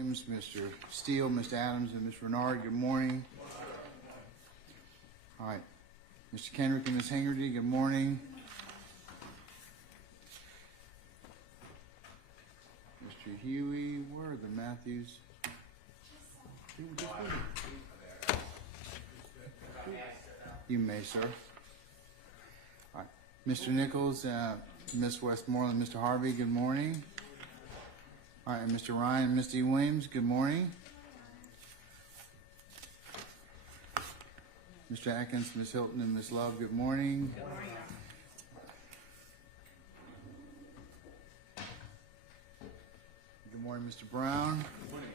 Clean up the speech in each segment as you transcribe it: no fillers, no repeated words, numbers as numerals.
Williams, Mr. Steele, Mr. Adams, and Ms. Renard, good morning. All right. Mr. Kendrick and Ms. Hangerty, good morning. Mr. Huey, where are the Matthews? You may, sir. All right. Mr. Nichols, Ms. Westmoreland, Mr. Harvey, good morning. All right, Mr. Ryan and Misty Williams, good morning. Mr. Atkins, Ms. Hilton, and Ms. Love, good morning. Good morning. Good morning, Mr. Brown. Good morning.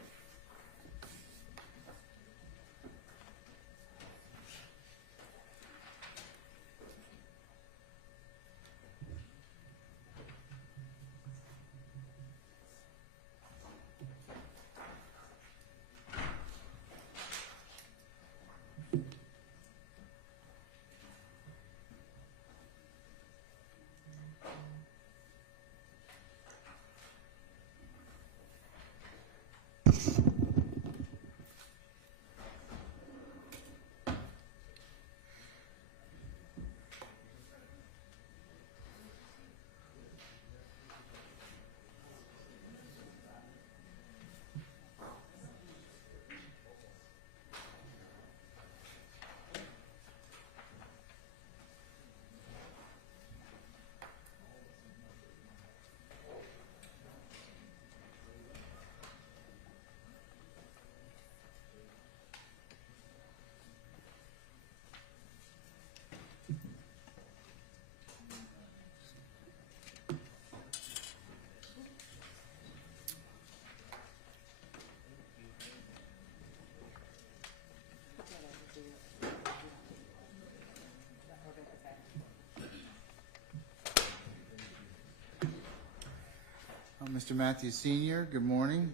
Mr. Matthews Sr., good morning.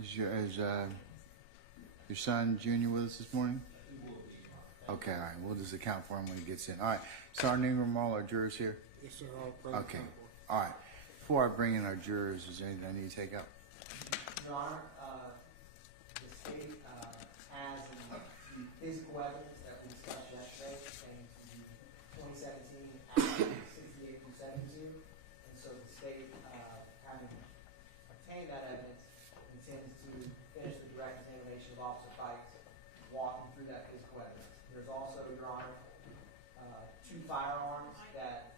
Is your son Junior with us this morning? Okay, all right. We'll just account for him when he gets in. All right. Sergeant Ingram, all our jurors here? Yes, sir. Okay. All right. Before I bring in our jurors, is there anything I need to take up? Your Honor, the state has the physical evidence that we discussed yesterday pertaining to the 2017 Act 68 through 72. And so the state, having obtained that evidence, intends to finish the direct examination of Officer Fikes, walking through that physical evidence. There's also, Your Honor, two firearms that...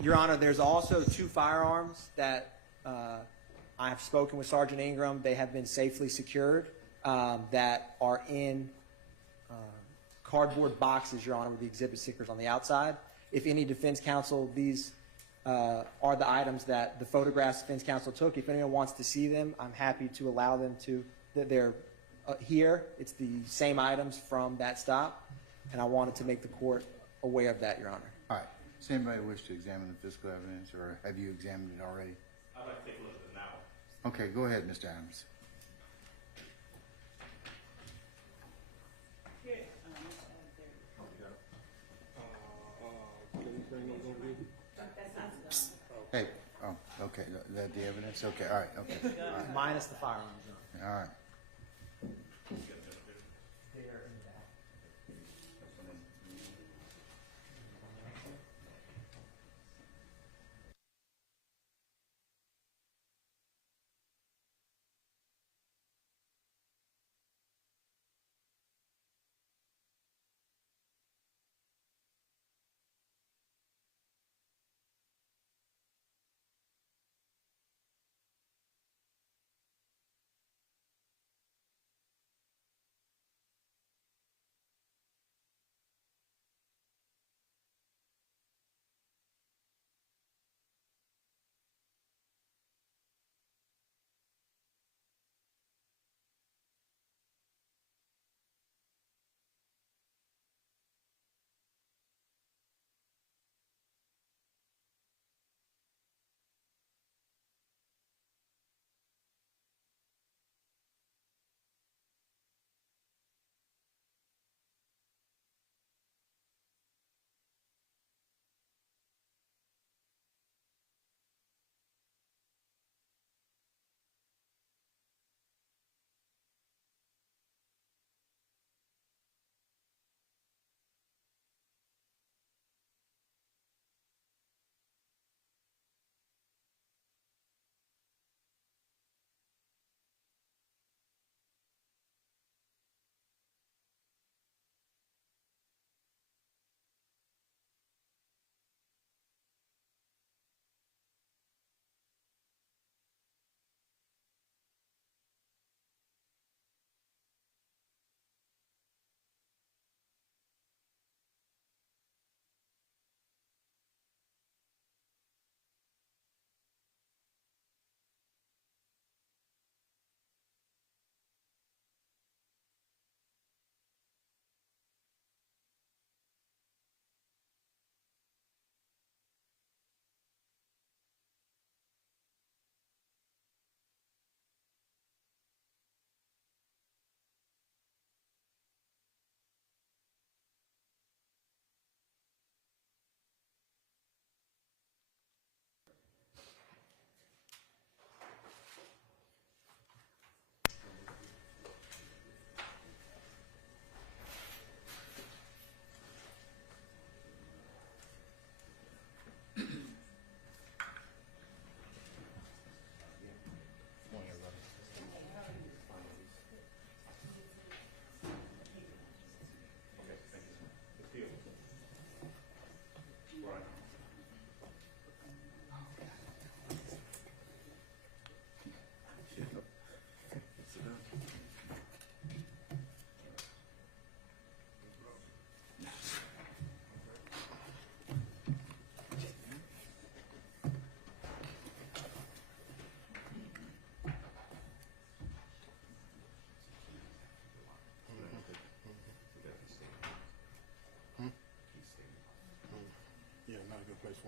Your Honor, there's also two firearms that I have spoken with Sergeant Ingram. They have been safely secured that are in cardboard boxes, Your Honor, with the exhibit stickers on the outside. If any defense counsel, these are the items that the photographs defense counsel took. If anyone wants to see them, I'm happy to allow them to. They're here. It's the same items from that stop, and I wanted to make the court aware of that, Your Honor. All right. Does anybody wish to examine the physical evidence, or have you examined it already? I'd like to take a look at it now. Okay, go ahead, Mr. Adams. Hey, oh, okay, that the evidence? Okay, all right, okay. All right. Minus the firearms, Your Honor. All right. They are in the back.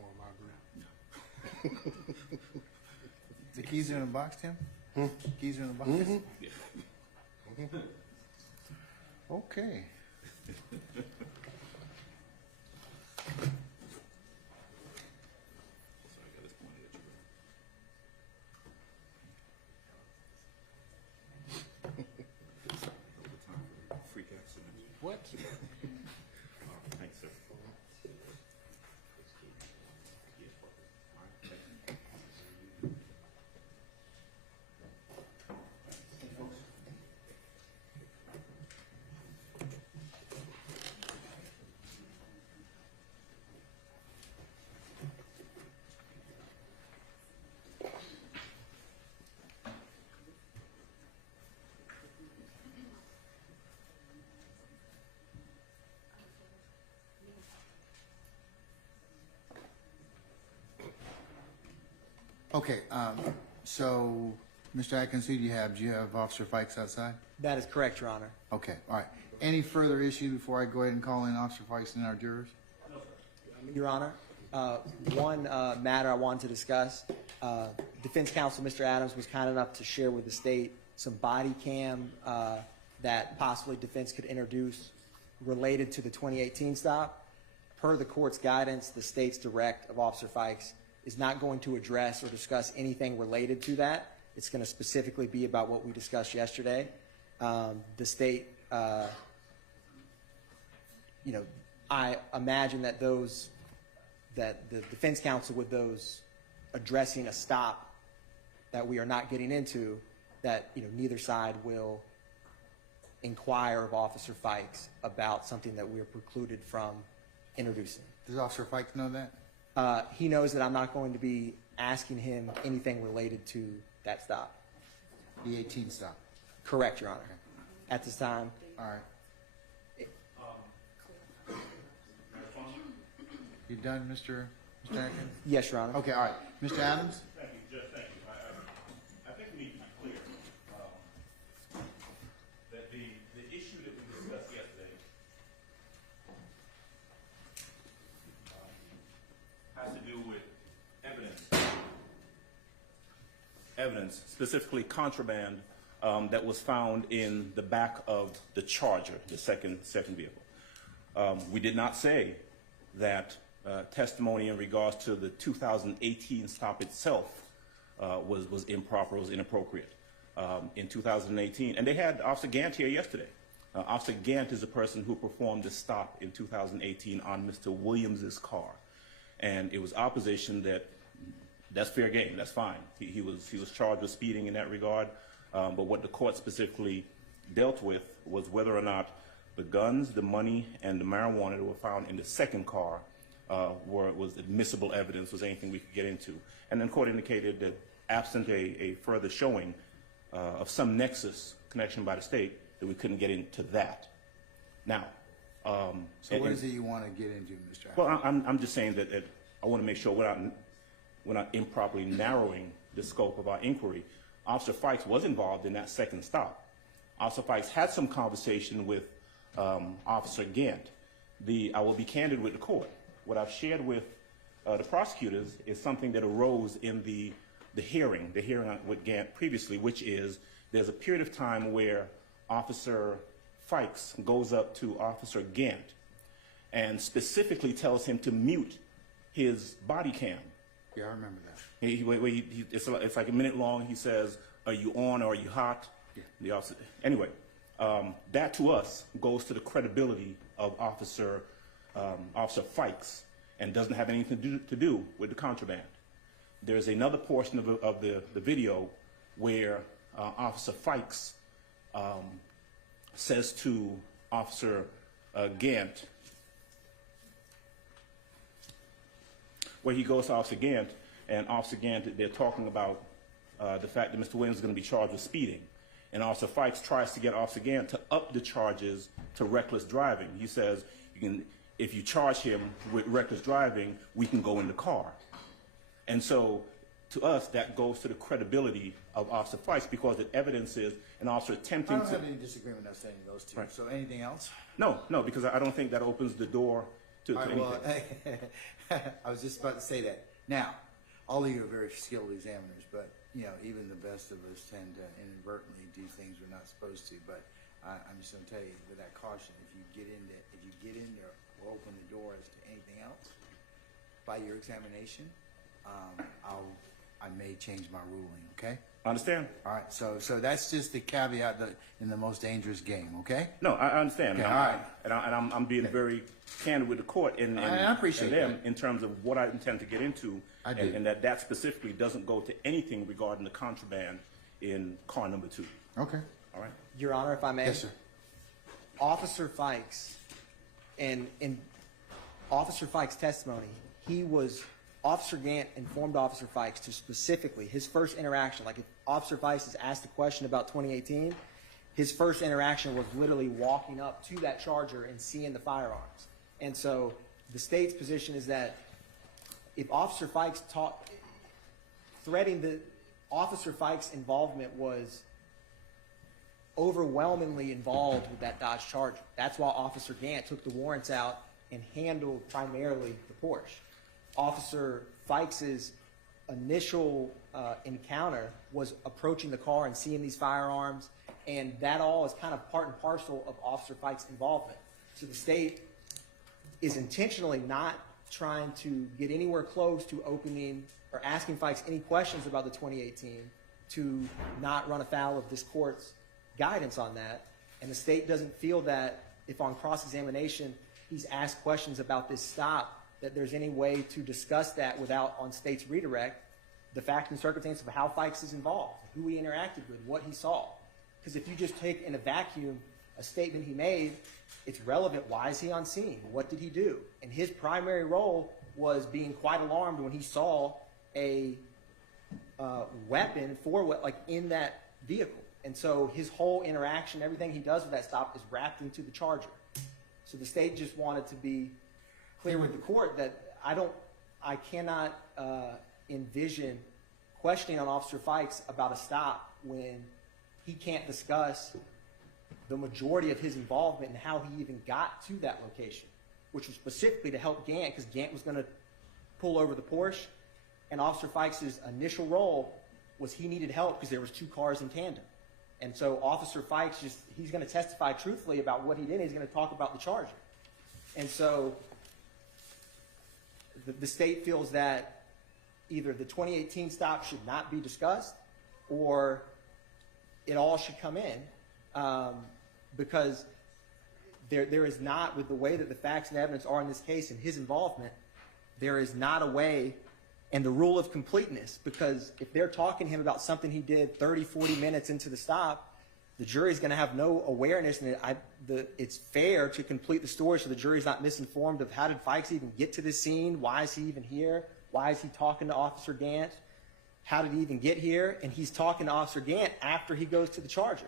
for him, I agree. The keys are in the box, Tim? Keys are in the box? Okay. What? Thanks, sir. Okay, so, Mr. Atkins, who do you have? Do you have Officer Fikes outside? That is correct, Your Honor. Okay, all right. Any further issue before I go ahead and call in Officer Fikes and our jurors? Your Honor, one matter I wanted to discuss. Defense counsel, Mr. Adams, was kind enough to share with the state some body cam that possibly defense could introduce related to the 2018 stop. Per the court's guidance, the state's direct of Officer Fikes is not going to address or discuss anything related to that. It's going to specifically be about what we discussed yesterday. The state, I imagine that that the defense counsel with those addressing a stop that we are not getting into, that neither side will inquire of Officer Fikes about something that we are precluded from introducing. Does Officer Fikes know that? He knows that I'm not going to be asking him anything related to that stop. The 18 stop? Correct, Your Honor. At this time. All right. You done, Mr. Atkins? Yes, Your Honor. Okay, all right. Mr. Adams? Thank you, Judge, thank you. I think we need to be clear that the issue that we discussed yesterday has to do with evidence, specifically contraband, that was found in the back of the Charger, the second vehicle. We did not say that testimony in regards to the 2018 stop itself was improper, was inappropriate. In 2018, and they had Officer Gant here yesterday. Officer Gant is the person who performed the stop in 2018 on Mr. Williams's car, and it was opposition that's fair game, that's fine. He was charged with speeding in that regard, but what the court specifically dealt with was whether or not the guns, the money, and the marijuana that were found in the second car was admissible evidence, was anything we could get into. And then the court indicated that absent a further showing of some nexus connection by the state, that we couldn't get into that. Now, so what is it you want to get into, Mr. Atkins? Well, I'm just saying that I want to make sure we're not improperly narrowing the scope of our inquiry. Officer Fikes was involved in that second stop. Officer Fikes had some conversation with Officer Gant. I will be candid with the court. What I've shared with the prosecutors is something that arose in the hearing with Gant previously, which is there's a period of time where Officer Fikes goes up to Officer Gant and specifically tells him to mute his body cam. Yeah, I remember that. It's like a minute long. He says, "Are you on or are you hot?" Yeah. The officer. Anyway, that to us goes to the credibility of Officer Fikes and doesn't have anything to do with the contraband. There's another portion of the video where Officer Fikes says to Officer Gant, where he goes to Officer Gant, and Officer Gant, they're talking about the fact that Mr. Williams is going to be charged with speeding. And Officer Fikes tries to get Officer Gant to up the charges to reckless driving. He says, if you charge him with reckless driving, we can go in the car. And so, to us, that goes to the credibility of Officer Fikes, because the evidence is an officer attempting to... I don't have any disagreement with saying those two. Right. So anything else? No, because I don't think that opens the door to All right, anything. well, I was just about to say that. Now, all of you are very skilled examiners, but, you know, even the best of us tend to inadvertently do things we're not supposed to. But I'm just going to tell you, with that caution, if you get in there or open the door as to anything else by your examination, I may change my ruling, okay? Understand? All right, so that's just the caveat in the most dangerous game, okay? No, I understand. Okay, And all right. I'm being very candid with the court and I appreciate them that. in terms of what I intend to get into, I do. and that specifically doesn't go to anything regarding the contraband in car number 2. Okay. All right? Your Honor, if I may. Yes, sir. Officer Fikes, and in Officer Fikes' testimony, Officer Gant informed Officer Fikes to specifically, his first interaction, like if Officer Fikes is asked a question about 2018, his first interaction was literally walking up to that Charger and seeing the firearms. And so the state's position is that if Officer Fikes Officer Fikes' involvement was overwhelmingly involved with that Dodge Charger. That's why Officer Gant took the warrants out and handled primarily the Porsche. Officer Fikes' initial encounter was approaching the car and seeing these firearms, and that all is kind of part and parcel of Officer Fikes' involvement. So the state is intentionally not trying to get anywhere close to opening or asking Fikes any questions about the 2018 to not run afoul of this court's guidance on that. And the state doesn't feel that if on cross-examination he's asked questions about this stop, that there's any way to discuss that without, on state's redirect, the fact and circumstance of how Fikes is involved, who he interacted with, what he saw. Because if you just take in a vacuum a statement he made, it's relevant. Why is he on scene? What did he do? And his primary role was being quite alarmed when he saw a weapon in that vehicle. And so his whole interaction, everything he does with that stop is wrapped into the Charger. So the state just wanted to be clear with the court that I cannot envision questioning on Officer Fikes about a stop when he can't discuss the majority of his involvement and how he even got to that location, which was specifically to help Gant, because Gant was going to pull over the Porsche, and Officer Fikes' initial role was he needed help because there was 2 cars in tandem. And so Officer Fikes he's going to testify truthfully about what he did. He's going to talk about the Charger. And so the state feels that either the 2018 stop should not be discussed or it all should come in because there is not, with the way that the facts and evidence are in this case and his involvement, there is not a way, and the rule of completeness, because if they're talking to him about something he did 30, 40 minutes into the stop, the jury's going to have no awareness, and it's fair to complete the story so the jury's not misinformed of how did Fikes even get to this scene, why is he even here, why is he talking to Officer Gant, how did he even get here, and he's talking to Officer Gant after he goes to the Charger.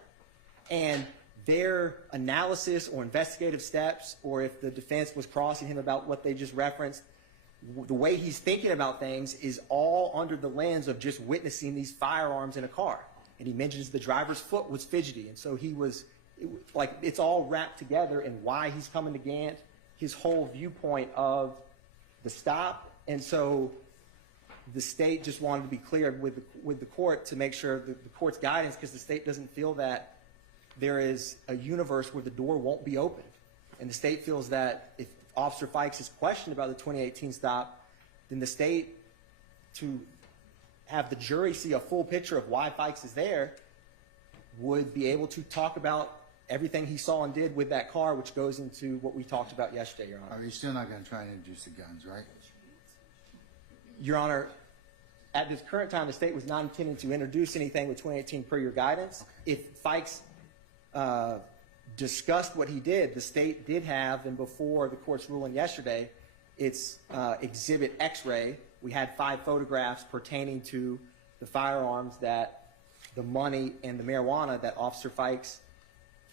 And their analysis or investigative steps, or if the defense was crossing him about what they just referenced, the way he's thinking about things is all under the lens of just witnessing these firearms in a car. And he mentions the driver's foot was fidgety, and so it's all wrapped together in why he's coming to Gant, his whole viewpoint of the stop. And so the state just wanted to be clear with the court to make sure that the court's guidance, because the state doesn't feel that there is a universe where the door won't be opened. And the state feels that if Officer Fikes is questioned about the 2018 stop, then the state, to have the jury see a full picture of why Fikes is there, would be able to talk about everything he saw and did with that car, which goes into what we talked about yesterday, Your Honor. Are you still not going to try and introduce the guns, right? Your Honor, at this current time, the state was not intending to introduce anything with 2018 per your guidance. If Fikes discussed what he did, the state did have, and before the court's ruling yesterday, its Exhibit X-ray. We had 5 photographs pertaining to the firearms, that the money and the marijuana that Officer Fikes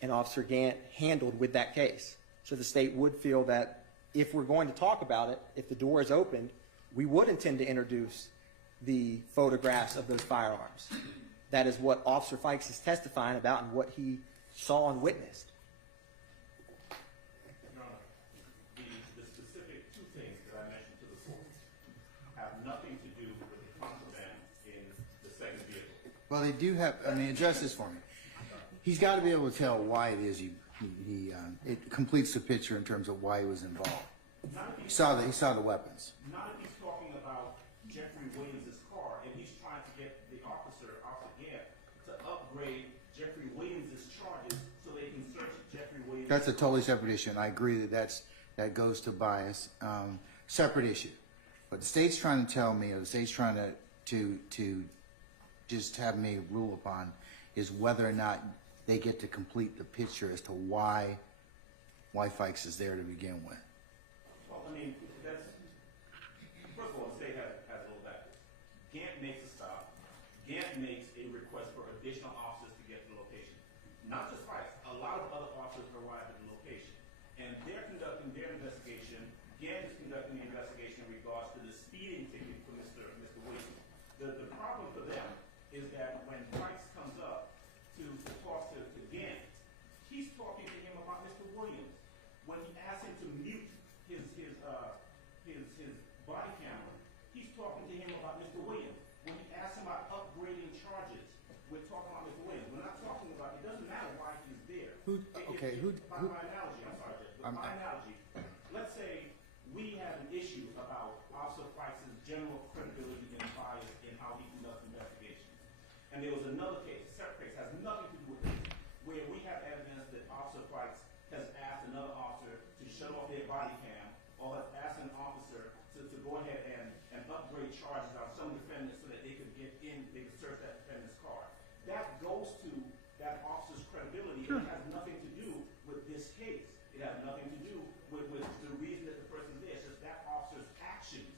and Officer Gant handled with that case. So the state would feel that if we're going to talk about it, if the door is opened, we would intend to introduce the photographs of those firearms. That is what Officer Fikes is testifying about and what he saw and witnessed. The specific Well, they do have, I mean, address this for me. He's got to be able to tell why it is it completes the picture in terms of why he was involved. He saw the weapons. Not if he's talking about Jeffrey Williams' car and he's trying to get the officer again to upgrade Jeffrey Williams' charges so they can search Jeffrey Williams. That's a totally separate issue, and I agree that goes to bias. Separate issue. But the state's trying to tell me, or the state's trying to just have me rule upon, is whether or not they get to complete the picture as to why Fikes is there to begin with. Well, I mean, that's, first of all, the state has a little backwards. Gant makes a stop. Gant makes a request for additional officers to get to the location. Not just Fikes, a lot of other officers arrive at the location. And they're conducting their investigation. Gant is conducting the investigation in regards to the speeding ticket for Mr. Williams. The problem for them is that when Fikes comes up to talk to Gant, he's talking to him about Mr. Williams. When he asks him to mute his body camera, he's talking to him about Mr. Williams. When he asks him about upgrading charges, we're talking about Mr. Williams. We're not talking about, it doesn't matter why he's there. By my analogy, I'm sorry, Judge, but my analogy, let's say we have an issue about Officer Fikes' general credibility and bias in how he conducts investigations. And there was another case, a separate case, has nothing to do with this, where we have evidence that Officer Fikes has asked another officer to shut off their body cam, or has asked an officer to go ahead and upgrade charges on some defendants so that they could get in, they could search that defendant's car. That goes to that officer's credibility. Sure. It has nothing to do with this case. It has nothing to do with the reason that the person's there. It's just that officer's actions,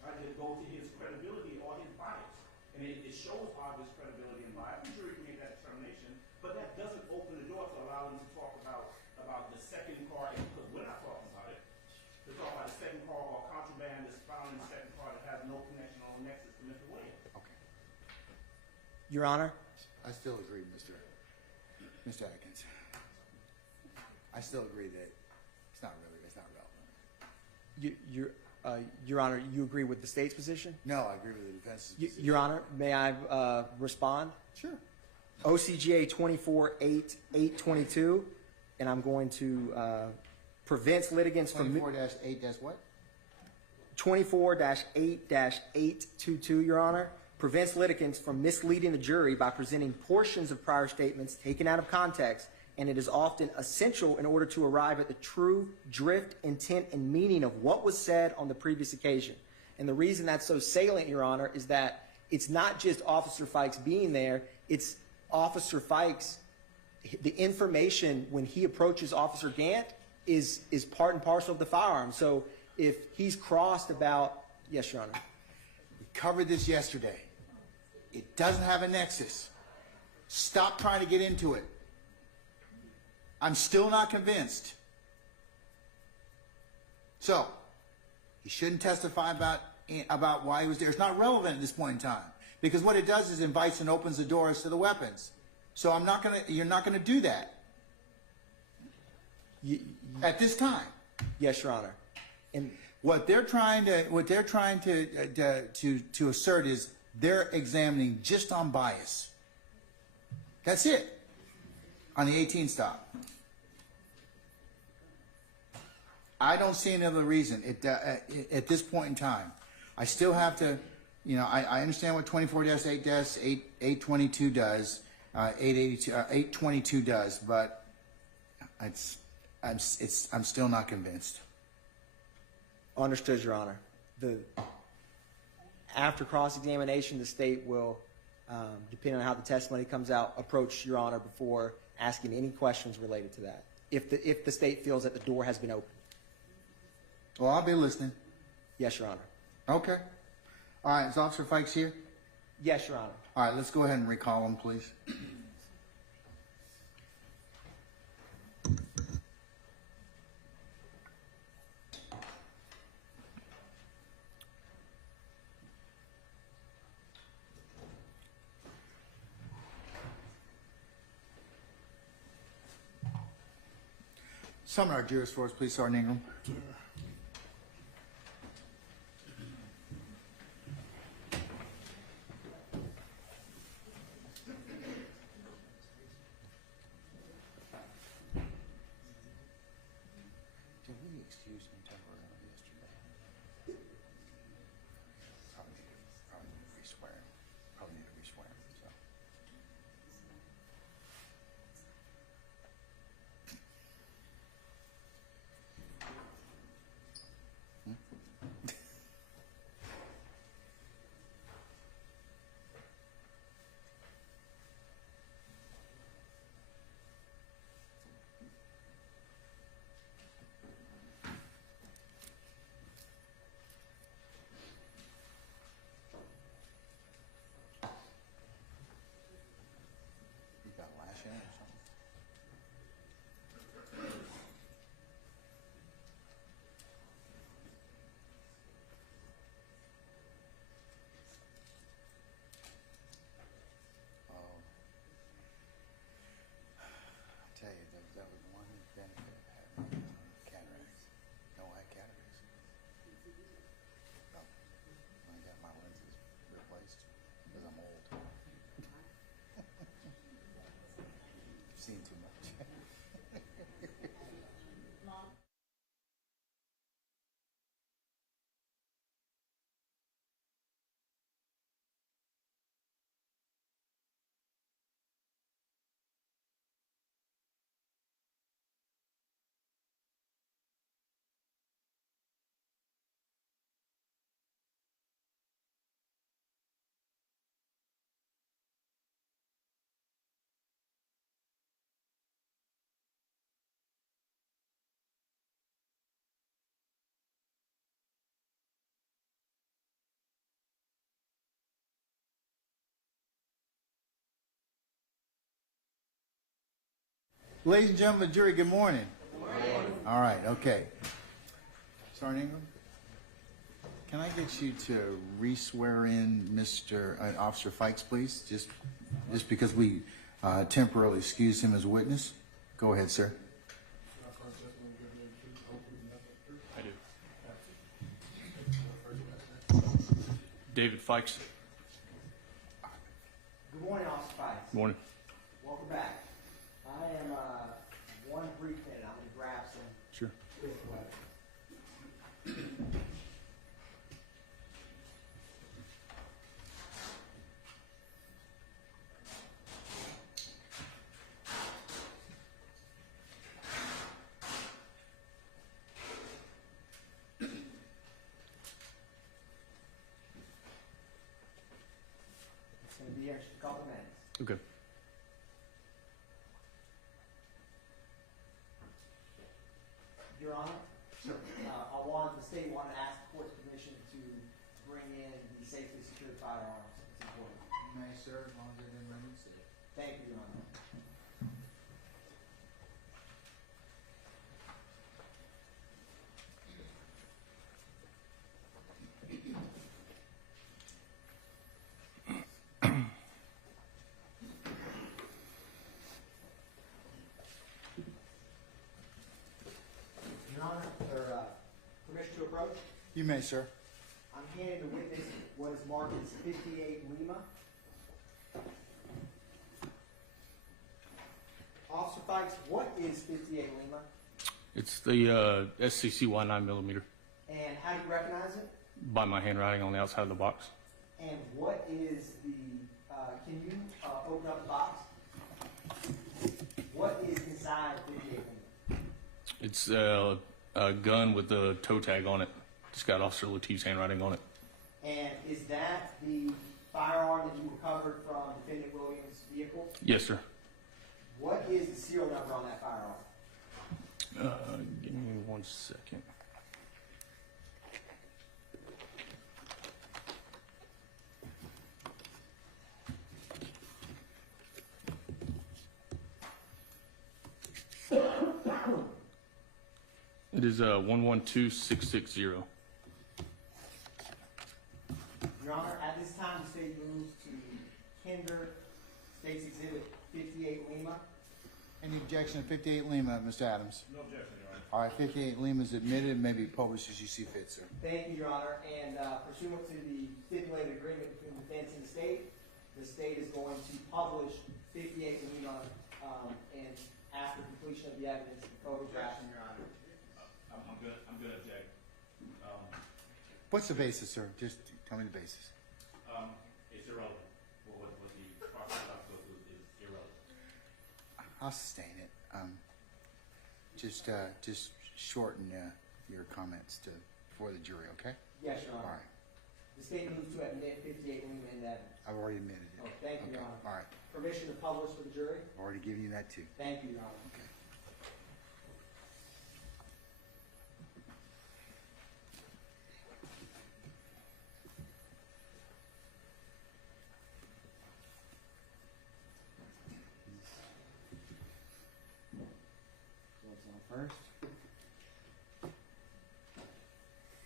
right, that go to his credibility or his bias. And it shows obvious credibility and bias. I'm sure you can make that determination, but that doesn't open the door to allow them to talk about the second car, because we're not talking about it. We're talking about the second car or contraband that's found in the second car that has no connection or nexus to Mr. Williams. Okay. Your Honor, I still agree, Mr. Atkins. I still agree that it's not relevant. Your Honor, you agree with the state's position? No, I agree with the defense's position. Your Honor, may I respond? Sure. OCGA 24-8-822, and I'm going to prevents litigants from 24-8 what? 24-8-822, Your Honor, prevents litigants from misleading the jury by presenting portions of prior statements taken out of context, and it is often essential in order to arrive at the true drift, intent, and meaning of what was said on the previous occasion. And the reason that's so salient, Your Honor, is that it's not just Officer Fikes being there, it's Officer Fikes, the information when he approaches Officer Gant is part and parcel of the firearm. So if he's crossed about, yes, Your Honor. We covered this yesterday. It doesn't have a nexus. Stop trying to get into it. I'm still not convinced. So, he shouldn't testify about why he was there. It's not relevant at this point in time. Because what it does is invites and opens the doors to the weapons. So you're not gonna do that. At this time. Yes, Your Honor. And What they're trying to assert is they're examining just on bias. That's it. On the 18 stop. I don't see another reason at this point in time. I still have to, I understand what 24-8-822 does, 822 does, but I'm still not convinced. understood, Your Honor. After cross-examination, the state will, depending on how the testimony comes out, approach Your Honor before asking any questions related to that, if the state feels that the door has been opened. Well, I'll be listening. Yes, Your Honor. Okay. All right, is Officer Fikes here? Yes, Your Honor. All right, let's go ahead and recall him, please. Summon our jurors for us, please, Sergeant Ingram. Ladies and gentlemen, jury, good morning. Good morning. All right, okay. Sergeant Ingram, can I get you to re-swear in Officer Fikes, please? Just because we temporarily excused him as a witness. Go ahead, sir. I do. David Fikes. Good morning, Officer Fikes. Morning. Welcome back. I am, one brief minute, I'm gonna grab some. Sure. It's gonna be here in just a couple minutes. Okay. Your Honor? Sir. The state wanted to ask the court's permission to bring in the safely secured firearms. It's important. You may, sir, as long as they've been ready to see. Thank you, Your Honor. Your Honor, permission to approach? You may, sir. I'm handing the witness what is marked as 58 Lima. Officer Fikes, what is 58 Lima? It's the SCCY 9mm And how do you recognize it? by my handwriting on the outside of the box. And what is the, can you open up the box? What is inside 58 Lima? It's a gun with the toe tag on it. It's got Officer Latif's handwriting on it. And is that the firearm that you recovered from Defendant Williams' vehicle? Yes, sir. What is the serial number on that firearm? Give me 1 second. It is 112660. Your Honor, at this time, the state moves to hinder State's Exhibit 58 Lima. Any objection to 58 Lima, Mr. Adams? No objection, Your Honor. All right, 58 Lima is admitted and may be published as you see fit, sir. Thank you, Your Honor. And pursuant to the stipulated agreement between the defense and the state is going to publish 58 Lima, and after completion of the evidence, the photograph. Your Honor. I'm gonna object. What's the basis, sir? Just tell me the basis. It's irrelevant. What the process of is irrelevant. I'll sustain it. Just shorten your comments for the jury, okay? Yes, Your All Honor. right. The state moves to admit 58 Lima in evidence. I've already admitted it. Oh, thank you, Your Okay, Honor. all right. Permission to publish for the jury? I've already given you that too. Thank you, Your Honor. Okay. So it's on first.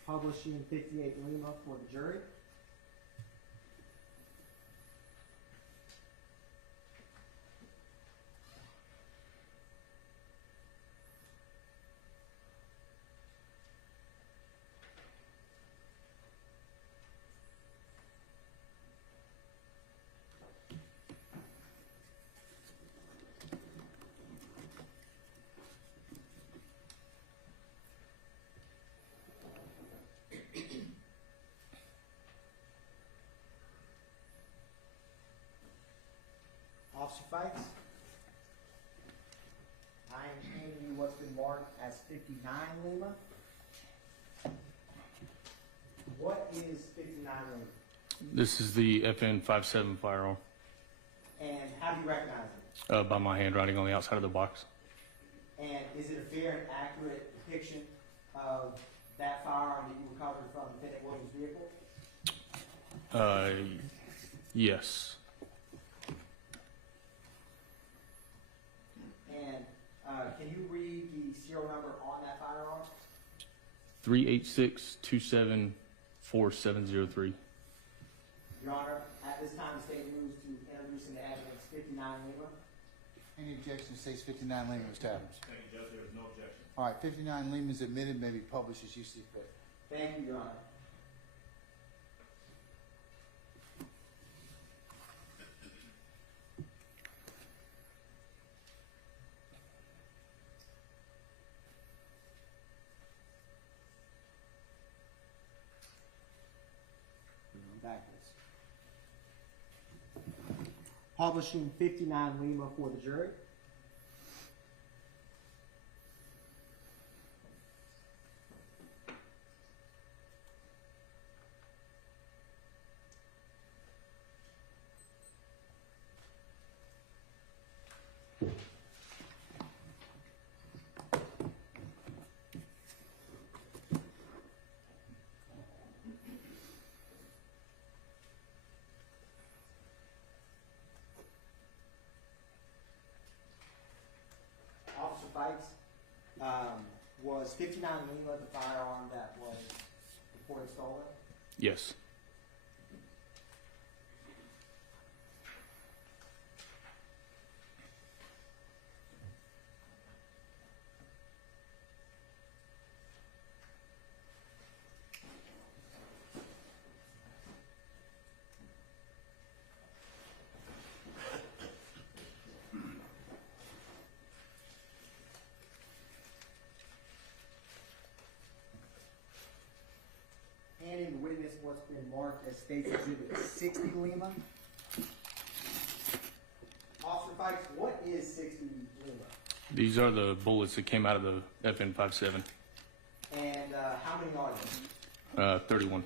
Publishing 58 Lima for the jury. Officer Fikes, I am handing you what's been marked as 59 Lima. What is 59 Lima? This is the FN57 firearm And how do you recognize it? by my handwriting on the outside of the box. And is it a fair and accurate depiction of that firearm that you recovered from Defendant Williams' vehicle? Yes. And Can you read the serial number on that firearm? 386274703. Your Honor, at this time, the state moves to introduce into evidence 59 Lima. Any objection, states 59 Lima, Mr. Adams? Thank you, Judge. There is no objection. All right, 59 Lima is admitted, may be published as you see fit. Thank you, Your Honor. Backwards. Publishing 59 Lima for the jury. Officer Fikes, was 59 Lima the firearm that was reported stolen? Yes. Handing the witness what's been marked as State's Exhibit 60 Lima. Officer Fikes, what is 60 Lima? These are the bullets that came out of the FN57. And how many are there? 31.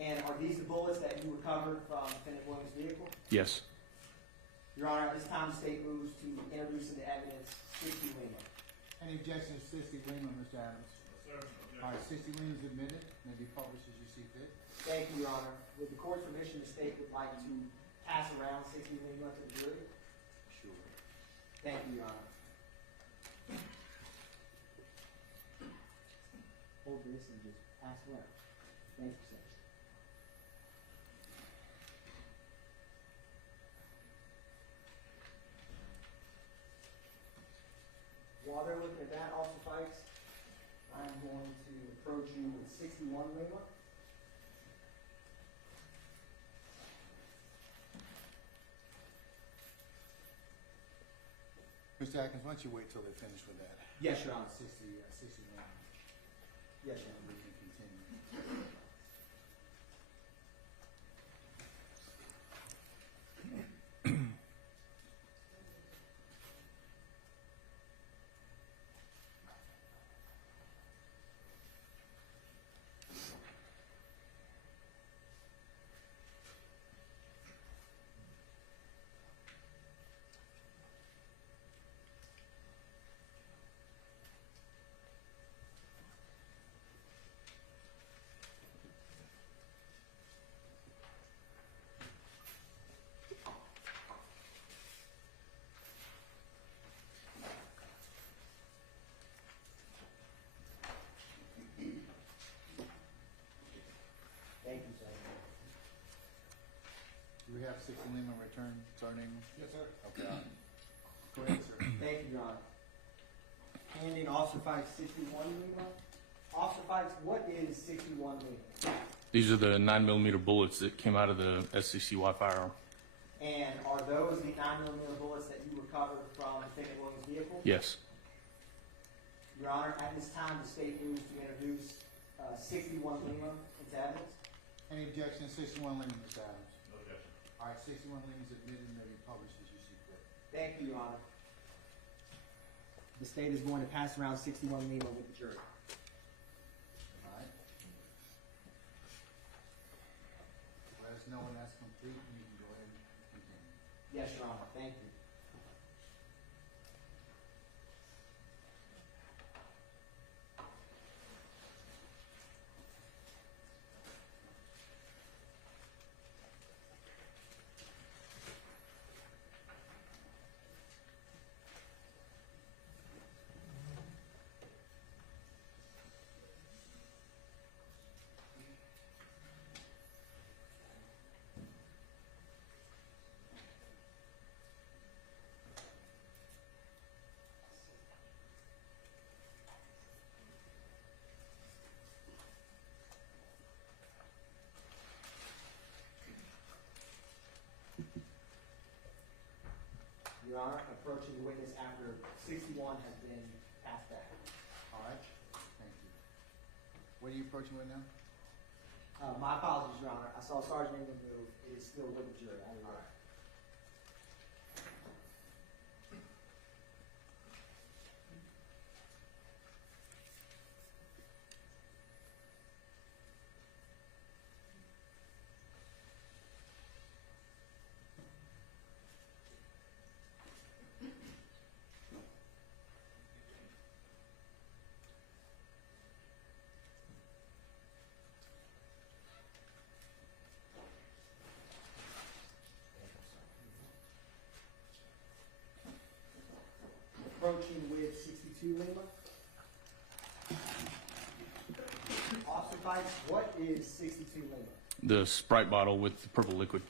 And are these the bullets that you recovered from Defendant Williams' vehicle? Yes. Your Honor, at this time, the state moves to introduce into evidence 60 Lima. Any objection to 60 Lima, Mr. Adams? Sir, All right, 60 Lima is admitted, may be published as you see fit. Thank you, Your Honor. With the court's permission, the state would like to pass around 60 Lima to the jury. Sure. Thank you, Your Honor. Hold this and just pass it around. Thank you, sir. While they're looking at that, Officer Fikes, I'm going to approach you with 61 Lima. Mr. Atkins, why don't you wait till they finish with that? Yes, Your Honor. 60 Lima. Yes, Your Honor. We can continue. Thank you, sir. Do we have 60 Lima return starting? Yes, sir. Okay. Go ahead, sir. Thank you, Your Honor. Handing Officer Fikes 61 Lima. Officer Fikes, what is 61 Lima? These are the 9mm bullets that came out of the SCCY firearm. And are those the 9mm bullets that you recovered from Defendant Williams' vehicle? Yes. Your Honor, at this time, the state moves to introduce 61 Lima into evidence. Any objection to 61 Lima, Mr. Adams? No objection. All right, 61 Lima is admitted, may be published as you see fit. Thank you, Your Honor. The state is going to pass around 61 Lima with the jury. All right. Let us know when that's complete, and you can go ahead and continue. Yes, Your Honor. Thank you. Honor, approaching the witness after 61 has been passed back. All right, thank you. What are you approaching with now? My apologies, Your Honor. I saw Sergeant Ingram move. It is still with the jury. All right. Approaching with 62 Lima. Officer Fikes, what is 62 Lima? The Sprite bottle with the purple liquid.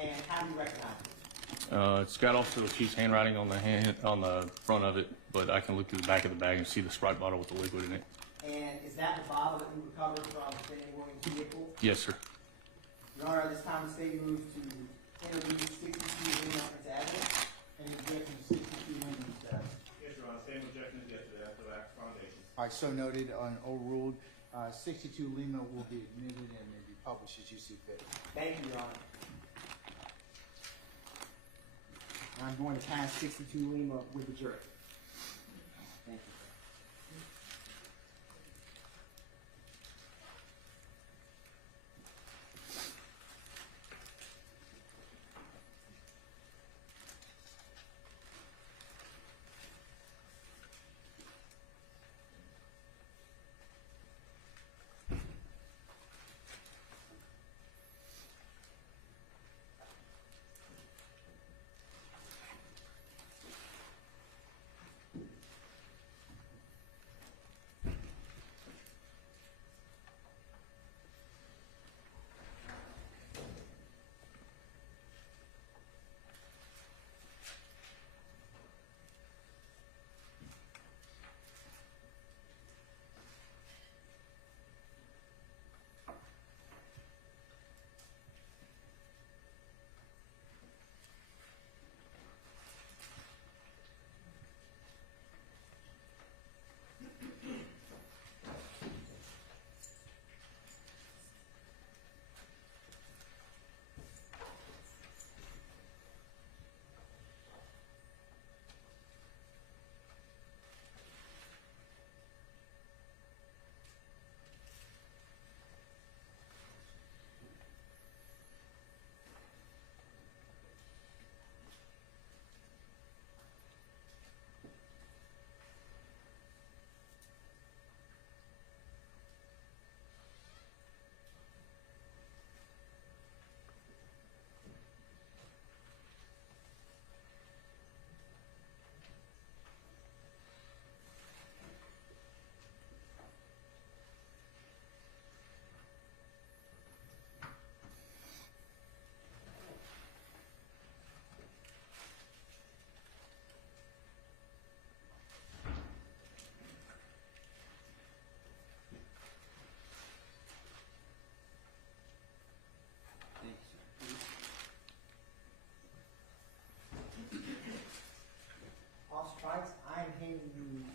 And how do you recognize it? It's got Officer Latif's handwriting on the front of it, but I can look through the back of the bag and see the Sprite bottle with the liquid in it. And is that the bottle that you recovered from Defendant Williams' vehicle? Yes, sir. Your Honor, at this time, the state moves to introduce 62 Lima into evidence. Any objection to 62 Lehman, sir? Yes, Your Honor, same objection as yesterday, after that foundation. All right, so noted on overruled. 62 Lima will be admitted and may be published as you see fit. Thank you, Your Honor. I'm going to pass 62 Lima with the jury. Thank you.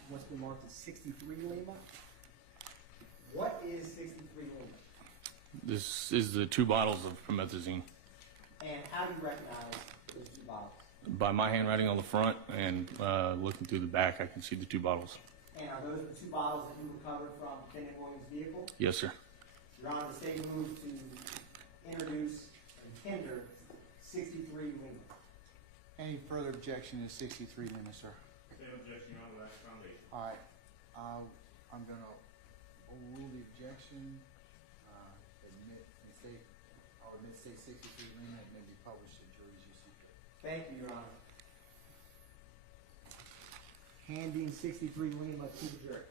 What's been marked as 63 Lima. What is 63 Lima? This is the 2 bottles of promethazine. And how do you recognize those 2 bottles? By my handwriting on the front and looking through the back, I can see the 2 bottles. And are those the 2 bottles that you recovered from Defendant Williams' vehicle? Yes, sir. Your Honor, the state moves to introduce and tender 63 Lima. Any further objection to 63 Lima, sir? Same objection, Your Honor, last foundation. All right, I'm gonna overrule the objection, admit state 63 Lima, and may be published to juries you see fit. Thank you, Your Honor. Handing 63 Lima to the jury.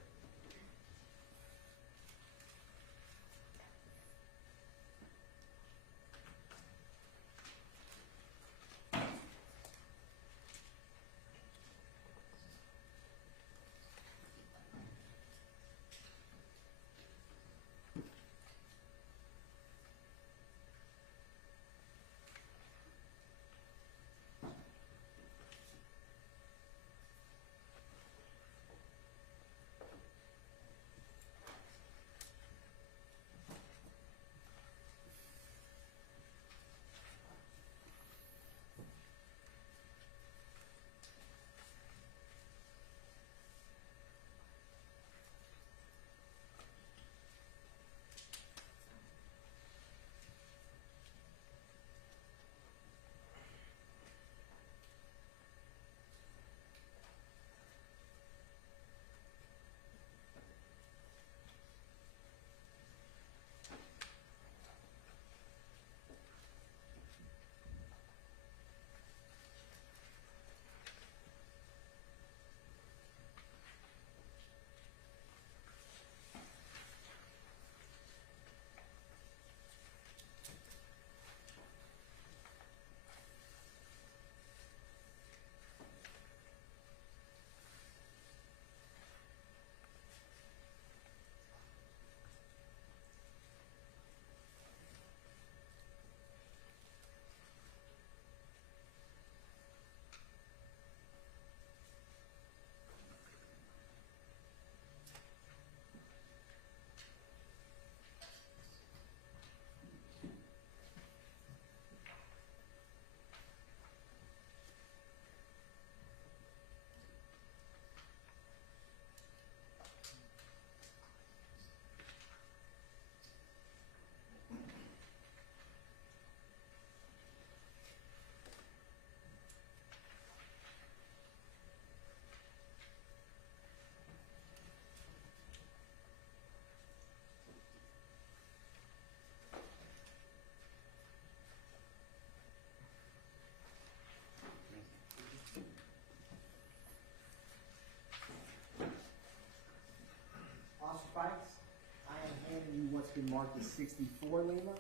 marked as 64 Lima.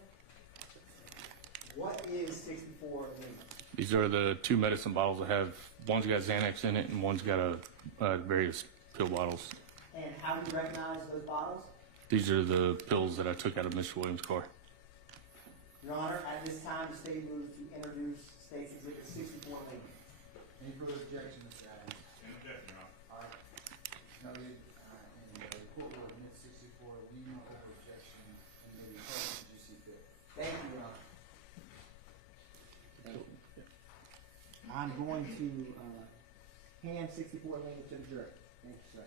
What is 64 Lima? These are the 2 medicine bottles I have. One's got Xanax in it and one's got various pill bottles. And how do you recognize those bottles? These are the pills that I took out of Mr. Williams' car. Your Honor, at this time, the state moves to introduce State's Exhibit 64 Lima. Any further objection, Mr. Adams? Objection, Your Honor. All right. Noted, and the court will admit 64 Lima over objection and may be published as you see fit. Thank you, Your Honor. Thank you. I'm going to hand 64 Lima to the jury. Thank you, sir.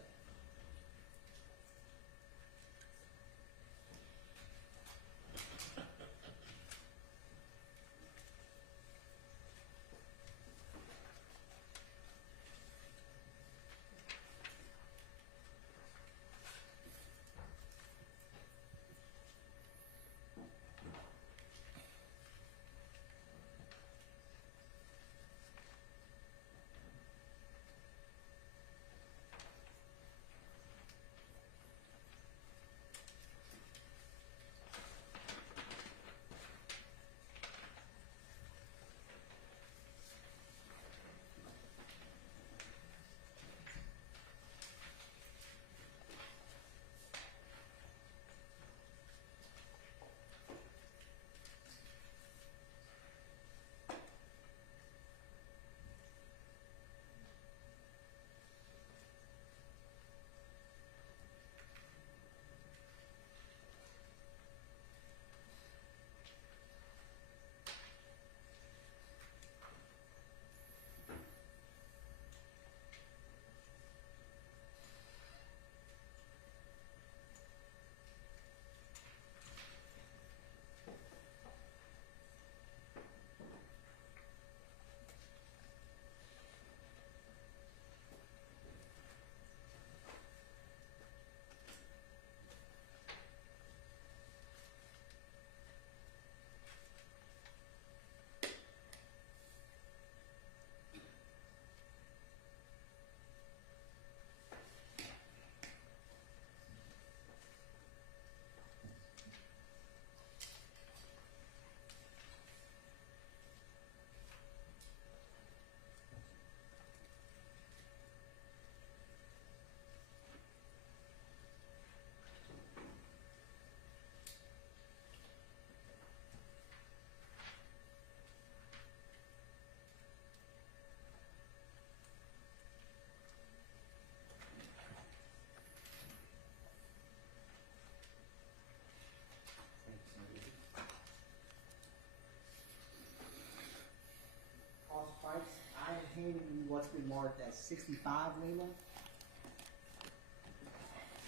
Fikes, I am handing you what's been marked as 65 Lima.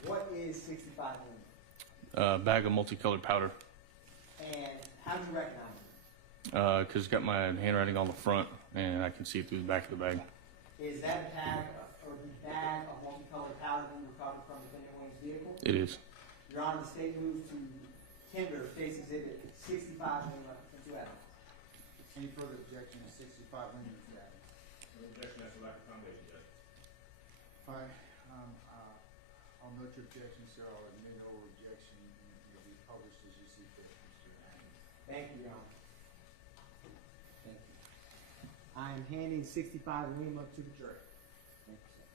What is 65 Lima? Bag of multicolored powder. And how do you recognize it? Because it's got my handwriting on the front and I can see it through the back of the bag. Is that a bag or the bag of multicolored powder that you recovered from defendant Wayne's vehicle? It is. Your Honor, the state moves to tender State's Exhibit 65 Lima into evidence. Any further objection to 65 Lima, Mr. Adams? No objection, that's a lack of foundation, Judge. All right, I'll note your objection, sir. I'll admit no objection, and it will be published as you see fit, Mr. Adams. Thank you, Your Honor. Thank you. I am handing 65 Lima to the jury. Thank you, sir.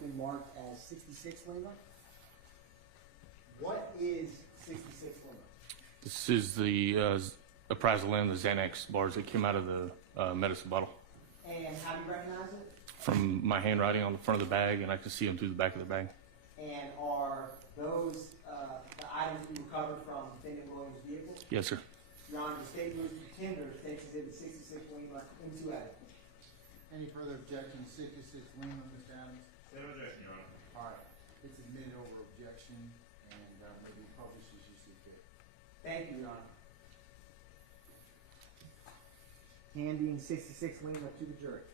been marked as 66 Lima. What is 66 Lima? This is the appraisal and the Xanax bars that came out of the medicine bottle. And how do you recognize it? From my handwriting on the front of the bag, and I can see them through the back of the bag. And are those the items you recovered from defendant Williams' vehicle? Yes, sir. Your Honor, the state moves to tender State's Exhibit 66 Lima into evidence. Any further objection, 66 Lima, Mr. Adams? Same objection, Your Honor. All right, it's admitted over objection and may be published as you see fit. Thank you, Your Honor. Handing 66 Lima to the jury.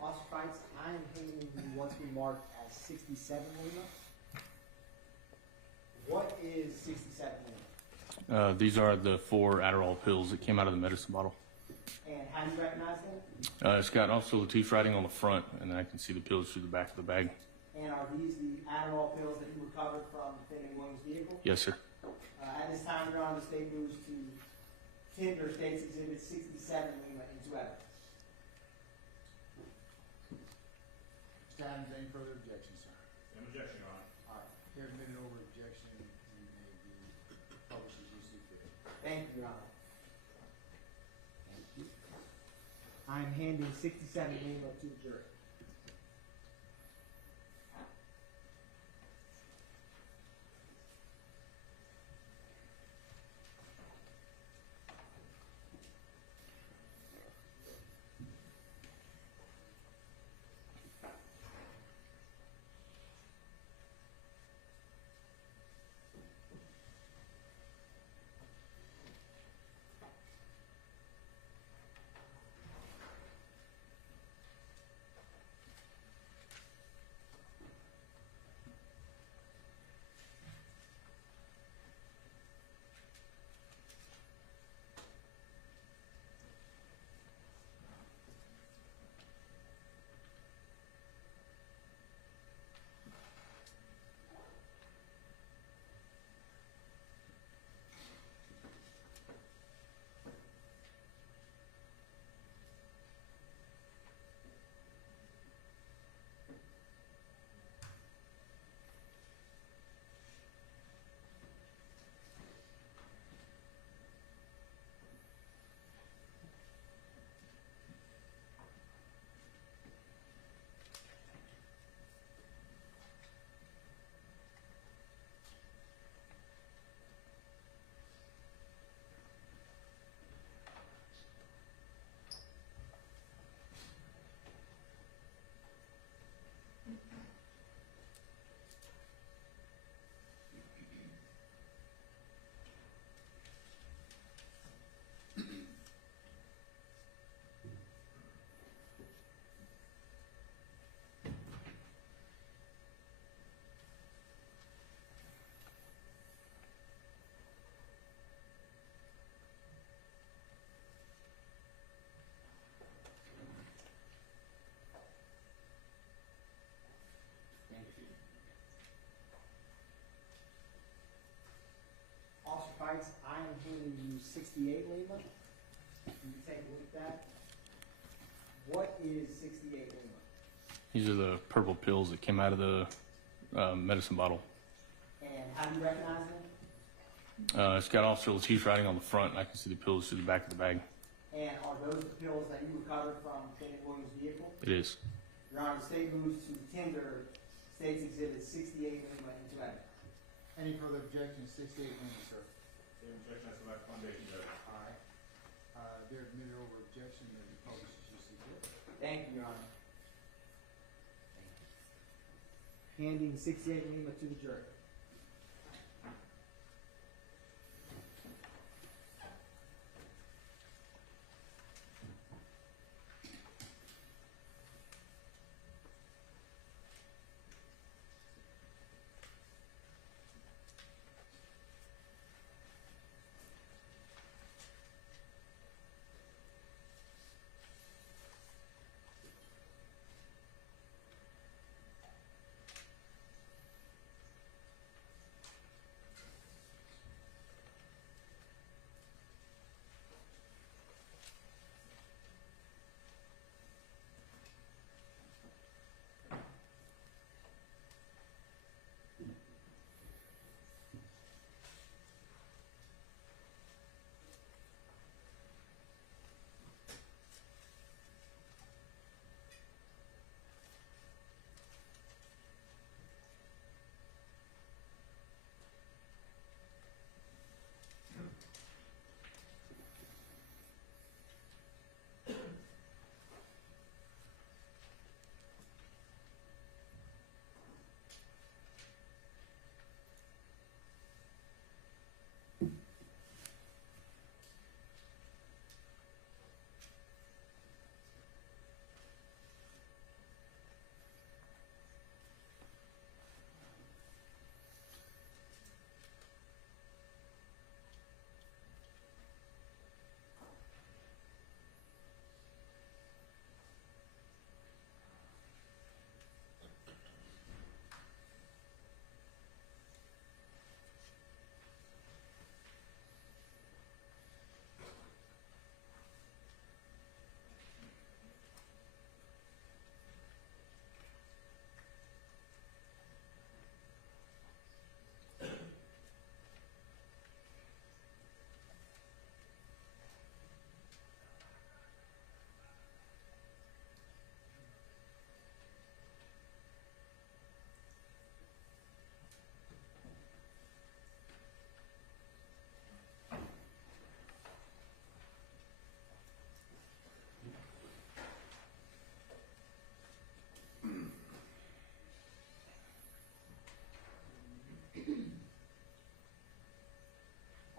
Officer Fikes, I am handing you what's been marked as 67 Lima. What is 67 Lima? These are the 4 Adderall pills that came out of the medicine bottle. And how do you recognize them? It's got also Latif writing on the front, and I can see the pills through the back of the bag. And are these the Adderall pills that you recovered from defendant Williams' vehicle? Yes, sir. At this time, Your Honor, the state moves to tender State's Exhibit 67 Lima into evidence. Mr. Adams, any further objection, sir? Same objection, Your Honor. All right, here admitted over objection and may be published as you see fit. Thank you, Your Honor. Thank you. I am handing 67 Lima to the jury. 68 Lima. Can you take a look at that? What is 68 Lima? These are the purple pills that came out of the medicine bottle. And how do you recognize them? It's got Officer Latif writing on the front, and I can see the pills through the back of the bag. And are those the pills that you recovered from Lieutenant Williams' vehicle? It is. Your Honor, the state moves to tender State's Exhibit 68 Lima into evidence. Any further objection to 68 Lima, sir? Same objection as to last foundation, Judge. All right. They're admitted over objection, may be published as you see fit. Thank you, Your Honor. Handing 68 Lima to the jury.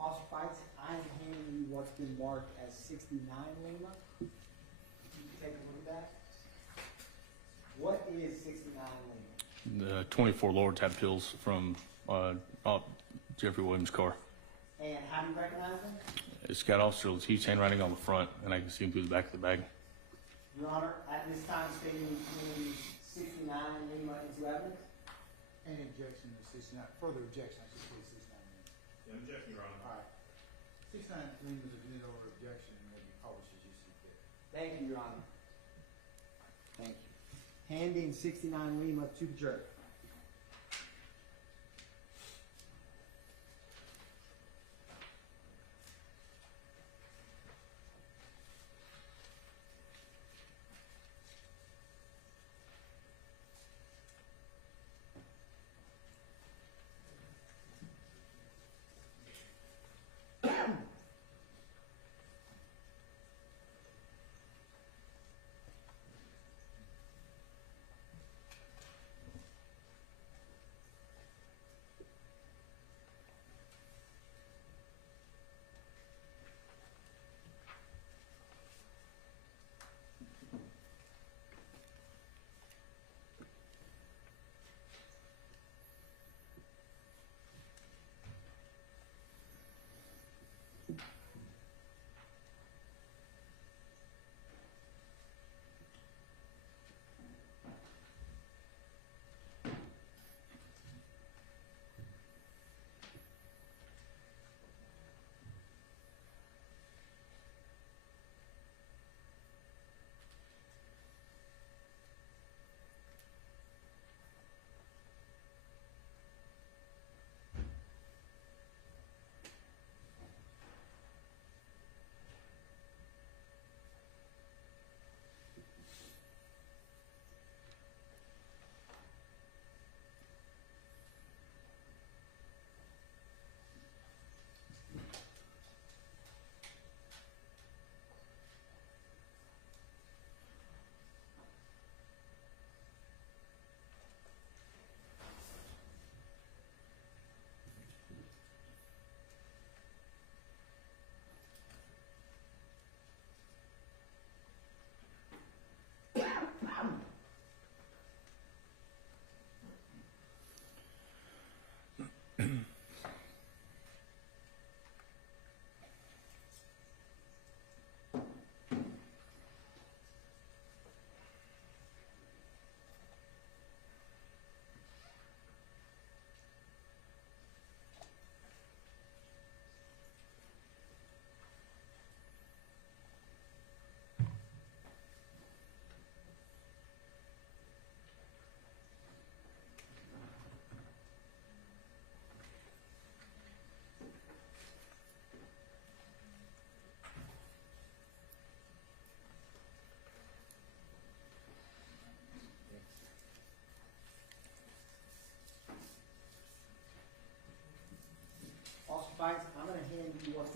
Officer Fikes, I am handing you what's been marked as 69 Lima. You can take a look at that. What is 69 Lima? The 24 lower tab pills from Jeffrey Williams' car. And how do you recognize them? It's got Officer Latif's handwriting on the front, and I can see him through the back of the bag. Your Honor, at this time, stating committing 69 Lima into evidence. Any objection to 69, further objection, I should say 69 Lima. Same objection, Your Honor. All right. 69 Lima is admitted over objection and may be published as you see fit. Thank you, Your Honor. Thank you. Handing 69 Lima to the jury.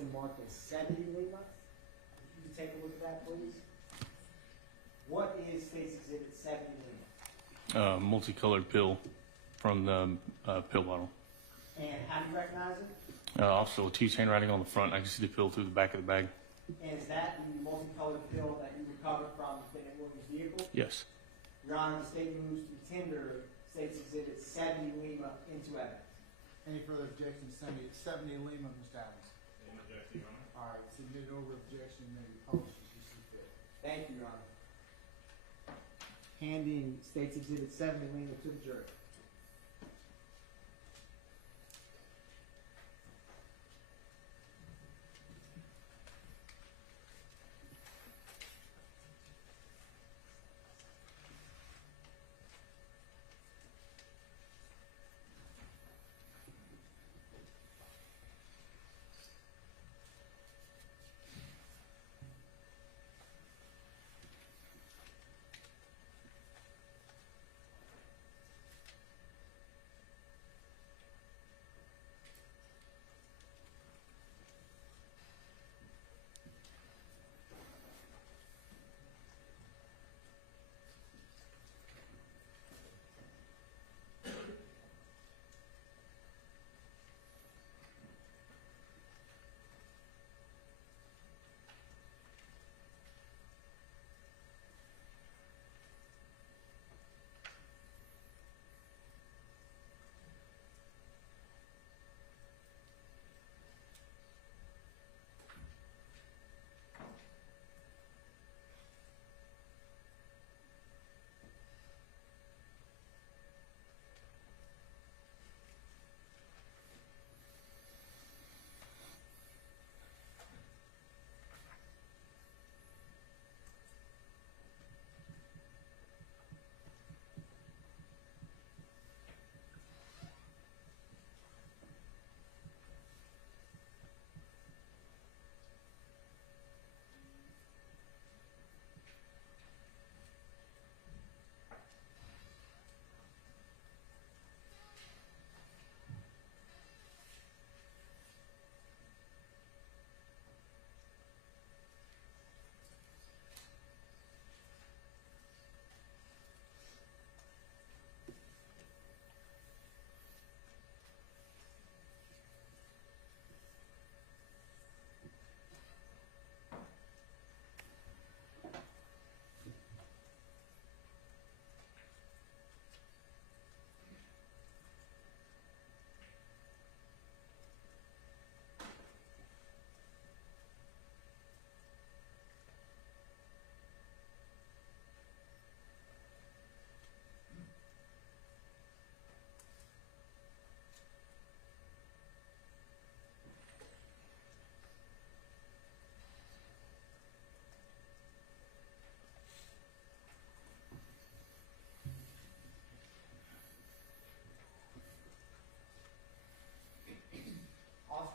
been marked as 70 Lima. If you could take a look at that, please. What is State's Exhibit 70 Lima? Multicolored pill from the pill bottle. And how do you recognize it? Also, T's handwriting on the front. I can see the pill through the back of the bag. And is that the multicolored pill that you recovered from defendant Williams' vehicle? Yes. Your Honor, the state moves to tender State's Exhibit 70 Lima into evidence. Any further objections? 70 Lima, Mr. Adams. Same objection, Your Honor. All right, submitted over objection, may be published as you see fit. Thank you, Your Honor. Handing State's Exhibit 70 Lima to the jury.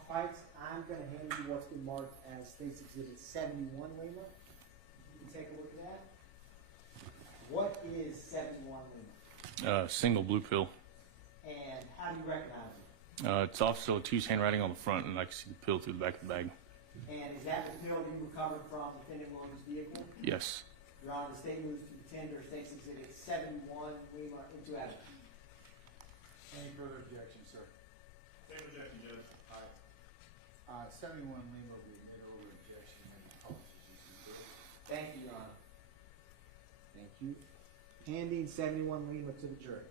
Fikes, I'm going to hand you what's been marked as State's Exhibit 71 Lima. You can take a look at that. What is 71 Lima? Single blue pill. And how do you recognize it? It's also T's handwriting on the front, and I can see the pill through the back of the bag. And is that the pill you recovered from defendant Williams' vehicle? Yes. Your Honor, the state moves to tender State's Exhibit 71 Lima into evidence. Any further objections, sir? Same objection, Judge. 71 Lima will be admitted over objection, may be published as you see fit. Thank you, Your Honor. Thank you. Handing 71 Lima to the jury.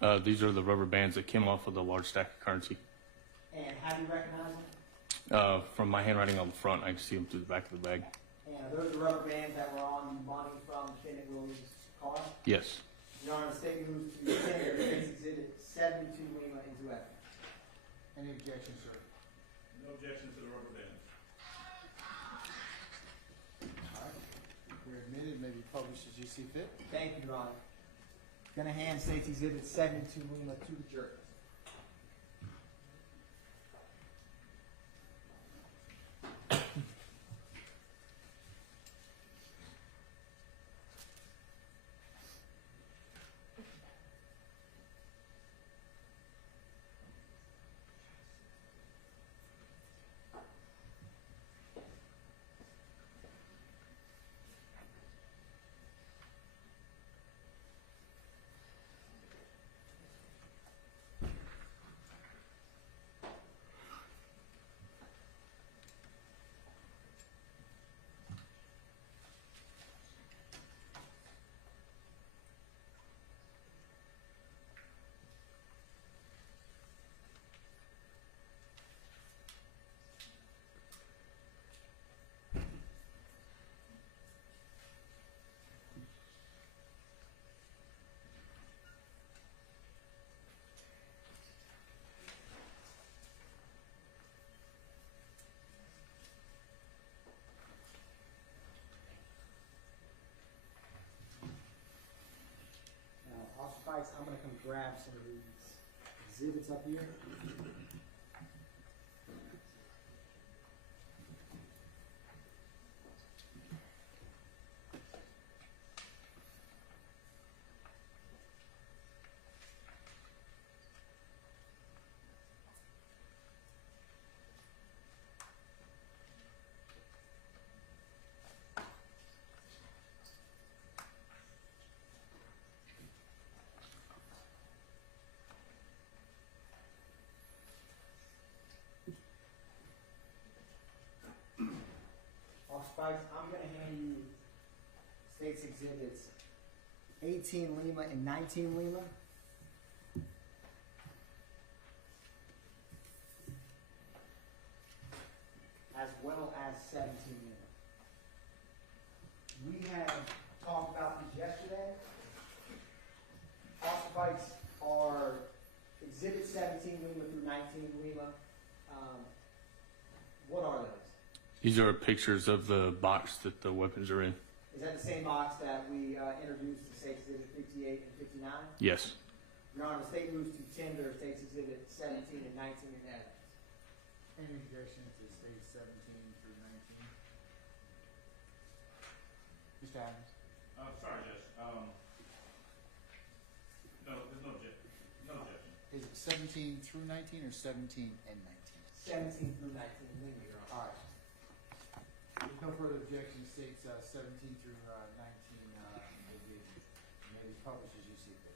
These are the rubber bands that came off of the large stack of currency. And how do you recognize them? From my handwriting on the front, I can see them through the back of the bag. And are those the rubber bands that were on the money from defendant Williams' car? Yes. Your Honor, the state moves to tender State's Exhibit 72 Lima into evidence. Any objection, sir? No objection to the rubber bands. All right. You're admitted, may be published as you see fit. Thank you, Your Honor. Gonna hand State's Exhibit 72 Lima to the jury. Officer Fikes, I'm gonna come grab some of these exhibits up here. Officer Fikes, I'm gonna hand you State's Exhibits 18 Lima and 19 Lima. As well as 17 Lima. We have talked about these yesterday. Officer Fikes are Exhibit 17 Lima through 19 Lima. What are those? These are pictures of the box that the weapons are in. Is that the same box that we introduced to State's Exhibit 58 and 59? Yes. Your Honor, the state moves to tender State's Exhibit 17 and 19 in evidence. Any objection to state 17 through 19? Mr. Adams? Sorry, Judge. No, there's no objection. No objection. Is it 17 through 19 or 17 and 19? 17 through 19, Lima, Your Honor. All right. There's no further objection, states 17 through 19 may be published as you see fit.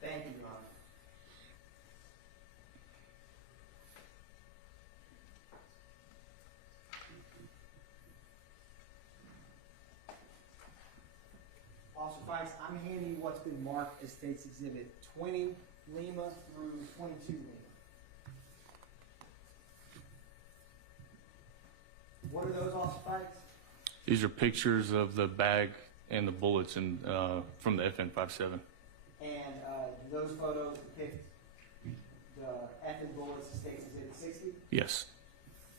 Thank you, Your Honor. Officer Fikes, I'm handing you what's been marked as State's Exhibit 20 Lima through 22 Lima. What are those, Officer Fikes? These are pictures of the bag and the bullets in, from the FN-57. And do those photos depict the FN bullets to State's Exhibit 60? Yes.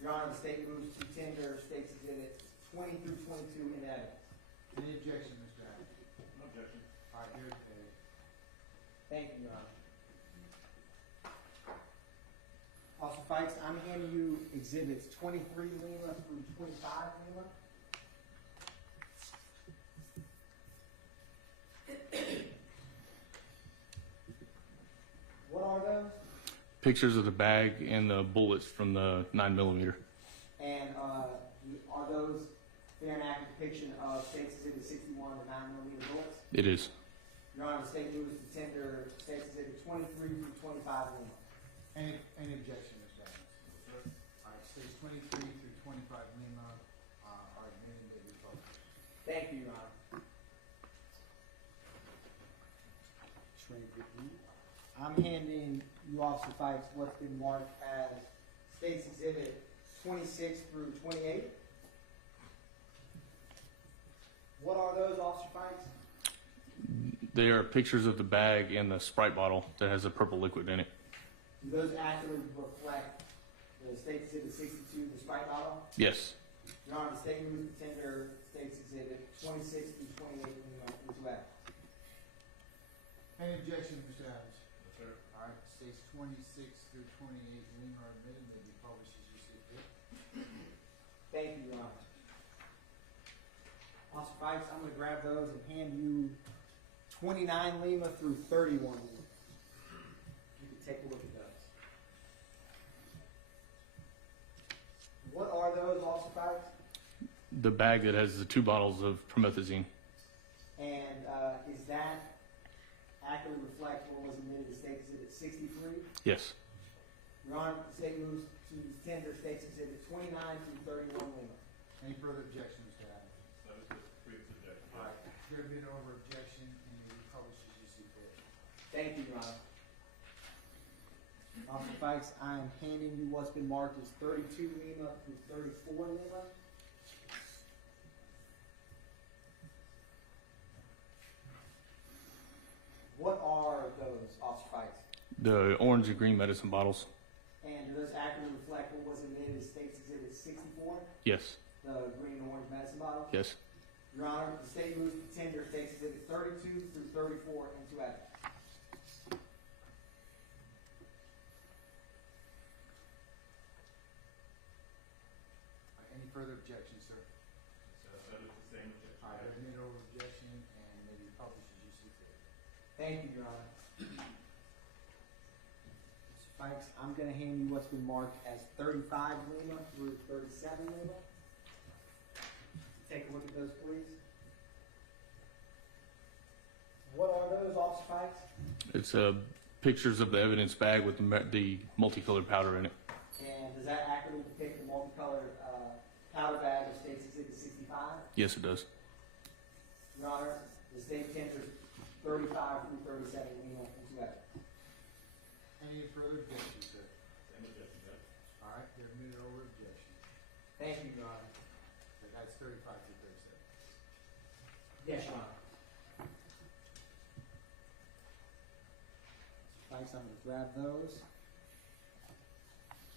Your Honor, the state moves to tender State's Exhibit 20 through 22 in evidence. Any objection, Mr. Adams? No objection. All right, here it is. Thank you, Your Honor. Officer Fikes, I'm handing you Exhibits 23 Lima through 25 Lima. What are those? Pictures of the bag and the bullets from the 9mm. And are those fair and accurate depiction of State's Exhibit 61, the 9mm bullets? It is. Your Honor, the state moves to tender State's Exhibit 23 through 25 Lima. Any objection, Mr. Adams? All right, states 23 through 25 Lima are admitted to be published. Thank you, Your Honor. I'm handing you, Officer Fikes, what's been marked as State's Exhibit 26 through 28. What are those, Officer Fikes? They are pictures of the bag and the Sprite bottle that has a purple liquid in it. Do those accurately reflect the State's Exhibit 62, the Sprite bottle? Yes. Your Honor, the State moves to tender State's Exhibit 26 through 28 into evidence. Any objection, Mr. Adams? Yes, sir. All right, states 26 through 28, Lima are admitted, may be published as you see fit. Thank you, Your Honor. Officer Fikes, I'm going to grab those and hand you 29 Lima through 31 Lima. You can take a look at those. What are those, Officer Fikes? The bag that has the 2 bottles of promethazine. And is that accurately reflect what was admitted to State Exhibit 63? Yes. Your Honor, the State moves to tender State's Exhibit 29 through 31 Lima. Any further objection, Mr. Adams? That was the previous objection. All right, there be no over objection, and may be published as you see fit. Thank you, Your Honor. Officer Fikes, I am handing you what's been marked as 32 Lima through 34 Lima. What are those, Officer Fikes? The orange and green medicine bottles. And do those accurately reflect what was admitted as State's Exhibit 64, Yes. the green and orange medicine bottles? Yes. Your Honor, the State moves to tender State's Exhibit 32 through 34 into evidence. All right, any further objection, sir? That is the same objection. All right, there be no over objection, and may be published as you see fit. Thank you, Your Honor. Mr. Fikes, I'm going to hand you what's been marked as 35 Lima through 37 Lima. Take a look at those, please. What are those, Officer Fikes? It's pictures of the evidence bag with the multicolored powder in it. And does that accurately depict the multicolored powder bag of State's Exhibit 65? Yes, it does. Your Honor, the State tenders 35 through 37 Lima into evidence. Any further objection, sir? Same objection, Judge. All right, there be no over objection. Thank you, Your Honor. That's 35 through 37. Yes, Your Honor. Thanks, I'm going to grab those.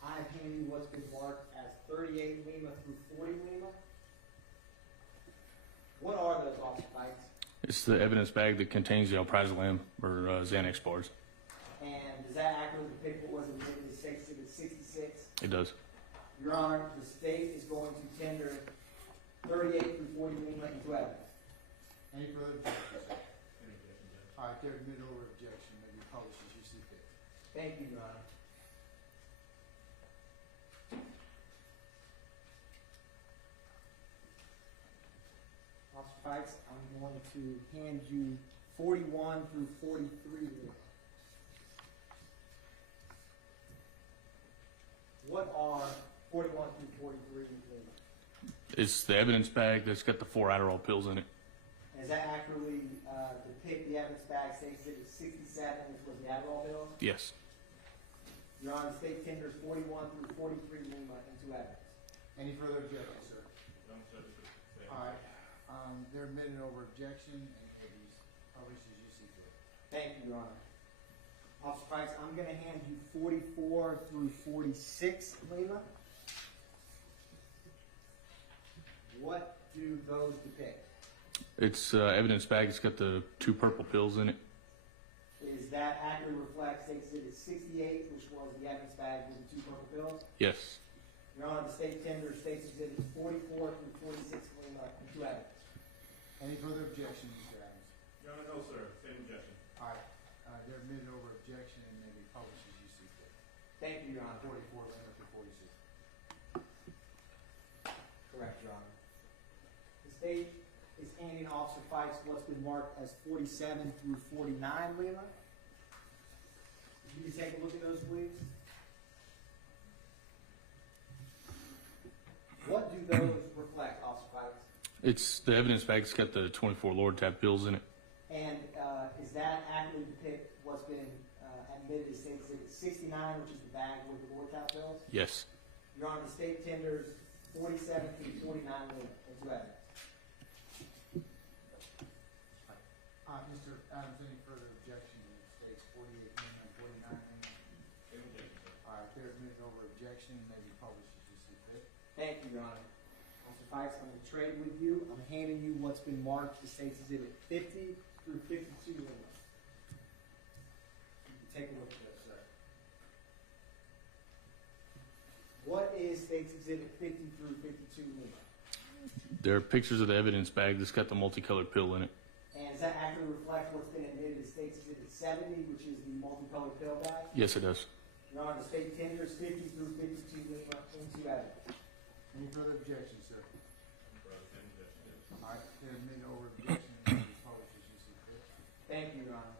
I have handed you what's been marked as 38 Lima through 40 Lima. What are those, Officer Fikes? It's the evidence bag that contains the alprazolam or Xanax bars. And does that accurately depict what was admitted to State Exhibit 66? It does. Your Honor, the State is going to tender 38 through 40 Lima into evidence. Any further objection, sir? Same objection, Judge. All right, there be no over objection, may be published as you see fit. Thank you, Your Honor. Officer Fikes, I'm going to hand you 41 through 43 Lima. What are 41 through 43 Lima? It's the evidence bag that's got the 4 Adderall pills in it. Does that accurately depict the evidence bag State Exhibit 67, which was the Adderall bill? Yes. Your Honor, the State tenders 41 through 43 Lima into evidence. Any further objection, sir? Don't judge the same. All right, they're admitted over objection, and may be published as you see fit. Thank you, Your Honor. Officer Fikes, I'm going to hand you 44 through 46 Lima. What do those depict? It's evidence bag. It's got the 2 purple pills in it. Is that accurately reflect State Exhibit 68, which was the evidence bag with the 2 purple pills? Yes. Your Honor, the State tenders State Exhibits 44 through 46 Lima into evidence. Any further objection, Mr. Adams? Your Honor, no, sir. Same objection. All right, they're admitted over objection, and may be published as you see fit. Thank you, Your Honor. 44, Lima through 46. Correct, Your Honor. The State is handing Officer Fikes what's been marked as 47 through 49 Lima. If you could take a look at those, please. What do those reflect, Officer Fikes? It's the evidence bag that's got the 24 Lord Tab pills in it. And is that accurately depict what's been Exhibit 69, which is the bag with the war count bills. Yes. Your Honor, the state tenders 47 through 49 million into evidence. Mr. Adams, any further objection to the state's 48 million and 49 million? Same objection, sir. All right, they're admitted over objection, and may be published as you see fit. Thank you, Your Honor. Mr. Fikes, I'm going to trade with you. I'm handing you what's been marked the state's exhibit 50 through 52 million. You can take a look at this, sir. What is state's exhibit 50 through 52 million? There are pictures of the evidence bag that's got the multicolored pill in it. And does that accurately reflect what's been admitted as state's exhibit 70, which is the multicolored pill bag? Yes, it does. Your Honor, the state tenders 50 through 52 million into evidence. Any further objections, sir? Same objection, yes. All right, they're admitted over objection, and may be published as you see fit. Thank you, Your Honor.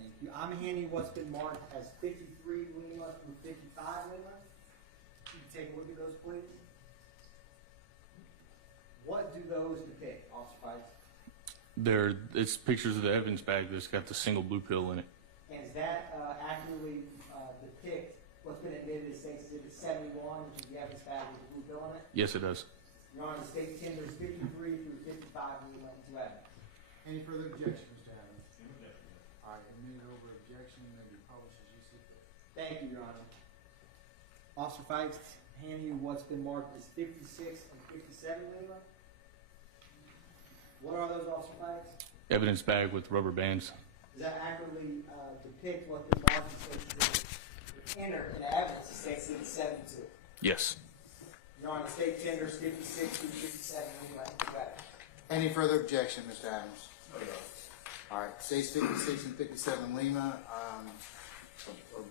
Thank you. I'm handing what's been marked as 53 Lima through 55 Lima. You can take a look at those, please. What do those depict, Officer Fikes? It's pictures of the evidence bag that's got the single blue pill in it. And does that accurately depict what's been admitted as state's exhibit 71, which is the evidence bag with the blue pill in it? Yes, it does. Your Honor, the state tenders 53 through 55 Lima into evidence. Any further objection, Mr. Adams? Same objection, yes. All right, admitted over objection, may be published as you see fit. Thank you, Your Honor. Officer Fikes, handing you what's been marked as 56 and 57 Lima. What are those, Officer Fikes? Evidence bag with rubber bands. Does that accurately depict what the marked as state's exhibit enter in the evidence as state's exhibit 72? Yes. Your Honor, the state tenders 56 through 57 Lima into evidence. Any further objection, Mr. Adams? No, Your Honor. All right, states 56 and 57 Lima, are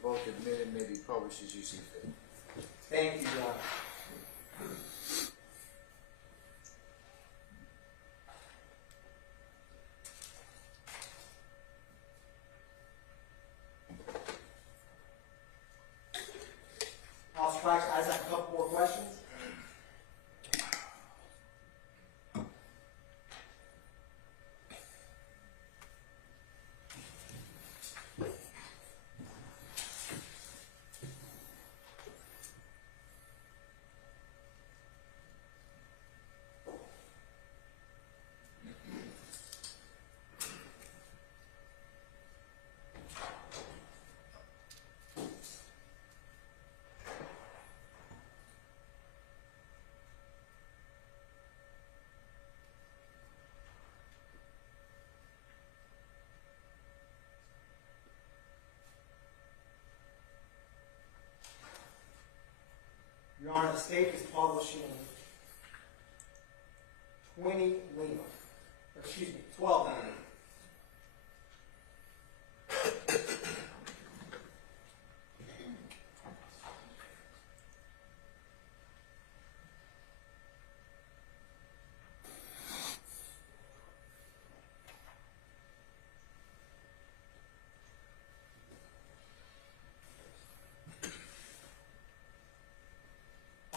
both admitted, may be published as you see fit. Thank you, Your Honor. Officer Fikes, I just have a couple more questions. Your Honor, the state is publishing 20 Lima, or excuse me, 12 Lima.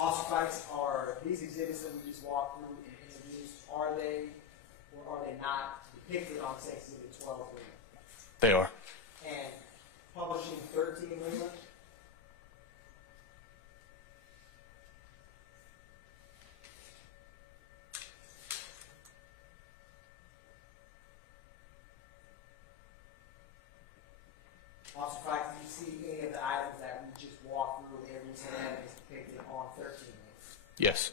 Officer Fikes, are these exhibits that we just walked through and introduced, are they or are they not depicted on Sex Exhibit 12 Lima? They are. And publishing 13 Lima? Officer Fikes, do you see any of the items that we just walked through and every time is depicted on 13 Lima? Yes.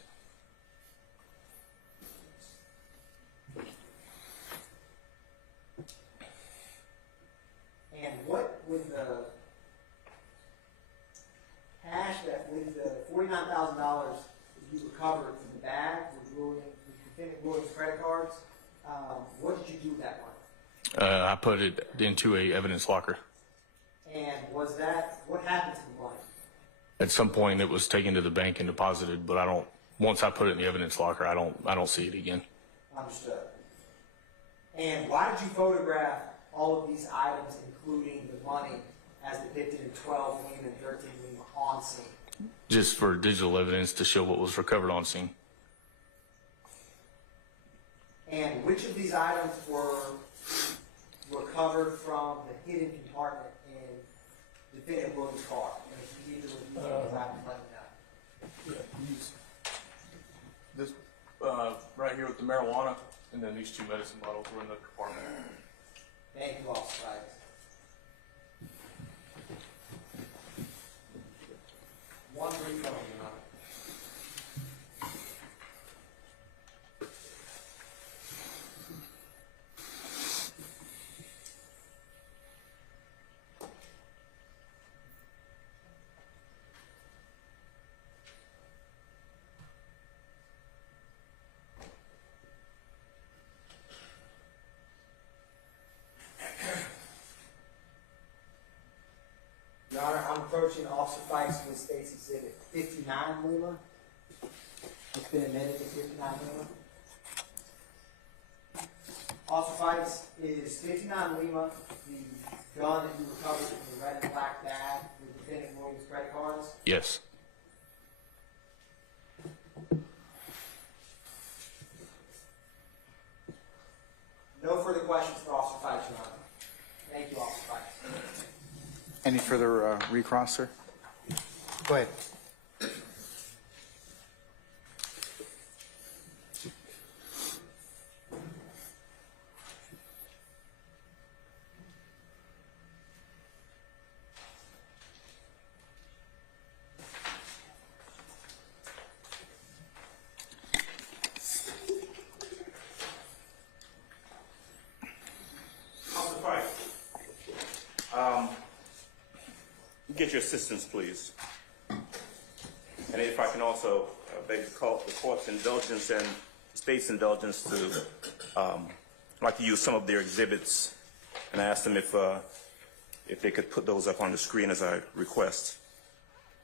And what would the cash that with the $49,000 that you recovered from the bag with defendant Williams' credit cards, what did you do with that money? I put it into a evidence locker. And was that, what happened to the money? At some point, it was taken to the bank and deposited, but I don't. Once I put it in the evidence locker, I don't see it again. Understood. And why did you photograph all of these items, including the money, as depicted in 12 Lima and 13 Lima on scene? Just for digital evidence to show what was recovered on scene. And which of these items were recovered from the hidden compartment in defendant Williams' car. And if you need to review those items, let me know. This, right here with the marijuana, and then these two medicine bottles were in the compartment. Thank you, Officer Fikes. One brief moment, Your Honor. Your Honor, I'm approaching Officer Fikes with State's Exhibit 59 Lima. It's been amended to 59 Lima. Officer Fikes, is 59 Lima the gun that you recovered in the red and black bag with defendant Williams' credit cards? Yes. No further questions for Officer Fikes, Your Honor. Thank you, Officer Fikes. Any further recross, sir? Go ahead. Officer Fikes, get your assistance, please. And if I can also beg the court's indulgence and the state's indulgence to, I'd like to use some of their exhibits and ask them if they could put those up on the screen as I request.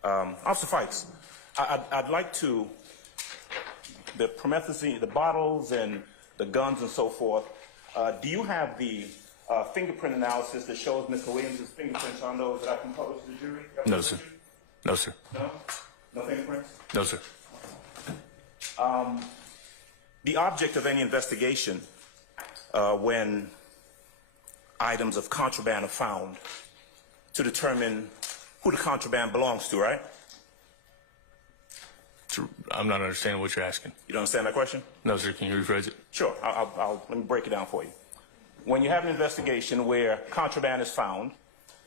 Officer Fikes, I'd like to, the promethazine, the bottles and the guns and so forth, do you have the fingerprint analysis that shows Mr. Williams' fingerprints on those that I can publish to the jury? No, sir. No, sir. No? No fingerprints? No, sir. The object of any investigation when items of contraband are found to determine who the contraband belongs to, right? I'm not understanding what you're asking. You don't understand my question? No, sir. Can you rephrase it? Sure. Let me break it down for you. When you have an investigation where contraband is found,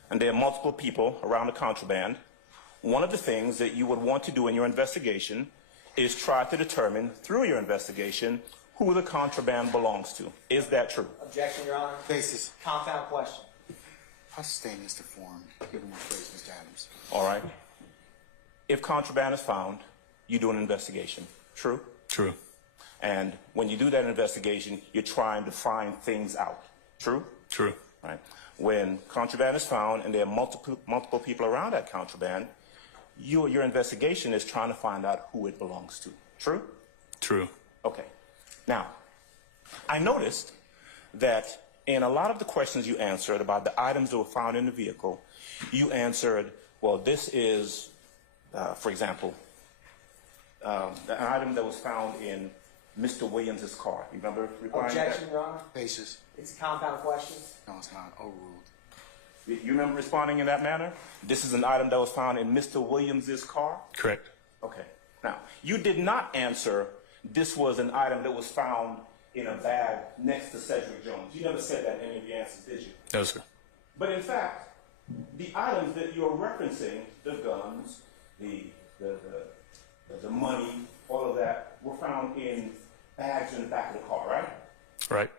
and there are multiple people around the contraband, one of the things that you would want to do in your investigation is try to determine, through your investigation, who the contraband belongs to. Is that true? Objection, Your Honor. Basis. Compound question. I'll sustain this deformed. Give him a phrase, Mr. Adams. All right. If contraband is found, you do an investigation. True? True. And when you do that investigation, you're trying to find things out. True? True. Right. When contraband is found and there are multiple people around that contraband, your investigation is trying to find out who it belongs to. True? True. Okay. Now, I noticed that in a lot of the questions you answered about the items that were found in the vehicle, you answered, well, this is, for example, an item that was found in Mr. Williams' car. You remember replying to that? Objection, Your Honor. Basis. It's a compound question. No, it's not. Overruled. You remember responding in that manner? This is an item that was found in Mr. Williams' car? Correct. Okay. Now, you did not answer this was an item that was found in a bag next to Cedric Jones. You never said that in any of your answers, did you? No, sir. But in fact, the items that you're referencing, the guns, the money, all of that, were found in bags in the back of the car, right? Right.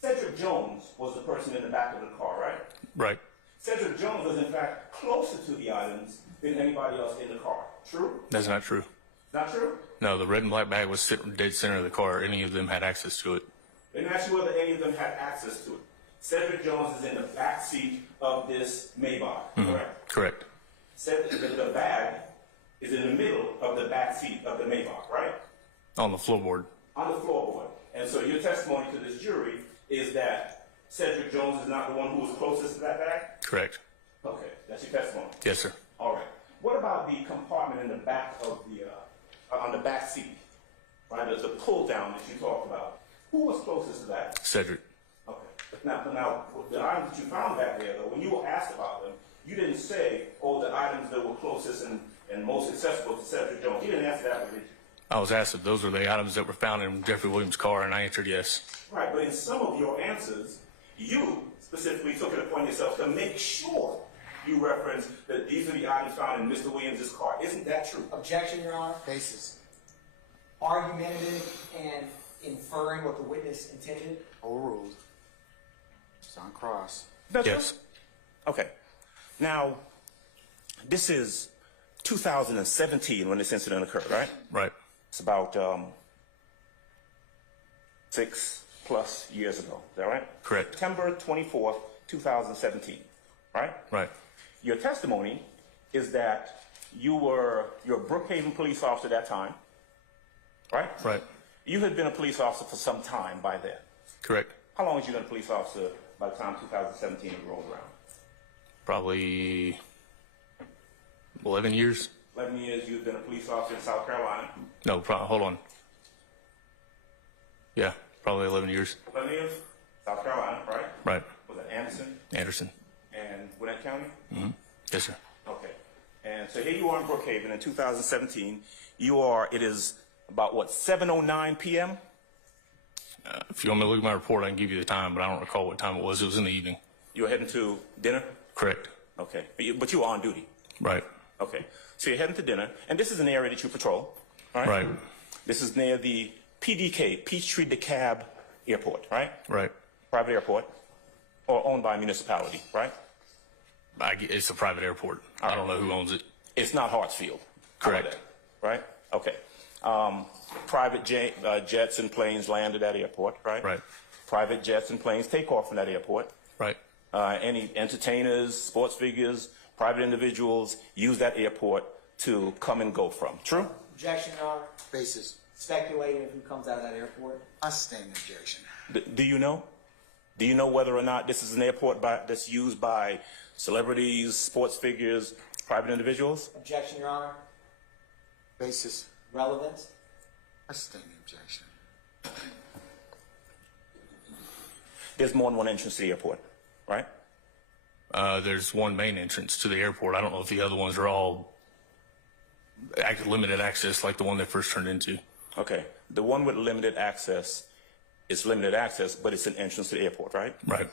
Cedric Jones was the person in the back of the car, right? Right. Cedric Jones was in fact closer to the items than anybody else in the car. True? That's not true. Not true? No, the red and black bag was sitting dead center of the car. Any of them had access to it. They didn't ask you whether any of them had access to it. Cedric Jones is in the back seat of this Maybach, correct? Correct. The bag is in the middle of the back seat of the Maybach, right? On the floorboard. On the floorboard. And so your testimony to this jury is that Cedric Jones is not the one who was closest to that bag? Correct. Okay, that's your testimony. Yes, sir. All right. What about the compartment in the back of the, on the back seat, right? The pull down that you talked about. Who was closest to that? Cedric. Okay. Now, the items that you found back there, though, when you were asked about them, you didn't say, oh, the items that were closest and most accessible to Cedric Jones. You didn't answer that one, did you? I was asked if those were the items that were found in Jeffrey Williams' car, and I answered yes. Right, but in some of your answers, you specifically took it upon yourself to make sure you reference that these are the items found in Mr. Williams' car. Isn't that true? Objection, Your Honor. Basis. Argumentative and inferring what the witness intended. Overruled. It's on cross. That's Yes. true? Okay. Now, this is 2017 when this incident occurred, right? Right. It's about 6+ years ago. Is that right? Correct. September 24th, 2017, right? Right. Your testimony is that you're a Brookhaven police officer at that time, right? Right. You had been a police officer for some time by then. Correct. How long had you been a police officer by the time 2017 rolled around? Probably 11 years. 11 years you've been a police officer in South Carolina. No, hold on. Yeah, probably 11 years. 11 years, South Carolina, right? Right. Was it Anderson Anderson. and Gwinnett County? Yes, sir. Okay. And so here you are in Brookhaven in 2017. It is about, what, 7:09 p.m.? If you want me to look at my report, I can give you the time, but I don't recall what time it was. It was in the evening. You were heading to dinner? Correct. Okay. But you were on duty? Right. Okay. So you're heading to dinner, and this is an area that you patrol, right? Right. This is near the PDK, Peachtree DeKalb Airport, right? Right. Private airport, or owned by a municipality, right? It's a private airport. I don't know who owns it. It's not Hartsfield. How about Correct. that? Right? Okay. Private jets and planes land at that airport, right? Right. Private jets and planes take off from that airport. Right. Any entertainers, sports figures, private individuals use that airport to come and go from. True? Objection, Your Honor. Basis. Speculating of who comes out of that airport. I sustain the objection. Do you know? Do you know whether or not this is an airport that's used by celebrities, sports figures, private individuals? Objection, Your Honor. Basis. Relevance. I sustain the objection. There's more than one entrance to the airport, right? There's one main entrance to the airport. I don't know if the other ones are all limited access like the one they first turned into. Okay. The one with limited access is limited access, but it's an entrance to the airport, right? Right.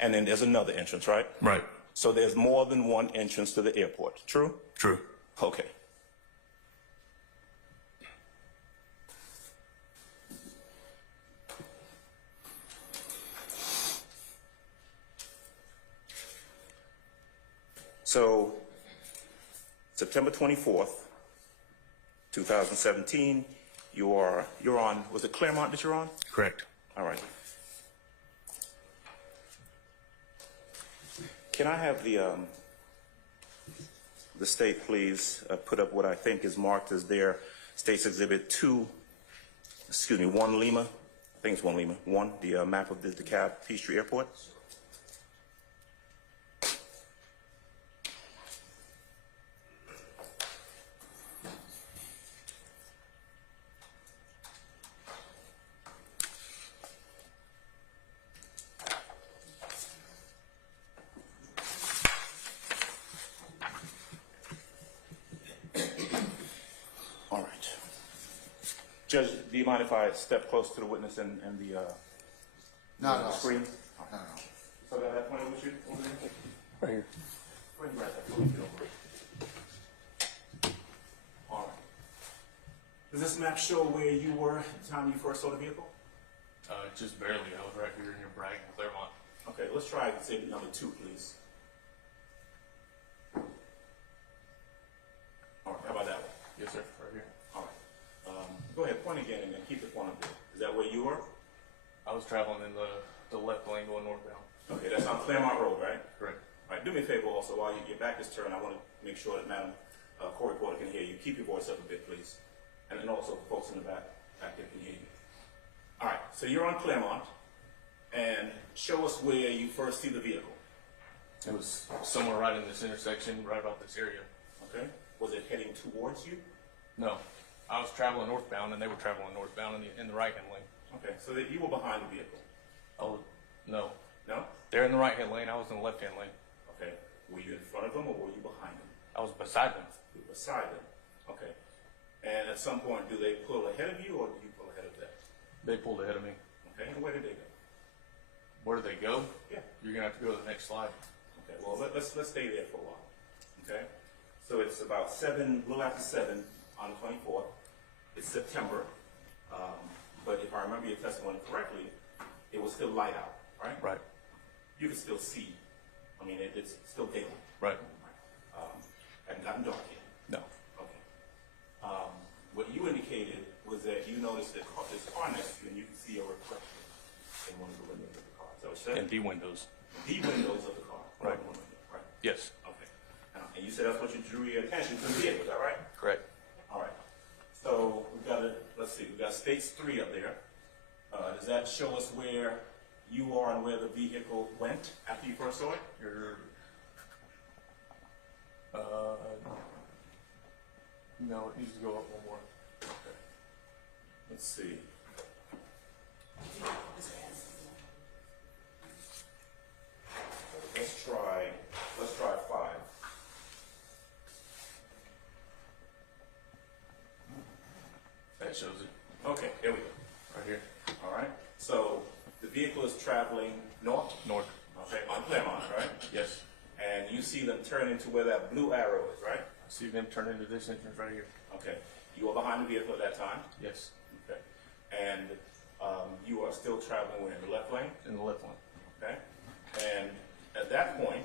And then there's another entrance, right? Right. So there's more than one entrance to the airport. True? True. Okay. So, September 24th, 2017, you're on, was it Claremont that you're on? Correct. All right. Can I have the state, please, put up what I think is marked as their State's Exhibit 1 Lima. I think it's 1 Lima. 1, the map of the DeKalb Peachtree Airport. All right. Judge, do you mind if I step close to the witness and the Not at all. screen? No, no. So got that pointer with you over there? Right here. Go ahead and grab that for me, if you don't mind. All right. Does this map show where you were at the time you first saw the vehicle? Just barely. I was right here near Bragg and Claremont. Okay, let's try exhibit number 2, please. All right, how about that one? Yes, sir. Right here. All right. Go ahead, point again and then keep the point up there. Is that where you were? I was traveling in the left lane going northbound. Okay, that's on Claremont Road, right? Correct. All right, do me a favor also, while your back is turned, I want to make sure that Madam Court Reporter can hear you. Keep your voice up a bit, please. And then also folks in the back there can hear you. All right, so you're on Claremont, and show us where you first see the vehicle. It was somewhere right in this intersection, right about this area. Okay? Was it heading towards you? No, I was traveling northbound, and they were traveling northbound in the right-hand lane. Okay, so that you were behind the vehicle. Oh, no. No? They're in the right-hand lane. I was in the left-hand lane. Okay. Were you in front of them or were you behind them? I was beside them. You were beside them. Okay. And at some point, do they pull ahead of you or do you pull ahead of them? They pulled ahead of me. Okay. And where did they go? Where did they go? Yeah. You're gonna have to go to the next slide. Okay. Well, let's stay there for a while. Okay. So it's about 7, a little after 7 on the 24th. It's September. But if I remember your testimony correctly, it was still light out, right? Right. You could still see. I mean, it's still daylight. Right. Hadn't gotten dark yet. No. Okay. What you indicated was that you noticed that this car next to you, and you could see a reflection in one of the windows of the car. So it's And the windows. the windows of the car. Right. One window, right? Yes. Okay. And you said that's what you drew your attention to the vehicle, is that right? Correct. All right. So we've got we've got States 3 up there. Does that show us where you are and where the vehicle went after you first saw it? No, it needs to go up one more. Okay. Let's see. Let's try 5. That shows it. Okay, here we go. Right here. All right. So the vehicle is traveling north. North. Okay, on Claremont, right? Yes. And you see them turn into where that blue arrow is, right? I see them turn into this entrance right here. Okay. You were behind the vehicle at that time. Yes. Okay. And you are still traveling where? In the left lane? In the left one. Okay. And at that point,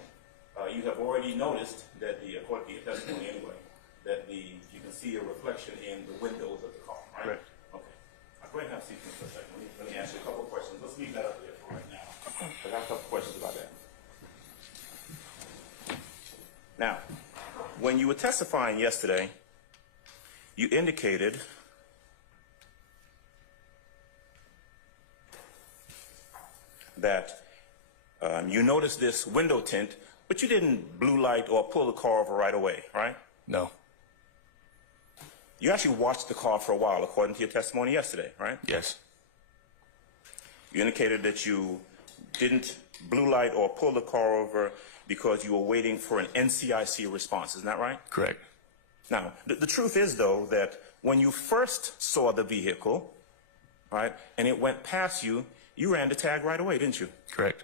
you have already noticed that according to your testimony anyway, that you can see a reflection in the windows of the car, right? Correct. Okay. I'll go ahead and have a seat for a second. Let me ask you a couple of questions. Let's leave that up there for right now. I got a couple of questions about that. Now, when you were testifying yesterday, you indicated that you noticed this window tint, but you didn't blue light or pull the car over right away, right? No. You actually watched the car for a while, according to your testimony yesterday, right? Yes. You indicated that you didn't blue light or pull the car over because you were waiting for an NCIC response, isn't that right? Correct. Now, the truth is, though, that when you first saw the vehicle, right, and it went past you, you ran the tag right away, didn't you? Correct.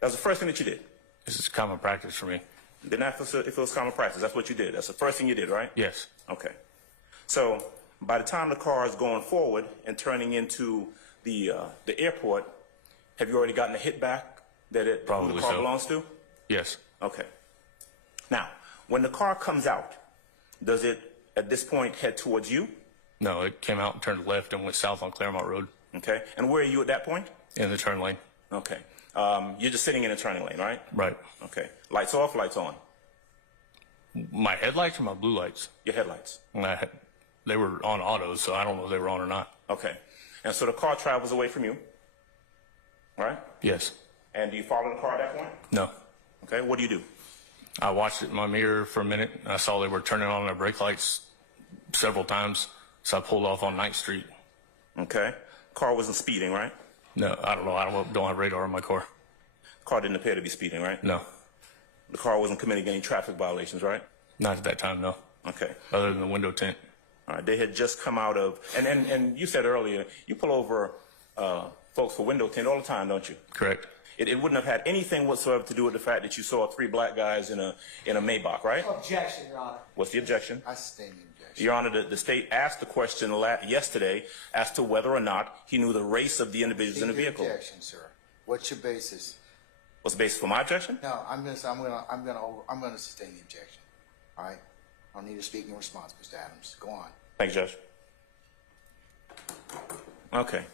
That was the first thing that you did. This is common practice for me. Didn't that if it was common practice? That's what you did. That's the first thing you did, right? Yes. Okay. So by the time the car is going forward and turning into the airport, have you already gotten a hit back that who Probably the car so. belongs to? Yes. Okay. Now, when the car comes out, does it at this point head towards you? No, it came out and turned left and went south on Claremont Road Okay. And where are you at that point? in the turn lane. Okay. You're just sitting in a turning lane, right? Right. Okay. Lights off, lights on. My headlights or my blue lights? Your headlights. They were on autos, so I don't know if they were on or not. Okay. And so the car travels away from you, right? Yes. And do you follow the car at that point? No. Okay. What do you do? I watched it in my mirror for a minute. And I saw they were turning on their brake lights several times, so I pulled off on 9th Street. Okay. Car wasn't speeding, right? No, I don't know. I don't have radar in my car. Car didn't appear to be speeding, right? No. The car wasn't committing any traffic violations, right? Not at that time, no. Okay. Other than the window tint. All right. They had just come out of, and you said earlier, you pull over folks for window tint all the time, don't you? Correct. It wouldn't have had anything whatsoever to do with the fact that you saw 3 black guys in a Maybach, right? Objection, Your Honor. What's the objection? I sustain the objection. Your Honor, the state asked the question yesterday as to whether or not he knew the race of the individuals in the vehicle. Objection, sir. What's your basis? What's the basis for my objection? No, I'm gonna sustain the objection. All right. I don't need a speaking response, Mr. Adams. Go on. Thank you, Judge. Okay.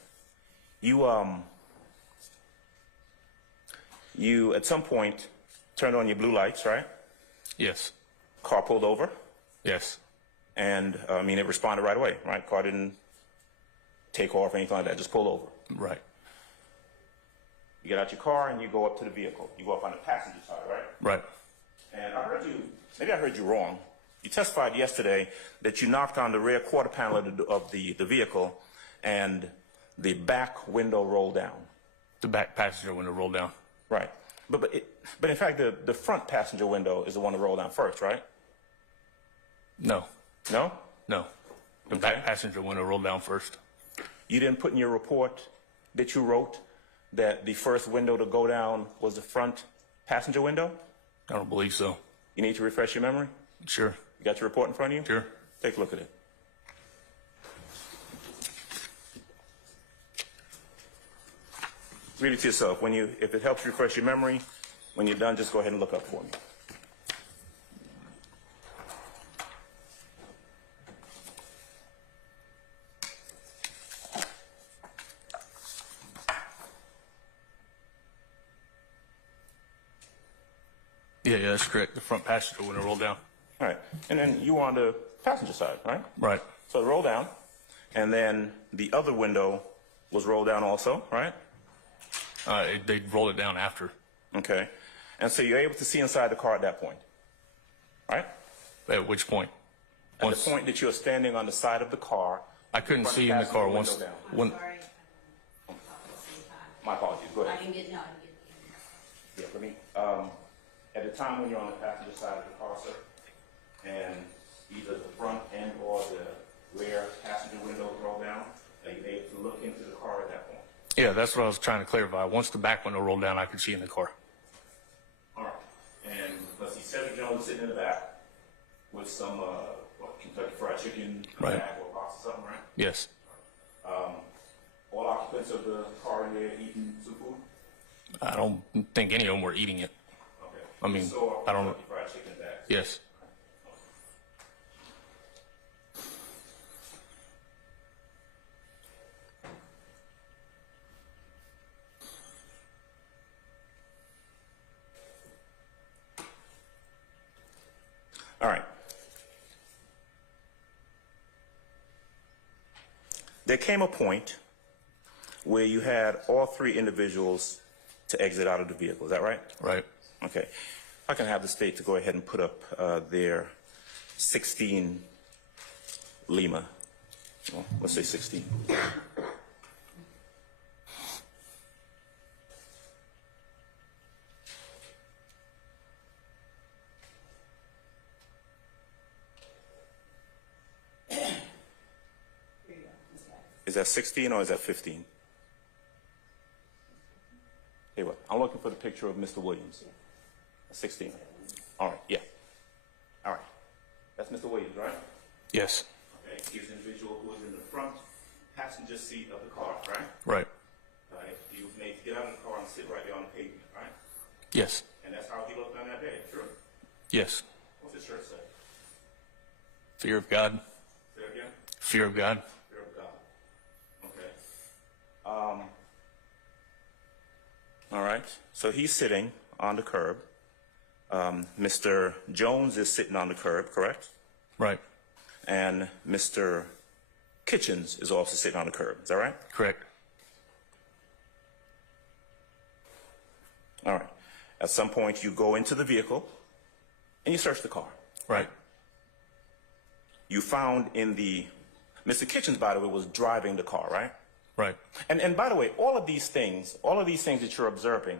You at some point turned on your blue lights, right? Yes. Car pulled over, Yes. and it responded right away, right? Car didn't take off or anything like that, just pulled over. Right. You get out your car and you go up to the vehicle. You go up on the passenger side, right? Right. And maybe I heard you wrong. You testified yesterday that you knocked on the rear quarter panel of the vehicle and the back window rolled down. The back passenger window rolled down. Right. But in fact, the front passenger window is the one that rolled down first, right? No, No? no. The Okay. back passenger window rolled down first. You didn't put in your report that you wrote that the first window to go down was the front passenger window? I don't believe so. You need to refresh your memory? Sure, You got your report in front of you? sure. Take a look at it. Read it to yourself. If it helps refresh your memory, when you're done, just go ahead and look up for me. Yeah, that's correct. The front passenger window rolled down. All right. And then you were on the passenger side, right? Right, So it rolled down, and then the other window was rolled down also, right? they rolled it down after. Okay. And so you're able to see inside the car at that point, right? At which point? At the point that you're standing on the side of the car. I couldn't front see in the passenger car window once. down. When, Sorry. My apologies. Go I ahead. didn't get, no, I didn't get. Yeah, for me. At the time when you're on the passenger side of the car, sir, and either the front end or the rear passenger windows roll down, are you able to look into the car at that point? yeah, that's what I was trying to clarify. Once the back window rolled down, I could see in the car. All right. And let's see, Cedric Jones is sitting in the back with some, Kentucky Fried Chicken in the Right. back or a box or something, right? Yes, All occupants of the car in there eating some food? I don't think any of them were eating it. Okay. I mean, So, I don't- Kentucky Fried Chicken in the back? Yes. All right. There came a point where you had all three individuals to exit out of the vehicle. Is that right? Right. Okay. I can have the state to go ahead and put up their 16 Lima. Well, let's say 16. Is that 16 or is that 15? Hey, what? I'm looking for the picture of Mr. Williams. 16. All right, yeah. All right. That's Mr. Williams, right? Yes. Okay. He's the individual who is in the front passenger seat of the car, right? Right. All right. He was made to get out of the car and sit right there on the pavement, right? Yes. And that's how he looked on that day, true? Yes. What's his shirt say? Fear of God. Say it again? Fear of God. Fear of God. Okay. All right. So he's sitting on the curb. Mr. Jones is sitting on the curb, correct? Right. And Mr. Kitchens is also sitting on the curb. Is that right? Correct. All right. At some point, you go into the vehicle and you search the car. Right. You found in the Mr. Kitchens, by the way, was driving the car, right? Right. And by the way, all of these things that you're observing,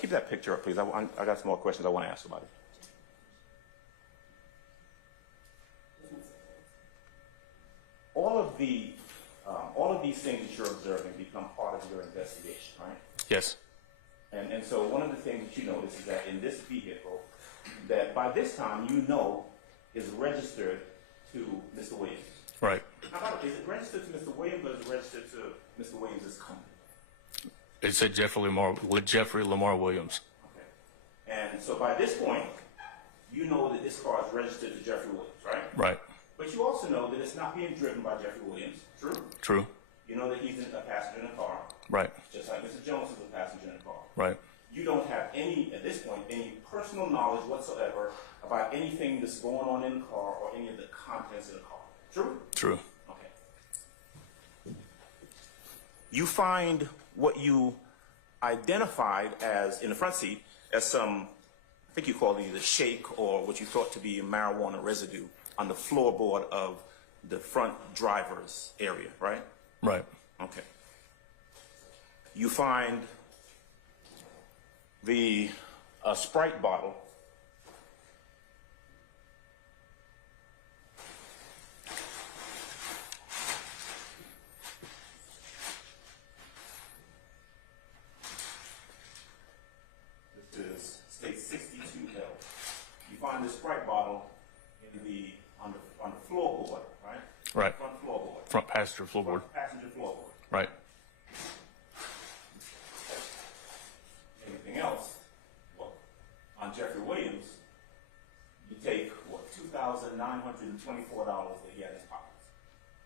keep that picture up, please. I got some more questions I want to ask about it. All of these things that you're observing become part of your investigation, right? Yes. And so one of the things that you notice is that in this vehicle, that by this time you know is registered to Mr. Williams. Right. How about, is it registered to Mr. Williams or is it registered to Mr. Williams' company? It said Jeffrey Lamar Williams. Okay. And so by this point, you know that this car is registered to Jeffrey Williams, right? Right. But you also know that it's not being driven by Jeffrey Williams, true? True. You know that he's a passenger in a car, Right. just like Mr. Jones is a passenger in a car. Right. You don't have at this point, any personal knowledge whatsoever about anything that's going on in the car or any of the contents in the car. True? True. Okay. You find what you identified as, in the front seat, as some, I think you called it either shake or what you thought to be marijuana residue on the floorboard of the front driver's area, right? Right. Okay. You find The Sprite bottle states 62L. You find this Sprite bottle on the floorboard, right? Right. Front floorboard. Front passenger floorboard. Front passenger floorboard. Right. Anything else? Well, on Jeffrey Williams, you take $2,924 that he had in his pockets.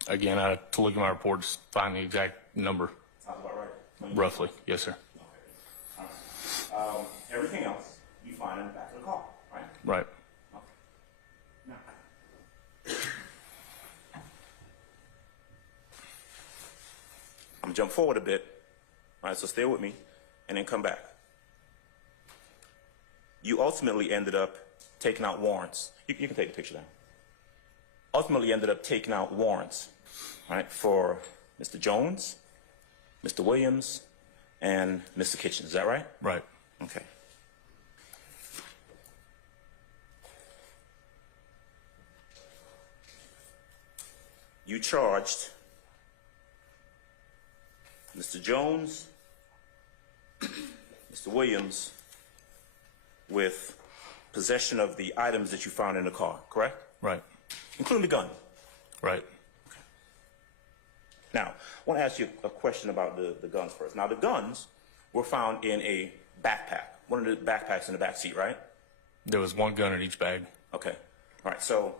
Again, I had to look at my reports, find the exact number. Sounds about right. Roughly, yes, sir. Okay. All right. Everything else you find in the back of the car, right? Right. Okay. Now, I'm gonna jump forward a bit. All right, so stay with me, and then come back. You ultimately ended up taking out warrants. You can take the picture down. Ultimately ended up taking out warrants, right, for Mr. Jones, Mr. Williams, and Mr. Kitchen. Is that right? Right. Okay. You charged Mr. Jones, Mr. Williams with possession of the items that you found in the car, correct? Right. Including the gun. Right. Now, I want to ask you a question about the guns first. Now, the guns were found in a backpack, one of the backpacks in the back seat, right? There was one gun in each bag. Okay. All right, so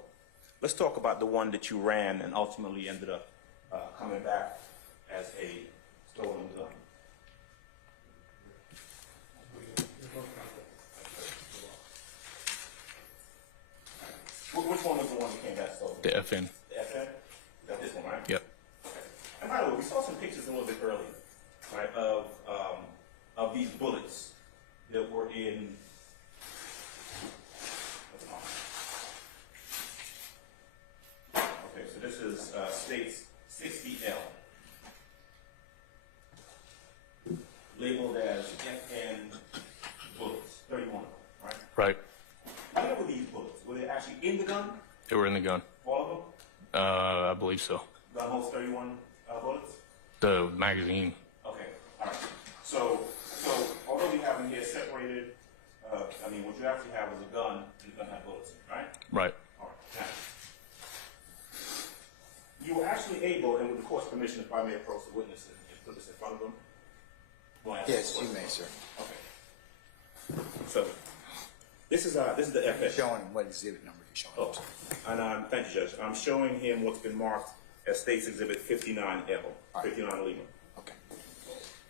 let's talk about the one that you ran and ultimately ended up coming back as a stolen gun. Which one was the one that came back stolen? The FN. The FN? That's this one, right? Yep. Okay. And by the way, we saw some pictures a little bit earlier, right, of these bullets that were in. Okay, so this is states 60L, labeled as FN bullets, 31, right? Right. Where were these bullets? Were they actually in the gun? They were in the gun. All of them? I believe so. Gun holds 31 bullets? The magazine. Okay, all right. So although we have them here separated, I mean, what you actually have is a gun, and the gun had bullets in it, right? Right. All right. Now, you were actually able, and with the court's permission, if I may approach the witness and put this in front of them. Yes, you may, sir. Okay. So, this is the FN. Showing what exhibit number you're showing. Oh, and thank you, Judge. I'm showing him what's been marked as State's Exhibit 59L, All right. 59 Lima. Okay.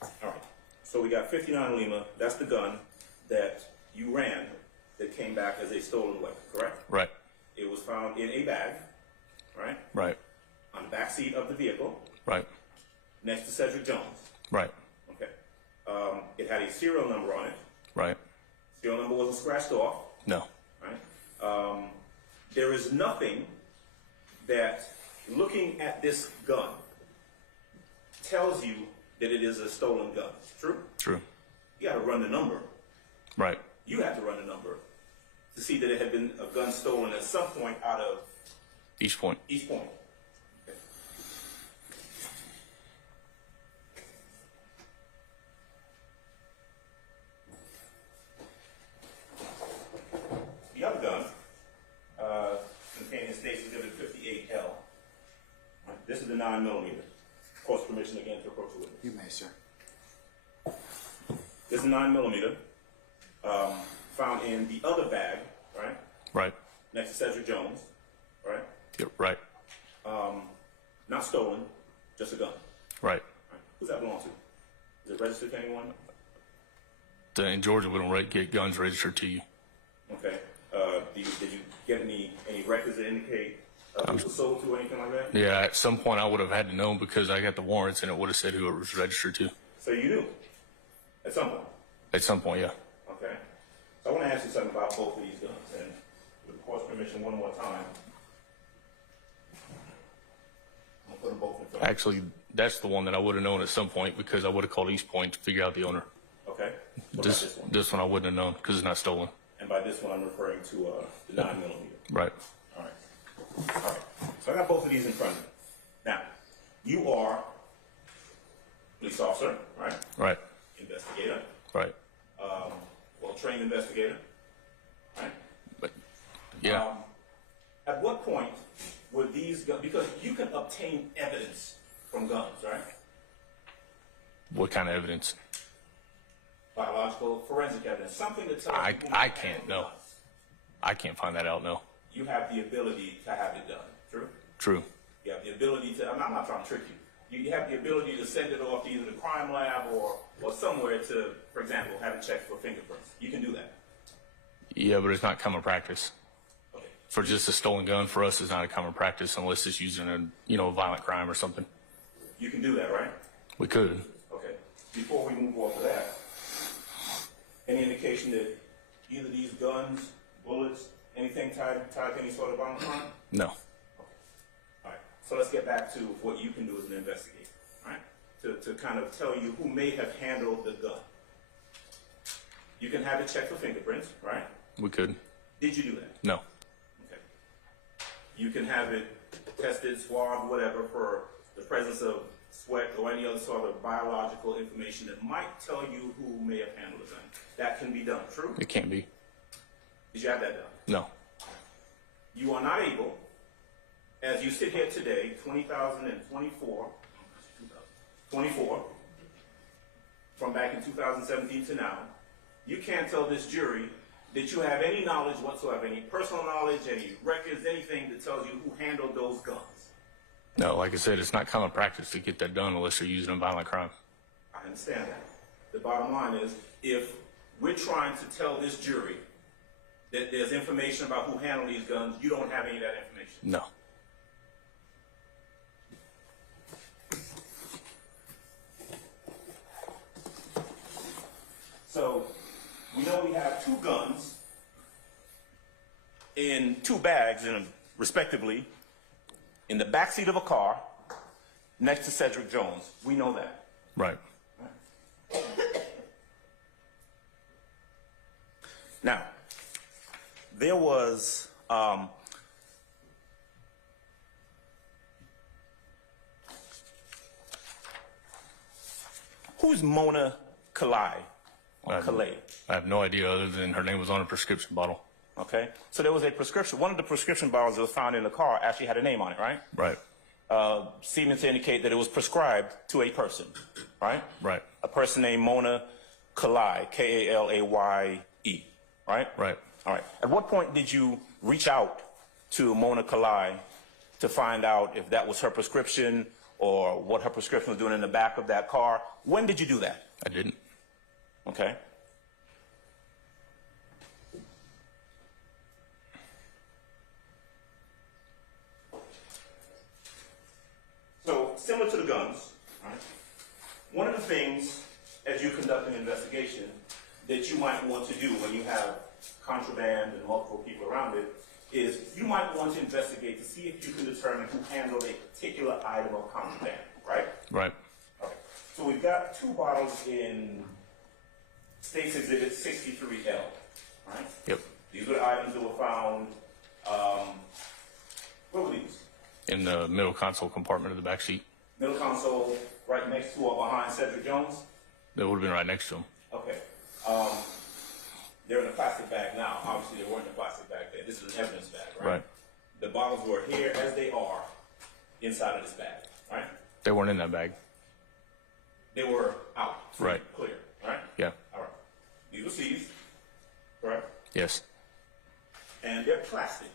All right. So we got 59 Lima. That's the gun that you ran that came back as a stolen weapon, correct? Right. It was found in a bag, right? Right. On the back seat of the vehicle, Right. next to Cedric Jones. Right. Okay. It had a serial number on it. Right. Serial number wasn't scratched off, No. right? There is nothing that, looking at this gun, tells you that it is a stolen gun. True? True. You got to run the number. Right. You had to run the number to see that it had been a gun stolen at some point out of Each point. East Point. Okay. The other gun containing State's Exhibit 58L. Right, this is the 9mm. Court's permission again to approach the witness. You may, sir. This is 9mm. Found in the other bag, right? Right. Next to Cedric Jones, right? Yep. Right. Not stolen, just a gun. Right. Right. Who's that belong to? Is it registered to anyone? In Georgia, we don't get guns registered to you. Okay. Did you get any records that indicate who it was sold to or anything like that? Yeah. At some point, I would have had to know because I got the warrants and it would have said who it was registered to. So you knew at some point. At some point, yeah. Okay. So I want to ask you something about both of these guns, and with the court's permission, one more time. I'm gonna put them both in front. Actually, that's the one that I would have known at some point because I would have called East Point to figure out the owner. Okay. What about this one? This one I wouldn't have known because it's not stolen. And by this one, I'm referring to the 9mm. Right. All right. All right. So I got both of these in front of me. Now, you are police officer, right? Right. Investigator. Right. Well-trained investigator, right? But yeah. At what point would these guns, because you can obtain evidence from guns, right? What kind of evidence? Biological, forensic evidence, something that tells you. I can't know. I can't find that out. No. You have the ability to have it done. True. True. You have the ability to. I'm not trying to trick you. You have the ability to send it off to either the crime lab or somewhere to, for example, have it checked for fingerprints. You can do that. Yeah, but it's not common practice. Okay. For just a stolen gun, for us, is not a common practice unless it's used in a violent crime or something. You can do that, right? We could. Okay. Before we move on to that, any indication that either these guns, bullets, anything tied to any sort of violent crime? No. Okay. All right. So let's get back to what you can do as an investigator, right? To kind of tell you who may have handled the gun. You can have it checked for fingerprints, right? We could. Did you do that? No. Okay. You can have it tested, swabbed, whatever, for the presence of sweat or any other sort of biological information that might tell you who may have handled the gun. That can be done, true? It can't be. Did you have that done? No. You are not able, as you sit here today, 24, from back in 2017 to now, you can't tell this jury that you have any knowledge whatsoever, any personal knowledge, any records, anything that tells you who handled those guns. No, like I said, it's not common practice to get that done unless you're using a violent crime. I understand that. The bottom line is, if we're trying to tell this jury that there's information about who handled these guns, you don't have any of that information. No. So, we know we have two guns in two bags, respectively, in the backseat of a car next to Cedric Jones. We know that. Right. Now, there was who's Mona Kalai? Or Kalei? I have no idea other than her name was on a prescription bottle. Okay, so there was a prescription. One of the prescription bottles that was found in the car actually had a name on it, right? Right. Seeming to indicate that it was prescribed to a person, right? Right. A person named Mona Kalai, K-A-L-A-Y-E, right? Right. All right. At what point did you reach out to Mona Kalai to find out if that was her prescription or what her prescription was doing in the back of that car? When did you do that? I didn't. Okay. So, similar to the guns, right? One of the things, as you conduct an investigation, that you might want to do when you have contraband and multiple people around it, is you might want to investigate to see if you can determine who handled a particular item of contraband, right? Right. Okay. So we've got two bottles in State's Exhibit 63L, right? Yep. These were the items that were found, where were these? In the middle console compartment of the back seat. Middle console, right next to or behind Cedric Jones? That would have been right next to him. Okay. They're in a plastic bag now. Obviously, they weren't in a plastic bag then. This is an evidence bag, right? Right. The bottles were here as they are inside of this bag, right? They weren't in that bag. They were out. Right. Clear, right? Yeah. All right. These were seized, correct? Yes. And they're plastic,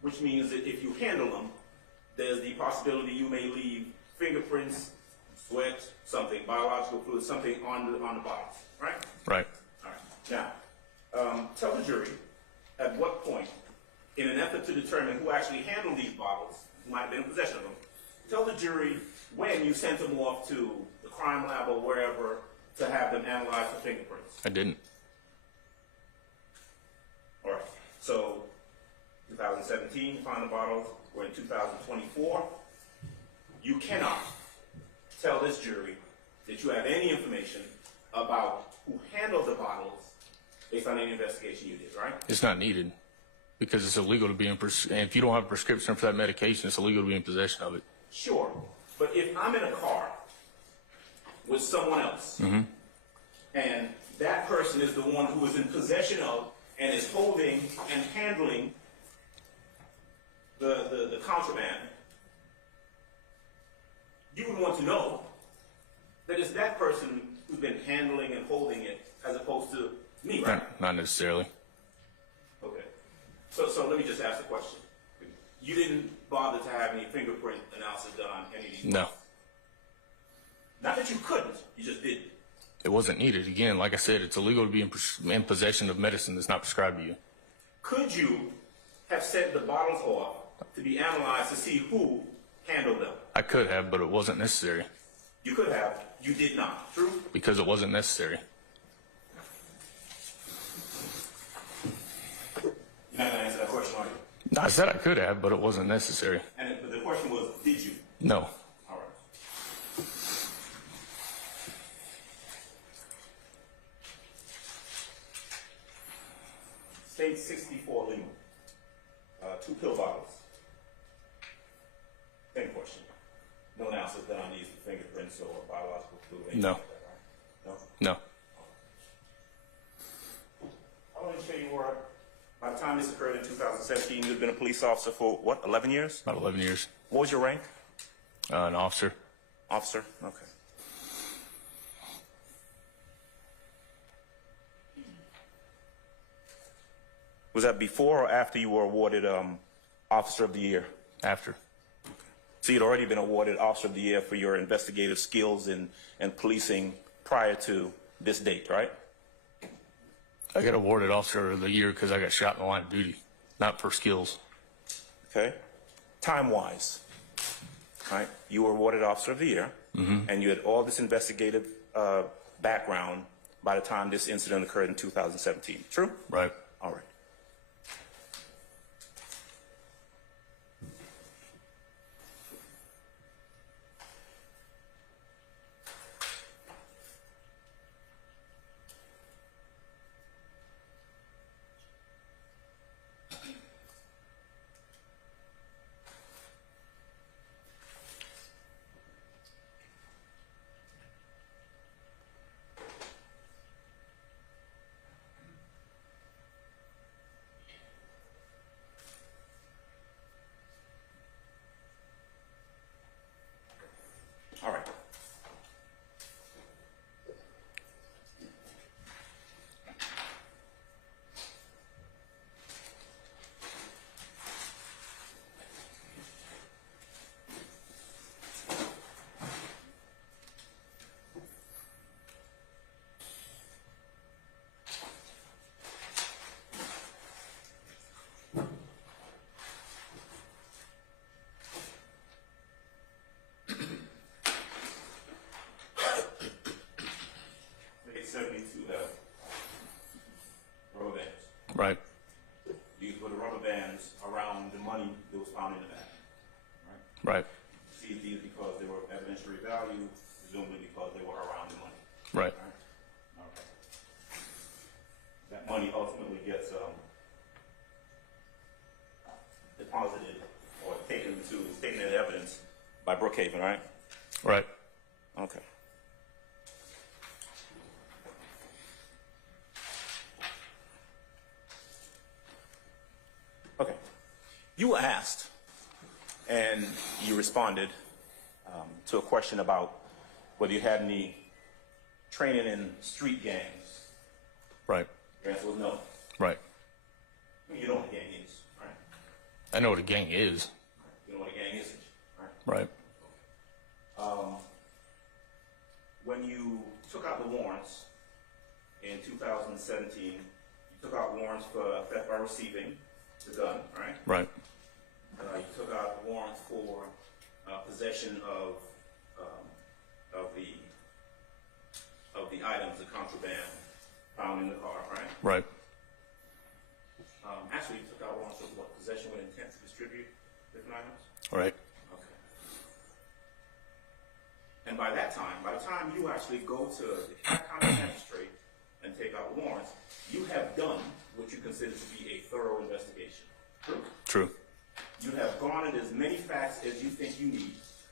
which means that if you handle them, there's the possibility you may leave fingerprints, sweat, something, biological fluid, something on the bottles, right? Right. All right. Now, tell the jury at what point, in an effort to determine who actually handled these bottles, who might have been in possession of them, tell the jury when you sent them off to the crime lab or wherever to have them analyzed for fingerprints. I didn't. All right. So, 2017, you found the bottles. We're in 2024. You cannot tell this jury that you have any information about who handled the bottles based on any investigation you did, right? It's not needed because it's illegal to be in, and if you don't have a prescription for that medication, it's illegal to be in possession of it. Sure, but if I'm in a car with someone else, and that person is the one who is in possession of and is holding and handling the contraband, you would want to know that it's that person who's been handling and holding it as opposed to me, right? Not necessarily. Okay. So let me just ask the question. You didn't bother to have any fingerprint analysis done on any of these? No. Not that you couldn't, you just didn't. It wasn't needed. Again, like I said, it's illegal to be in possession of medicine that's not prescribed to you. Could you have sent the bottles off to be analyzed to see who handled them? I could have, but it wasn't necessary You could have, you did not. True? because it wasn't necessary. You're not going to answer that question, are you? I said I could have, but it wasn't necessary. And the question was, did you? No. All right. State 64 Lima. 2 pill bottles. Same question. No analysis done on these fingerprints or biological fluid. anything No. like that, right? No? No. How long did you say you were? By the time this occurred in 2017, you'd been a police officer for what, 11 years? About 11 years. What was your rank? An officer. Officer? Okay. Was that before or after you were awarded Officer of the Year? After. So you'd already been awarded Officer of the Year for your investigative skills in policing prior to this date, right? I got awarded Officer of the Year because I got shot in the line of duty, not for skills. Okay. Time-wise, right? You were awarded Officer of the Year, and you had all this investigative background by the time this incident occurred in 2017. True? Right. All right. All right. Rubber bands. Right. These were the rubber bands around the money that was found in the bag. Right? Right. See these because they were of evidentiary value, presumably because they were around the money. Right. Okay. That money ultimately gets deposited or taken into evidence by Brookhaven, right? Right. Okay. Okay. You were asked, and you responded to a question about whether you had any training in street gangs. Right. Your answer was no. Right. I mean, you know what a gang is, right? I know what a gang is. You know what a gang is, right? Right. When you took out the warrants in 2017, you took out warrants for theft by receiving the gun, right? Right. You took out warrants for possession of the items, the contraband found in the car, right? Right. Actually, you took out warrants for what? Possession with intent to distribute different items? Right. Okay. And by the time you actually go to the county magistrate take out warrants, you have done what you consider to be a thorough investigation. True? True. You have garnered as many facts as you think you need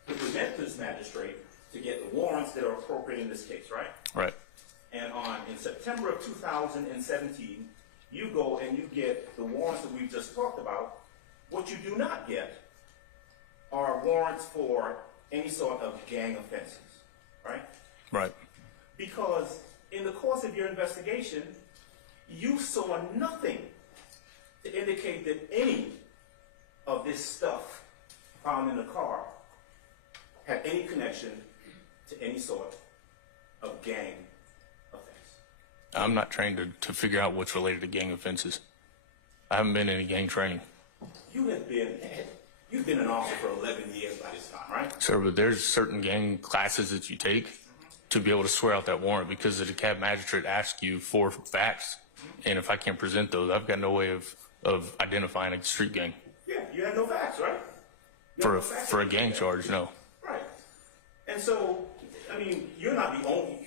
to present this magistrate to get the warrants that are appropriate in this case, right? Right. And in September of 2017, you go and you get the warrants that we've just talked about. What you do not get are warrants for any sort of gang offenses, right? Right. Because in the course of your investigation, you saw nothing to indicate that any of this stuff found in the car had any connection to any sort of gang offense. I'm not trained to figure out what's related to gang offenses. I haven't been in any gang training. You've been an officer for 11 years by this time, right? Sir, but there's certain gang classes that you take to be able to swear out that warrant because the DeKalb magistrate asks you for facts. And if I can't present those, I've got no way of identifying a street gang. Yeah, you had no facts, right? For a gang charge, no. Right. And so, I mean, you're not the only.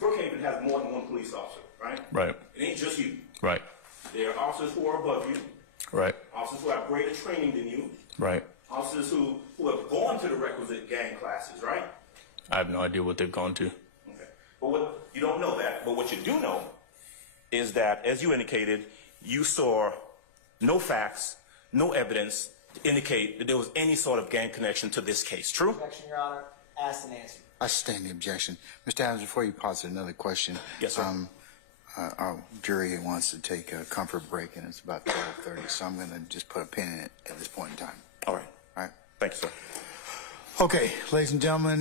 Brookhaven has more than one police officer, right? Right. It ain't just you. Right. There are officers who are above you, Right. officers who have greater training than you, Right. officers who have gone to the requisite gang classes, right? I have no idea what they've gone to. Okay. But what you don't know that, but what you do know is that, as you indicated, you saw no facts, no evidence to indicate that there was any sort of gang connection to this case. True? Objection, Your Honor. Asked and answered. I sustain the objection. Mr. Adams, before you posit another question. Yes, sir. Our jury wants to take a comfort break, and it's about 12:30, so I'm going to just put a pin in it at this point in time. All right. All right? Thank you, sir. Okay, ladies and gentlemen,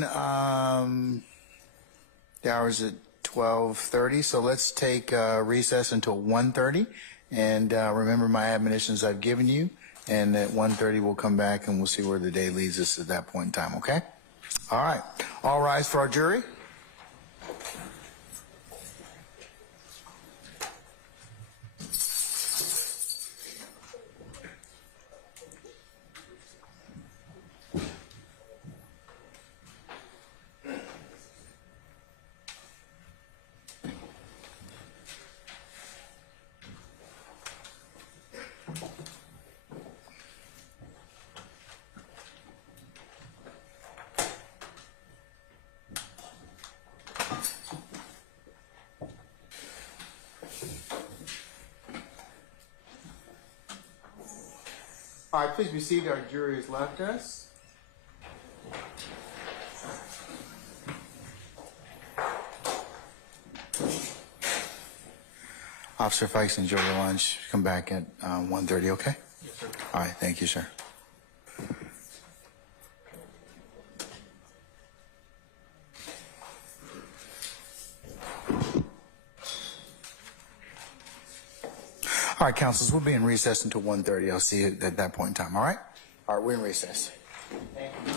the hour's at 12:30, so let's take recess until 1:30. And remember my admonitions I've given you, and at 1:30 we'll come back and we'll see where the day leads us at that point in time, okay? All right. All rise for our jury. All right, please be seated. Our jury has left us. Officer Fikes, enjoy your lunch. Come back at 1:30, okay? Yes, sir. All right, thank you, sir. All right, councils, we'll be in recess until 1:30. I'll see you at that point in time, all right? All right, we're in recess. Thank you.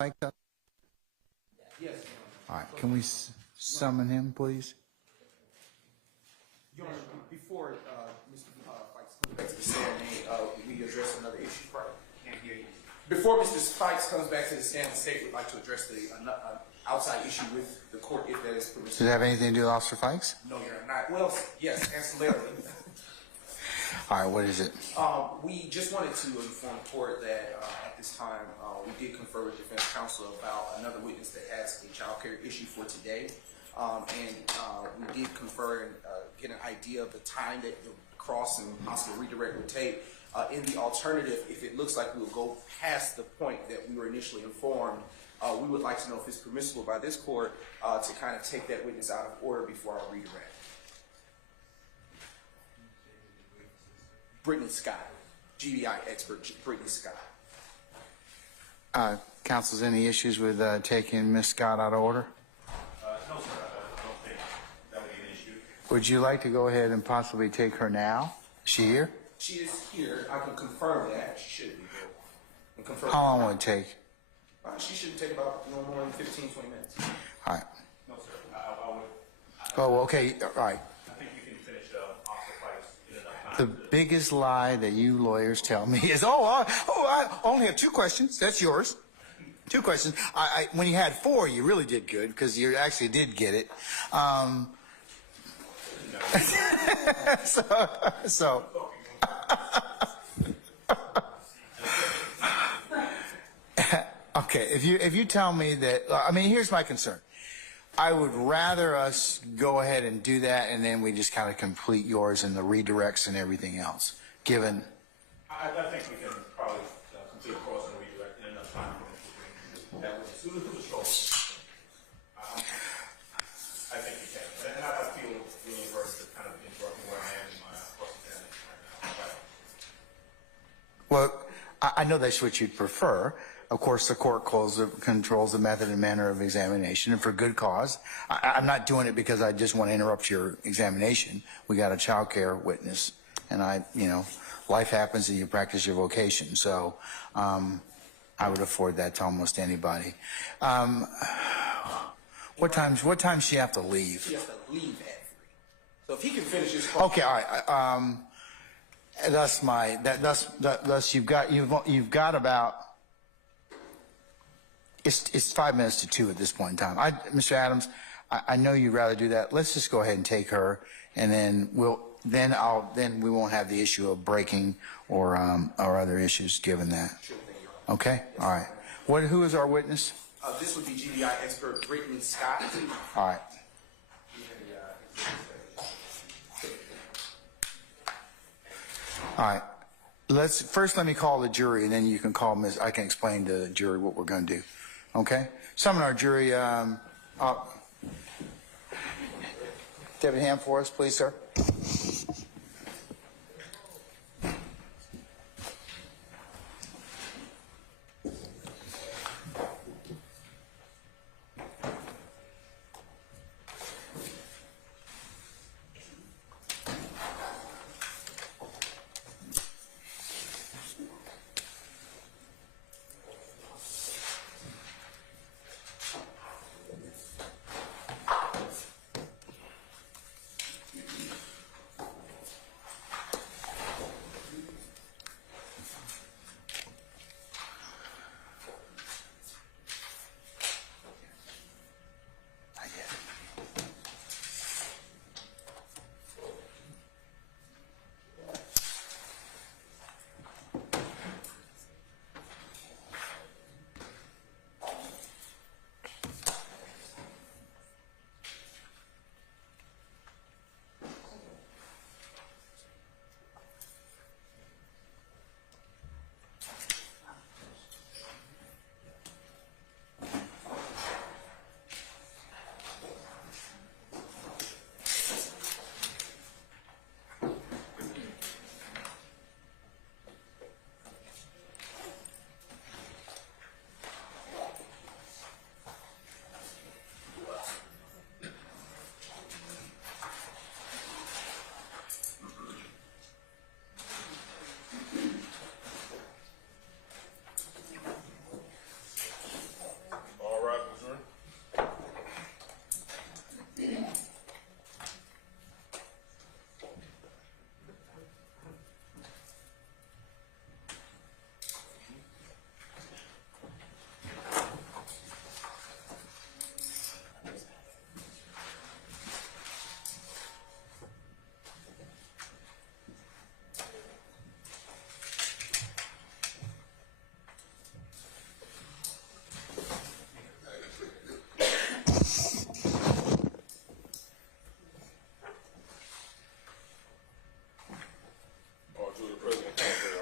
Fikes up? Yes. All right, can we summon him, please? Your Honor, before Mr. Fikes comes back to the stand, may we address another issue? Can't hear you. Before Mr. Fikes comes back to the stand, the state would like to address the outside issue with the court, if that is Does it permissible. have anything to do with Officer Fikes? No, Your Honor, not. Well, yes, ancillarily. All right, what is it? We just wanted to inform the court that at this time we did confer with defense counsel about another witness that has a child care issue for today. And we did confer and get an idea of the time that the cross and possible redirect would take. In the alternative, if it looks like we will go past the point that we were initially informed, we would like to know if it's permissible by this court to kind of take that witness out of order before our redirect. Brittany Scott, GBI expert, Brittany Scott. Counsel's any issues with taking Miss Scott out of order? No, sir, I don't think that would be an issue. Would you like to go ahead and possibly take her now? Is she here? She is here. I can confirm that. She should be here. And confirm. How long will it take? She should take about no more than 15, 20 minutes. All right. No, sir, I would, Oh, okay, all right. I think you can finish Officer Fikes in enough The time to. biggest lie that you lawyers tell me is, I only have 2 questions. That's yours. 2 questions. When you had 4, you really did good because you actually did get it. So okay, if you tell me that, I mean, here's my concern. I would rather us go ahead and do that, and then we just kind of complete yours and the redirects and everything else. Given, I think we can probably complete a cross and redirect in enough time for that as soon as it was told. I think we can. And I feel really averse to kind of interrupting where I am in my cross-examination right now. well, I know that's what you'd prefer. Of course, the court controls the method and manner of examination, and for good cause. I'm not doing it because I just want to interrupt your examination. We got a child care witness, and life happens and you practice your vocation. So I would afford that to almost anybody. What time she have to leave? She has to leave at 3. So if he can finish his Okay, all right. Thus you've got about. It's 5 minutes to 2 at this point in time. Mr. Adams, I know you'd rather do that. Let's just go ahead and take her, and then we won't have the issue of breaking or other issues given that. Sure thing, Your Honor. Okay, all right. Who is our witness? This would be GBI expert Brittany Scott. All right. All right. Let me call the jury, and then you can call Ms. I can explain to the jury what we're going to do. Okay? Summon our jury. Deputy Ham for us, please, sir.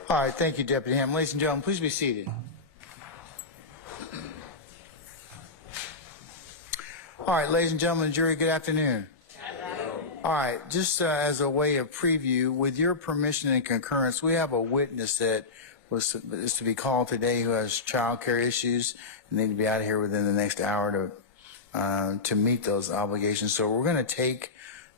All right, thank you, Deputy Ham. Ladies and gentlemen, please be seated. All right, ladies and gentlemen, jury, good afternoon. All right, just as a way of preview, with your permission and concurrence, we have a witness that is to be called today who has child care issues and need to be out of here within the next hour to meet those obligations. So we're going to take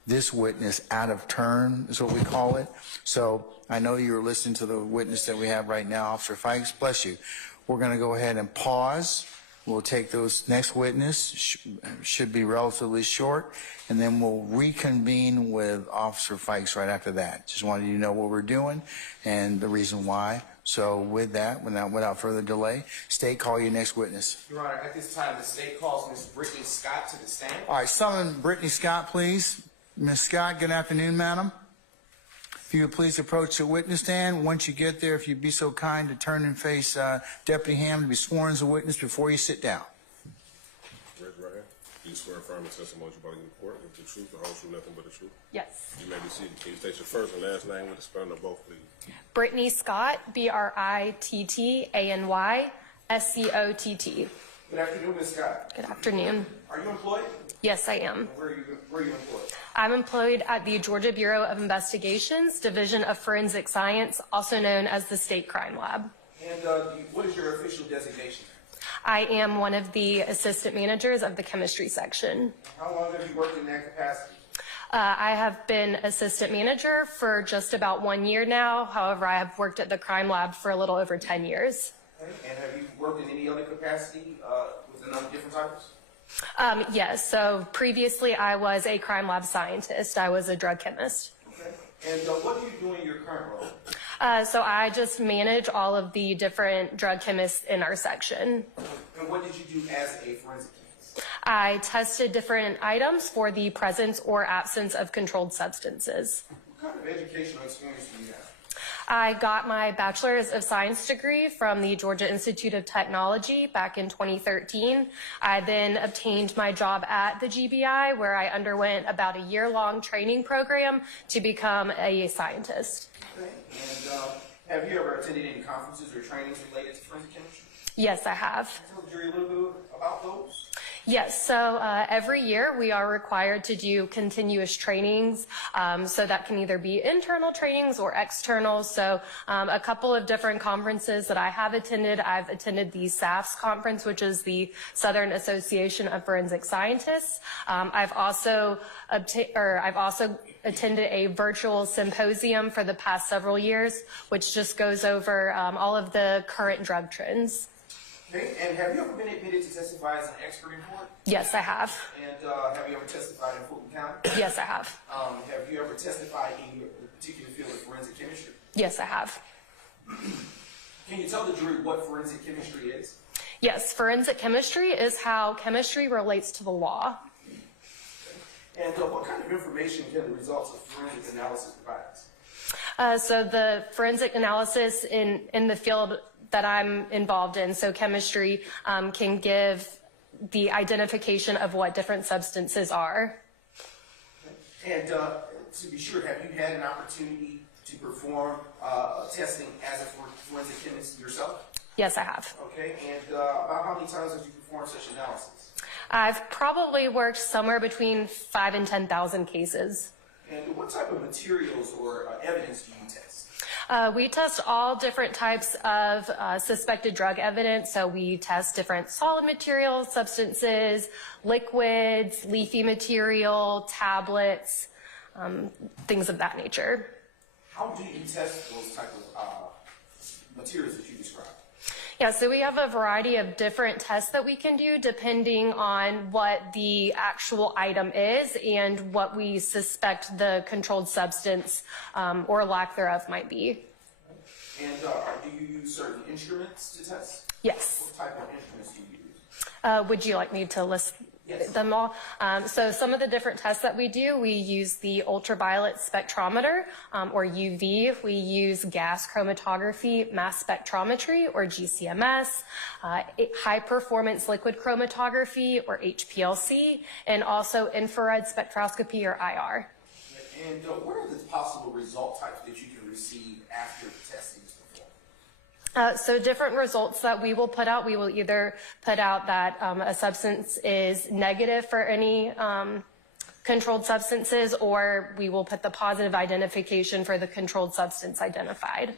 this witness out of turn, is what we call it. So I know you're listening to the witness that we have right now, Officer Fikes. Bless you. We're going to go ahead and pause. We'll take those next witness, should be relatively short, and then we'll reconvene with Officer Fikes right after that. Just wanted you to know what we're doing and the reason why. So with that, without further delay, State, call your next witness. Your Honor, at this time, the state calls Ms. Brittany Scott to the stand. All right, summon Brittany Scott, please. Ms. Scott, good afternoon, madam. If you would please approach the witness stand. Once you get there, if you'd be so kind to turn and face Deputy Ham to be sworn as a witness before you sit down. Raise your right hand. Do you swear and affirm the testimony you're about to give in court is the truth, the whole truth, nothing but the truth? Yes. You may be seated. Can you state your first and last name with the spelling of both, please? Brittany Scott, BRITTANY SCOTT. Good afternoon, Ms. Scott. Good afternoon. Are you employed? Yes, I am. Where are you employed? I'm employed at the Georgia Bureau of Investigations, Division of Forensic Science, also known as the State Crime Lab. And what is your official designation? I am one of the assistant managers of the chemistry section. How long have you worked in that capacity? I have been assistant manager for just about 1 year now. However, I have worked at the crime lab for a little over 10 years. Okay. And have you worked in any other capacity with another different types? Yes, so previously I was a crime lab scientist. I was a drug chemist. Okay. And what do you do in your current role? So I just manage all of the different drug chemists in our section. And what did you do as a forensic chemist? I tested different items for the presence or absence of controlled substances. What kind of educational experience do you have? I got my Bachelor's of Science degree from the Georgia Institute of Technology back in 2013. I then obtained my job at the GBI, where I underwent about a year-long training program to become a scientist. Okay. And have you ever attended any conferences or trainings related to forensic chemistry? Yes, I have. Tell the jury a little bit about those. Yes, so every year we are required to do continuous trainings, so that can either be internal trainings or external. So a couple of different conferences that I have attended. I've attended the SAFS conference, which is the Southern Association of Forensic Scientists. I've also attended a virtual symposium for the past several years, which just goes over all of the current drug trends. Okay, and have you ever been admitted to testify as an expert in court? Yes, I have. And have you ever testified in Fulton County? Yes, I have. Have you ever testified in your particular field of forensic chemistry? Yes, I have. Can you tell the jury what forensic chemistry is? Yes, forensic chemistry is how chemistry relates to the law. And what kind of information can the results of forensic analysis provide us? So the forensic analysis in the field that I'm involved in, so chemistry, can give the identification of what different substances are. And to be sure, have you had an opportunity to perform testing as a forensic chemist yourself? Yes, I have. Okay, and about how many times have you performed such analysis? I've probably worked somewhere between 5,000 and 10,000 cases. And what type of materials or evidence do you test? We test all different types of suspected drug evidence. So we test different solid materials, substances, liquids, leafy material, tablets, things of that nature. How do you test those type of materials that you described? Yeah, so we have a variety of different tests that we can do depending on what the actual item is and what we suspect the controlled substance or lack thereof might be. And do you use certain instruments to test? Yes. What type of instruments do you use? Would you like me to list Yes. them all? So some of the different tests that we do, we use the ultraviolet spectrometer or UV. We use gas chromatography, mass spectrometry or GCMS, high performance liquid chromatography or HPLC, and also infrared spectroscopy or IR. And what are the possible result types that you can receive after the testing is performed? So different results that we will put out, we will either put out that a substance is negative for any controlled substances, or we will put the positive identification for the controlled substance identified.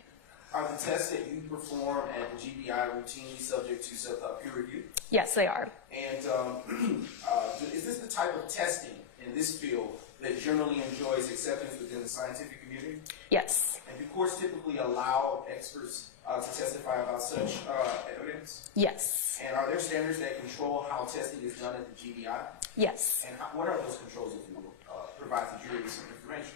Are the tests that you perform at the GBI routinely subject to peer review? Yes, they are. And is this the type of testing in this field that generally enjoys acceptance within the scientific community? Yes. And do courts typically allow experts to testify about such evidence? Yes. And are there standards that control how testing is done at the GBI? Yes. And what are those controls, if you will, provide the jury with some information?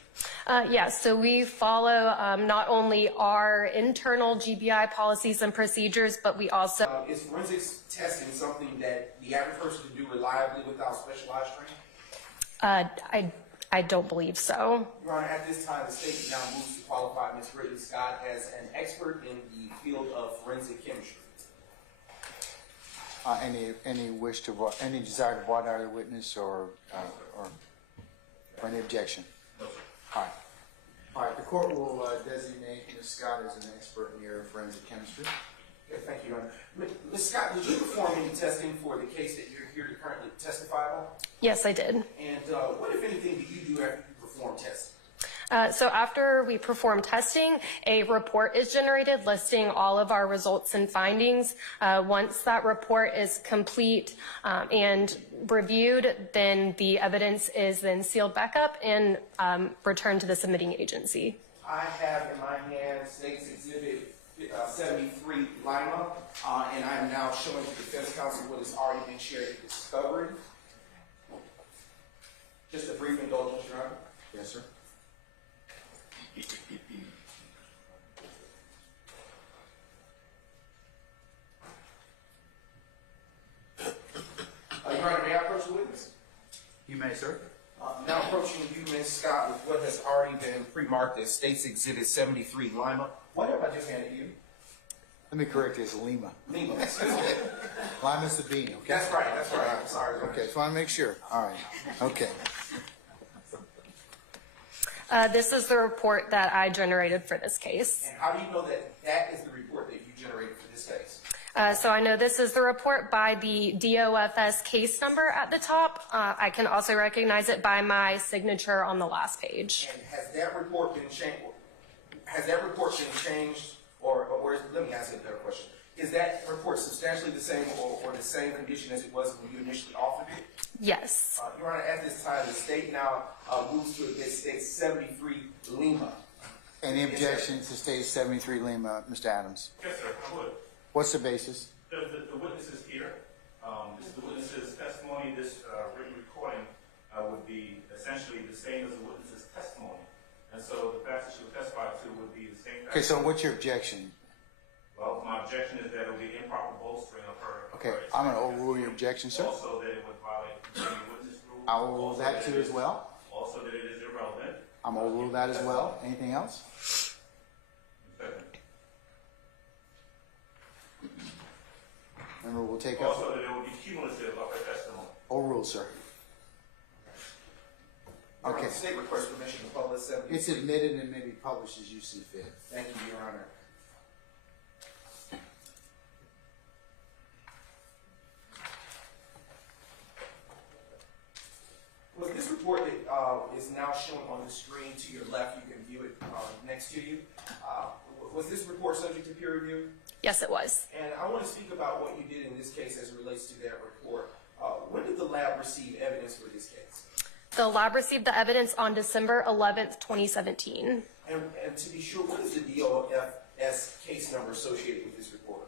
Yes, so we follow not only our internal GBI policies and procedures, but we also... Is forensics testing something that the average person can do reliably without specialized training? I don't believe so. Your Honor, at this time, the state now moves to qualify Ms. Brittany Scott as an expert in the field of forensic chemistry. Any desire to void out the witness or any objection? No, sir. All right. All right, the court will designate Ms. Scott as an expert in the area of forensic chemistry. Okay, thank you, Your Honor. Ms. Scott, did you perform any testing for the case that you're here to currently testify on? Yes, I did. And what, if anything, do you do after you perform testing? So after we perform testing, a report is generated listing all of our results and findings. Once that report is complete and reviewed, then the evidence is then sealed back up and returned to the submitting agency. I have in my hand State's Exhibit 73, Lima, and I am now showing to the defense counsel what has already been shared at discovery. Just a brief indulgence, Your Honor. Yes, sir. Your Honor, may I approach the witness? You may, sir. Now approaching you, Ms. Scott, with what has already been pre-marked as State's Exhibit 73, Lima. What have I just handed you? Let me correct this, Lima. Lima, excuse me. Lima's the bean, okay? That's right, I'm sorry. Okay, just want to make sure. All right, okay. This is the report that I generated for this case. And how do you know that that is the report that you generated for this case? So I know this is the report by the DOFS case number at the top. I can also recognize it by my signature on the last page. And has that report been changed? Or let me ask you a better question. Is that report substantially the same or the same condition as it was when you initially offered it? Yes. Your Honor, at this time, the state now moves to admit State 73, Lima. Any objections to State 73 Lima, Mr. Adams? Yes, sir, I would. What's the basis? The witness is here. This is the witness's testimony. This written recording would be essentially the same as the witness's testimony. And so the fact that she would testify to would be the same. Okay, so what's your objection? Well, my objection is that it would be improper bolstering of her. Okay, I'm going to overrule your objection, sir. Also that it would violate the witness rule. I will rule that too as well. Also that it is irrelevant. I'm going to rule that as well. Anything else? Second. Remember, we'll take up. Also that it would be cumulative of her testimony. Overruled, sir. Your Okay. Honor, the state requests permission to publish 73. It's admitted and may be published as you see fit. Thank you, Your Honor. Was this report that is now shown on the screen to your left, you can view it next to you, was this report subject to peer review? Yes, it was. And I want to speak about what you did in this case as it relates to that report. When did the lab receive evidence for this case? The lab received the evidence on December 11th, 2017. And to be sure, what is the DOFS case number associated with this report?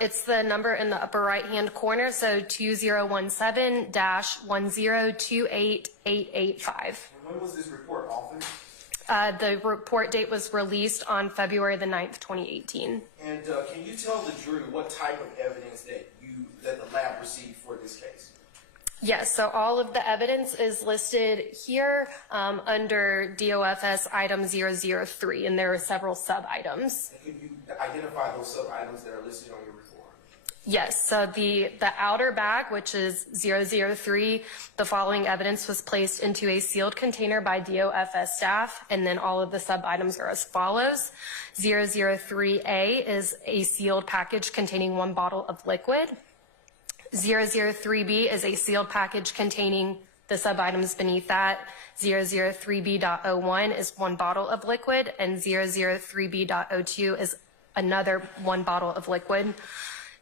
It's the number in the upper right-hand corner, so 2017-1028885. And when was this report authored? The report date was released on February the 9th, 2018. And can you tell the jury what type of evidence that the lab received for this case? Yes, so all of the evidence is listed here under DOFS item 003, and there are several sub-items. And can you identify those sub-items that are listed on your report? Yes, so the outer bag, which is 003, the following evidence was placed into a sealed container by DOFS staff, and then all of the sub-items are as follows. 003A is a sealed package containing 1 bottle of liquid. 003B is a sealed package containing the sub-items beneath that. 003B.01 is 1 bottle of liquid, and 003B.02 is another 1 bottle of liquid.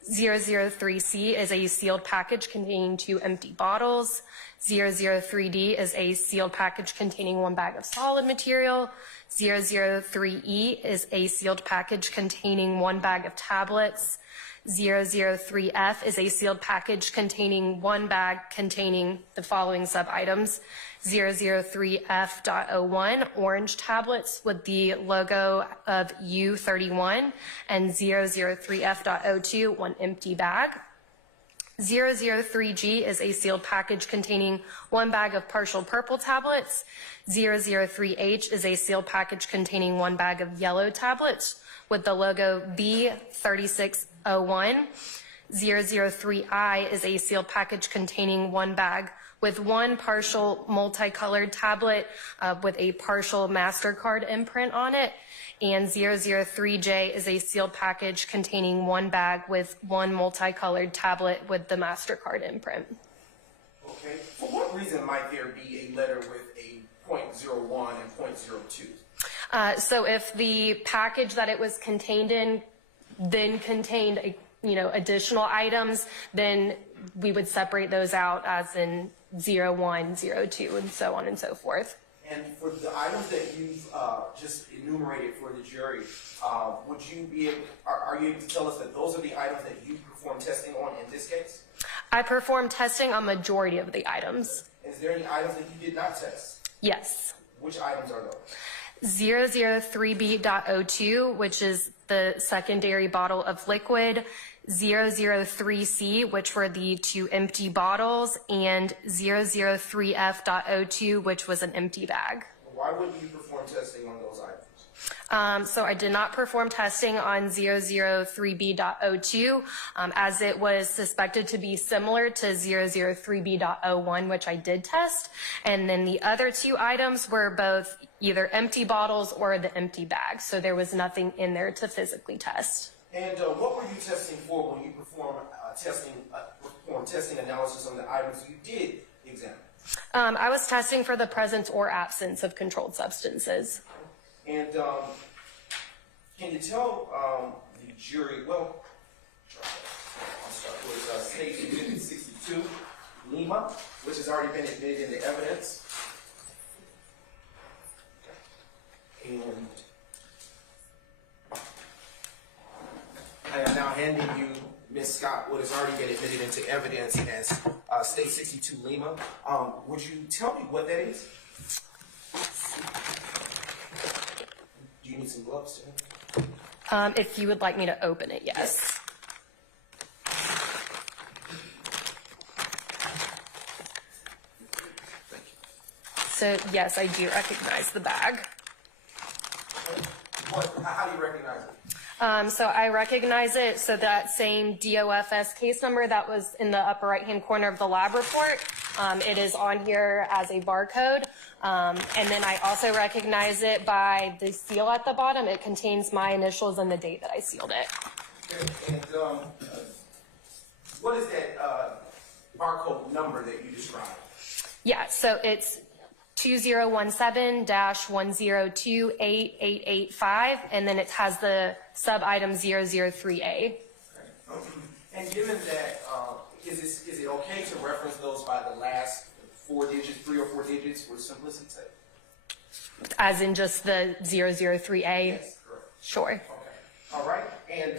003C is a sealed package containing 2 empty bottles. 003D is a sealed package containing 1 bag of solid material. 003E is a sealed package containing 1 bag of tablets. 003F is a sealed package containing 1 bag containing the following sub-items. 003F.01, orange tablets with the logo of U31, and 003F.02, 1 empty bag. 003G is a sealed package containing 1 bag of partial purple tablets. 003H is a sealed package containing 1 bag of yellow tablets with the logo B3601. 003I is a sealed package containing 1 bag with 1 partial multicolored tablet with a partial MasterCard imprint on it. And 003J is a sealed package containing 1 bag with 1 multicolored tablet with the MasterCard imprint. Okay. For what reason might there be a letter with a .01 and .02? So if the package that it was contained in then contained additional items, then we would separate those out as in 01, 02, and so on and so forth. And for the items that you've just enumerated for the jury, are you able to tell us that those are the items that you perform testing on in this case? I performed testing on majority of the items. Is there any items that you did not test? Yes. Which items are those? 003B.02, which is the secondary bottle of liquid. 003C, which were the 2 empty bottles, and 003F.02, which was an empty bag. Why wouldn't you perform testing on those items? So I did not perform testing on 003B.02 as it was suspected to be similar to 003B.01, which I did test. And then the other 2 items were both either empty bottles or the empty bag. So there was nothing in there to physically test. And what were you testing for when you perform testing analysis on the items you did examine? I was testing for the presence or absence of controlled substances. And can you tell the jury, I'll start with State Exhibit 62, Lima, which has already been admitted into evidence. And I am now handing you, Ms. Scott, what has already been admitted into evidence as State 62 Lima. Would you tell me what that is? Do you need some gloves too? If you would like me to open it, yes. So, yes, I do recognize the bag. How do you recognize it? So I recognize it. So that same DOFS case number that was in the upper right-hand corner of the lab report, it is on here as a barcode. And then I also recognize it by the seal at the bottom. It contains my initials and the date that I sealed it. Okay. And what is that barcode number that you described? Yeah, so it's 2017-10288885, and then it has the sub-item 003A. Okay. And given that, is it okay to reference those by the last 4 digits, 3 or 4 digits for simplicity's sake? As in just the 003A? Yes, correct. Sure. Okay. All right. And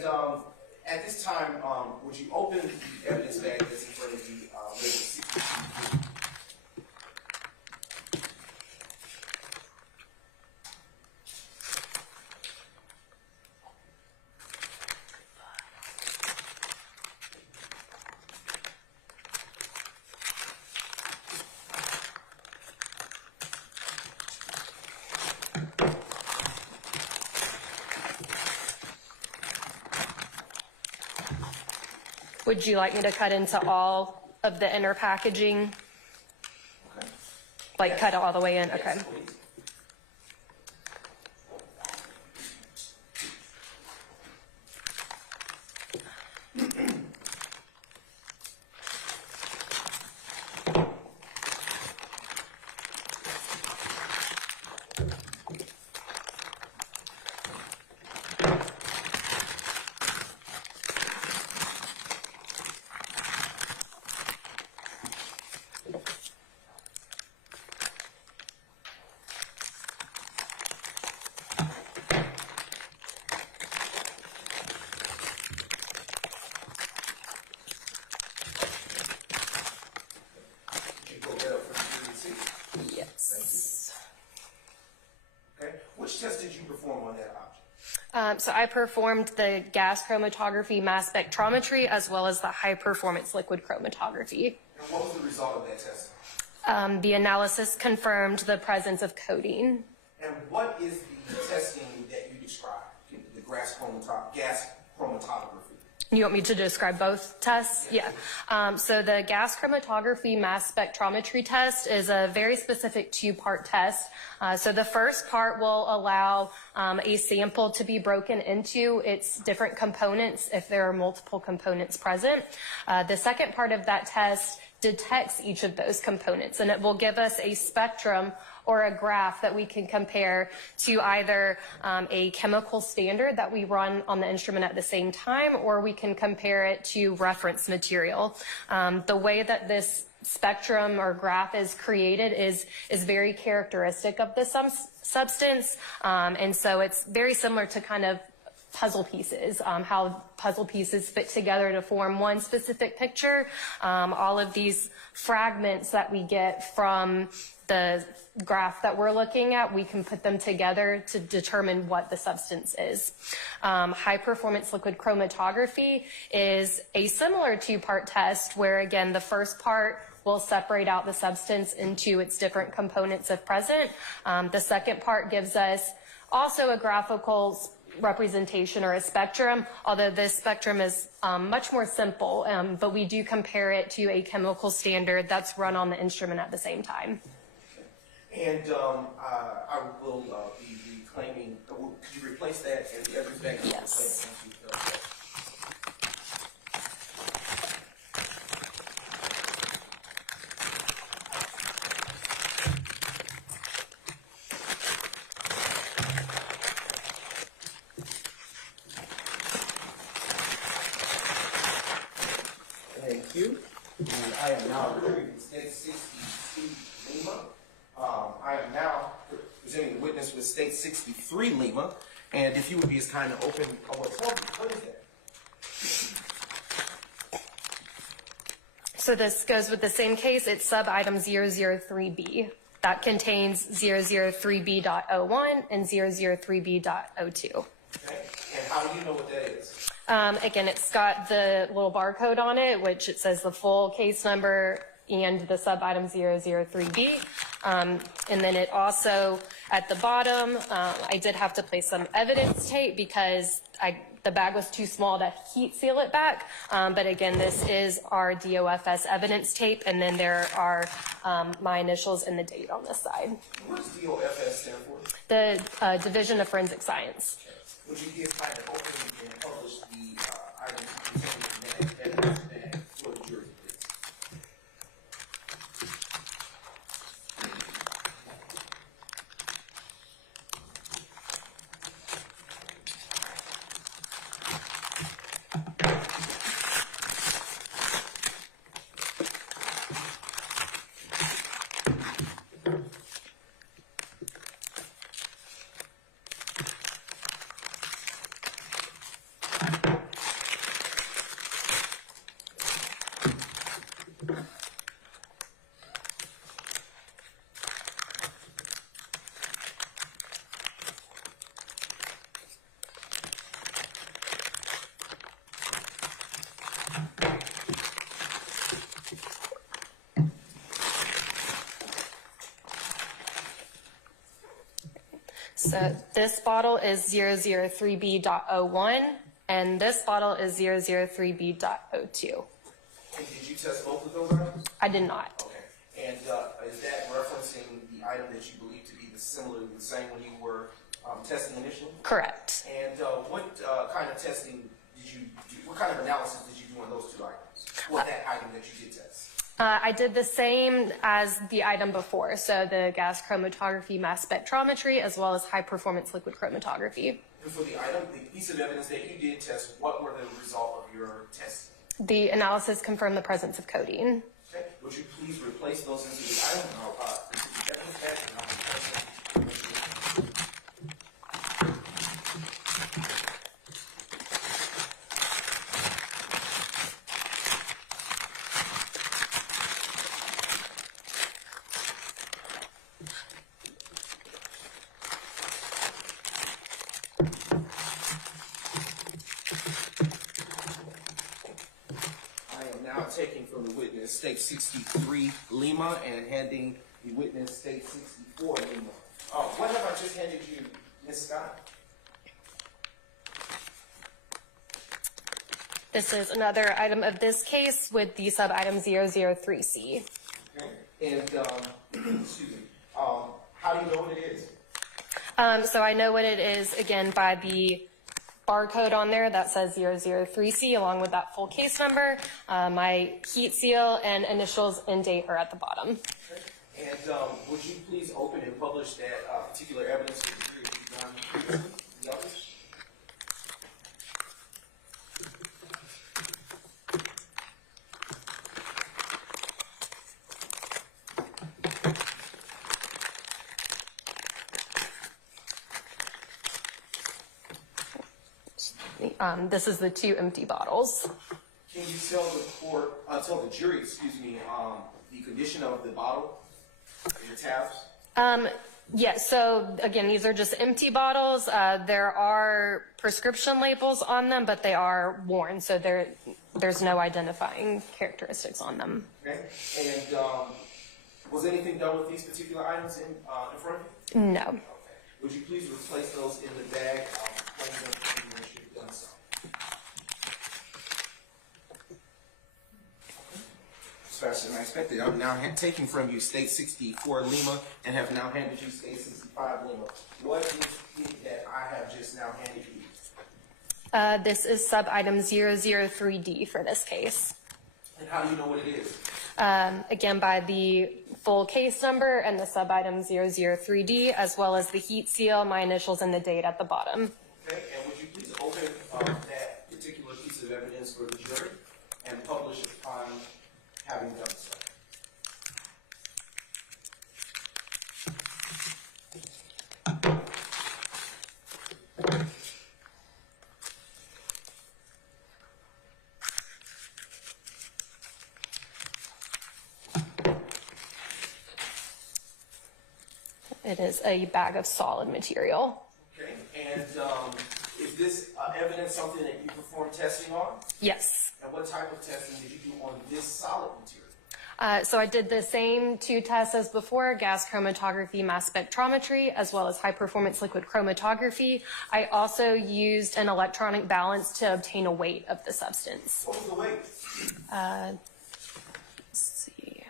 at this time, would you open the evidence bag that's in front of you, labeled 62? Would you like me to cut into all of the inner packaging? Okay. Like cut it all the way in? Okay. Yes, please. Yes. Okay. Which test did you perform on that object? So I performed the gas chromatography, mass spectrometry, as well as the high performance liquid chromatography. And what was the result of that test? The analysis confirmed the presence of codeine. And what is the testing that you described? The gas chromatography. You want me to describe both tests? Yeah. So the gas chromatography mass spectrometry test is a very specific two-part test. So the first part will allow a sample to be broken into its different components if there are multiple components present. The second part of that test detects each of those components, and it will give us a spectrum or a graph that we can compare to either a chemical standard that we run on the instrument at the same time, or we can compare it to reference material. The way that this spectrum or graph is created is very characteristic of the substance, and so it's very similar to kind of puzzle pieces, how puzzle pieces fit together to form one specific picture. All of these fragments that we get from the graph that we're looking at, we can put them together to determine what the substance is. High performance liquid chromatography is a similar two-part test where, again, the first part will separate out the substance into its different components if present. The second part gives us also a graphical representation or a spectrum, although this spectrum is much more simple, but we do compare it to a chemical standard that's run on the instrument at the same time. And I will be reclaiming, could you replace that and the other bag? Yes. Thank you. And I am now retrieving State 62 Lima. I am now presenting the witness with State 63 Lima. And if you would be as kind to open, what is that? So this goes with the same case. It's sub-item 003B. That contains 003B.01 and 003B.02. Okay. And how do you know what that is? Again, it's got the little barcode on it, which it says the full case number and the sub-item 003B. And then it also, at the bottom, I did have to place some evidence tape because the bag was too small to heat seal it back. But again, this is our DOFS evidence tape, and then there are my initials and the date on this side. What does DOFS stand for? The Division of Forensic Science. Would you be as kind to open and publish the items containing that evidence bag for the jury, please? So this bottle is 003B.01. and this bottle is 003B.02. And did you test both of those items? I did not. Okay. And is that referencing the item that you believe to be the same when you were testing initially? Correct. And what kind of testing did you do? What kind of analysis did you do on those two items? Or that item that you did test? I did the same as the item before, so the gas chromatography, mass spectrometry, as well as high-performance liquid chromatography. And for the item, the piece of evidence that you did test, what were the result of your testing? The analysis confirmed the presence of codeine. Okay. Would you please replace those into the item? And I'll into the evidence pack, and I'll replace them. Taking from the witness State 63 Lima and handing the witness State 64 Lima. What have I just handed you, Ms. Scott? This is another item of this case with the sub-item 003C. Okay. And, excuse me, how do you know what it is? So I know what it is, again, by the barcode on there that says 003C along with that full case number. My heat seal and initials and date are at the bottom. Okay. And would you please open and publish that particular evidence to the jury if you've done previously? The others? This is the 2 empty bottles. Can you tell the jury, the condition of the bottle and the tabs? Yes, so again, these are just empty bottles. There are prescription labels on them, but they are worn, so there's no identifying characteristics on them. Okay. And was anything done with these particular items in front of you? No. Okay. Would you please replace those in the bag? Done so. It's faster than I expected. I'm now taking from you State 64 Lima and have now handed you State 65 Lima. What is it that I have just now handed you? This is sub-item 003D for this case. And how do you know what it is? Again, by the full case number and the sub-item 003D, as well as the heat seal, my initials, and the date at the bottom. Okay, and would you please open that particular piece of evidence for the jury and publish upon having done so? It is a bag of solid material. Okay, and is this evidence something that you perform testing on? Yes. And what type of testing did you do on this solid material? So I did the same 2 tests as before, gas chromatography, mass spectrometry, as well as high-performance liquid chromatography. I also used an electronic balance to obtain a weight of the substance. What was the weight? Let's see,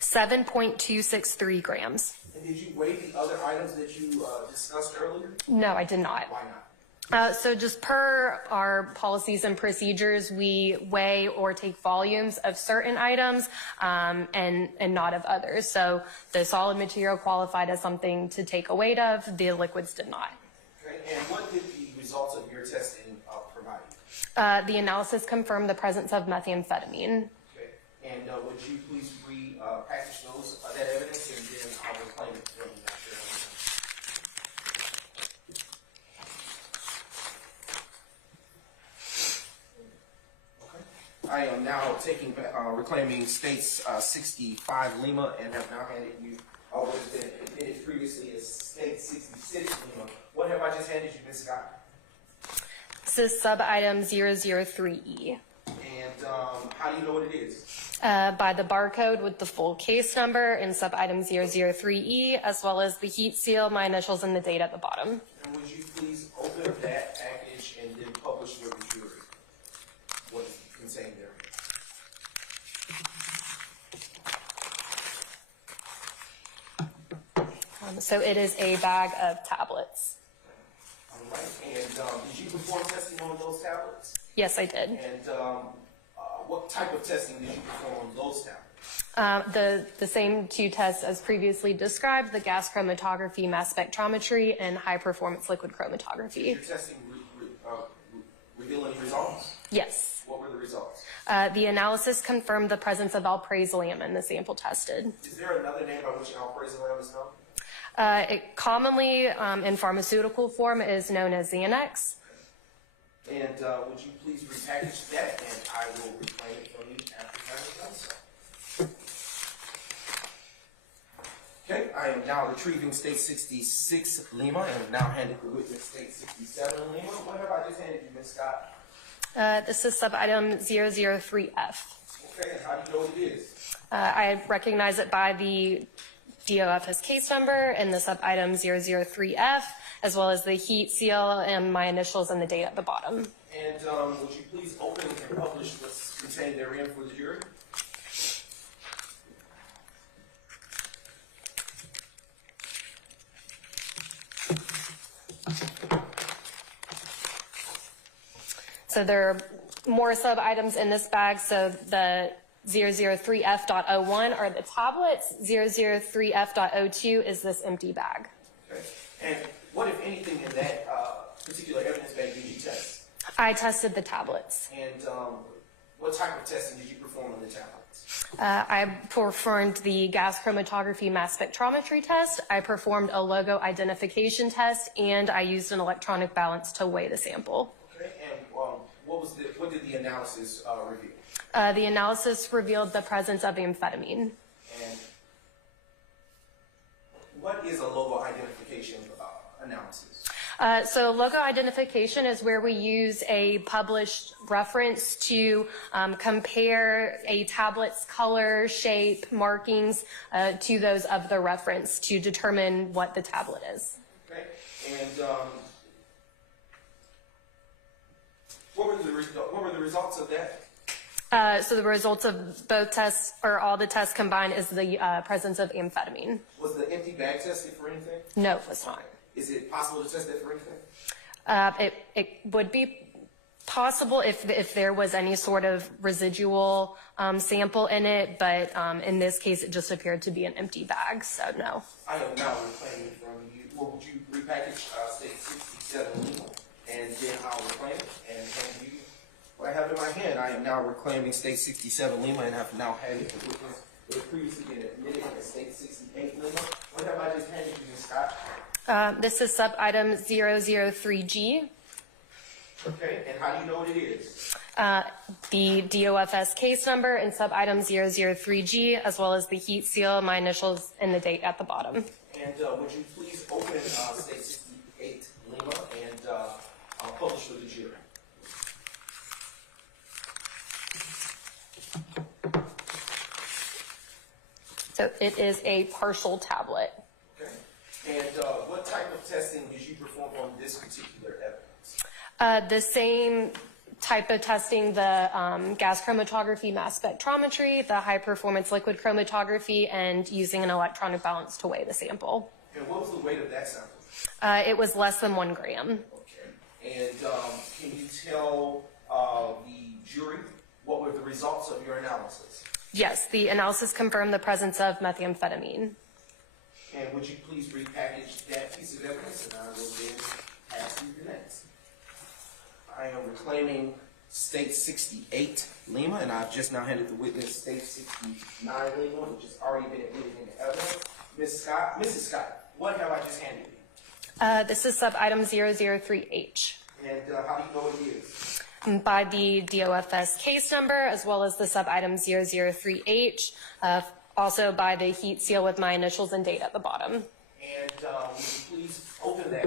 7.263 grams. And did you weigh the other items that you discussed earlier? No, I did not. Why not? So just per our policies and procedures, we weigh or take volumes of certain items and not of others. So the solid material qualified as something to take a weight of, the liquids did not. Okay, and what did the results of your testing provide? The analysis confirmed the presence of methamphetamine. Okay, and would you please repackage that evidence, and then I'll reclaim it from you after. I am now reclaiming States 65 Lima and have now handed you what has been admitted previously as State 66 Lima. What have I just handed you, Ms. Scott? This is sub-item 003E. And how do you know what it is? By the barcode with the full case number and sub-item 003E, as well as the heat seal, my initials, and the date at the bottom. And would you please open that package repackage and then published with the jury? What is contained there? So it is a bag of tablets. All right. And did you perform testing on those tablets? Yes, I did. And what type of testing did you perform on those tablets? The same two tests as previously described, the gas chromatography, mass spectrometry, and high performance liquid Did chromatography. your testing reveal any results? Yes. What were the results? The analysis confirmed the presence of alprazolam in the sample tested. Is there another name by which alprazolam is known? It commonly, in pharmaceutical form, is known as Xanax. And would you please repackage that, and I will reclaim it from you after having done so. Okay, I am now retrieving State 66 Lima and now handed the witness State 67 Lima. What have I just handed you, Ms. Scott? This is sub-item 003F. Okay, and how do you know what it is? I recognize it by the DOFS case number and the sub-item 003F, as well as the heat seal and my initials and the date at the bottom. And would you please open and publish what's contained therein for the jury? So there are more sub-items in this bag. So the 003F.01 are the tablets. 003F.02 is this empty bag. Okay. And what, if anything, in that particular evidence bag did you test? I tested the tablets. And what type of testing did you perform on the tablets? I performed the gas chromatography mass spectrometry test. I performed a logo identification test, and I used an electronic balance to weigh the sample. Okay. And what did the analysis reveal? The analysis revealed the presence of amphetamine. And what is a logo identification analysis? So logo identification is where we use a published reference to compare a tablet's color, shape, markings to those of the reference to determine what the tablet is. Okay. And what were the results of that? So the results of both tests, or all the tests combined, is the presence of amphetamine. Was the empty bag tested for anything? No, it was not. Is it possible to test that for anything? It would be possible if there was any sort of residual sample in it, but in this case, it just appeared to be an empty bag, so no. I am now reclaiming from you. Well, would you repackage State 67 Lima, and then I'll reclaim it and hand you what I have in my hand. I am now reclaiming State 67 Lima and have now handed the witness what had previously been admitted as State 68 Lima. What have I just handed you, Ms. Scott? This is sub-item 003G. Okay, and how do you know what it is? The DOFS case number and sub-item 003G, as well as the heat seal, my initials, and the date at the bottom. And would you please open State 68 Lima and publish with the jury? So it is a partial tablet. Okay. And what type of testing did you perform on this particular evidence? The same type of testing, the gas chromatography, mass spectrometry, the high performance liquid chromatography, and using an electronic balance to weigh the sample. And what was the weight of that sample? It was less than 1 gram. Okay. And can you tell the jury what were the results of your analysis? Yes, the analysis confirmed the presence of methamphetamine. And would you please repackage that piece of evidence, and I will then pass you the next. I am reclaiming State 68 Lima, and I've just now handed the witness State 69 Lima, which has already been admitted in the evidence. Mrs. Scott, what have I just handed you? This is sub-item 003H. And how do you know what it is? By the DOFS case number, as well as the sub-item 003H, also by the heat seal with my initials and date at the bottom. And would you please open that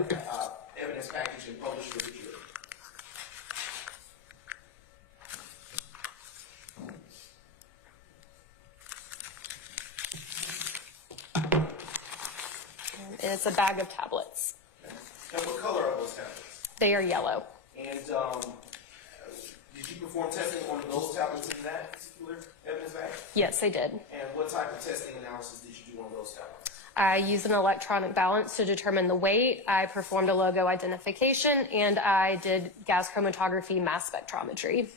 evidence package and publish with the jury? And it's a bag of tablets. And what color are those tablets? They are yellow. And did you perform testing on those tablets in that particular evidence bag? Yes, I did. And what type of testing analysis did you do on those tablets? I used an electronic balance to determine the weight. I performed a logo identification, and I did gas chromatography mass spectrometry.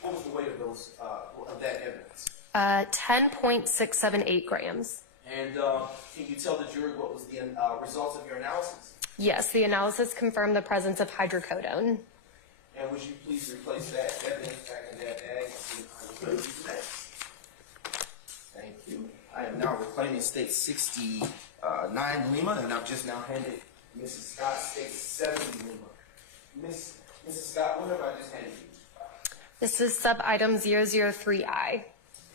What was the weight of those of that evidence? 10.678 grams. And can you tell the jury what was the results of your analysis? Yes, the analysis confirmed the presence of hydrocodone. And would you please replace that evidence back in that bag? And see if I will Thank you. I am now reclaiming State 69 Lima, and I've just now handed Mrs. Scott State 70 Lima. Mrs. Scott, what have I just handed you? This is sub-item 003I.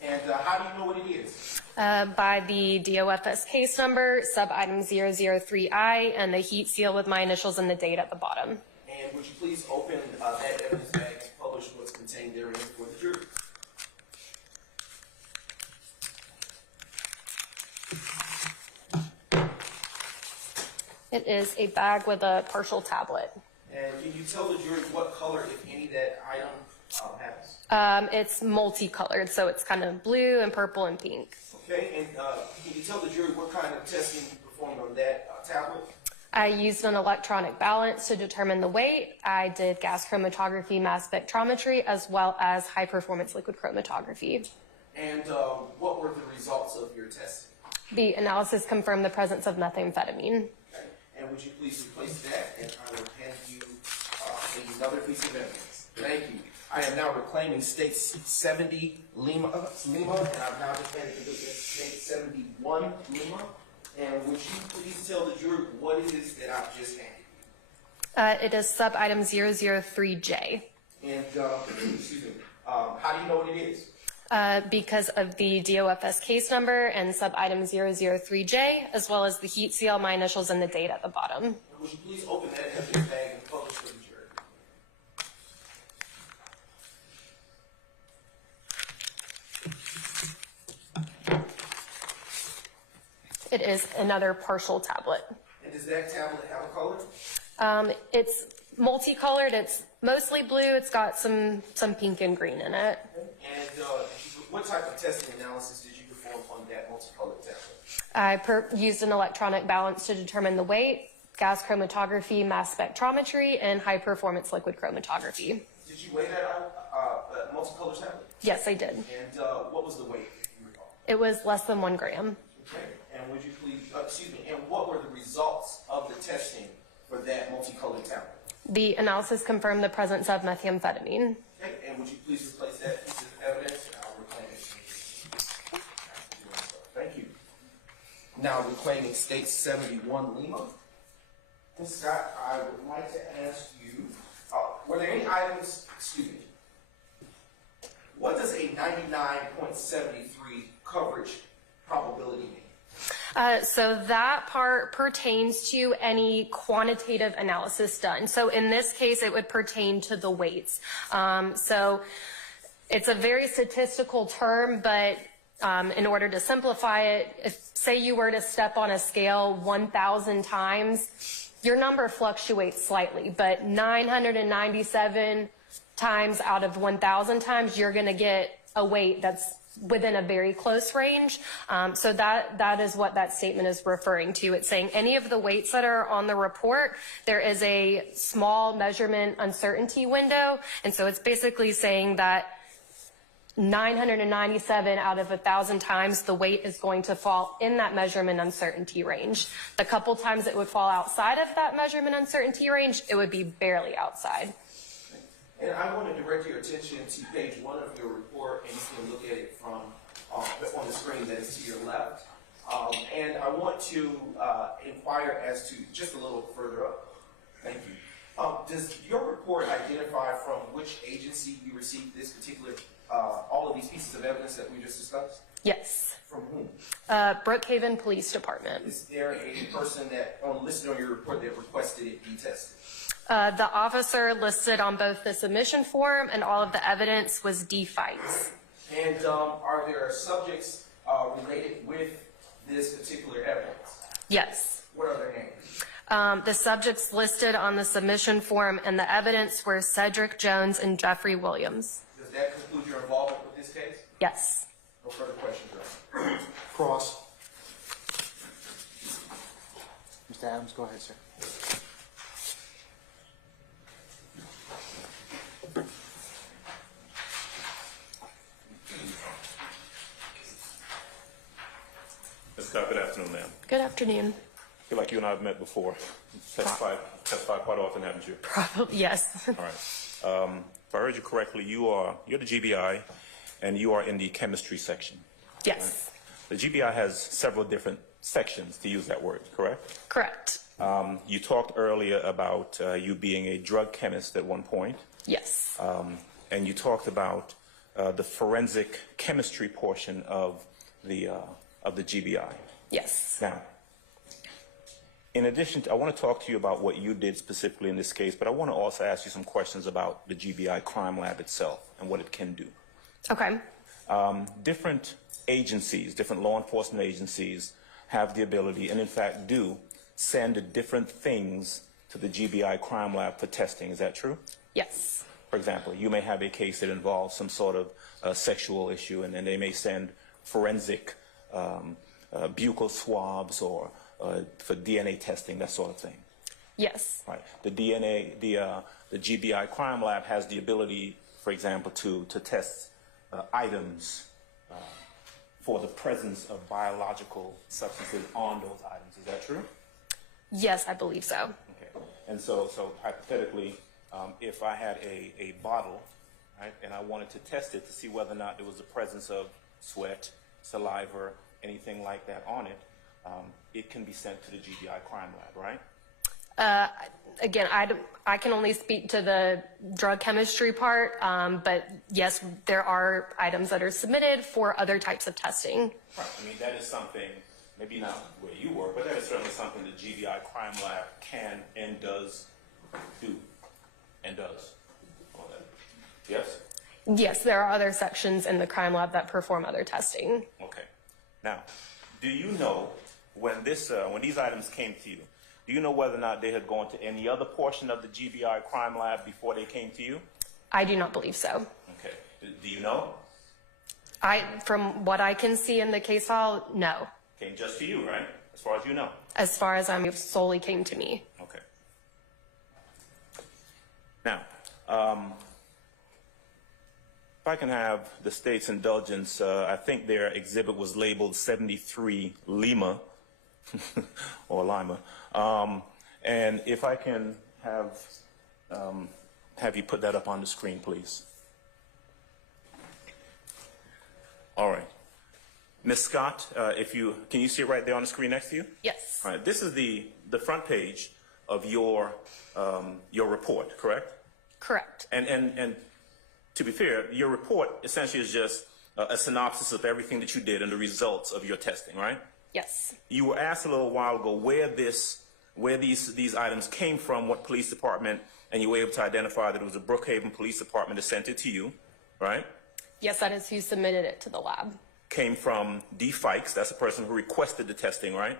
And how do you know what it is? By the DOFS case number, sub-item 003I, and the heat seal with my initials and the date at the bottom. And would you please open that evidence bag and publish what's contained therein for the jury? It is a bag with a partial tablet. And can you tell the jury what color, if any, that item has? It's multicolored, so it's kind of blue and purple and pink. Okay, and can you tell the jury what kind of testing you performed on that tablet? I used an electronic balance to determine the weight. I did gas chromatography mass spectrometry as well as high performance liquid chromatography. And what were the results of your testing? The analysis confirmed the presence of methamphetamine. Okay. And would you please replace that, and I will hand you another piece of evidence. Thank you. I am now reclaiming State 70 Lima, and I've now just handed you State 71 Lima. And would you please tell the jury what it is that I've just handed you? It is sub-item 003J. And, excuse me, how do you know what it is? Because of the DOFS case number and sub-item 003J, as well as the heat seal, my initials, and the date at the bottom. And would you please open that evidence bag and publish for the jury? It is another partial tablet. And does that tablet have a color? It's multicolored. It's mostly blue. It's got some pink and green in it. And what type of testing analysis did you perform on that multicolored tablet? I used an electronic balance to determine the weight, gas chromatography, mass spectrometry, and high performance liquid chromatography. Did you weigh that multicolored tablet? Yes, I did. And what was the weight, if you recall? It was less than 1 gram. Okay. And would you please, and what were the results of the testing for that multicolored tablet? The analysis confirmed the presence of methamphetamine. Okay. And would you please replace that piece of evidence? And I'll reclaim it. Thank you. Now reclaiming State 71 Lima. Ms. Scott, I would like to ask you, were there any items, what does a 99.73 coverage probability mean? So that part pertains to any quantitative analysis done. So in this case, it would pertain to the weights. So it's a very statistical term, but in order to simplify it, if say you were to step on a scale 1,000 times, your number fluctuates slightly, but 997 times out of 1,000 times, you're going to get a weight that's within a very close range. So that is what that statement is referring to. It's saying any of the weights that are on the report, there is a small measurement uncertainty window. And so it's basically saying that 997 out of 1,000 times, the weight is going to fall in that measurement uncertainty range. The couple times it would fall outside of that measurement uncertainty range, it would be barely outside. And I want to direct your attention to page 1 of your report, and you can look at it from on the screen that is to your left. And I want to inquire as to just a little further up. Thank you. Does your report identify from which agency you received this particular, all of these pieces of evidence that we just discussed? Yes. From whom? Brookhaven Police Department. Is there a person that listed on your report that requested it be tested? The officer listed on both the submission form and all of the evidence was D. Fikes. And are there subjects related with this particular evidence? Yes. What are their names? The subjects listed on the submission form and the evidence were Cedric Jones and Jeffrey Williams. Does that conclude your involvement with this case? Yes. No further questions, Your Honor. Cross. Mr. Adams, go ahead, sir. Ms. Scott, good afternoon, ma'am. Good afternoon. I feel like you and I have met before. Testified quite often, haven't you? Probably, yes. All right. If I heard you correctly, you're the GBI, and you are in the chemistry section. Yes. The GBI has several different sections, to use that word, correct? Correct. You talked earlier about you being a drug chemist at one point, Yes. and you talked about the forensic chemistry portion of the GBI. Yes. Now, in addition, I want to talk to you about what you did specifically in this case, but I want to also ask you some questions about the GBI crime lab itself and what it can do. Okay. Different agencies, different law enforcement agencies have the ability, and in fact do, send different things to the GBI crime lab for testing. Is that true? Yes. For example, you may have a case that involves some sort of sexual issue, and then they may send forensic buccal swabs or for DNA testing, that sort of thing. Yes. Right. The GBI crime lab has the ability, for example, to test items for the presence of biological substances on those items. Is that true? Yes, I believe so. Okay. And so hypothetically, if I had a bottle, right, and I wanted to test it to see whether or not there was the presence of sweat, saliva, anything like that on it, it can be sent to the GBI crime lab, right? Again, I can only speak to the drug chemistry part, but yes, there are items that are submitted for other types of testing. Right. I mean, that is something, maybe not where you work, but that is certainly something the GBI crime lab can and does do and does. All that. Yes? Yes, there are other sections in the crime lab that perform other testing. Okay. Now, do you know when these items came to you, do you know whether or not they had gone to any other portion of the GBI crime lab before they came to you? I do not believe so. Okay. Do you know? From what I can see in the case file, no. Came just to you, right? As far as you know. As far as I'm solely came to me. Okay. Now, if I can have the state's indulgence, I think their exhibit was labeled 73 Lima, or Lima. And if I can have you put that up on the screen, please. All right. Ms. Scott, can you see it right there on the screen next to you? Yes. All right. This is the front page of your report, correct? Correct. And to be fair, your report essentially is just a synopsis of everything that you did and the results of your testing, right? Yes. You were asked a little while ago where these items came from, what police department, and you were able to identify that it was the Brookhaven Police Department that sent it to you, right? Yes, that is who submitted it to the lab. Came from D. Fikes, that's the person who requested the testing, right?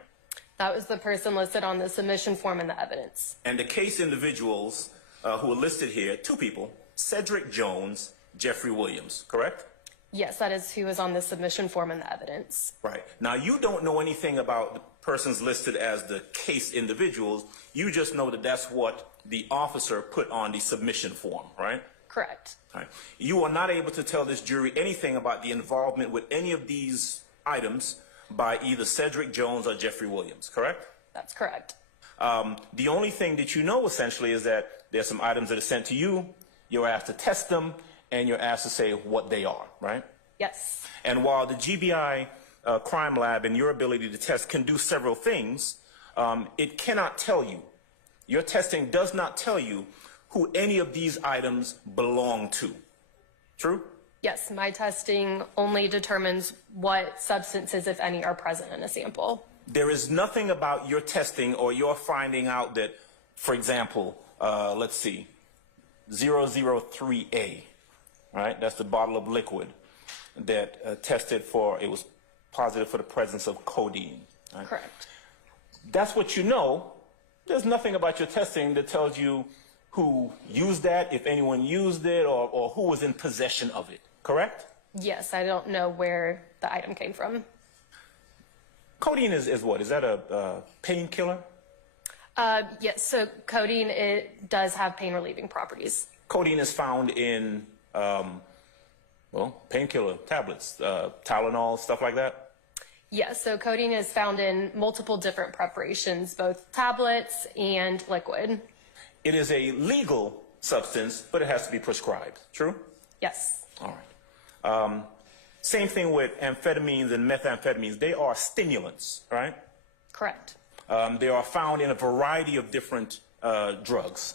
That was the person listed on the submission form and the evidence. And the case individuals who are listed here, two people, Cedric Jones, Jeffrey Williams, correct? Yes, that is who is on the submission form and the evidence. Right. Now, you don't know anything about the persons listed as the case individuals. You just know that that's what the officer put on the submission form, right? Correct. Right. You are not able to tell this jury anything about the involvement with any of these items by either Cedric Jones or Jeffrey Williams, correct? That's correct. The only thing that you know essentially is that there's some items that are sent to you, you're asked to test them, and you're asked to say what they are, right? Yes. And while the GBI crime lab and your ability to test can do several things, it cannot tell you, your testing does not tell you who any of these items belong to. True? Yes, my testing only determines what substances, if any, are present in a sample. There is nothing about your testing or your finding out that, for example, let's see, 003A, right? That's the bottle of liquid that tested for, it was positive for the presence of codeine. Right? Correct. That's what you know, There's nothing about your testing that tells you who used that, if anyone used it, or who was in possession of it, correct? Yes, I don't know where the item came from. Codeine is what? Is that a painkiller? Yes, so codeine, it does have pain relieving properties. Codeine is found in, painkiller tablets, Tylenol, stuff like that? Yes, so codeine is found in multiple different preparations, both tablets and liquid. It is a legal substance, but it has to be prescribed, true? Yes. All right. Same thing with amphetamines and methamphetamines. They are stimulants, right? Correct. They are found in a variety of different drugs.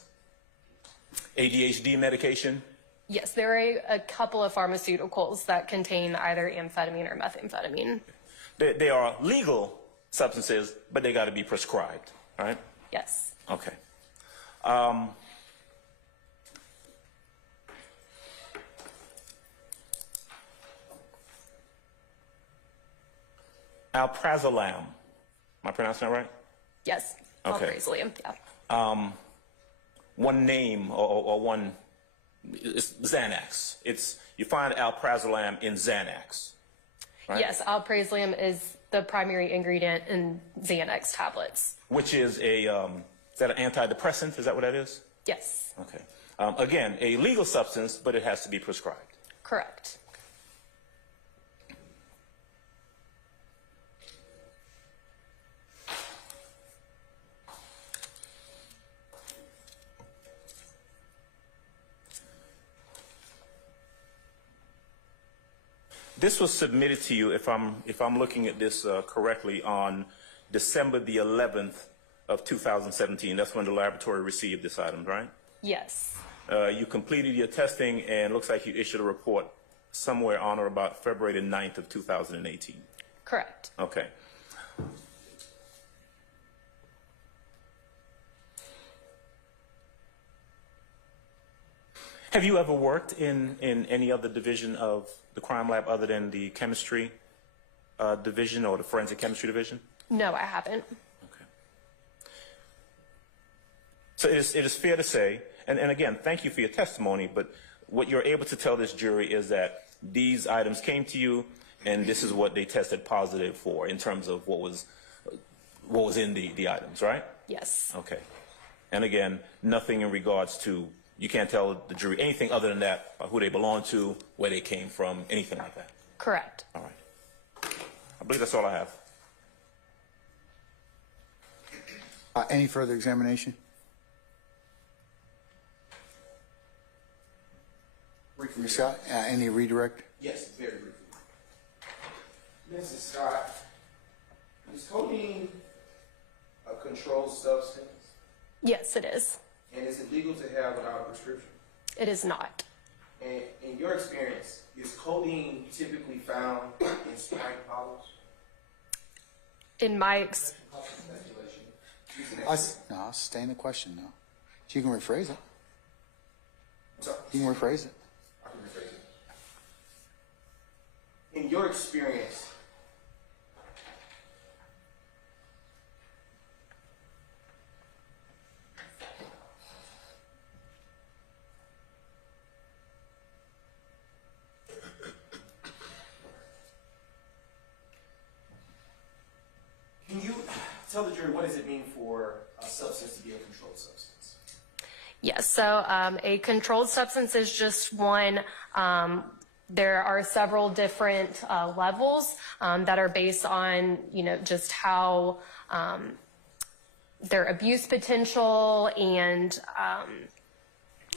ADHD medication. Yes, there are a couple of pharmaceuticals that contain either amphetamine or methamphetamine. They are legal substances, but they got to be prescribed, right? Yes. Okay. Alprazolam. Am I pronouncing that right? Yes. Okay. Alprazolam, yeah. One name or one, it's Xanax. You find alprazolam in Xanax, right? Yes, alprazolam is the primary ingredient in Xanax tablets. Which is is that an antidepressant? Is that what that is? Yes. Okay. Again, a legal substance, but it has to be prescribed. Correct. This was submitted to you, if I'm looking at this correctly, on December the 11th of 2017. That's when the laboratory received this item, right? Yes. You completed your testing, and looks like you issued a report somewhere on or about February the 9th of 2018. Correct. Okay. Have you ever worked in any other division of the crime lab other than the chemistry division or the forensic chemistry division? No, I haven't. Okay. So it is fair to say, and again, thank you for your testimony, but what you're able to tell this jury is that these items came to you, and this is what they tested positive for in terms of what was in the items, right? Yes. Okay. And again, nothing in regards to, you can't tell the jury anything other than that, who they belong to, where they came from, anything like that. Correct. All right. I believe that's all I have. Any further examination? Ms. Scott, any redirect? Yes, very briefly. Mrs. Scott, is codeine a controlled substance? Yes, it is. And is it legal to have without a prescription? It is not. And in your experience, is codeine typically found in Sprite bottles? In my No, I'll stay in the question now. You can rephrase it. Sorry, You can rephrase it. I can rephrase it. In your experience, can you tell the jury what does it mean for a substance to be a controlled substance? Yes, so a controlled substance is just one. There are several different levels that are based on, just how their abuse potential and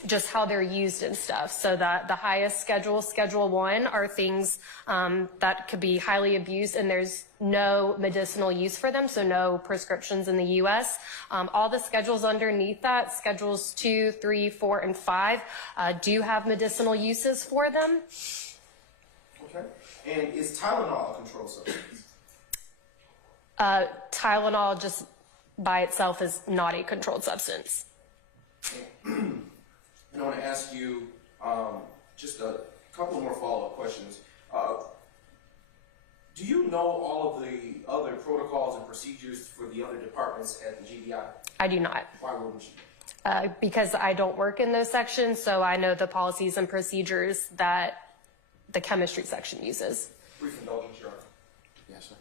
just how they're used and stuff. So that the highest Schedule 1, are things that could be highly abused, and there's no medicinal use for them, so no prescriptions in the U.S. All the schedules underneath that, Schedules 2, 3, 4, and 5, do have medicinal uses for them. Okay. And is Tylenol a controlled substance? Tylenol just by itself is not a controlled substance. And I want to ask you just a couple more follow-up questions. Do you know all of the other protocols and procedures for the other departments at the GBI? I do not. Why wouldn't you? Because I don't work in those sections, so I know the policies and procedures that the chemistry section uses. Brief indulgence, Your Honor. Yes, sir.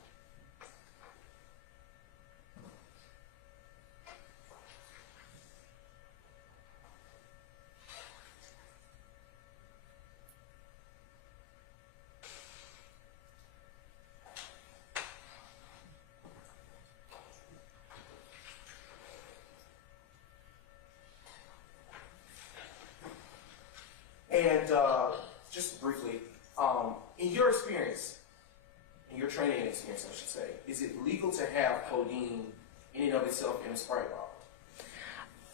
And just briefly, in your experience, in your training and experience, I should say, is it legal to have codeine in and of itself in a Sprite bottle?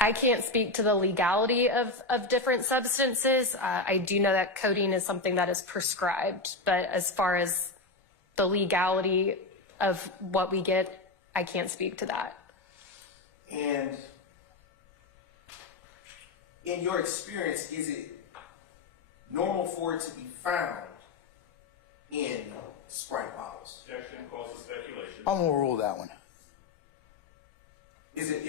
I can't speak to the legality of different substances. I do know that codeine is something that is prescribed, but as far as the legality of what we get, I can't speak to that. And in your experience, is it normal for it to be found in Sprite bottles? Objection calls for speculation. I'm overruled that one. Is it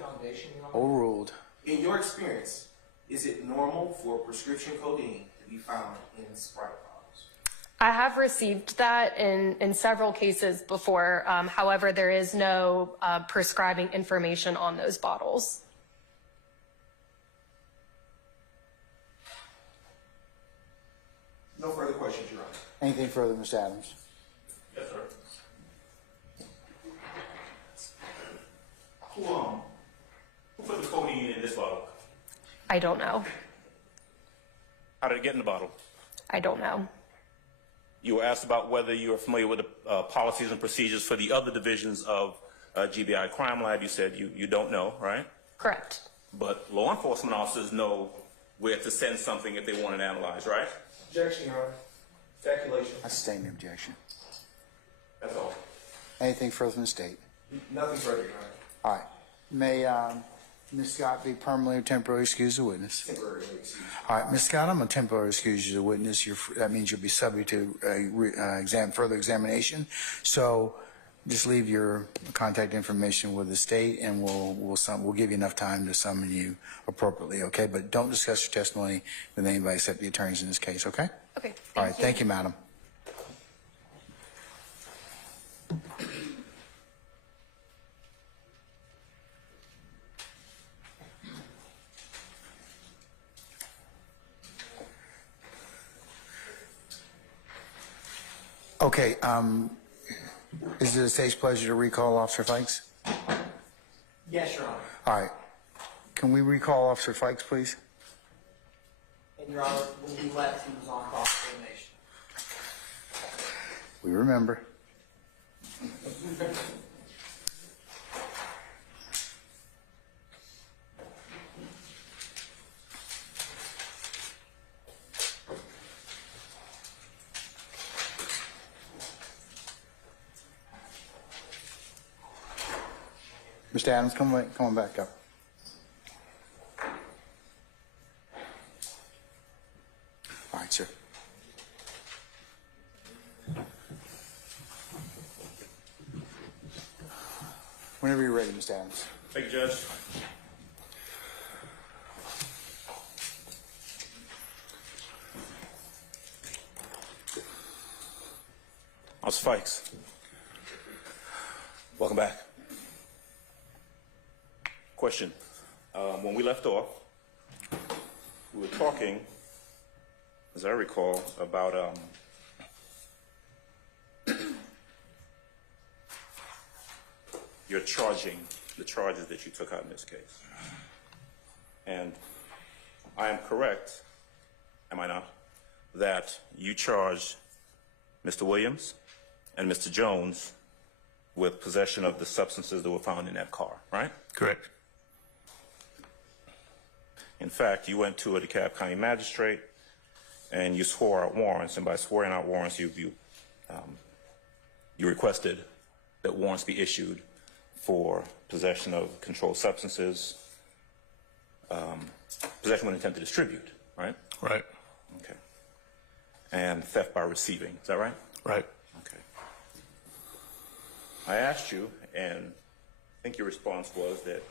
Foundation, Your Honor? Overruled. in your experience, is it normal for prescription codeine to be found in Sprite bottles? I have received that in several cases before. However, there is no prescribing information on those bottles. No further questions, Your Honor. Anything further, Mr. Adams? Yes, sir. Who put the codeine in this bottle? I don't know. How did it get in the bottle? I don't know. You were asked about whether you are familiar with the policies and procedures for the other divisions of GBI Crime Lab. You said you don't know, right? Correct. But law enforcement officers know where to send something if they want it analyzed, right? Objection, Your Honor. Speculation. I sustain the objection. That's all. Anything further from the state? Nothing further, Your Honor. All right. May Ms. Scott be permanently or temporarily excused as a witness? Temporarily excused. All right, Ms. Scott, I'm going to temporarily excuse you as a witness. That means you'll be subject to further examination. So just leave your contact information with the state, and we'll give you enough time to summon you appropriately, okay? But don't discuss your testimony with anybody except the attorneys in this case, okay? Okay. All right, thank you, madam. Okay, is it the state's pleasure to recall Officer Fikes? Yes, Your Honor. All right. Can we recall Officer Fikes, please? And Your Honor, when he left, he was on cross-examination. We remember. Mr. Adams, come on back up. All right, sir. Whenever you're ready, Mr. Adams. Thank you, Judge. Officer Fikes, welcome back. Question. When we left off, we were talking, as I recall, about your charging, the charges that you took out in this case. And I am correct, am I not, that you charged Mr. Williams and Mr. Jones with possession of the substances that were found in that car, right? Correct. In fact, you went to a DeKalb County magistrate and you swore out warrants, and by swearing out warrants, you requested that warrants be issued for possession of controlled substances, possession with intent to distribute, right? Right. Okay. And theft by receiving, is that right? Right. Okay. I asked you, and I think your response was that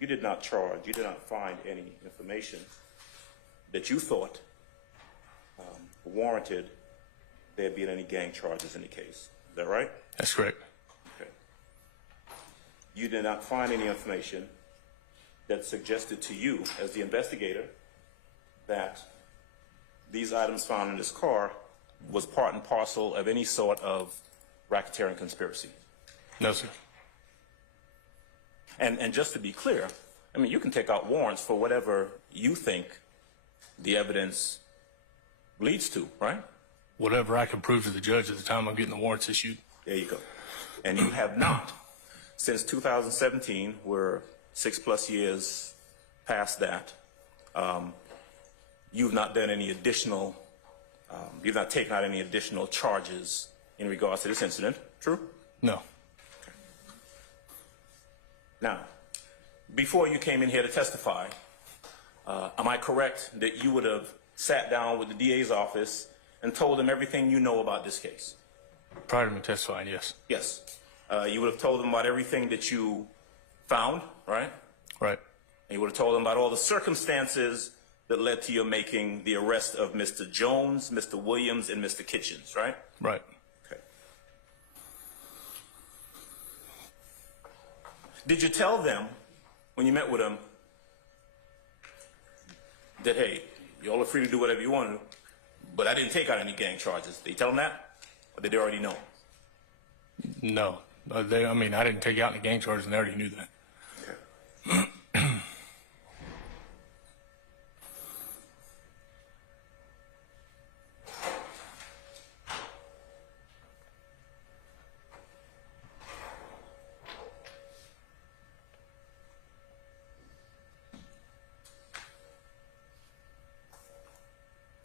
you did not find any information that you thought warranted there being any gang charges in the case. Is that right? That's correct. Okay. You did not find any information that suggested to you, as the investigator, that these items found in this car was part and parcel of any sort of racketeering conspiracy? No, sir. And just to be clear, I mean, you can take out warrants for whatever you think the evidence leads to, right? Whatever I can prove to the judge at the time I'm getting the warrants issued. There you go. And you have not. Since 2017, we're 6+ years past that, you've not done any additional, you've not taken out any additional charges in regards to this incident, true? No. Now, before you came in here to testify, am I correct that you would have sat down with the DA's office and told them everything you know about this case? Prior to me testifying, yes. Yes. You would have told them about everything that you found, right? Right. And you would have told them about all the circumstances that led to your making the arrest of Mr. Jones, Mr. Williams, and Mr. Kitchens, right? Right. Okay. Did you tell them, when you met with them, that, hey, y'all are free to do whatever you want to, but I didn't take out any gang charges? Did you tell them that? Or did they already know? No. I didn't take out any gang charges, and they already knew that. Okay.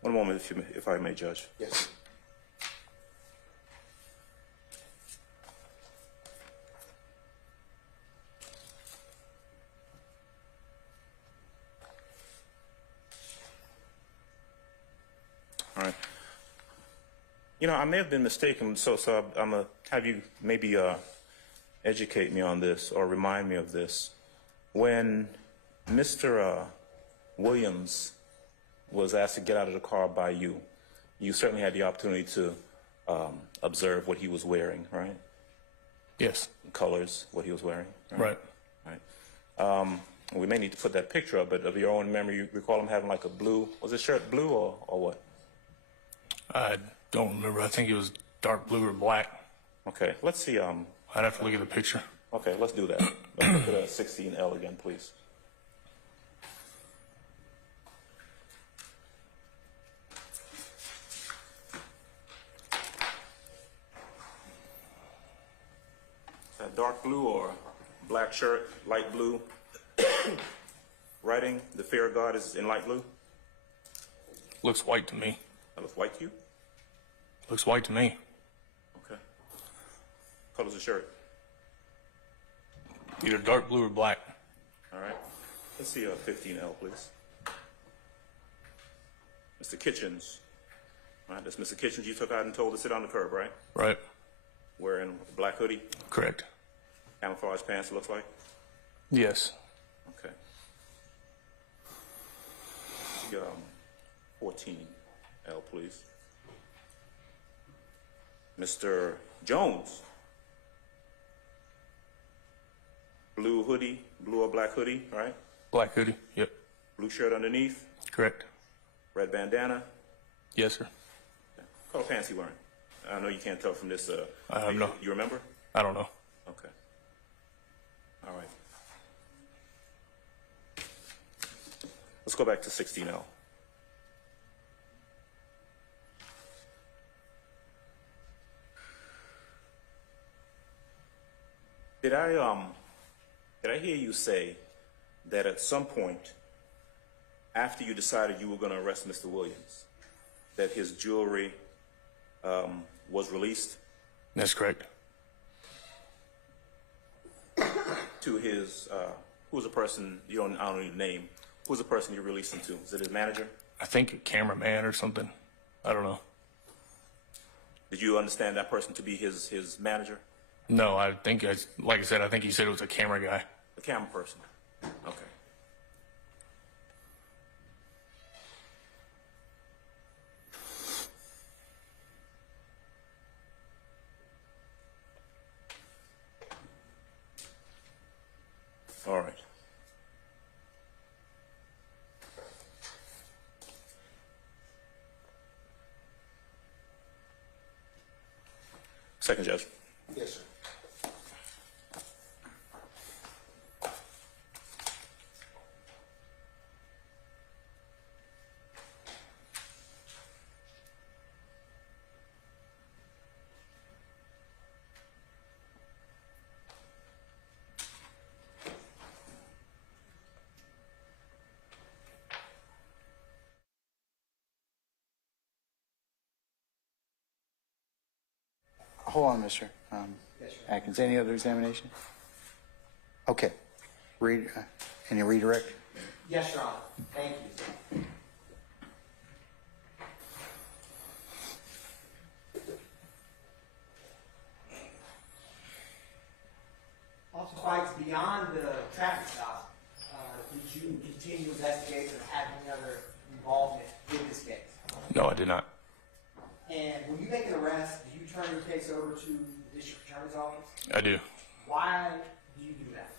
One moment, if I may, Judge. Yes. All right. You know, I may have been mistaken, so I'm going to have you maybe educate me on this or remind me of this. When Mr. Williams was asked to get out of the car by you, you certainly had the opportunity to observe what he was wearing, right? Yes. Colors, what he was wearing. Right. Right. We may need to put that picture up, but of your own memory, you recall him having like a blue, was his shirt blue or what? I don't remember. I think it was dark blue or black. Okay, let's see. I'd have to look at the picture. Okay, let's do that. Let's look at 16L again, please. Is that dark blue or black shirt, light blue? Writing, the fear of God is in light blue? Looks white to me. That looks white to you? Looks white to me. Okay. Color's the shirt? Either dark blue or black. All right. Let's see 15L, please. Mr. Kitchens. All right, that's Mr. Kitchens you took out and told to sit on the curb, right? Right. Wearing a black hoodie, Correct. camouflage pants, it looks like? Yes. Okay. 14L, please. Mr. Jones. Blue hoodie, blue or black hoodie, right? Black hoodie. Yep. Blue shirt underneath, Correct. red bandana. Yes, sir. Okay. What color pants he wearing? I know you can't tell from this. No. You remember? I don't know. Okay. All right. Let's go back to 16L. Did I hear you say that at some point, after you decided you were going to arrest Mr. Williams, that his jewelry was released That's correct. to his, who was the person, I don't know your name, who was the person you released him to? Is it his manager? I think a cameraman or something. I don't know. Did you understand that person to be his manager? No, I think, like I said, I think he said it was a camera guy. The camera person. Okay. All right. Second judge. Yes, sir. Hold on, Mr. Yes, sir. Atkins. Any other examination? Okay. Any redirect? Yes, Your Honor. Thank you. Officer Fikes, beyond the traffic stop, did you continue investigation or have any other involvement in this case? No, I did not. And when you make an arrest, do you turn your case over to the district attorney's office? I do. Why do you do that?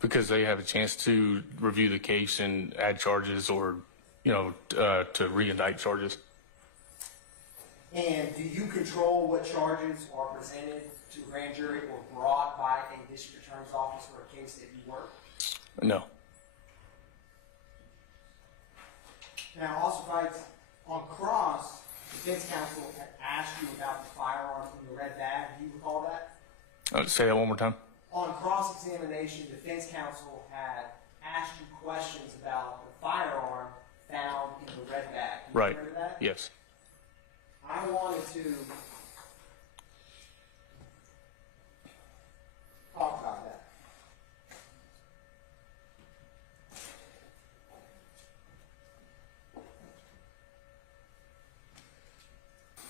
Because they have a chance to review the case and add charges or, to re-indict charges. And do you control what charges are presented to a grand jury or brought by a district attorney's office for a case that you work? No. Now, Officer Fikes, on cross, defense counsel had asked you about the firearm in the red bag. Do you recall that? Say that one more time. On cross-examination, defense counsel had asked you questions about the firearm found in the red bag. Do you Right. remember that? Yes. I wanted to talk about that.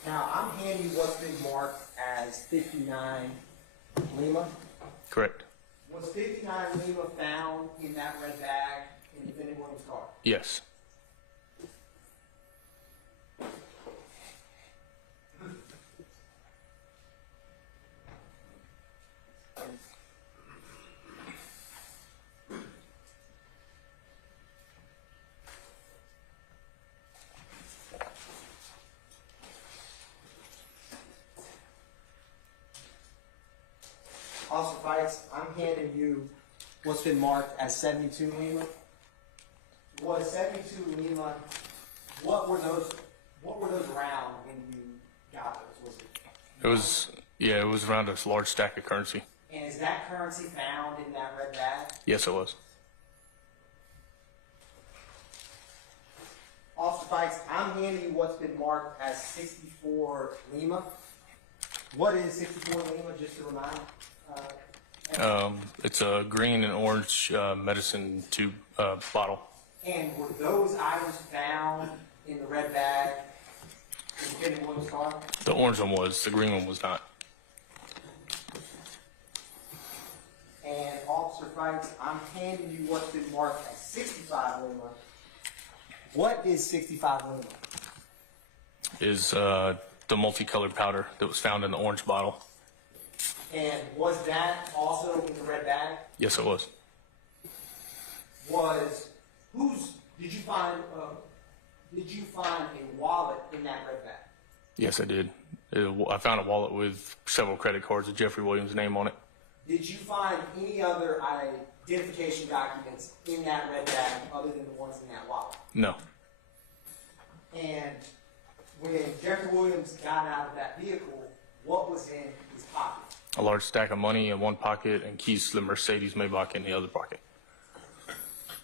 Now, I'm handing you what's been marked as 59 Lima. Correct. Was 59 Lima found in that red bag in defendant Williams' car? Yes. Officer Fikes, I'm handing you what's been marked as 72 Lima. Was 72 Lima, what were those around when you got those? It was around a large stack of currency. And is that currency found in that red bag? Yes, it was. Officer Fikes, I'm handing you what's been marked as 64 Lima. What is 64 Lima, just to remind? It's a green and orange medicine tube bottle. And were those items found in the red bag in defendant Williams' car? The orange one was. The green one was not. And Officer Fikes, I'm handing you what's been marked as 65 Lima. What is 65 Lima? Is the multicolored powder that was found in the orange bottle. And was that also in the red bag? Yes, it was. Did you find a wallet in that red bag? Yes, I did. I found a wallet with several credit cards with Jeffrey Williams' name on it. Did you find any other identification documents in that red bag other than the ones in that wallet? No. And when Jeffrey Williams got out of that vehicle, what was in his pocket? A large stack of money in one pocket and keys to the Mercedes Maybach in the other pocket.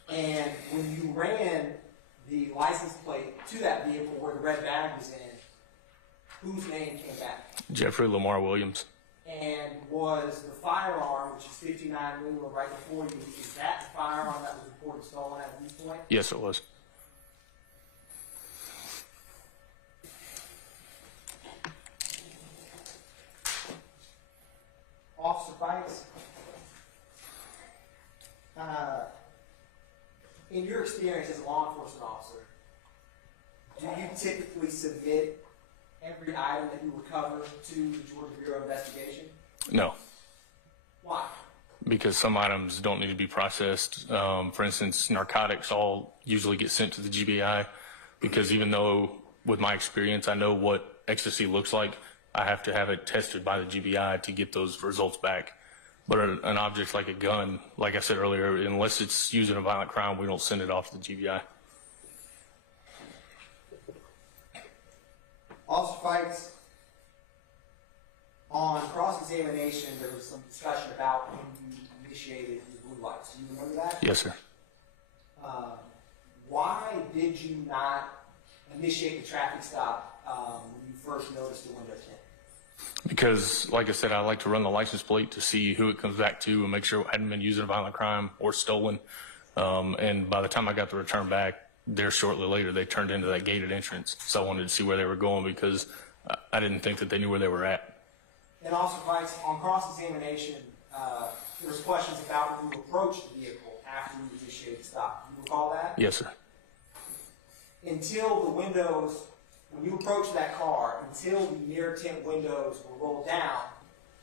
And when you ran the license plate to that vehicle where the red bag was in, whose name came back? Jeffrey Lamar Williams. And was the firearm, which is 59 Lima right before you, is that the firearm that was reported stolen at this point? Yes, it was. Officer Fikes, in your experience as a law enforcement officer, do you typically submit every item that you recover to the Georgia Bureau of Investigation? No, Why? because some items don't need to be processed. For instance, narcotics all usually get sent to the GBI because even though with my experience I know what ecstasy looks like, I have to have it tested by the GBI to get those results back. But an object like a gun, like I said earlier, unless it's used in a violent crime, we don't send it off to the GBI. Officer Fikes, on cross-examination, there was some discussion about when you initiated your blue lights. Do you remember that? Yes, sir. Why did you not initiate the traffic stop when you first noticed the window tint? Because, like I said, I like to run the license plate to see who it comes back to and make sure it hadn't been used in a violent crime or stolen. And by the time I got the return back, there shortly later, they turned into that gated entrance. So I wanted to see where they were going because I didn't think that they knew where they were at. And also, Fikes, on cross-examination, there was questions about when you approached the vehicle after you initiated the stop. Do you recall that? Yes, sir. Until the windows, when you approached that car, until the near tint windows were rolled down,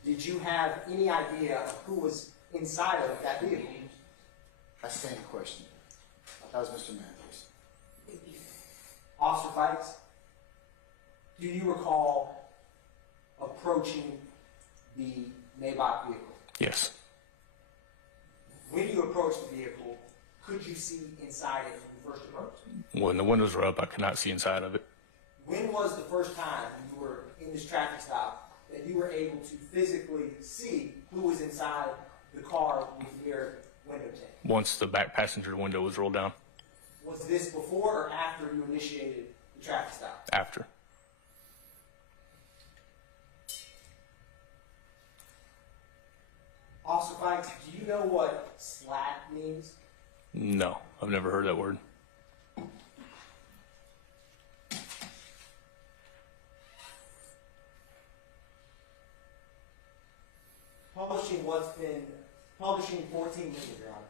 did you have any idea of who was inside of that vehicle? I stand question. That was Mr. Matthews. Officer Fikes, do you recall approaching the Maybach vehicle? Yes. When you approached the vehicle, could you see inside it when you first approached? When the windows were up, I could not see inside of it. When was the first time you were in this traffic stop that you were able to physically see who was inside the car with your window tint? Once the back passenger window was rolled down. Was this before or after you initiated the traffic stop? After. Officer Fikes, do you know what SLAT means? No, I've never heard that word. Publishing 14 million, Your Honor.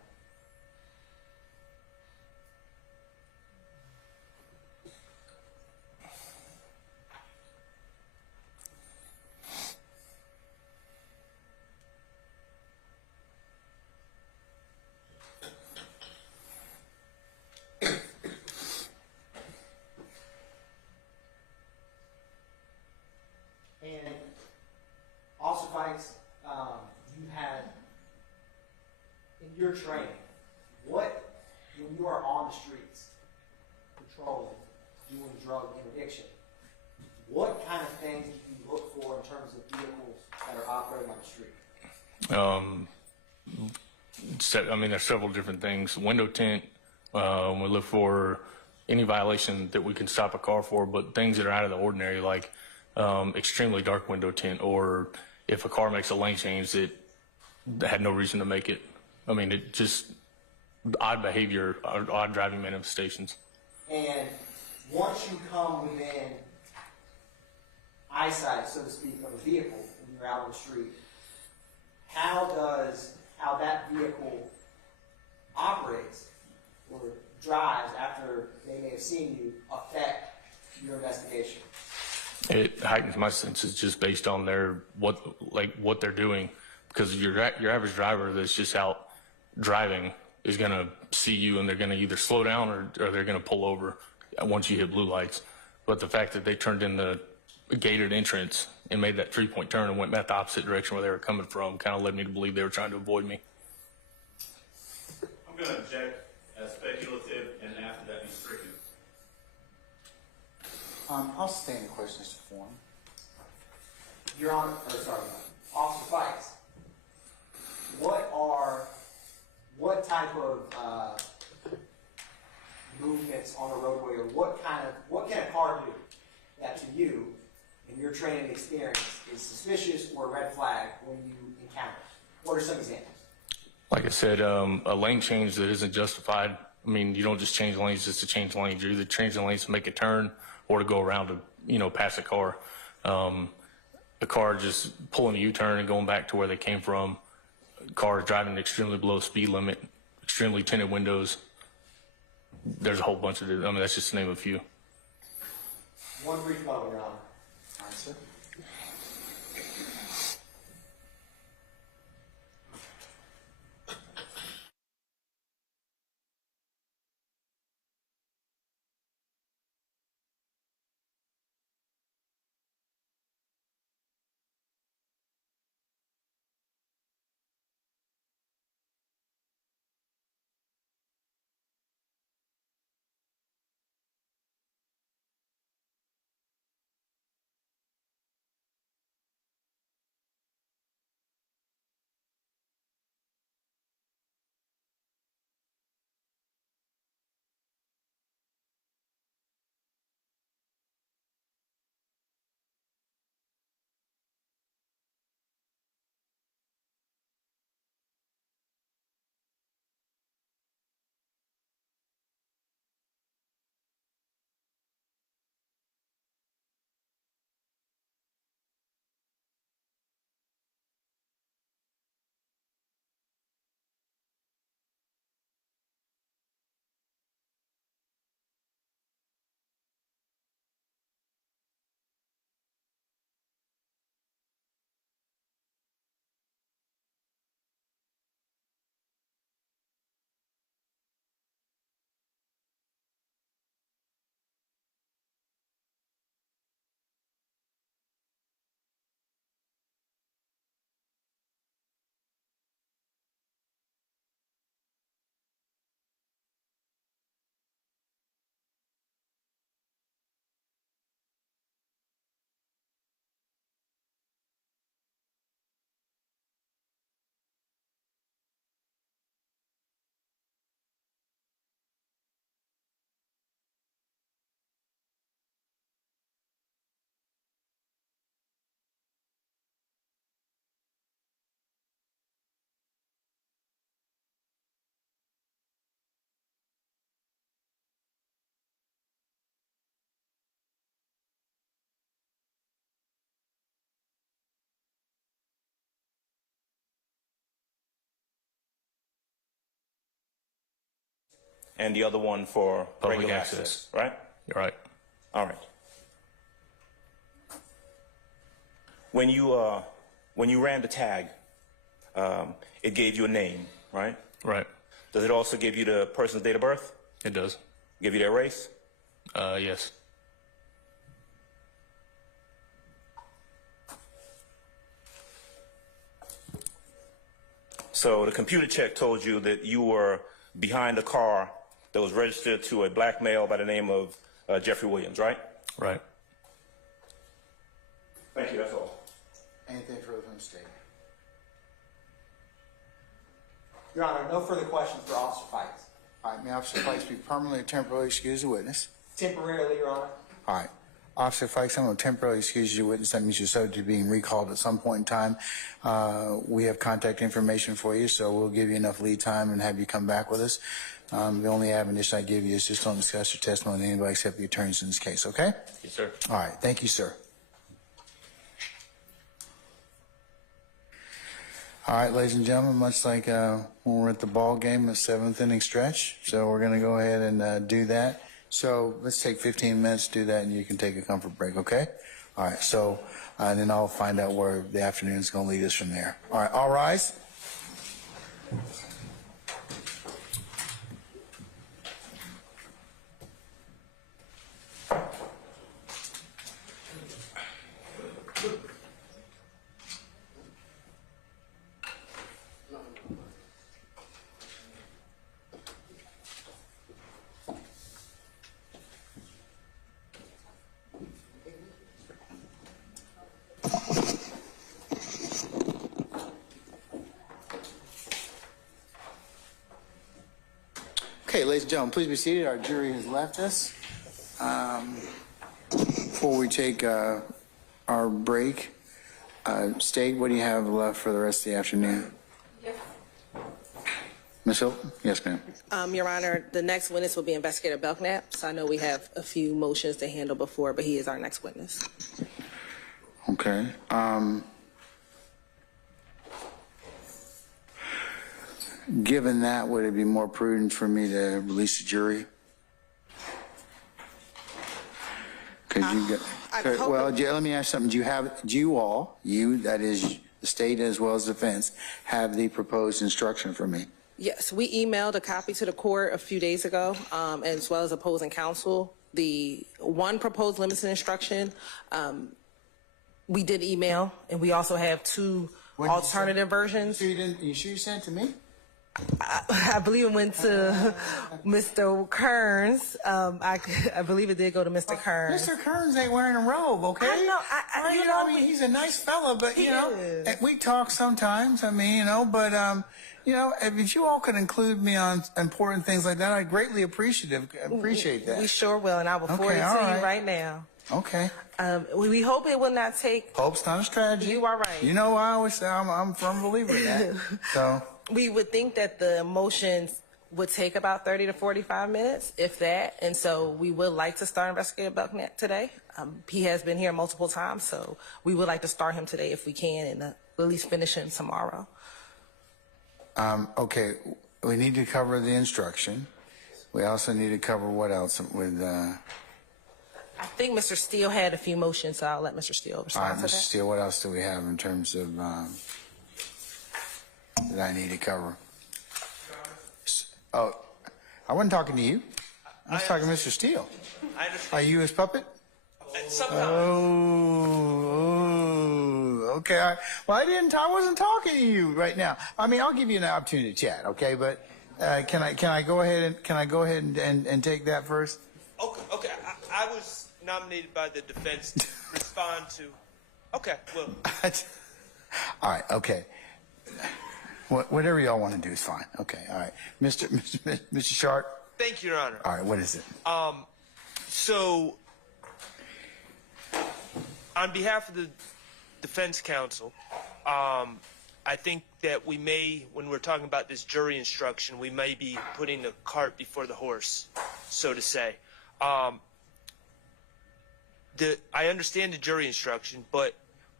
And Officer Fikes, you had in your training, when you are on the streets, patrolling, doing drug interdiction, what kind of things do you look for in terms of vehicles that are operating on the street? I mean, there's several different things. Window tint, we look for any violation that we can stop a car for, but things that are out of the ordinary, like extremely dark window tint, or if a car makes a lane change that had no reason to make it. I mean, it just odd behavior, odd driving manifestations. And once you come within eyesight, so to speak, of a vehicle when you're out on the street, how that vehicle operates or drives after they may have seen you affect your investigation? It heightens my senses just based on what they're doing, because your average driver that's just out driving is going to see you and they're going to either slow down or they're going to pull over once you hit blue lights. But the fact that they turned in the gated entrance and made that 3-point turn and went back the opposite direction where they were coming from kind of led me to believe they were trying to avoid me. I'm going to object as speculative and after that be stricken. I'll stand the questions to form. Your Honor, Officer Fikes, what type of movements on the roadway, or what can a car do that to you, in your training experience, is suspicious or a red flag when you encounter it? What are some examples? Like I said, a lane change that isn't justified. I mean, you don't just change lanes just to change lanes. You're either changing lanes to make a turn or to go around to, pass a car. a car just pulling a U-turn and going back to where they came from, cars driving extremely below speed limit, extremely tinted windows. There's a whole bunch of it. I mean, that's just to name a few. One brief moment, Your Honor. All right, sir. And the other one for Public regular access. access, right? You're right. All right. When you ran the tag, it gave you a name, right? Right. Does it also give you the person's date of birth? It does. Give you their race? Yes. So the computer check told you that you were behind a car that was registered to a black male by the name of Jeffrey Williams, right? Right. Thank you, that's all. Anything further from the state? Your Honor, no further questions for Officer Fikes. All right, may Officer Fikes be permanently or temporarily excused the witness? Temporarily, Your Honor. All right. Officer Fikes, I'm going to temporarily excuse you witness. That means you're subject to being recalled at some point in time. We have contact information for you, so we'll give you enough lead time and have you come back with us. The only admonition I give you is just don't discuss your testimony with anybody except the attorneys in this case, okay? Yes, sir. All right. Thank you, sir. All right, ladies and gentlemen, much like when we're at the ball game, the 7th inning stretch, so we're going to go ahead and do that. So let's take 15 minutes to do that, and you can take a comfort break, okay? All right, so then I'll find out where the afternoon is going to lead us from there. All right, all rise. Okay, ladies and gentlemen, please be seated. Our jury has left us. Before we take our break, State, what do you have left for the rest of the afternoon? Ms. Hilton? Yes, ma'am. Your Honor, the next witness will be Investigator Belknap. So I know we have a few motions to handle before, but he is our next witness. Okay. Given that, would it be more prudent for me to release the jury? Because you got. Well, let me ask something. Do you, that is the state as well as defense, have the proposed instruction for me? Yes, we emailed a copy to the court a few days ago, as well as opposing counsel. The one proposed limited instruction, we did email, and we also have two alternative versions. You sure you sent it to me? I believe it went to Mr. Kearns. I believe it did go to Mr. Kearns. Mr. Kearns ain't wearing a robe, okay? I know. I mean, he's a nice fella, but He is. we talk sometimes. I mean, but if you all could include me on important things like that, I'd greatly appreciate that. We sure will, and I will forward it all to right. you right now. Okay. We hope it will not take. Hope's not a strategy. You are right. You know, I always say I'm a firm believer in that. So. We would think that the motions would take about 30 to 45 minutes, if that. And so we would like to start Investigator Bucknett today. He has been here multiple times, so we would like to start him today if we can, and at least finish him tomorrow. Okay, we need to cover the instruction. We also need to cover what else with. I think Mr. Steele had a few motions, so I'll let Mr. Steele All right, respond to Mr. that. Steele, what else do we have in terms of that I need to cover? Oh, I wasn't talking to you. I was talking to Mr. Steele. I understand. Are you his puppet? Sometimes. Oh, okay. I wasn't talking to you right now. I mean, I'll give you an opportunity to chat, okay? But can I go ahead and take that first? Okay. I was nominated by the defense to respond to. Okay, well. All right. Okay. Whatever y'all want to do is fine. Okay. All right. Mr. Sharp. Thank you, Your Honor. All right. What is it? So, on behalf of the defense counsel, I think that we may, when we're talking about this jury instruction, we may be putting the cart before the horse, so to say. I understand the jury instruction, but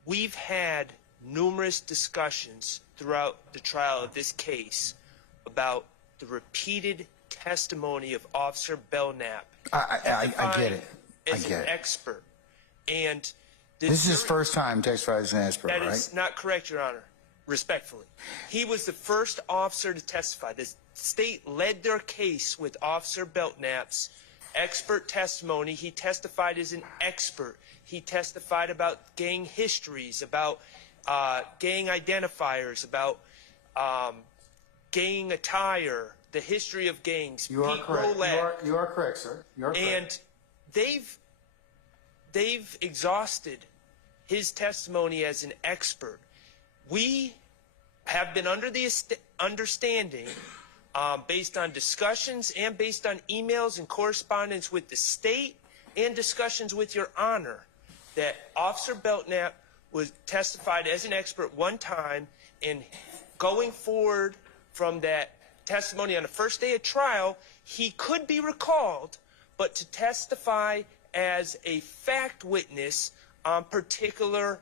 we've had numerous discussions throughout the trial of this case about the repeated testimony of Officer Belknap. I get it. As an expert. And this is his first time testifying as an expert, right? That is not correct, Your Honor, respectfully. He was the first officer to testify. The state led their case with Officer Belknap's expert testimony. He testified as an expert. He testified about gang histories, about gang identifiers, about gang attire, the history of gangs. You are correct. You are correct, sir. You are correct. And they've exhausted his testimony as an expert. We have been under the understanding, based on discussions and based on emails and correspondence with the state and discussions with Your Honor, that Officer Belknap was testified as an expert one time, and going forward from that testimony on the first day of trial, he could be recalled, but to testify as a fact witness on particular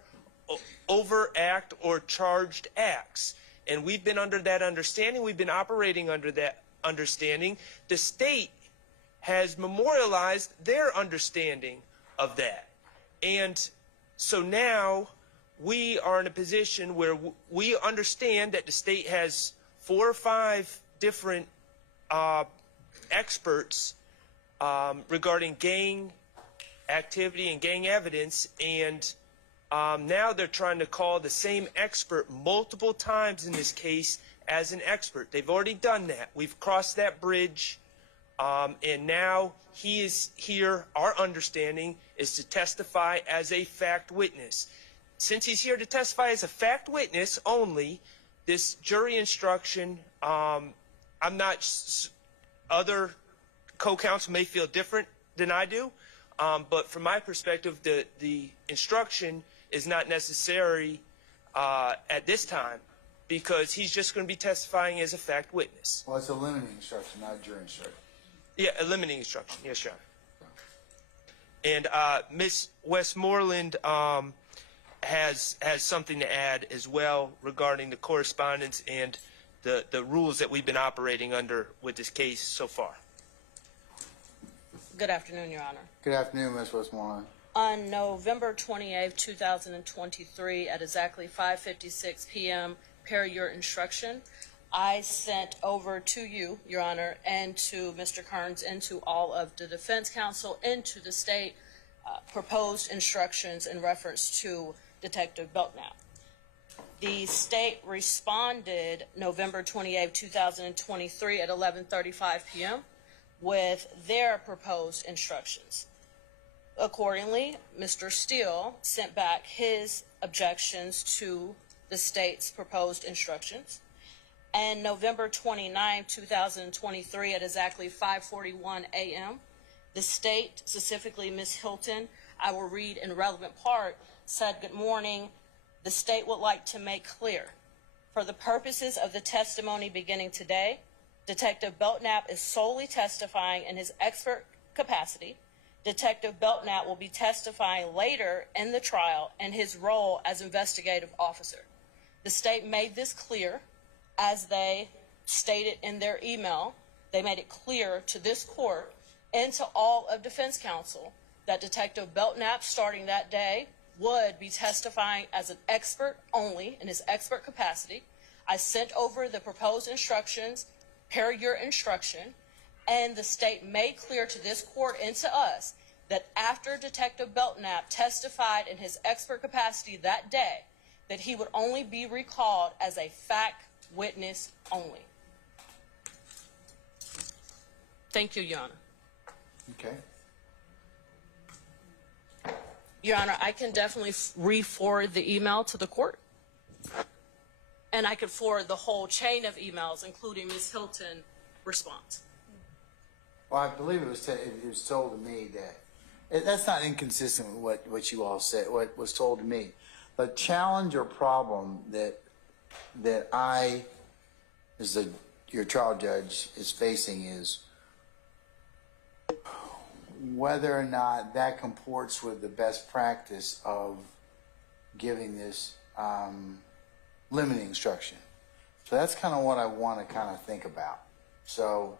overact or charged acts. And we've been under that understanding. We've been operating under that understanding. The state has memorialized their understanding of that. And so now we are in a position where we understand that the state has 4 or 5 different experts regarding gang activity and gang evidence, and now they're trying to call the same expert multiple times in this case as an expert. They've already done that. We've crossed that bridge, and now he is here. Our understanding is to testify as a fact witness. Since he's here to testify as a fact witness only, this jury instruction, I'm not, other co-counsel may feel different than I do, but from my perspective, the instruction is not necessary at this time, because he's just going to be testifying as a fact witness. Well, it's a limiting instruction, not a jury instruction. Yeah, a limiting instruction. Yes, Your Honor. And Ms. Westmoreland has something to add as well regarding the correspondence and the rules that we've been operating under with this case so far. Good afternoon, Your Honor. Good afternoon, Ms. Westmoreland. On November 28, 2023, at exactly 5:56 p.m., per your instruction, I sent over to you, Your Honor, and to Mr. Kearns, and to all of the defense counsel, and to the state, proposed instructions in reference to Detective Belknap. The state responded November 28, 2023 at 11:35 p.m. with their proposed instructions. Accordingly, Mr. Steele sent back his objections to the state's proposed instructions. And November 29, 2023 at exactly 5:41 a.m., the state, specifically Ms. Hilton, I will read in relevant part, said, "Good morning. The state would like to make clear, for the purposes of the testimony beginning today, Detective Belknap is solely testifying in his expert capacity. Detective Belknap will be testifying later in the trial in his role as investigative officer." The state made this clear as they stated in their email. They made it clear to this court and to all of defense counsel that Detective Belknap, starting that day, would be testifying as an expert only in his expert capacity. I sent over the proposed instructions per your instruction, and the state made clear to this court and to us that after Detective Belknap testified in his expert capacity that day, that he would only be recalled as a fact witness only. Thank you, Your Honor. Okay. Your Honor, I can definitely re-forward the email to the court. And I could forward the whole chain of emails, including Ms. Hilton's response. Well, I believe it was told to me that that's not inconsistent with what you all said, what was told to me. The challenge or problem that I, as your trial judge, is facing is whether or not that comports with the best practice of giving this limiting instruction. So that's kind of what I want to kind of think about. So,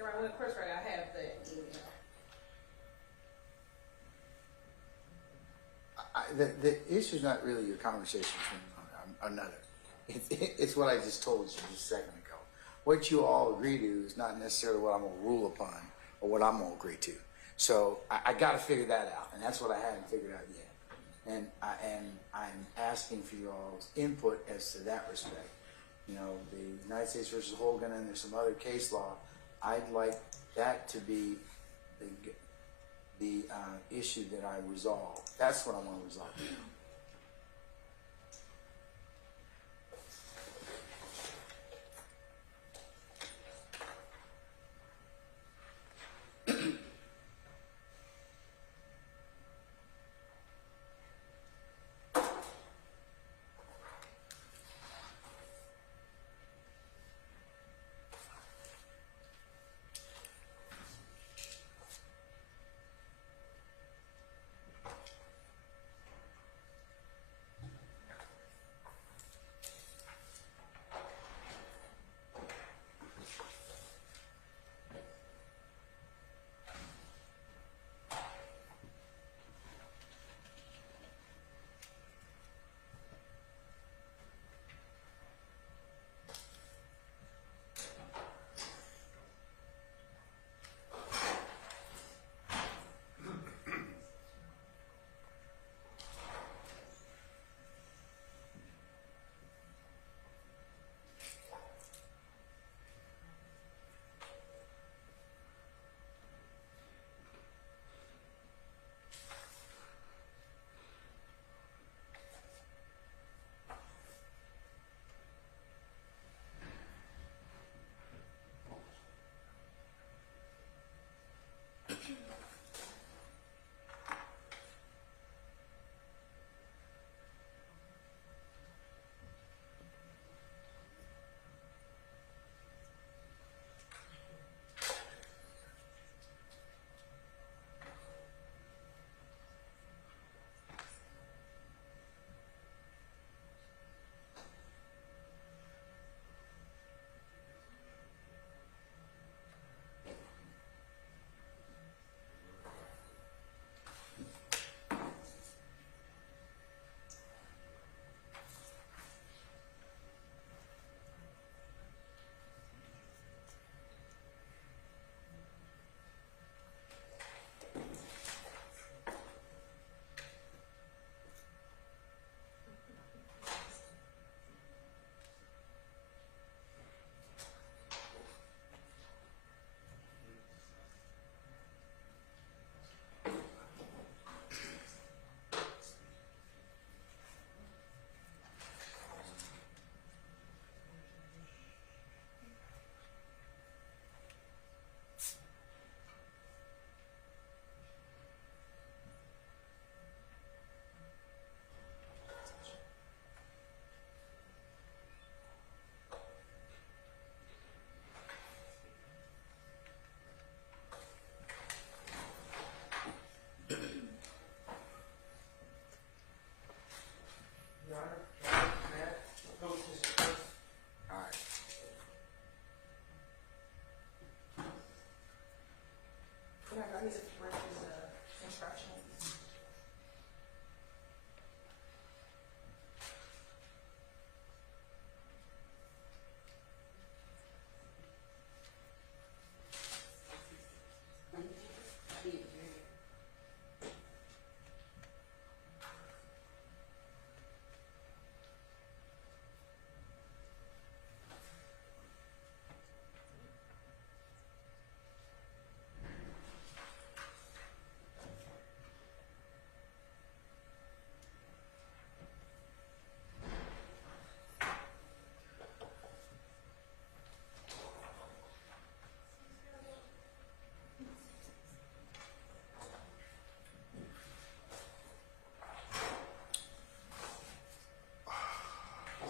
You're right. Of course, right. I have that email. The issue's not really your conversation with another. It's what I just told you just a second ago. What you all agree to is not necessarily what I'm going to rule upon or what I'm going to agree to. So I got to figure that out, and that's what I haven't figured out yet. And I'm asking for you all's input as to that respect. You know, the United States versus Hogan, and there's some other case law. I'd like that to be the issue that I resolve. That's what I want to resolve.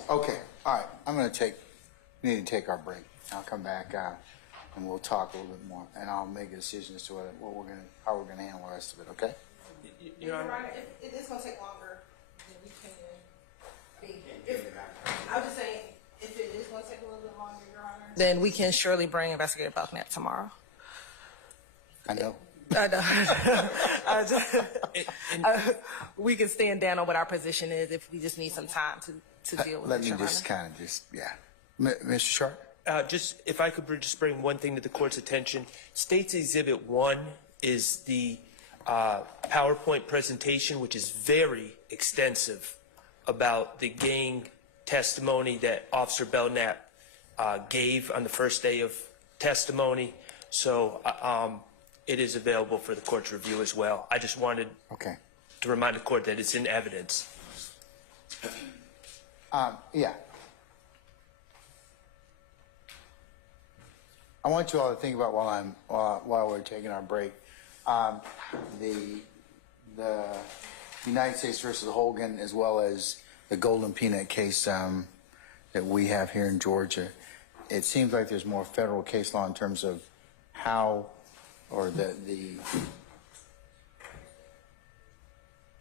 Okay, all right. We need to take our break. I'll come back and we'll talk a little bit more, and I'll make a decision as to how we're gonna handle the rest of it. Okay? Your Honor, if it's gonna take longer, then we can. I was just saying, if it is gonna take a little bit longer, Your Honor, then we can surely bring Investigator Belknap tomorrow. I know. We can stand down on what our position is if we just need some time to deal with Let it, me Your just Honor. kind of just, yeah. Mr. Sharp? Just if I could just bring one thing to the court's attention. State's Exhibit 1 is the PowerPoint presentation, which is very extensive about the gang testimony that Officer Belknap gave on the first day of testimony. So it is available for the court's review as well. I just wanted to remind the court that it's in evidence. Yeah. I want you all to think about while we're taking our break, the United States versus Hogan, as well as the Golden Peanut case that we have here in Georgia. It seems like there's more federal case law in terms of how, or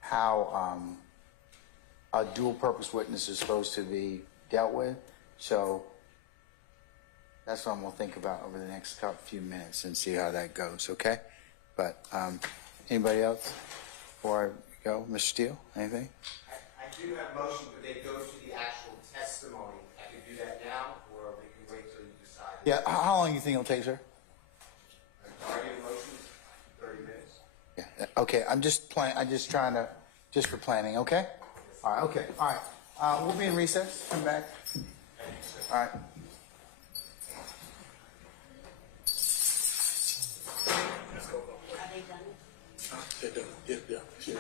how a dual purpose witness is supposed to be dealt with. So that's what I'm going to think about over the next few minutes and see how that goes, okay? But anybody else before I go? Mr. Steele, anything? I do have a motion, but it goes to the actual testimony. I can do that now, or we can wait till you decide. Yeah, how long do you think it'll take, sir? Target motion, 30 minutes. Yeah, okay, I'm just trying to, just for planning, okay? All right, okay, all right. We'll be in recess, come back. All right. Yeah.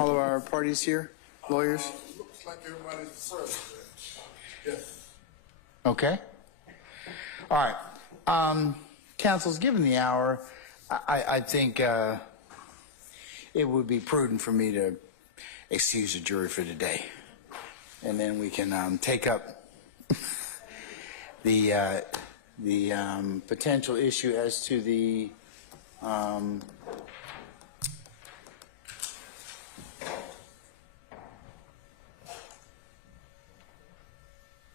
all of our parties here, lawyers? Looks like everybody's served. Yes. Okay. All right. Council's given the hour. I think it would be prudent for me to excuse the jury for today. And then we can take up the potential issue as to the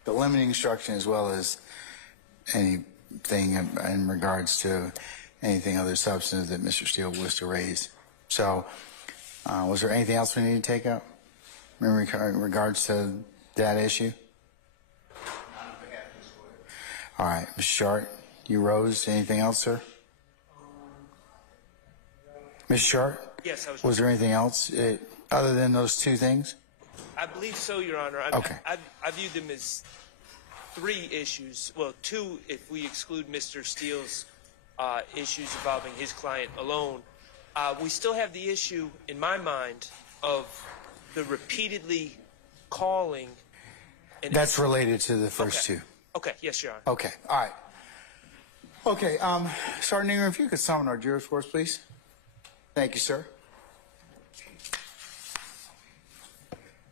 limiting instruction, as well as anything in regards to anything other substantive that Mr. Steele wished to raise. So, was there anything else we need to take up in regards to that issue? All right, Mr. Short, you rose. Anything else, sir? Mr. Short? Yes, Was there anything else other than those two things? I believe so, Your Honor. Okay. I view them as three issues. Well, two if we exclude Mr. Steele's issues involving his client alone. We still have the issue, in my mind, of the repeatedly calling. That's related to the first two. Okay, yes, Your Honor. Okay, all right. Okay, Sergeant Ingram, if you could summon our jurors for us, please. Thank you, sir.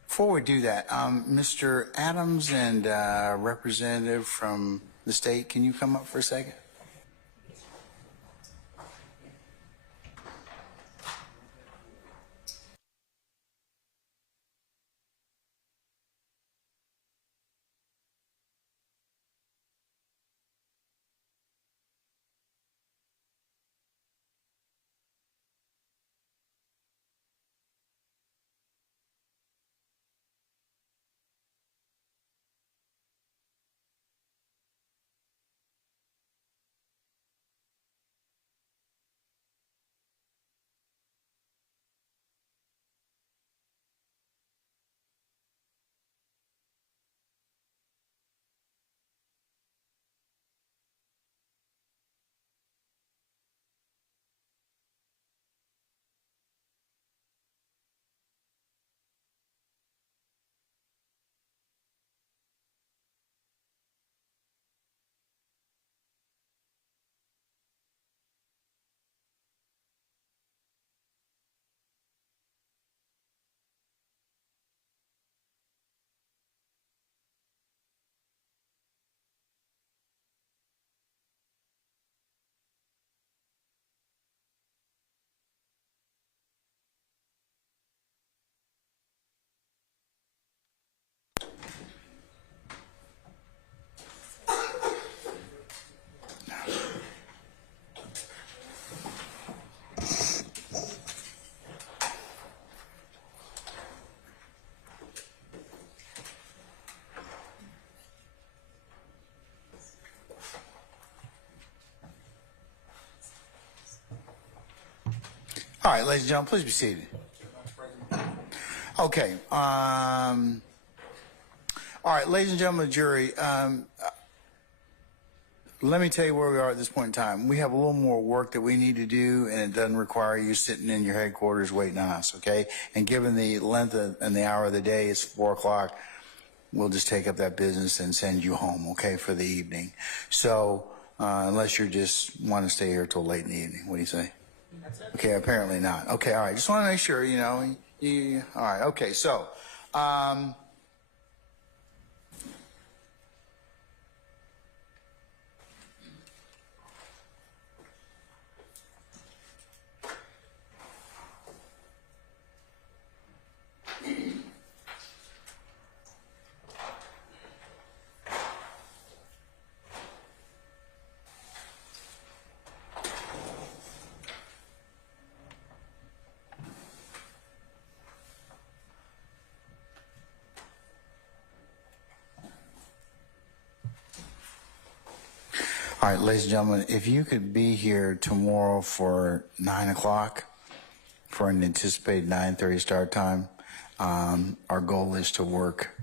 Before we do that, Mr. Adams and representative from the state, can you come up for a second? All right, ladies and gentlemen, please be seated. Okay. All right, ladies and gentlemen of the jury, let me tell you where we are at this point in time. We have a little more work that we need to do, and it doesn't require you sitting in your headquarters waiting on us, okay? And given the length and the hour of the day, it's 4 o'clock, we'll just take up that business and send you home, okay, for the evening. So, unless you just want to stay here till late in the evening. What do you say? Okay, apparently not. Okay, all right. Just want to make sure, you know. All right, okay. So, all right, ladies and gentlemen, if you could be here tomorrow for 9 o'clock for an anticipated 9:30 start time, our goal is to work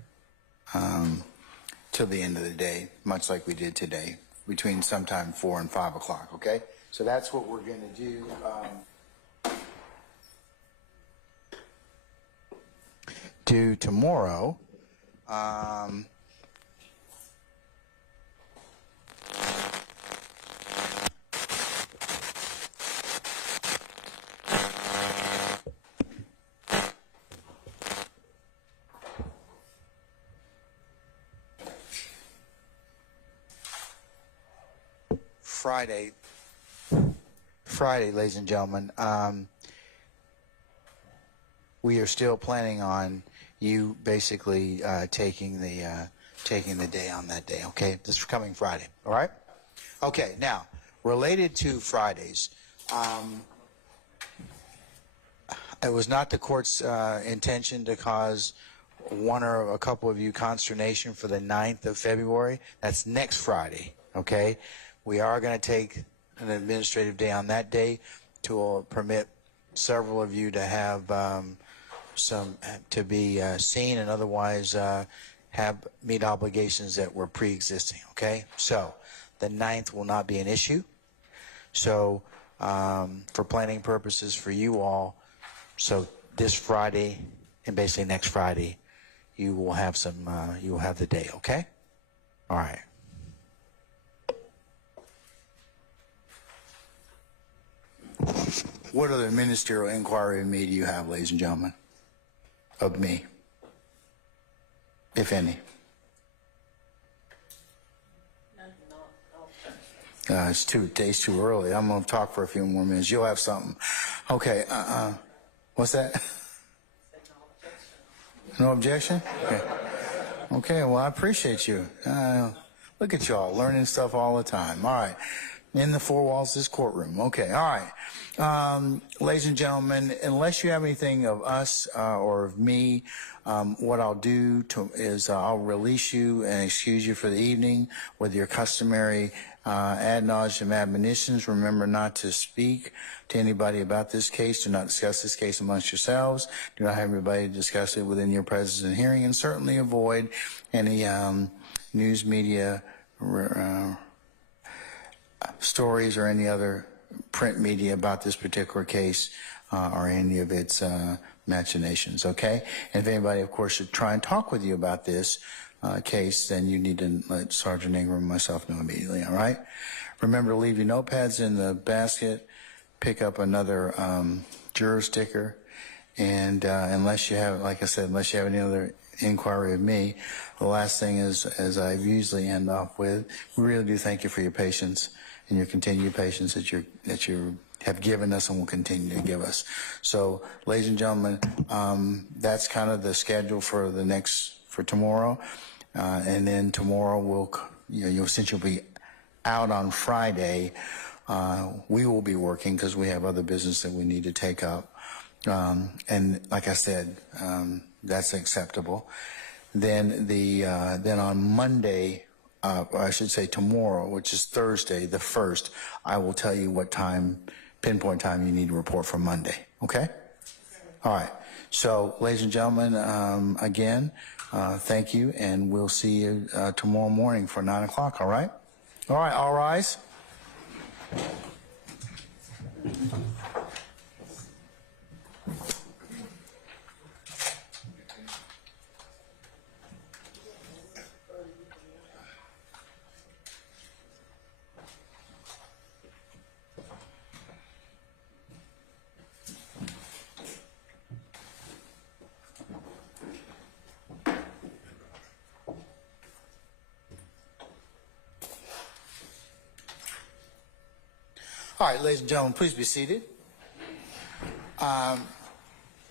till the end of the day, much like we did today, between sometime 4 and 5 o'clock, okay? So that's what we're going to do. do tomorrow, Friday, ladies and gentlemen, we are still planning on you basically taking the day on that day. Okay, this coming Friday. All right. Okay. Now, related to Fridays, it was not the court's intention to cause one or a couple of you consternation for the 9th of February. That's next Friday. Okay. We are going to take an administrative day on that day to permit several of you to have to be seen and otherwise meet obligations that were pre-existing. Okay, so the 9th will not be an issue. So for planning purposes for you all, so this Friday and basically next Friday, you will have you will have the day. Okay, all right. What other ministerial inquiry of me do you have, ladies and gentlemen? Of me, if any? It's too early. I'm going to talk for a few more minutes. You'll have something. Okay. What's that? No objection? Okay. Okay. Well, I appreciate you. Look at y'all learning stuff all the time. All right. In the four walls of this courtroom. Okay, all right. Ladies and gentlemen, unless you have anything of us or of me, what I'll do is I'll release you and excuse you for the evening with your customary ad nauseam admonitions. Remember not to speak to anybody about this case. Do not discuss this case amongst yourselves. Do not have anybody discuss it within your presence and hearing, and certainly avoid any news media stories or any other print media about this particular case or any of its machinations, okay? And if anybody, of course, should try and talk with you about this case, then you need to let Sergeant Ingram and myself know immediately, all right? Remember to leave your notepads in the basket, pick up another juror sticker, and unless you have, like I said, unless you have any other inquiry of me, the last thing is, as I usually end off with, we really do thank you for your patience and your continued patience that you have given us and will continue to give us. So, ladies and gentlemen, that's kind of the schedule for tomorrow, and then tomorrow since you'll be out on Friday, we will be working because we have other business that we need to take up, and like I said, that's acceptable. Then on Monday, I should say tomorrow, which is Thursday, the 1st, I will tell you what pinpoint time you need to report for Monday. Okay? All right. So, ladies and gentlemen, again, thank you, and we'll see you tomorrow morning for 9 o'clock. All right? All right. All rise. All right, ladies and gentlemen, please be seated.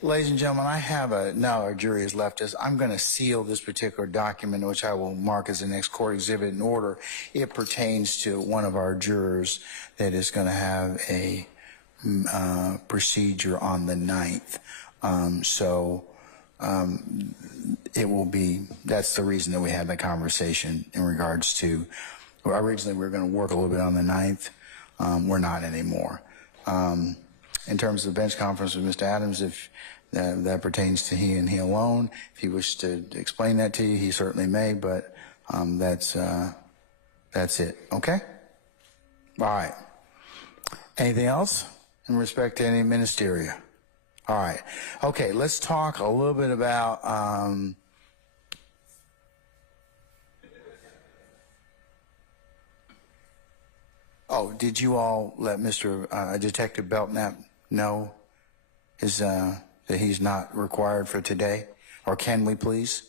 Ladies and gentlemen, now our jury has left us. I'm going to seal this particular document, which I will mark as the next court exhibit in order. It pertains to one of our jurors that is going to have a procedure on the 9th. It will be, that's the reason that we had the conversation in regards to, originally we were going to work a little bit on the 9th. We're not anymore. In terms of the bench conference with Mr. Adams, if that pertains to he and he alone, if he wishes to explain that to you, he certainly may, but that's it. Okay? All right. Anything else in respect to any ministeria? All right. Okay, let's talk a little bit about oh, did you all let Mr. Detective Belknap know that he's not required for today? Or can we please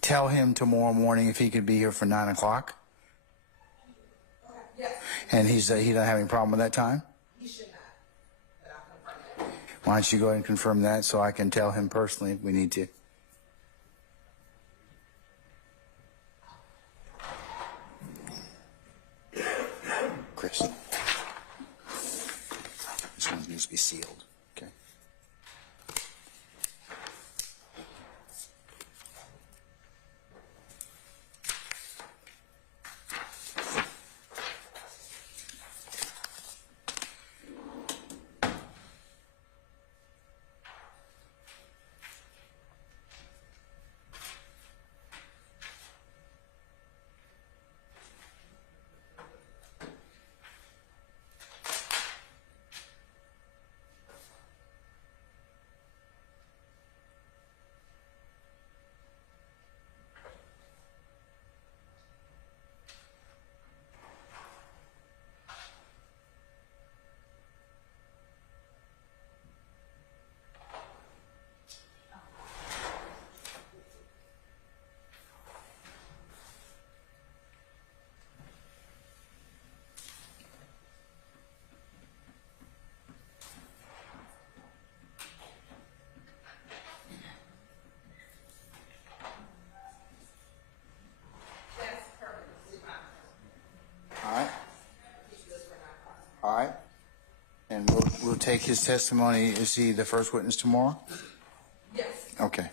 tell him tomorrow morning if he could be here for 9 o'clock? Yes, And he doesn't have any problem with that time? he should not, but I'll confirm that. Why don't you go ahead and confirm that so I can tell him personally if we need to? Chris. This one needs to be sealed. Okay. All right. And we'll take his testimony. Is he the first witness tomorrow? Yes. Okay.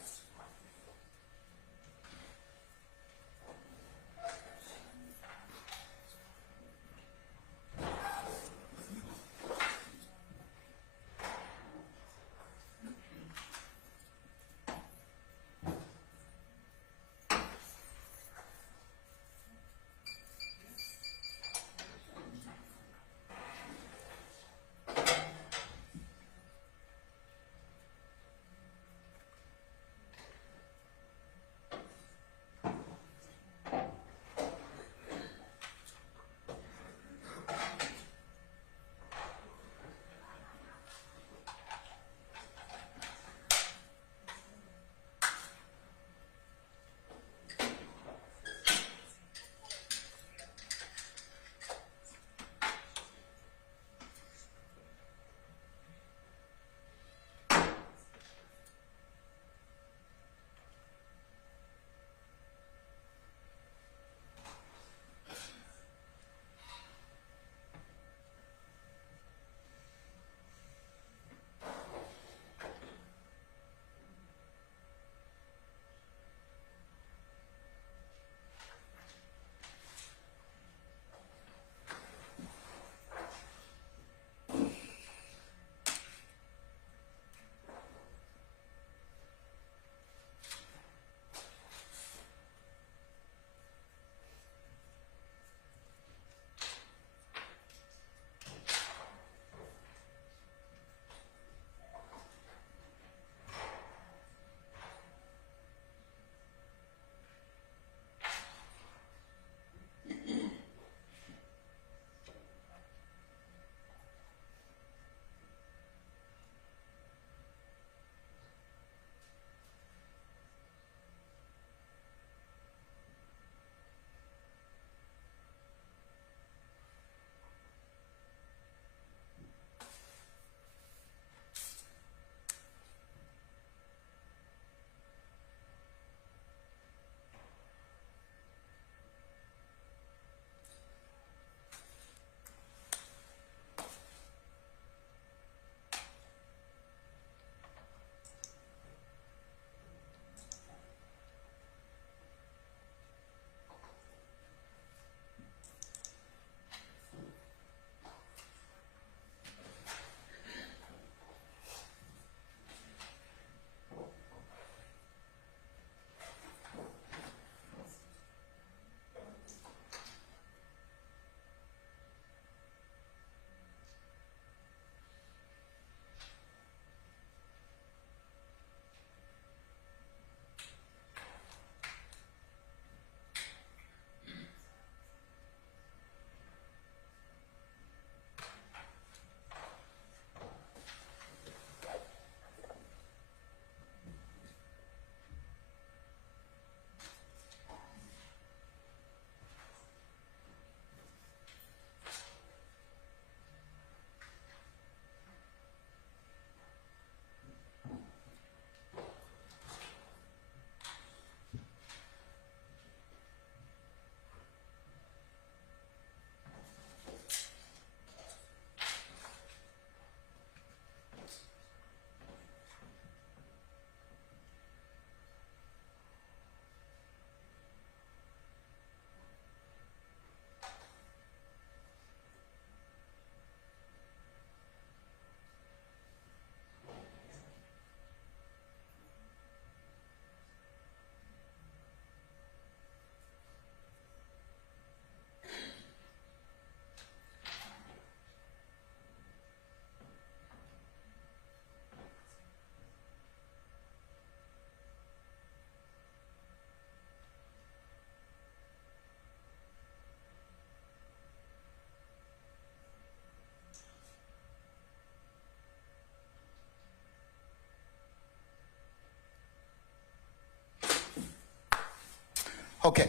Okay.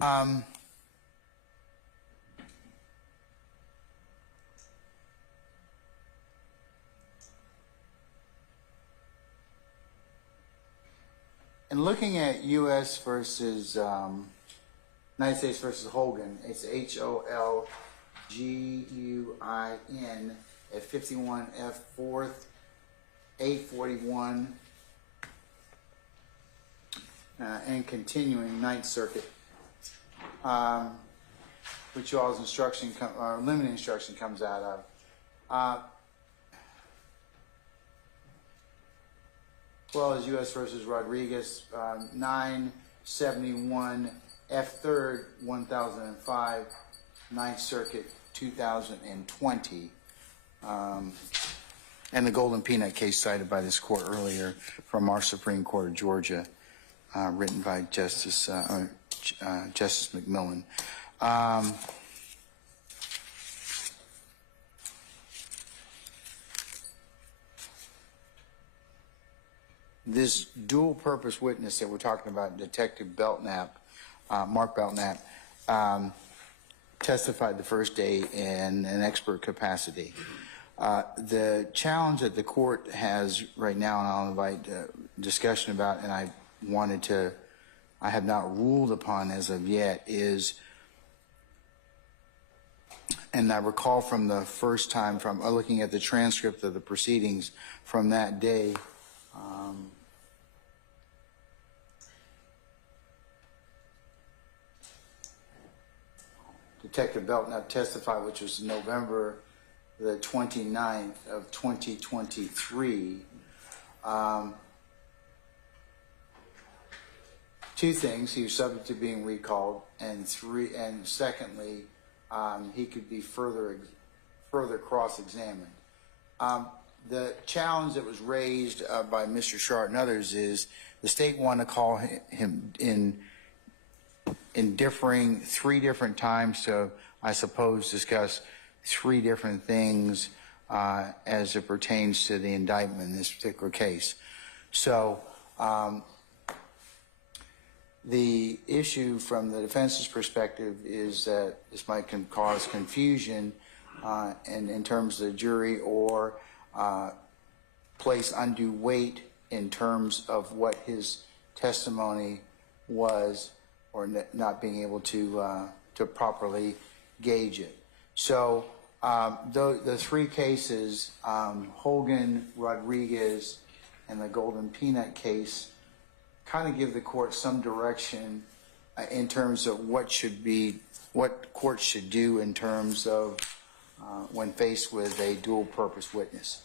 And looking at U.S. versus United States versus Hogan, it's HOLGUIN at 51 F 4th 841 and continuing Ninth Circuit, which y'all's instruction, limited instruction comes out of. Well as U.S. versus Rodriguez, 971 F 3rd 1005, Ninth Circuit 2020. And the Golden Peanut case cited by this court earlier from our Supreme Court of Georgia, written by Justice McMillan. This dual-purpose witness that we're talking about, Detective Belknap, Mark Belknap, testified the first day in an expert capacity. The challenge that the court has right now, and I'll invite discussion about, and I have not ruled upon as of yet, is, and I recall from the first time, from looking at the transcript of the proceedings from that day, Detective Belknap testified, which was November the 29th of 2023. Two things: he was subject to being recalled, and secondly, he could be further cross-examined. The challenge that was raised by Mr. Shart and others is the state wanted to call him in differing 3 different times to, I suppose, discuss 3 different things as it pertains to the indictment in this particular case. So the issue from the defense's perspective is that this might cause confusion in terms of the jury, or place undue weight in terms of what his testimony was, or not being able to properly gauge it. So the 3 cases, Hogan, Rodriguez, and the Golden Peanut case, kind of give the court some direction in terms of what courts should do in terms of when faced with a dual-purpose witness.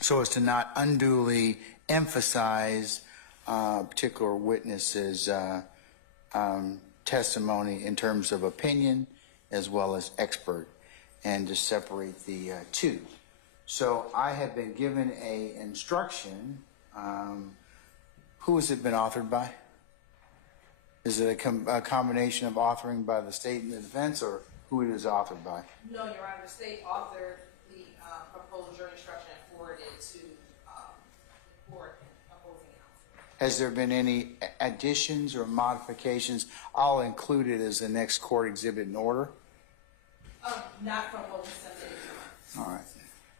So as to not unduly emphasize particular witnesses' testimony in terms of opinion as well as expert, and to separate the 2. So I have been given a instruction. Who has it been authored by? Is it a combination of authoring by the state and the defense, or who it is authored by? No, Your Honor, the state authored the proposed jury instruction and forwarded it to the court and opposing counsel. Has there been any additions or modifications? I'll include it as the next court exhibit in order. Not from what was sent to the All right.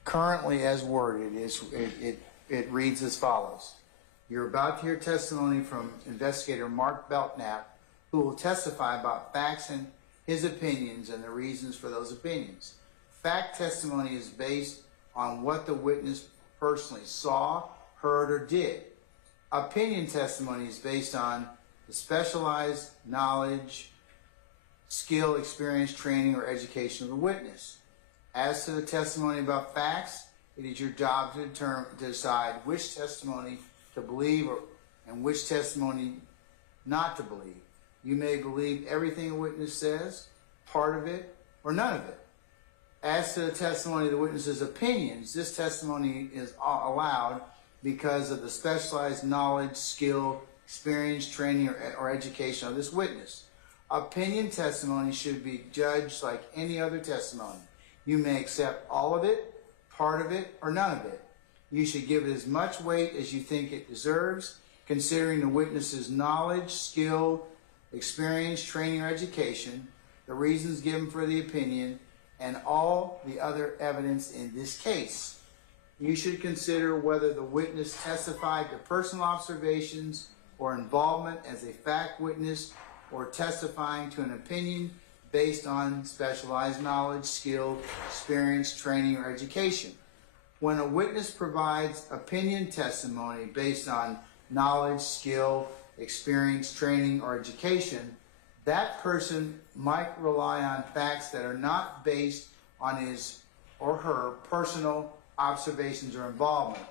Currently, as worded, it reads as follows. You're about to hear testimony from investigator Mark Belknap, who will testify about facts and his opinions and the reasons for those opinions. Fact testimony is based on what the witness personally saw, heard, or did. Opinion testimony is based on the specialized knowledge, skill, experience, training, or education of the witness. As to the testimony about facts, it is your job to decide which testimony to believe and which testimony not to believe. You may believe everything a witness says, part of it, or none of it. As to the testimony of the witness's opinions, this testimony is allowed because of the specialized knowledge, skill, experience, training, or education of this witness. Opinion testimony should be judged like any other testimony. You may accept all of it, part of it, or none of it. You should give it as much weight as you think it deserves. considering the witness's knowledge, skill, experience, training, or education, the reasons given for the opinion, and all the other evidence in this case. You should consider whether the witness testified to personal observations or involvement as a fact witness or testifying to an opinion based on specialized knowledge, skill, experience, training, or education. When a witness provides opinion testimony based on knowledge, skill, experience, training, or education, that person might rely on facts that are not based on his or her personal observations or involvement.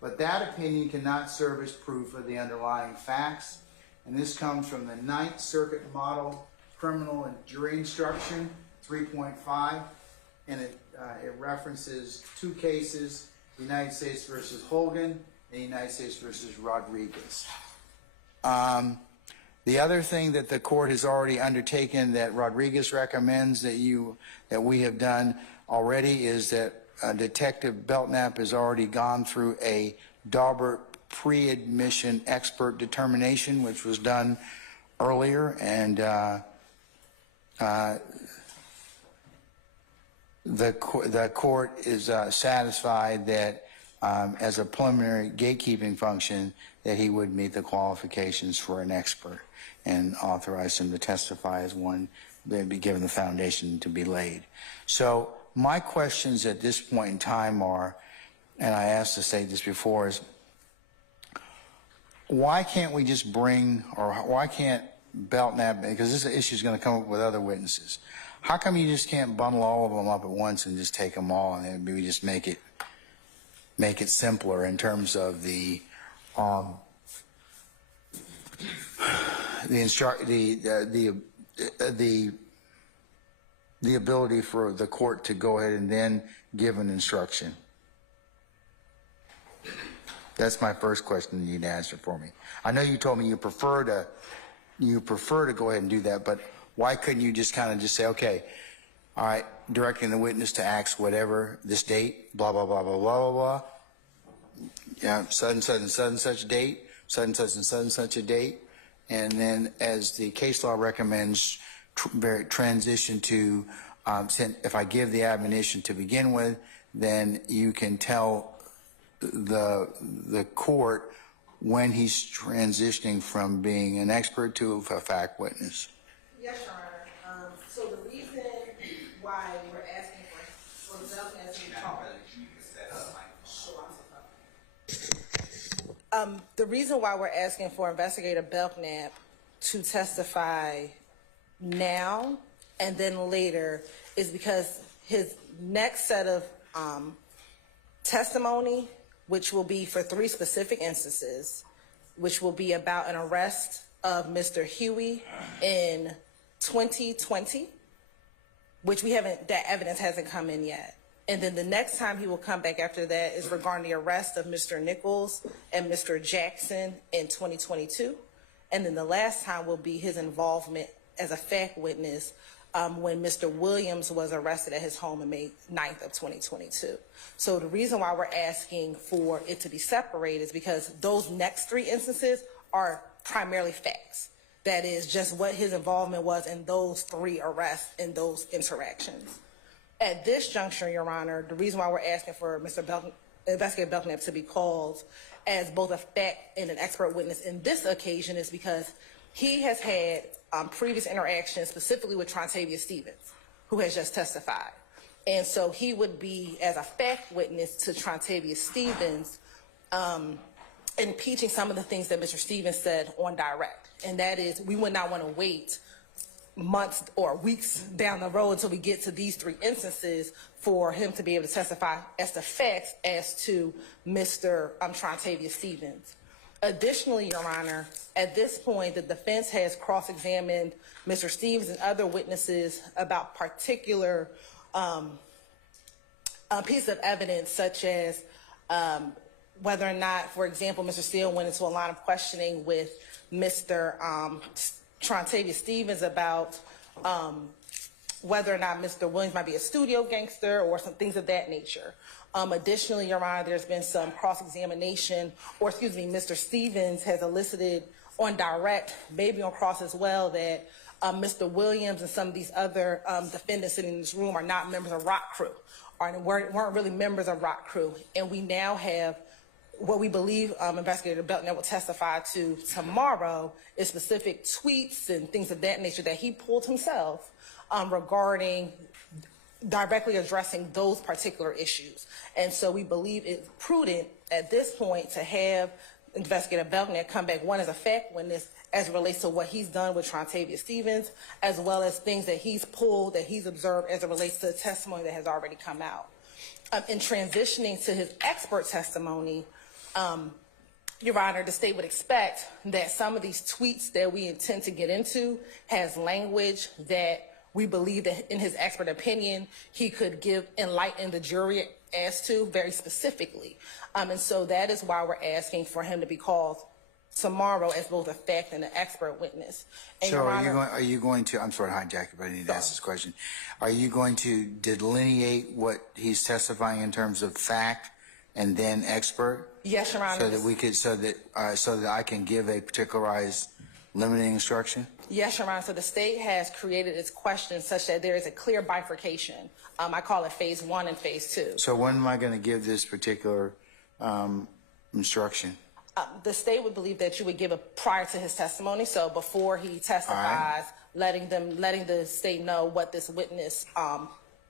But that opinion cannot serve as proof of the underlying facts. And this comes from the Ninth Circuit Model Criminal and Jury Instruction 3.5, and it references two cases, the United States versus Holgan and the United States versus Rodriguez. The other thing that the court has already undertaken that Rodriguez recommends that we have done already is that Detective Belknap has already gone through a Daubert pre-admission expert determination, which was done earlier, and the court is satisfied that as a preliminary gatekeeping function that he would meet the qualifications for an expert and authorize him to testify as one, be given the foundation to be laid. So my questions at this point in time are, and I asked to say this before, is why can't we just bring, or why can't Belknap, because this issue is going to come up with other witnesses, how come you just can't bundle all of them up at once and just take them all and then maybe just make it simpler in terms of the ability for the court to go ahead and then give an instruction? That's my first question you need to answer for me. I know you told me you prefer to go ahead and do that, but why couldn't you just kind of just say, okay, all right, directing the witness to ask whatever, this date, blah, blah, blah, blah, blah, blah, blah. Yeah, such and such and such and such date, such and such and such and such a date. And then as the case law recommends, transition to, if I give the admonition to begin with, then you can tell the court when he's transitioning from being an expert to a fact witness. Yes, Your Honor. So the reason why we're asking for Belknap to be called. The reason why we're asking for Investigator Belknap to testify now and then later is because his next set of testimony, which will be for 3 specific instances, which will be about an arrest of Mr. Huey in 2020, which that evidence hasn't come in yet. And then the next time he will come back after that is regarding the arrest of Mr. Nichols and Mr. Jackson in 2022. And then the last time will be his involvement as a fact witness when Mr. Williams was arrested at his home on May 9th of 2022. So the reason why we're asking for it to be separated is because those next 3 instances are primarily facts. That is just what his involvement was in those 3 arrests and those interactions. At this juncture, Your Honor, the reason why we're asking for Investigator Belknap to be called as both a fact and an expert witness in this occasion is because he has had previous interactions specifically with Trontavia Stevens, who has just testified. And so he would be, as a fact witness to Trontavia Stevens, impeaching some of the things that Mr. Stevens said on direct. And that is, we would not want to wait months or weeks down the road until we get to these 3 instances for him to be able to testify as to facts as to Mr. Trontavia Stevens. Additionally, Your Honor, at this point, the defense has cross-examined Mr. Stevens and other witnesses about particular pieces of evidence, such as whether or not, for example, Mr. Steele went into a line of questioning with Mr. Trontavia Stevens about whether or not Mr. Williams might be a studio gangster or some things of that nature. Additionally, Your Honor, there's been some cross-examination, or excuse me, Mr. Stevens has elicited on direct, maybe on cross as well, that Mr. Williams and some of these other defendants sitting in this room are not members of ROC Crew, or weren't really members of ROC Crew. And we now have what we believe Investigator Belknap will testify to tomorrow is specific tweets and things of that nature that he pulled himself regarding directly addressing those particular issues. And so we believe it's prudent at this point to have Investigator Belknap come back, one, as a fact witness as it relates to what he's done with Trontavia Stevens, as well as things that he's pulled, that he's observed as it relates to the testimony that has already come out. In transitioning to his expert testimony, Your Honor, the state would expect that some of these tweets that we intend to get into has language that we believe that in his expert opinion, he could enlighten the jury as to very specifically. And so that is why we're asking for him to be called tomorrow as both a fact and an expert witness. And So Your are you going to, I'm sorry to hijack you, but I need to ask this question. Are you going to delineate what he's testifying in terms of fact and then expert? Yes, Your Honor. So that we could, so that I can give a particularized limiting instruction? Yes, Your Honor. So the state has created its questions such that there is a clear bifurcation. I call it phase 1 and phase 2. So when am I going to give this particular instruction? The state would believe that you would give it prior to his testimony. So before he testifies, letting the state know what this witness,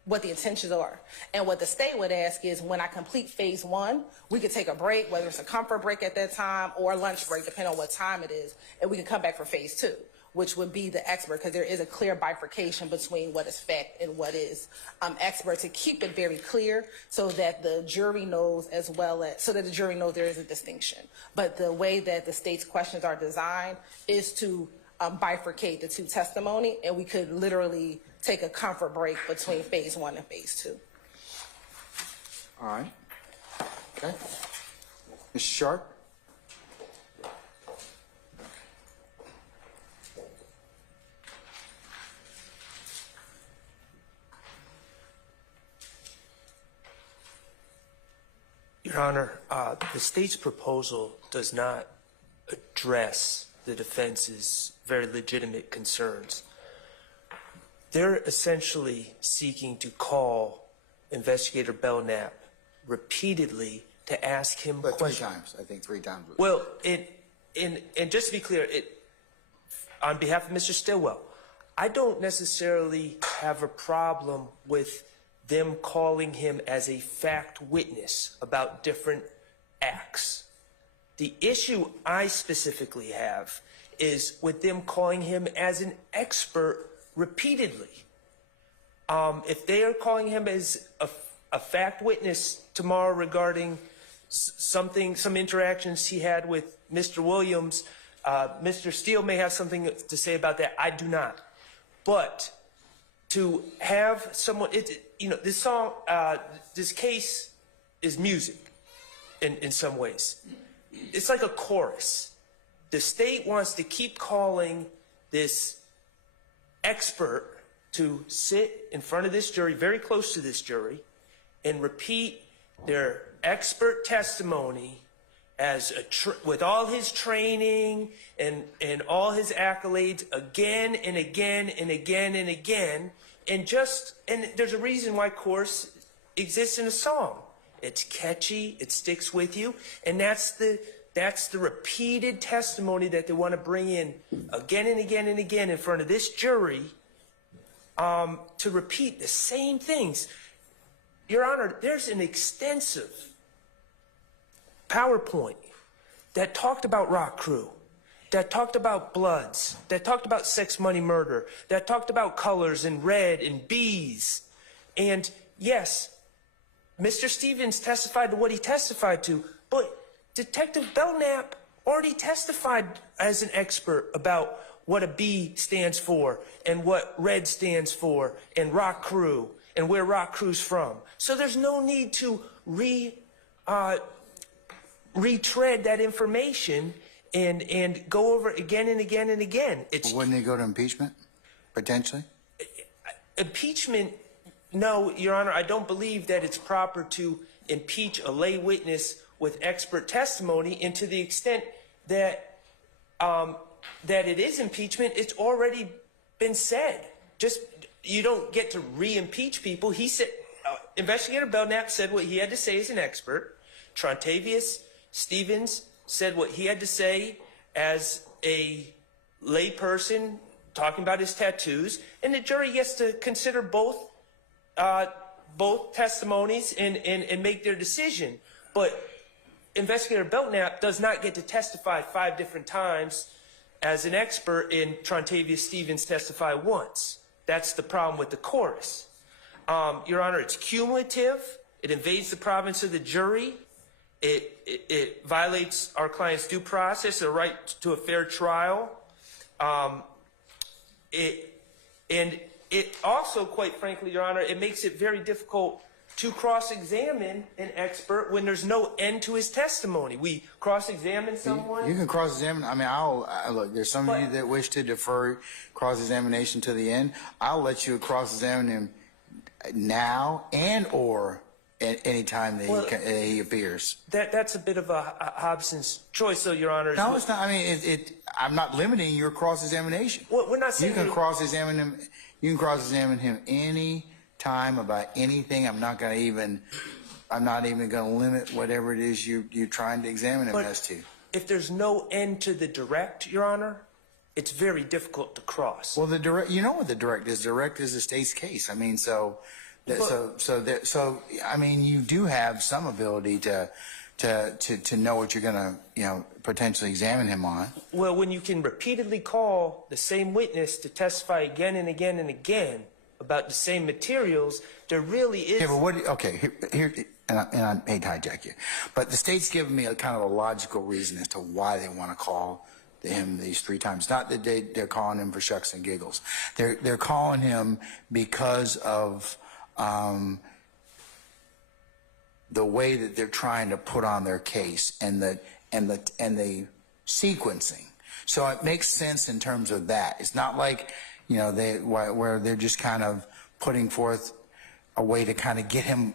what the intentions are. And what the state would ask is, when I complete phase 1, we could take a break, whether it's a comfort break at that time or a lunch break, depending on what time it is, and we can come back for phase 2, which would be the expert, because there is a clear bifurcation between what is fact and what is expert, to keep it very clear so that the jury knows as well as, so that the jury knows there is a distinction. But the way that the state's questions are designed is to bifurcate the two testimony, and we could literally take a comfort break between phase 1 and phase 2. All right. Okay. Ms. Sharp? Your Honor, the state's proposal does not address the defense's very legitimate concerns. They're essentially seeking to call Investigator Belknap repeatedly to ask him questions. 3 times. I think 3 times. Well, and just to be clear, on behalf of Mr. Stillwell, I don't necessarily have a problem with them calling him as a fact witness about different acts. The issue I specifically have is with them calling him as an expert repeatedly. If they are calling him as a fact witness tomorrow regarding some interactions he had with Mr. Williams, Mr. Steele may have something to say about that. I do not. But to have someone, this song, this case is music in some ways. It's like a chorus. The state wants to keep calling this expert to sit in front of this jury, very close to this jury, and repeat their expert testimony as with all his training and all his accolades again and again and again and again. And there's a reason why chorus exists in a song. It's catchy, it sticks with you, and that's the repeated testimony that they want to bring in again and again and again in front of this jury to repeat the same things. Your Honor, there's an extensive PowerPoint that talked about ROC Crew, that talked about Bloods, that talked about sex, money, murder, that talked about colors and red and bees. And yes, Mr. Stevens testified to what he testified to, but Detective Belknap already testified as an expert about what a B stands for and what red stands for and ROC Crew and where ROC Crew's from. So there's no need to retread that information and go over it again and again and again. Wouldn't they go to impeachment, potentially? Impeachment, no, Your Honor, I don't believe that it's proper to impeach a lay witness with expert testimony, and to the extent that that it is impeachment, it's already been said. Just, you don't get to re-impeach people. He said, Investigator Belknap said what he had to say as an expert. Trontavious Stevens said what he had to say as a lay person talking about his tattoos, and the jury gets to consider both testimonies and make their decision. But Investigator Belknap does not get to testify 5 different times as an expert, and Trontavious Stevens testify once. That's the problem with the chorus. Your Honor, it's cumulative. It invades the province of the jury. It violates our client's due process, a right to a fair trial. And it also, quite frankly, Your Honor, it makes it very difficult to cross-examine an expert when there's no end to his testimony. We cross-examine someone. You can cross-examine. I mean, look, there's some of you that wish to defer cross-examination to the end. I'll let you cross-examine him now and or at any time that he appears. That's a bit of a Hobson's choice, though, Your Honor. No, it's not. I mean, I'm not limiting your cross-examination. Well, we're not saying you can cross-examine him. You can cross-examine him any time about anything. I'm not even going to limit whatever it is you're trying to examine him as to. If there's no end to the direct, Your Honor, it's very difficult to cross. Well, the direct, you know what the direct is? Direct is the state's case. I mean, so I mean, you do have some ability to know what you're going to, potentially examine him on. Well, when you can repeatedly call the same witness to testify again and again and again about the same materials, there really is. Yeah, but here, and I hate to hijack you, but the state's given me a kind of a logical reason as to why they want to call him these 3 times. Not that they're calling him for shucks and giggles. They're calling him because of the way that they're trying to put on their case and the sequencing. So it makes sense in terms of that. It's not like, where they're just kind of putting forth a way to kind of get him,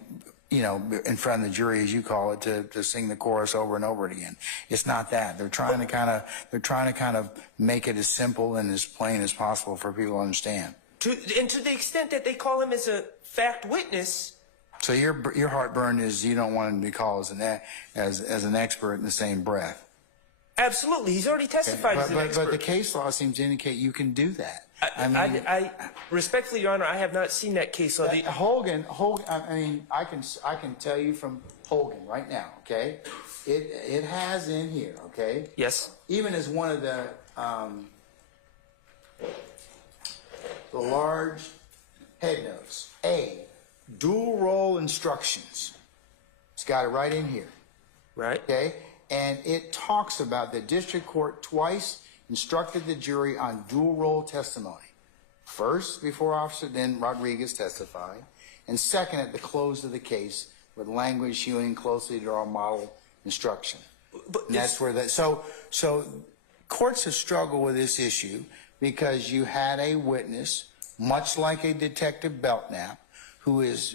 in front of the jury, as you call it, to sing the chorus over and over again. It's not that. They're trying to kind of make it as simple and as plain as possible for people to understand. And to the extent that they call him as a fact witness. So your heartburn is you don't want him to be called as an expert in the same breath. Absolutely, he's already testified as an expert. But the case law seems to indicate you can do that. I respectfully, Your Honor, I have not seen that case law. Hogan. I mean, I can tell you from Hogan right now. Okay, it has in here. Okay. Yes. Even as one of the large head notes, dual role instructions. It's got it right in here. Right. Okay. And it talks about the district court twice instructed the jury on dual role testimony. First, before Officer then Rodriguez testified, and second, at the close of the case, with language hewing closely to our model instruction. And that's where that. So courts have struggled with this issue because you had a witness, much like a Detective Belknap, who is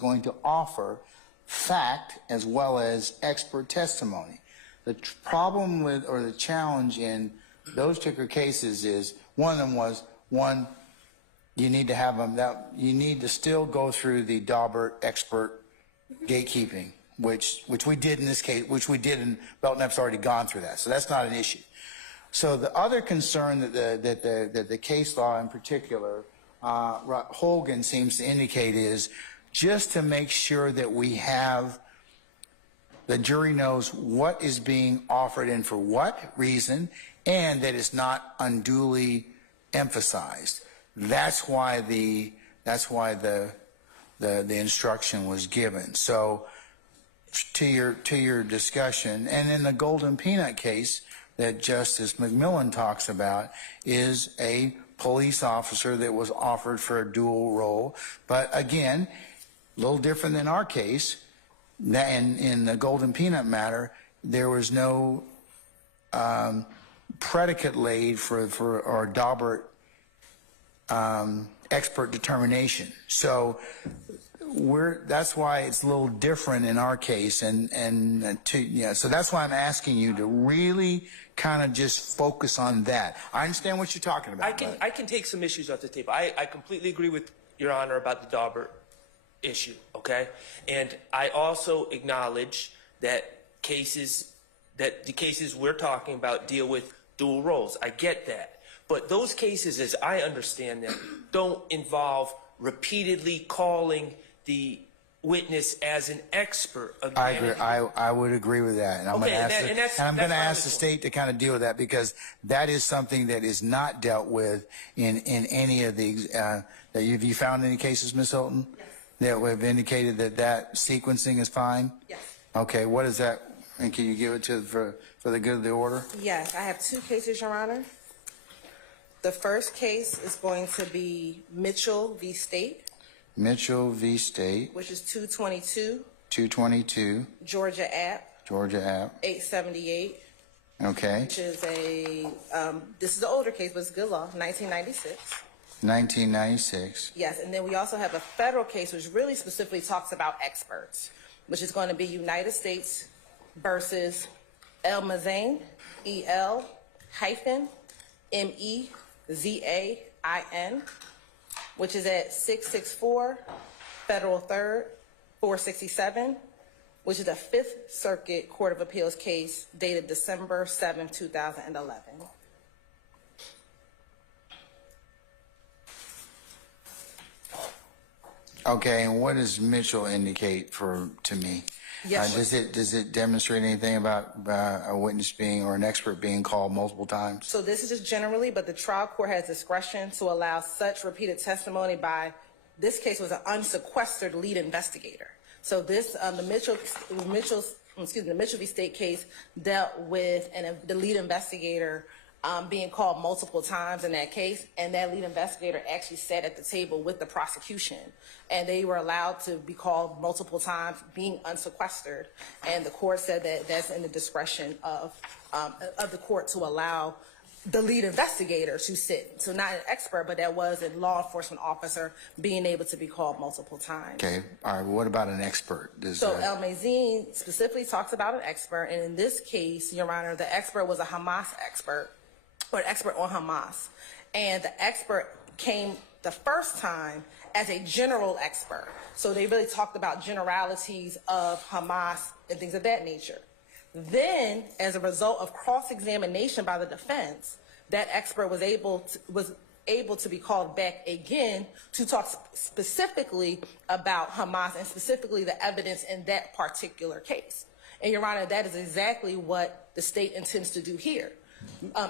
going to offer fact as well as expert testimony. The problem with, or the challenge in those particular cases is, one of them was, you need to have them, you need to still go through the Daubert expert gatekeeping, which we did in this case, which we did in Belknap's already gone through that. So that's not an issue. So the other concern that the case law in particular, Hogan seems to indicate is just to make sure that we have, the jury knows what is being offered and for what reason, and that it's not unduly emphasized. That's why the instruction was given. So to your discussion, and in the Golden Peanut case that Justice McMillan talks about is a police officer that was offered for a dual role, but again, a little different than our case. In the Golden Peanut matter, there was no predicate laid for our Daubert expert determination. So that's why it's a little different in our case, so that's why I'm asking you to really kind of just focus on that. I understand what you're talking about. I can take some issues off the table. I completely agree with Your Honor about the Daubert issue, okay? And I also acknowledge that the cases we're talking about deal with dual roles. I get that. But those cases, as I understand them, don't involve repeatedly calling the witness as an expert. I agree. I would agree with that, and I'm going to ask the state to kind of deal with that, because that is something that is not dealt with in any of the. Have you found any cases, Ms. Hilton, that have indicated that sequencing is fine? Yes. Okay. What is that? And can you give it to for the good of the order? Yes, I have two cases, Your Honor. The first case is going to be Mitchell v. State. Mitchell v. State. Which is 222. 222. Georgia App. 878. Okay. Which is this is an older case, but it's good law, 1996. 1996. Yes, and then we also have a federal case which really specifically talks about experts, which is going to be United States versus El Mazain, EL-MEZAIN, which is at 664 Federal 3rd, 467, which is a Fifth Circuit Court of Appeals case dated December 7, 2011. Okay, and what does Mitchell indicate to me? Yes. Does it demonstrate anything about a witness being or an expert being called multiple times? So this is just generally, but the trial court has discretion to allow such repeated testimony by, this case was an unsequestered lead investigator. So this, the Mitchell v. State case dealt with the lead investigator being called multiple times in that case, and that lead investigator actually sat at the table with the prosecution, and they were allowed to be called multiple times, being unsequestered, and the court said that that's in the discretion of the court to allow the lead investigator to sit. So not an expert, but that was a law enforcement officer being able to be called multiple times. Okay, all right, well, what about an expert? So El Mazain specifically talks about an expert, and in this case, Your Honor, the expert was a Hamas expert, or an expert on Hamas. And the expert came the first time as a general expert. So they really talked about generalities of Hamas and things of that nature. Then, as a result of cross-examination by the defense, that expert was able to be called back again to talk specifically about Hamas and specifically the evidence in that particular case. And Your Honor, that is exactly what the state intends to do here.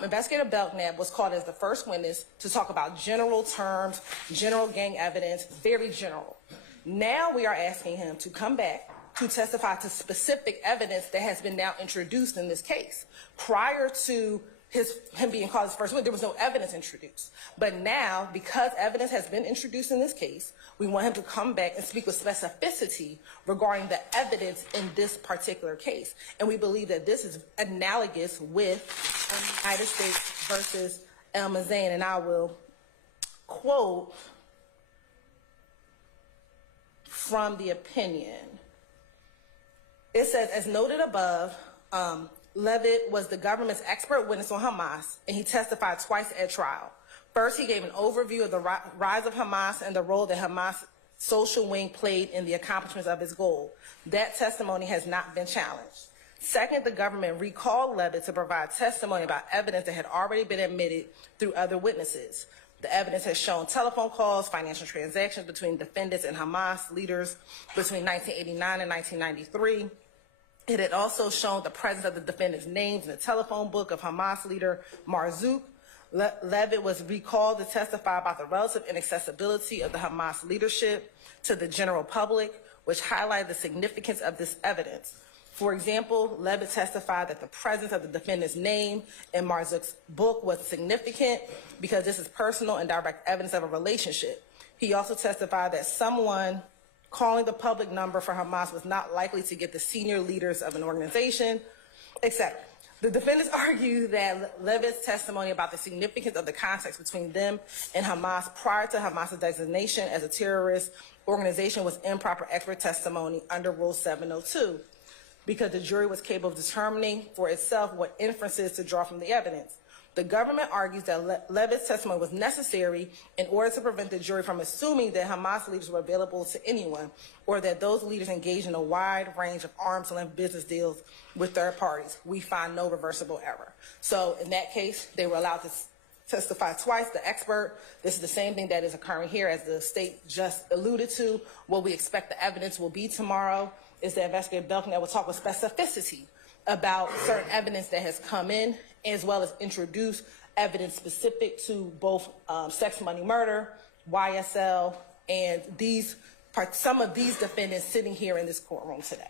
Investigator Belknap was called as the first witness to talk about general terms, general gang evidence, very general. Now we are asking him to come back to testify to specific evidence that has been now introduced in this case. Prior to him being called as first witness, there was no evidence introduced. But now, because evidence has been introduced in this case, we want him to come back and speak with specificity regarding the evidence in this particular case. And we believe that this is analogous with United States versus El Mazain. And I will quote from the opinion. It says, as noted above, Levitt was the government's expert witness on Hamas, and he testified twice at trial. First, he gave an overview of the rise of Hamas and the role that Hamas social wing played in the accomplishments of its goal. That testimony has not been challenged. Second, the government recalled Levitt to provide testimony about evidence that had already been admitted through other witnesses. The evidence has shown telephone calls, financial transactions between defendants and Hamas leaders between 1989 and 1993. It had also shown the presence of the defendant's names in the telephone book of Hamas leader Marzouk. Levitt was recalled to testify about the relative inaccessibility of the Hamas leadership to the general public, which highlighted the significance of this evidence. For example, Levitt testified that the presence of the defendant's name in Marzouk's book was significant because this is personal and direct evidence of a relationship. He also testified that someone calling the public number for Hamas was not likely to get the senior leaders of an organization, etc. The defendants argue that Levitt's testimony about the significance of the context between them and Hamas prior to Hamas's designation as a terrorist organization was improper expert testimony under Rule 702, because the jury was capable of determining for itself what inferences to draw from the evidence. The government argues that Levitt's testimony was necessary in order to prevent the jury from assuming that Hamas leaders were available to anyone, or that those leaders engaged in a wide range of arm's length business deals with third parties. We find no reversible error. So in that case, they were allowed to testify twice, the expert. This is the same thing that is occurring here, as the state just alluded to. What we expect the evidence will be tomorrow is that investigator Belknap will talk with specificity about certain evidence that has come in, as well as introduce evidence specific to both sex, money, murder, YSL, and some of these defendants sitting here in this courtroom today.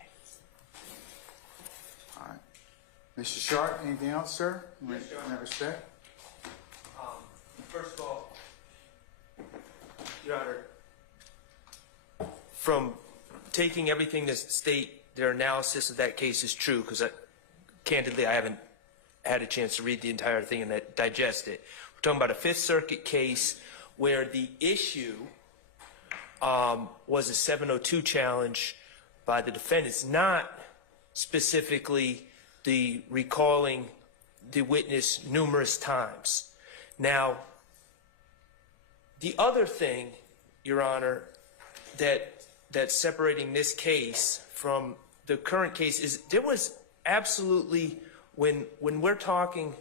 All right. Mr. Sharp, anything else, sir? Yes, Your In Honor. that respect? First of all, Your Honor, from taking everything the state, their analysis of that case is true, because candidly, I haven't had a chance to read the entire thing and digest it. We're talking about a Fifth Circuit case where the issue was a 702 challenge by the defendants, not specifically the recalling the witness numerous times. Now, the other thing, Your Honor, that's separating this case from the current case is there was absolutely, when we're talking,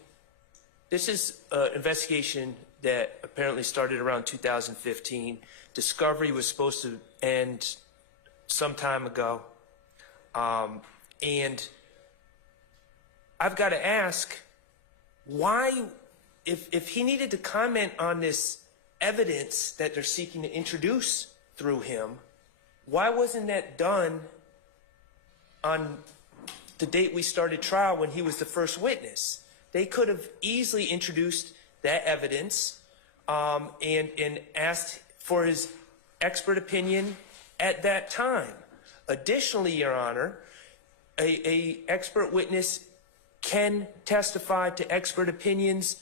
this is an investigation that apparently started around 2015. Discovery was supposed to end some time ago. And I've got to ask, why, if he needed to comment on this evidence that they're seeking to introduce through him, why wasn't that done on the date we started trial when he was the first witness? They could have easily introduced that evidence and asked for his expert opinion at that time. Additionally, Your Honor, a expert witness can testify to expert opinions,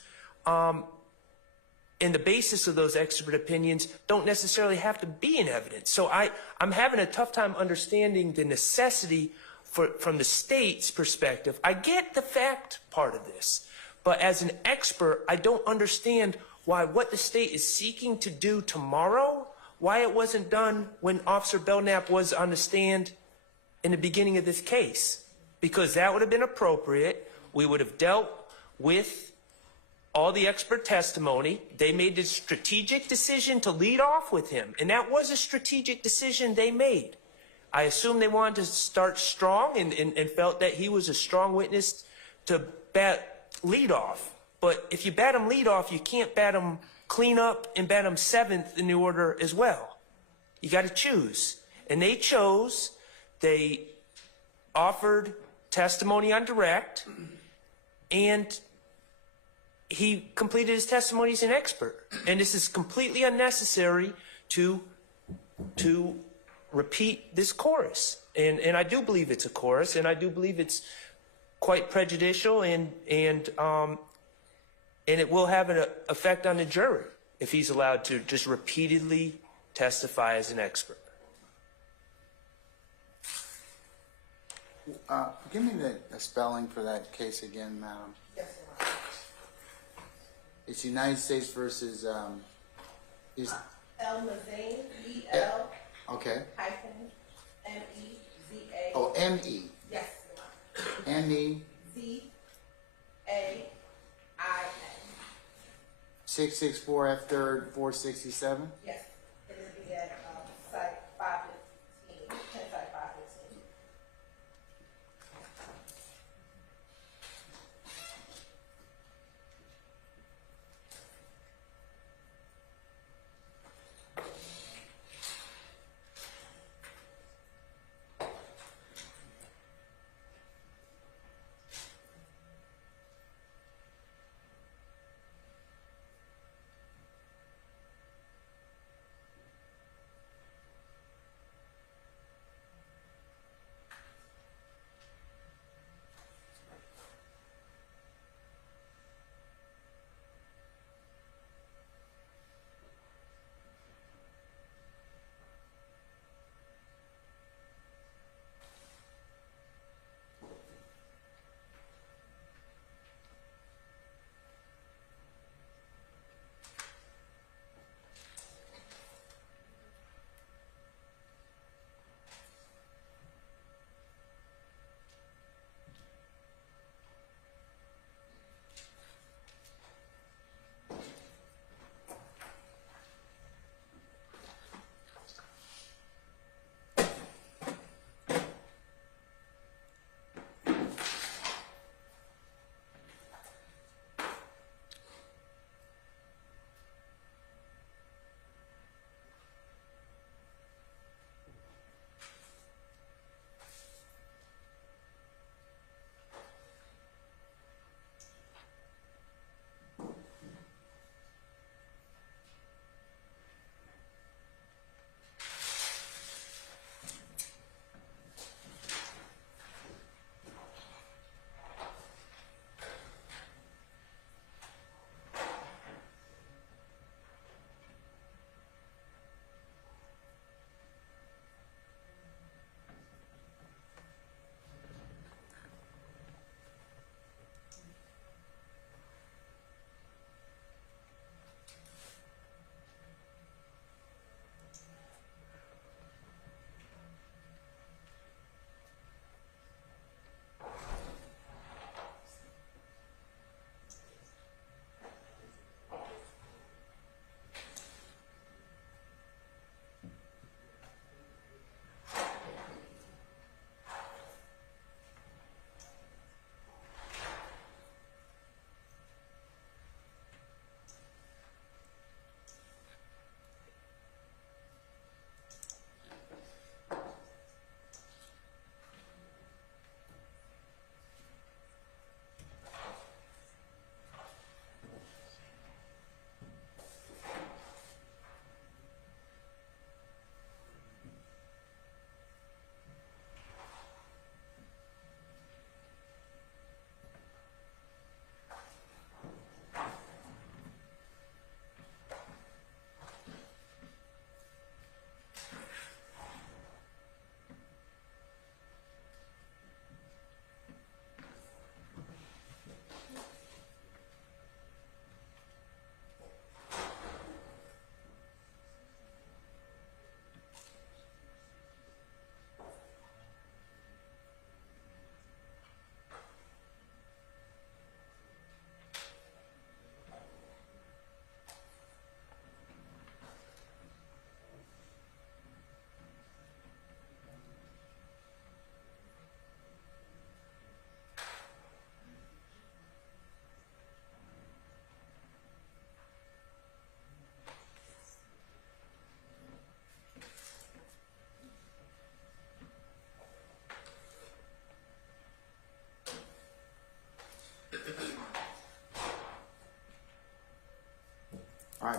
and the basis of those expert opinions don't necessarily have to be in evidence. So I'm having a tough time understanding the necessity from the state's perspective. I get the fact part of this, but as an expert, I don't understand why what the state is seeking to do tomorrow, why it wasn't done when Officer Belknap was on the stand in the beginning of this case. Because that would have been appropriate. We would have dealt with all the expert testimony. They made the strategic decision to lead off with him, and that was a strategic decision they made. I assume they wanted to start strong and felt that he was a strong witness to bat lead off. But if you bat him lead off, you can't bat him clean up and bat him seventh in the order as well. You got to choose. And they chose. They offered testimony on direct, and he completed his testimony as an expert. And this is completely unnecessary to repeat this chorus. And I do believe it's a chorus, and I do believe it's quite prejudicial, and it will have an effect on the jury if he's allowed to just repeatedly testify as an expert. Give me the spelling for that case again, madam. Yes, Your Honor. It's United States versus, is, El-Mazane, E-L okay. hyphen M-E-Z-A. Oh, M-E. Yes, Your Honor. M-E, Z-A-I-N. 664 F 3rd 467. Yes. It will be at site 515, 10 site 515.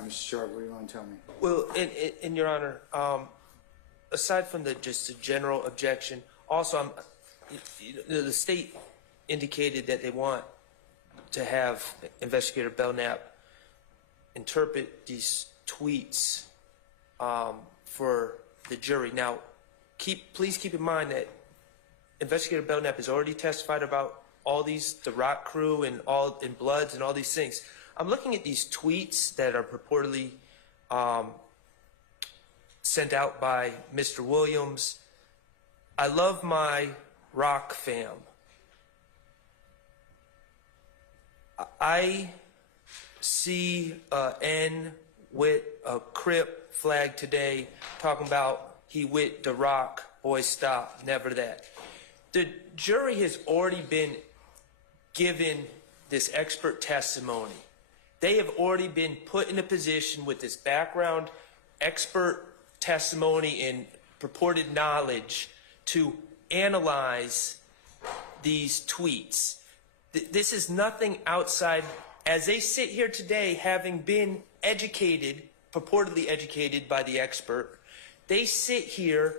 right, Mr. Sharp, what do you want to tell me? Well, in Your Honor, aside from just the general objection, also the state indicated that they want to have Investigator Belknap interpret these tweets for the jury. Now, please keep in mind that Investigator Belknap has already testified about all these, the rock crew and Bloods and all these things. I'm looking at these tweets that are purportedly sent out by Mr. Williams. I love my rock fam. I see N with a Crip flag today talking about he with the rock, boys stop, never that. The jury has already been given this expert testimony. They have already been put in a position with this background expert testimony and purported knowledge to analyze these tweets. This is nothing outside. As they sit here today, having been educated, purportedly educated by the expert, they sit here,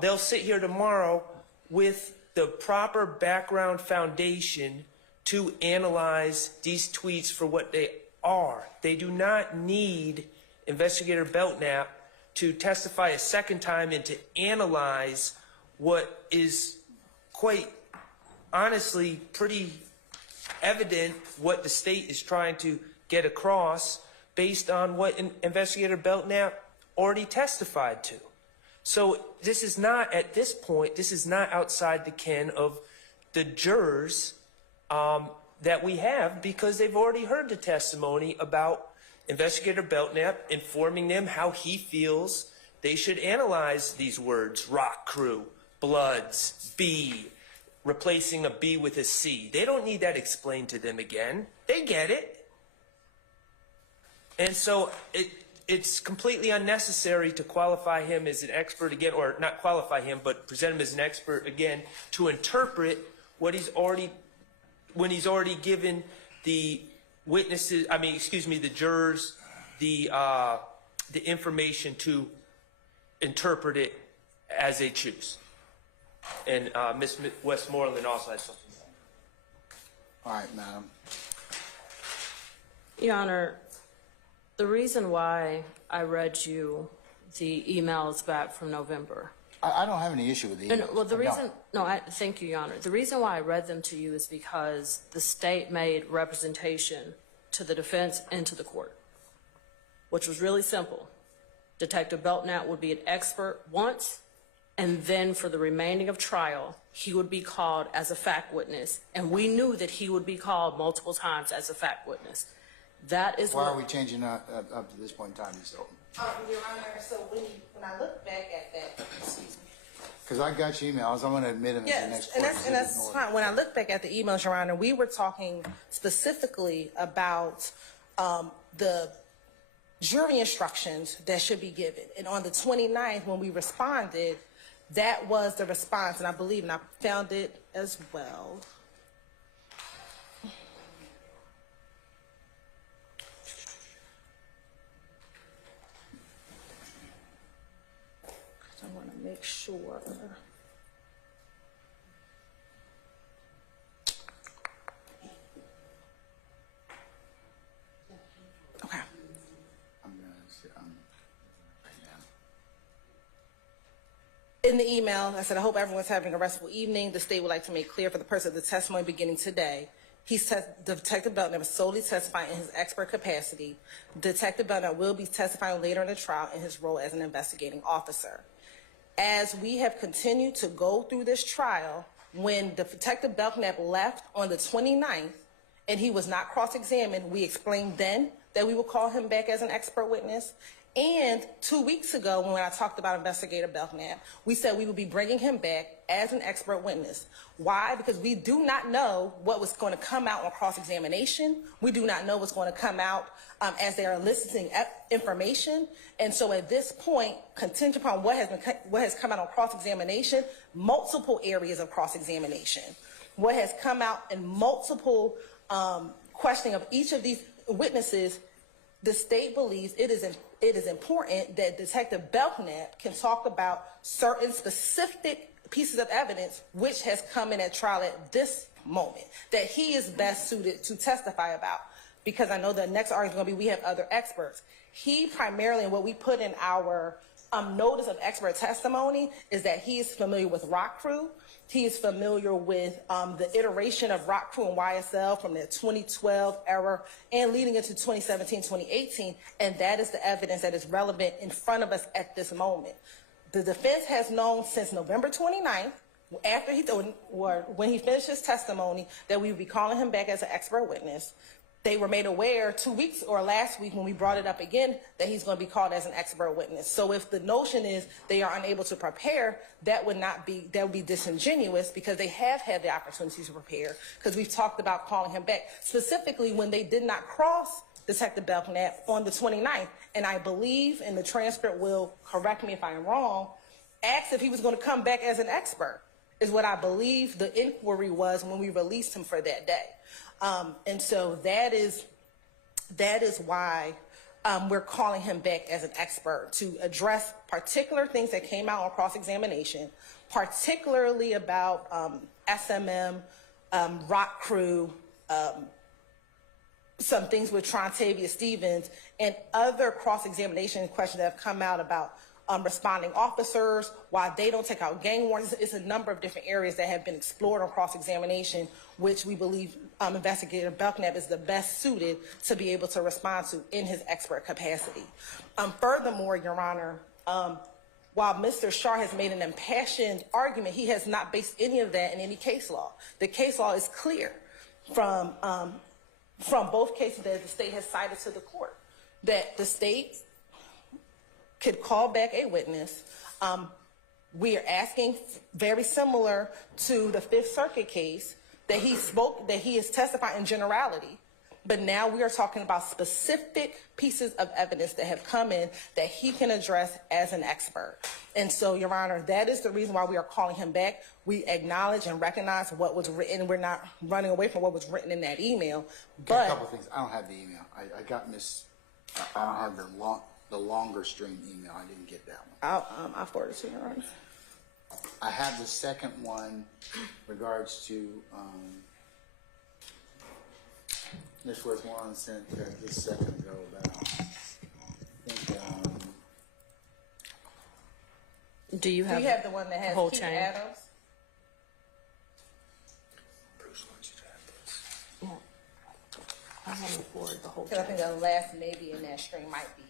they'll sit here tomorrow with the proper background foundation to analyze these tweets for what they are. They do not need Investigator Belknap to testify a second time and to analyze what is quite honestly pretty evident what the state is trying to get across based on what Investigator Belknap already testified to. So this is not, at this point, this is not outside the ken of the jurors that we have, because they've already heard the testimony about Investigator Belknap informing them how he feels they should analyze these words: rock crew, Bloods, B, replacing a B with a C. They don't need that explained to them again. They get it. And so it's completely unnecessary to qualify him as an expert again, or not qualify him, but present him as an expert again to interpret what he's already, when he's already given the witnesses, the jurors, the information to interpret it as they choose. And Ms. Westmoreland also has something to say. All right, madam. Your Honor, the reason why I read you the emails back from November. I don't have any issue with the emails. Well, thank you, Your Honor. The reason why I read them to you is because the state made representation to the defense and to the court, which was really simple. Detective Belknap would be an expert once, and then for the remaining of trial, he would be called as a fact witness. And we knew that he would be called multiple times as a fact witness. That is why are we changing up to this point in time, Ms. Hilton? Your Honor, so when I look back at that, excuse me. Because I got your emails, I'm going to admit them as the next court. And that's fine. When I look back at the emails, Your Honor, we were talking specifically about the jury instructions that should be given. And on the 29th, when we responded, that was the response, and I believe, and I found it as well. I want to make sure. Okay. In the email, I said, I hope everyone's having a restful evening. The state would like to make clear for the purpose of the testimony beginning today. Detective Belknap is solely testifying in his expert capacity. Detective Belknap will be testifying later in the trial in his role as an investigating officer. As we have continued to go through this trial, when Detective Belknap left on the 29th and he was not cross-examined, we explained then that we would call him back as an expert witness. And 2 weeks ago, when I talked about Investigator Belknap, we said we would be bringing him back as an expert witness. Why? Because we do not know what was going to come out on cross-examination. We do not know what's going to come out as they are eliciting information. And so at this point, contingent upon what has come out on cross-examination, multiple areas of cross-examination, what has come out in multiple questioning of each of these witnesses, the state believes it is important that Detective Belknap can talk about certain specific pieces of evidence which has come in at trial at this moment that he is best suited to testify about. Because I know the next argument is going to be we have other experts. He primarily, and what we put in our notice of expert testimony, is that he is familiar with Rock Crew. He is familiar with the iteration of Rock Crew and YSL from the 2012 era and leading into 2017, 2018, and that is the evidence that is relevant in front of us at this moment. The defense has known since November 29th, after when he finished his testimony, that we would be calling him back as an expert witness. They were made aware 2 weeks or last week when we brought it up again that he's going to be called as an expert witness. So if the notion is they are unable to prepare, that would be disingenuous, because they have had the opportunity to prepare, because we've talked about calling him back, specifically when they did not cross Detective Belknap on the 29th. And I believe, and the transcript will correct me if I'm wrong, asked if he was going to come back as an expert, is what I believe the inquiry was when we released him for that day. And so that is why we're calling him back as an expert to address particular things that came out on cross-examination, particularly about SMM, Rock Crew, some things with Trontavia Stevens, and other cross-examination questions that have come out about responding officers, why they don't take out gang warrants. It's a number of different areas that have been explored on cross-examination, which we believe Investigator Belknap is the best suited to be able to respond to in his expert capacity. Furthermore, Your Honor, while Mr. Shar has made an impassioned argument, he has not based any of that in any case law. The case law is clear from both cases that the state has cited to the court, that the state could call back a witness. We are asking, very similar to the Fifth Circuit case, that he is testifying in generality, but now we are talking about specific pieces of evidence that have come in that he can address as an expert. And so, Your Honor, that is the reason why we are calling him back. We acknowledge and recognize what was written. We're not running away from what was written in that email. But a couple things. I don't have the email. I got I don't have the longer stream email. I didn't get that one. I'll forward it to you, Your Honor. I have the second one regards to Ms. Westmoreland sent this a second ago about, I think, Do you have the one that has whole Keith chain? Adams? Yeah. I haven't forwarded the whole Because I chain. think the last maybe in that string might be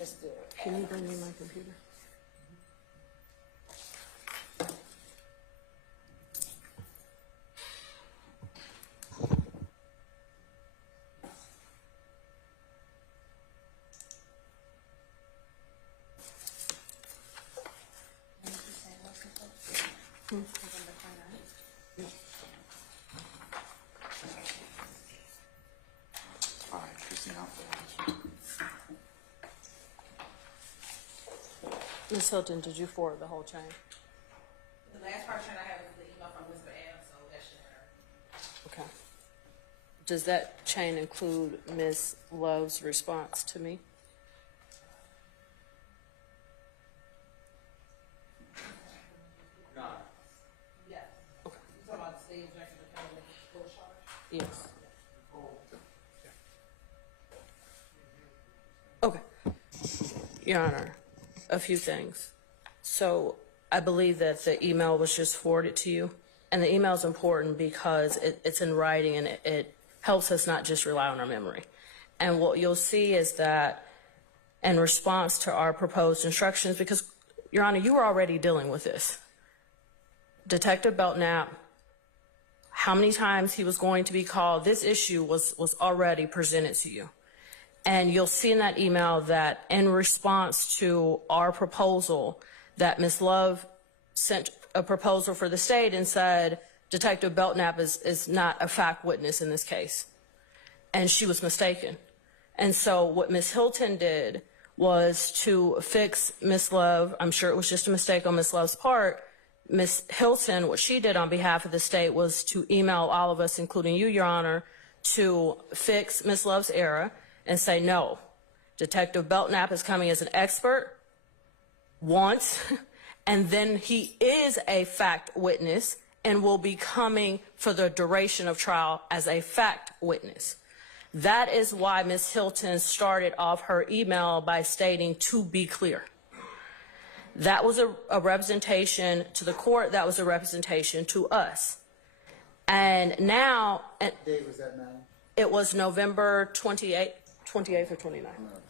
Mr. Can you bring me my computer? all right, Christine, I'll forward this. Ms. Hilton, did you forward the whole chain? The last person I have is the email from Mr. Adams, so that should matter. Okay. Does that chain include Ms. Love's response to me? Yeah. Okay. You talking about the state objection to family court charge? Yes. Okay. Your Honor, a few things. So I believe that the email was just forwarded to you, and the email is important because it's in writing and it helps us not just rely on our memory. And what you'll see is that in response to our proposed instructions, because, Your Honor, you were already dealing with this. Detective Belknap, how many times he was going to be called, this issue was already presented to you. And you'll see in that email that in response to our proposal, that Ms. Love sent a proposal for the state and said, Detective Belknap is not a fact witness in this case. And she was mistaken. And so what Ms. Hilton did was to fix Ms. Love. I'm sure it was just a mistake on Ms. Love's part. Ms. Hilton, what she did on behalf of the state was to email all of us, including you, Your Honor, to fix Ms. Love's error and say, no, Detective Belknap is coming as an expert once, and then he is a fact witness and will be coming for the duration of trial as a fact witness. That is why Ms. Hilton started off her email by stating, to be clear. That was a representation to the court. That was a representation to us. And now, What date was that, madam? it was November 28th or 29th. I'm gonna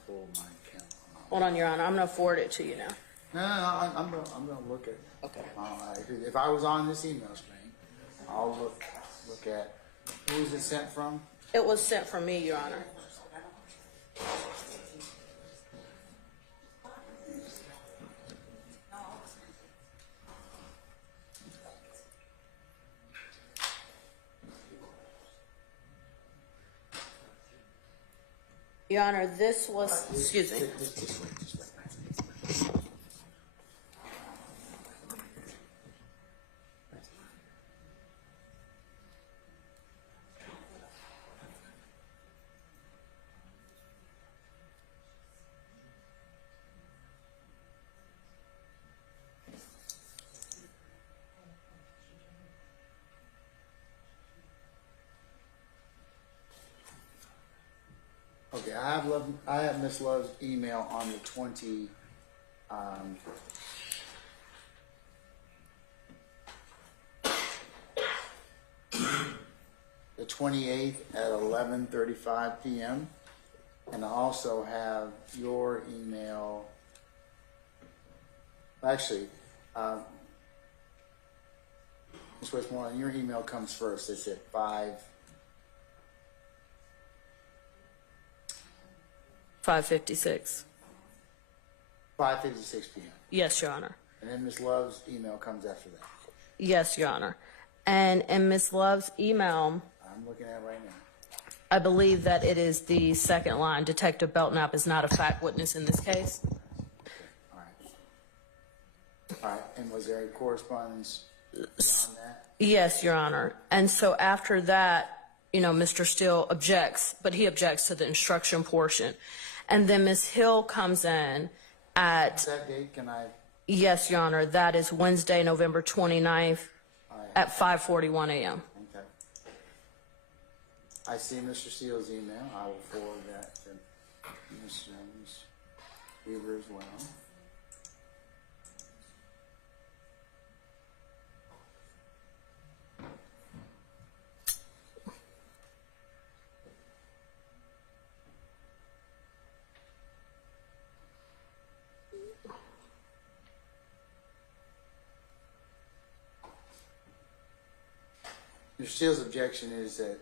pull my account. Hold on, Your Honor. I'm going to forward it to you now. No, I'm gonna look at. Okay. If I was on this email stream, I'll look at who was it sent from. It was sent from me, Your Honor. Your Honor, this was, excuse me. Just wait. Okay, I have Miss Love's email on the 28th at 11:35 p.m. And I also have your email. Actually, Ms. Westmoreland, your email comes first. It's at 5:56. 5:56 p.m. Yes, Your Honor. And then Ms. Love's email comes after that. Yes, Your Honor. And in Ms. Love's email, I'm looking at it right now. I believe that it is the second line. Detective Belknap is not a fact witness in this case. All right. And was there a correspondence beyond that? Yes, Your Honor. And so after that, Mr. Steele objects, but he objects to the instruction portion. And then Ms. Hill comes in at... That date, can I... Yes, Your Honor. That is Wednesday, November 29th at 5:41 a.m. Okay. I see Mr. Steele's email. I will forward that to Ms. Weaver as well. Mr. Steele's objection is that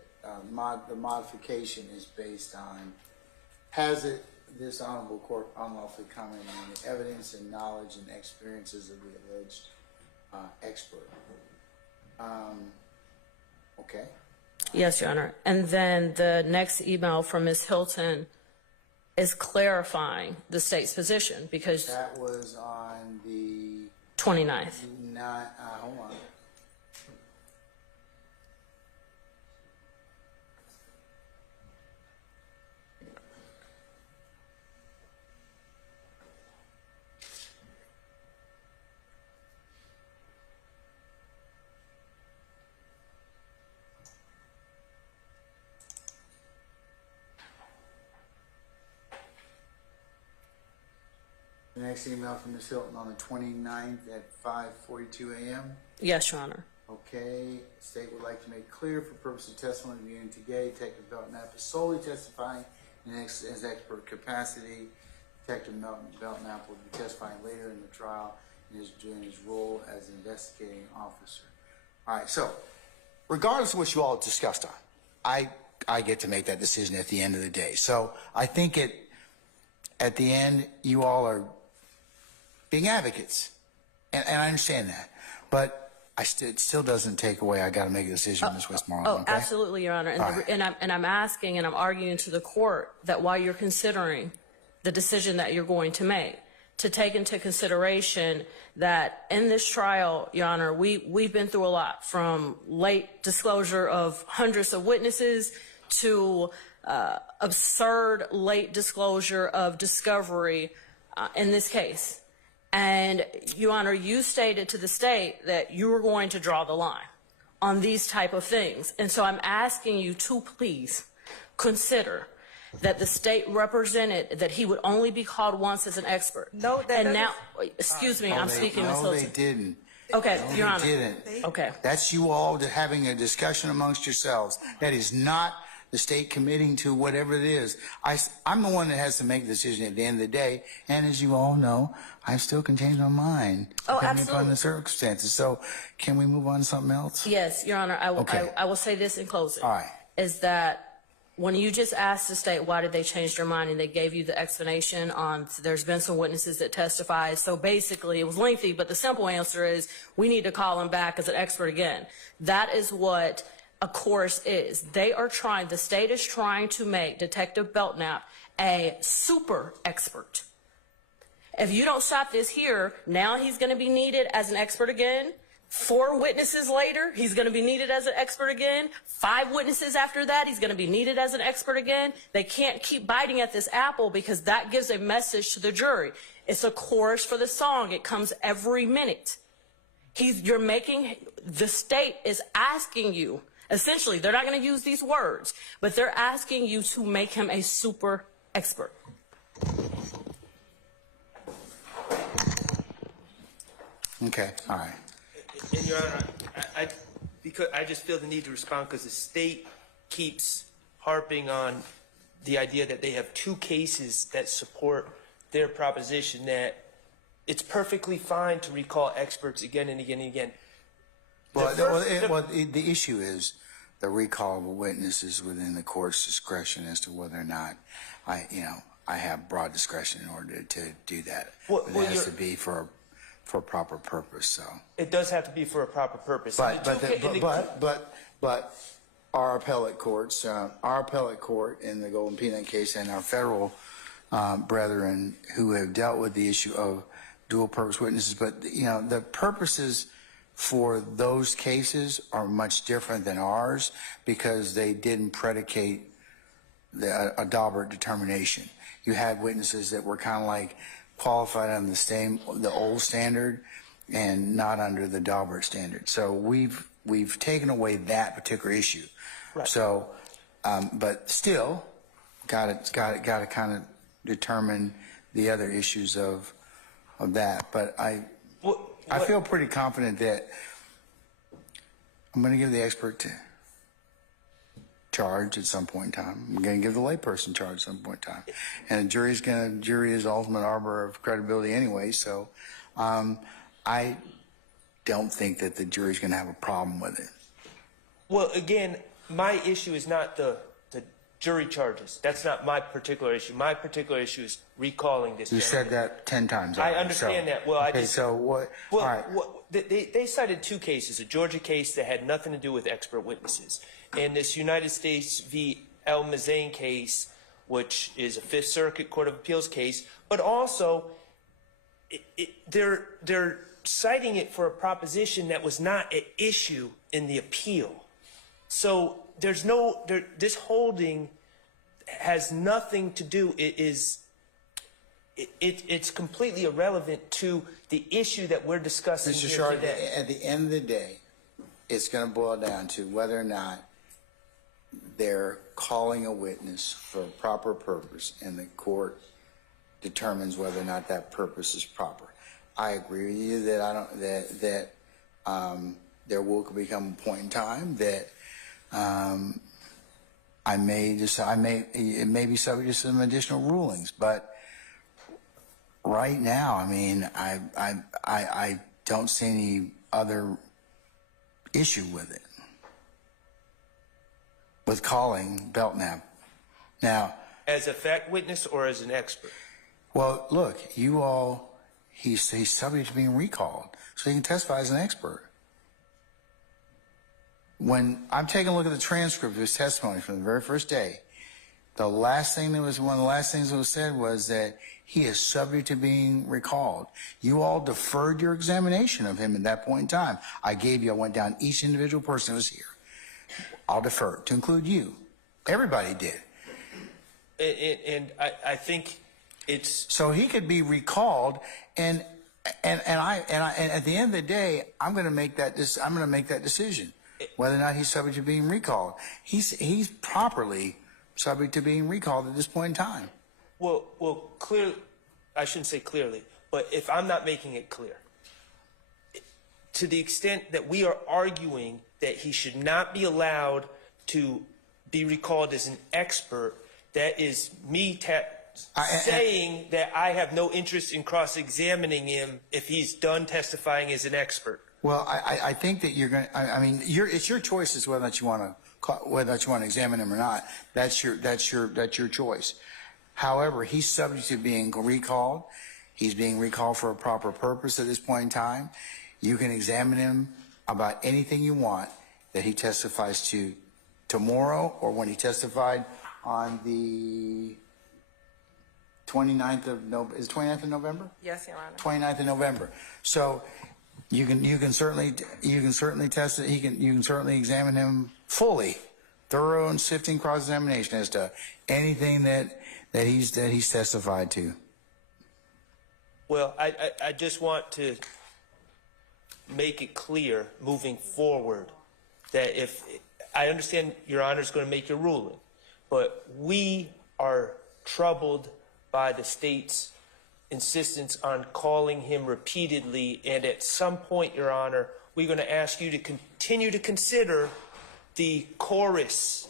the modification is based on, this honorable court unlawfully commented on the evidence and knowledge and experiences of the alleged expert. Okay. Yes, Your Honor. And then the next email from Ms. Hilton is clarifying the state's position because... That was on the... 29th. Hold on. The next email from Ms. Hilton on the 29th at 5:42 a.m. Yes, Your Honor. Okay. State would like to make clear for purpose of testimony viewing today, Detective Belknap is solely testifying as expert capacity. Detective Belknap will be testifying later in the trial and is doing his role as an investigating officer. All right. So, regardless of what you all discussed on, I get to make that decision at the end of the day. So I think at the end, you all are being advocates, and I understand that, but it still doesn't take away. I got to make a decision, Ms. Westmoreland. Oh, okay? absolutely, Your Honor. And I'm asking and I'm arguing to the court that while you're considering the decision that you're going to make, to take into consideration that in this trial, Your Honor, we've been through a lot, from late disclosure of hundreds of witnesses to absurd late disclosure of discovery in this case. And, Your Honor, you stated to the state that you were going to draw the line on these type of things. And so I'm asking you to please consider that the state represented that he would only be called once as an expert. No, that and now, excuse me, I'm speaking, Ms. No, they Hilton. didn't. Okay, No, Your they Honor. didn't. Okay. That's you all having a discussion amongst yourselves. That is not the state committing to whatever it is. I'm the one that has to make the decision at the end of the day. And as you all know, I still can change my mind depending absolutely. upon the circumstances. So can we move on to something else? Yes, Your Honor, I will, Okay. I will say this in closing. All right. Is that when you just asked the state why did they change their mind and they gave you the explanation on there's been some witnesses that testified. So basically it was lengthy, but the simple answer is we need to call him back as an expert again. That is what a course is. The state is trying to make Detective Belknap a super expert. If you don't stop this here, now he's going to be needed as an expert again. 4 witnesses later, he's going to be needed as an expert again. 5 witnesses after that, he's going to be needed as an expert again. They can't keep biting at this apple because that gives a message to the jury. It's a chorus for the song. It comes every minute. The state is asking you, essentially, they're not going to use these words, but they're asking you to make him a super expert. Okay. All right. And Your Honor, because I just feel the need to respond because the state keeps harping on the idea that they have 2 cases that support their proposition that it's perfectly fine to recall experts again and again and again. The issue is the recall of a witness is within the court's discretion as to whether or not I have broad discretion in order to do that. It has to be for a proper purpose. So it does have to be for a proper purpose. But our appellate courts, our appellate court in the Golden Peanut case, and our federal brethren who have dealt with the issue of dual purpose witnesses, but the purposes for those cases are much different than ours because they didn't predicate a Daubert determination. You had witnesses that were kind of like qualified on the old standard and not under the Daubert standard. So we've taken away that particular issue. Right. So, but still, got to kind of determine the other issues of that. But I feel pretty confident that I'm going to give the expert charge at some point in time. I'm going to give the layperson charge at some point in time. And the jury is the ultimate arbiter of credibility anyway. So I don't think that the jury's going to have a problem with it. Well, again, my issue is not the jury charges. That's not my particular issue. My particular issue is recalling this. You said that 10 times. I understand that. Well, okay, so what? Well, all right. They cited 2 cases, a Georgia case that had nothing to do with expert witnesses, and this United States v. El Mazain case, which is a 5th Circuit Court of Appeals case, but also they're citing it for a proposition that was not an issue in the appeal. So this holding has nothing to do. It's completely irrelevant to the issue that we're discussing Mr. here Shard, today. at the end of the day, it's going to boil down to whether or not they're calling a witness for a proper purpose, and the court determines whether or not that purpose is proper. I agree with you that there will become a point in time that it may be subject to some additional rulings, but right now, I mean, I don't see any other issue with it, with calling Belknap. Now, As a fact witness or as an expert? well, look, he's subject to being recalled, so he can testify as an expert. When I'm taking a look at the transcript of his testimony from the very first day, one of the last things that was said was that he is subject to being recalled. You all deferred your examination of him at that point in time. I went down each individual person that was here. I'll defer to include you. Everybody did. And I think it's So he could be recalled, and at the end of the day, I'm going to make that decision whether or not he's subject to being recalled. He's properly subject to being recalled at this point in time. well, clearly, I shouldn't say clearly, but if I'm not making it clear, to the extent that we are arguing that he should not be allowed to be recalled as an expert, that is me saying that I have no interest in cross-examining him if he's done testifying as an expert. Well, I think that you're going to, I mean, it's your choice as whether or not you want to examine him or not. That's your choice. However, he's subject to being recalled. He's being recalled for a proper purpose at this point in time. You can examine him about anything you want that he testifies to tomorrow or when he testified on the 29th of November. Is it 29th of November? Yes, Your Honor. 29th of November. So you can certainly test it. You can certainly examine him fully, thorough and sifting cross-examination as to anything that he's testified to. Well, I just want to make it clear moving forward that if I understand Your Honor is going to make your ruling, but we are troubled by the state's insistence on calling him repeatedly, and at some point, Your Honor, we're going to ask you to continue to consider the chorus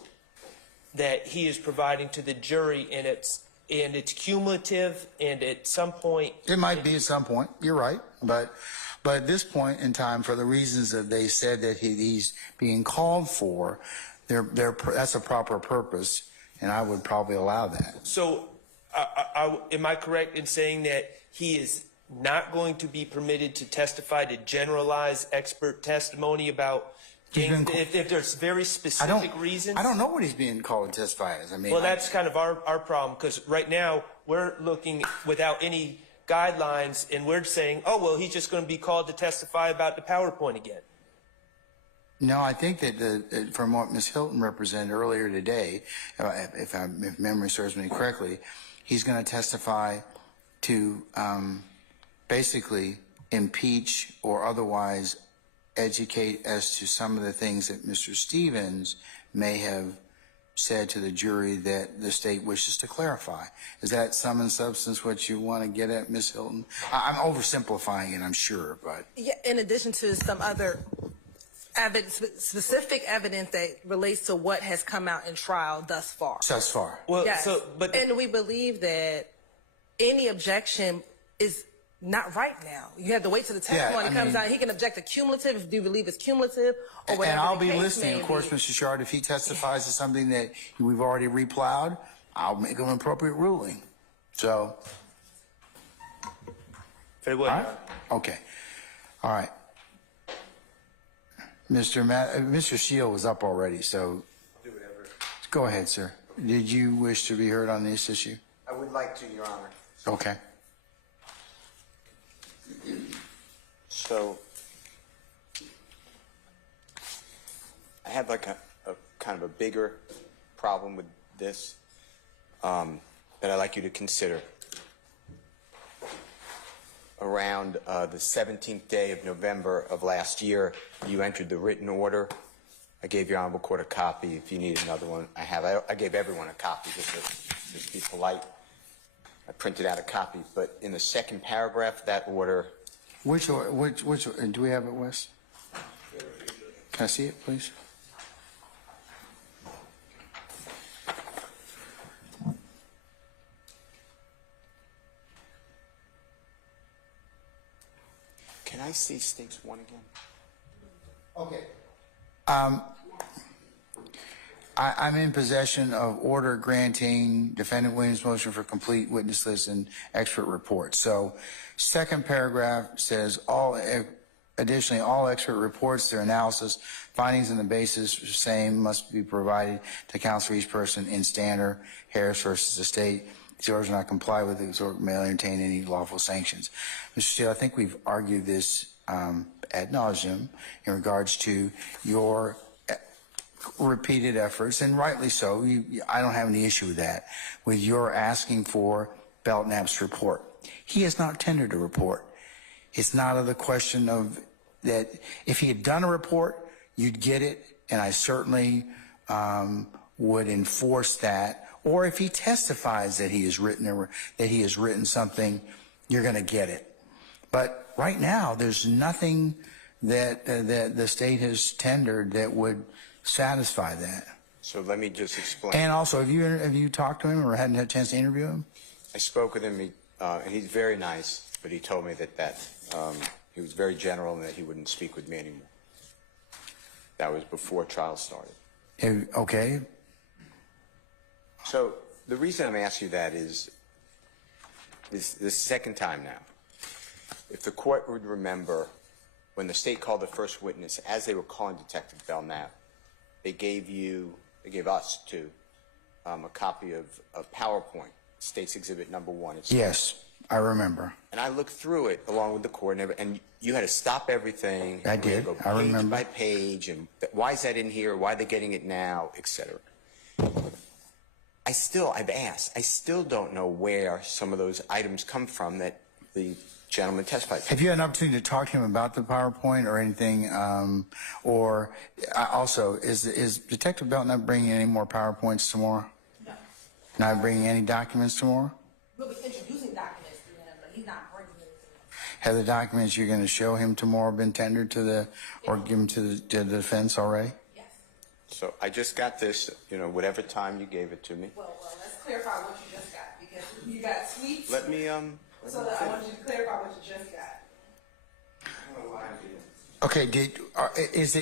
that he is providing to the jury, and it's cumulative, and at some point it might be at some point. You're right, but at this point in time, for the reasons that they said that he's being called for, that's a proper purpose, and I would probably allow that. So, am I correct in saying that he is not going to be permitted to testify to generalized expert testimony about things if there's very specific reasons? I don't know what he's being called to testify as. I mean, well, that's kind of our problem, because right now we're looking without any guidelines, and we're saying, oh, well, he's just going to be called to testify about the PowerPoint again. No, I think that from what Ms. Hilton represented earlier today, if memory serves me correctly, he's going to testify to basically impeach or otherwise educate as to some of the things that Mr. Stevens may have said to the jury that the state wishes to clarify. Is that sum and substance what you want to get at, Ms. Hilton? I'm oversimplifying it, I'm sure, but... Yeah, in addition to some other specific evidence that relates to what has come out in trial thus far. Thus far. Well, yes. And we believe that any objection is not right now. You have to wait till the testimony comes out. He can object to cumulative if you believe it's cumulative or whatever. And I'll the be case listening, may of course, be. Mr. Shard. If he testifies to something that we've already replowed, I'll make an appropriate ruling. So. Very well. All right? Okay. All right. Mr. Shield was up already, so. I'll do whatever. Go ahead, sir. Did you wish to be heard on this issue? I would like to, Your Honor. Okay. So, I have like a kind of a bigger problem with this that I'd like you to consider. Around the 17th day of November of last year, you entered the written order. I gave your Honorable Court a copy. If you need another one, I have. I gave everyone a copy just to be polite. I printed out a copy, but in the second paragraph of that order. Which do we have it, Wes? Can I see it, please? Can I see Stakes 1 again? Okay. I'm in possession of order granting Defendant Williams' motion for complete witness list and expert report. So, second paragraph says additionally, all expert reports, their analysis, findings, and the basis for same must be provided to counsel for each person in Standard, Harris versus the state. These orders do not comply with the or may entertain any lawful sanctions. Mr. Steele, I think we've argued this ad nauseum in regards to your repeated efforts, and rightly so. I don't have any issue with that, with your asking for Belknap's report. He has not tendered a report. It's not of the question of that. If he had done a report, you'd get it, and I certainly would enforce that. Or if he testifies that he has written something, you're going to get it. But right now, there's nothing that the state has tendered that would satisfy that. So let me just explain. And also, have you talked to him or hadn't had a chance to interview him? I spoke with him, and he's very nice, but he told me that he was very general and that he wouldn't speak with me anymore. That was before trial started. Okay. So the reason I'm asking you that is this second time now. If the court would remember, when the state called the first witness, as they were calling Detective Belknap, they gave us too, a copy of PowerPoint, State's Exhibit Number 1. Yes, I remember. And I looked through it along with the court, and you had to stop everything. I did. Go I remember. Page by page, and why is that in here? Why are they getting it now, etc. I've asked. I still don't know where some of those items come from that the gentleman testified to. Have you had an opportunity to talk to him about the PowerPoint or anything? Also, is Detective Belknap bringing any more PowerPoints tomorrow? No. Not bringing any documents tomorrow? We'll be introducing documents to him, but he's not bringing anything. Have the documents you're going to show him tomorrow been tendered to or given to the defense already? Yes. So I just got this, whatever time you gave it to me. Well, let's clarify what you just got, because you got tweets. Let me, So I want you to clarify what you just got. Okay, is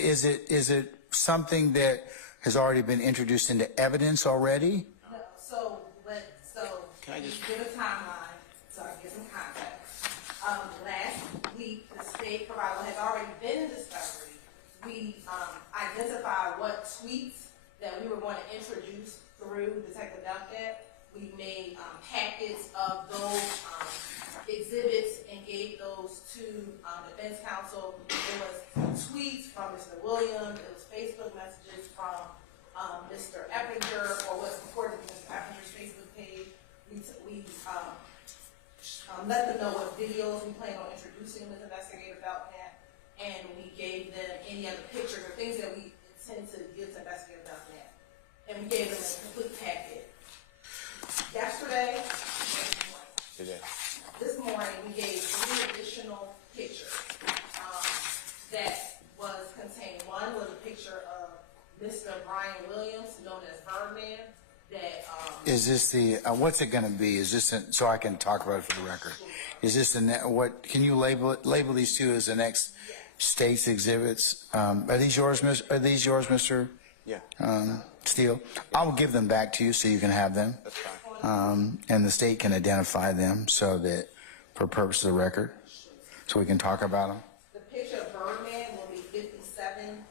it something that has already been introduced into evidence already? No, so Can I just give a timeline so I can get some context. Last week, the state provided what has already been in discovery. We identified what tweets that we were going to introduce through Detective Belknap. We made packets of those exhibits and gave those to defense counsel. It was tweets from Mr. Williams. It was Facebook messages from Mr. Eppinger, or what's reported to Mr. Eppinger's Facebook page. We let them know what videos we plan on introducing with Investigator Belknap, and we gave them any other pictures or things that we intend to give to Investigator Belknap. And we gave them a complete packet. Yesterday, this morning, we gave 3 additional pictures that was contained. One was a picture of Mr. Brian Williams, known as Birdman. Is this what's it going to be? Is this so I can talk about it for the record? Is this what? Can you label these two as the next state's exhibits? Are these yours, Mr. Yeah. Steele? I will give them back to you so you can have them. That's fine. And the state can identify them so that, for purpose of the record, so we can talk about them. The picture of Birdman will be 57.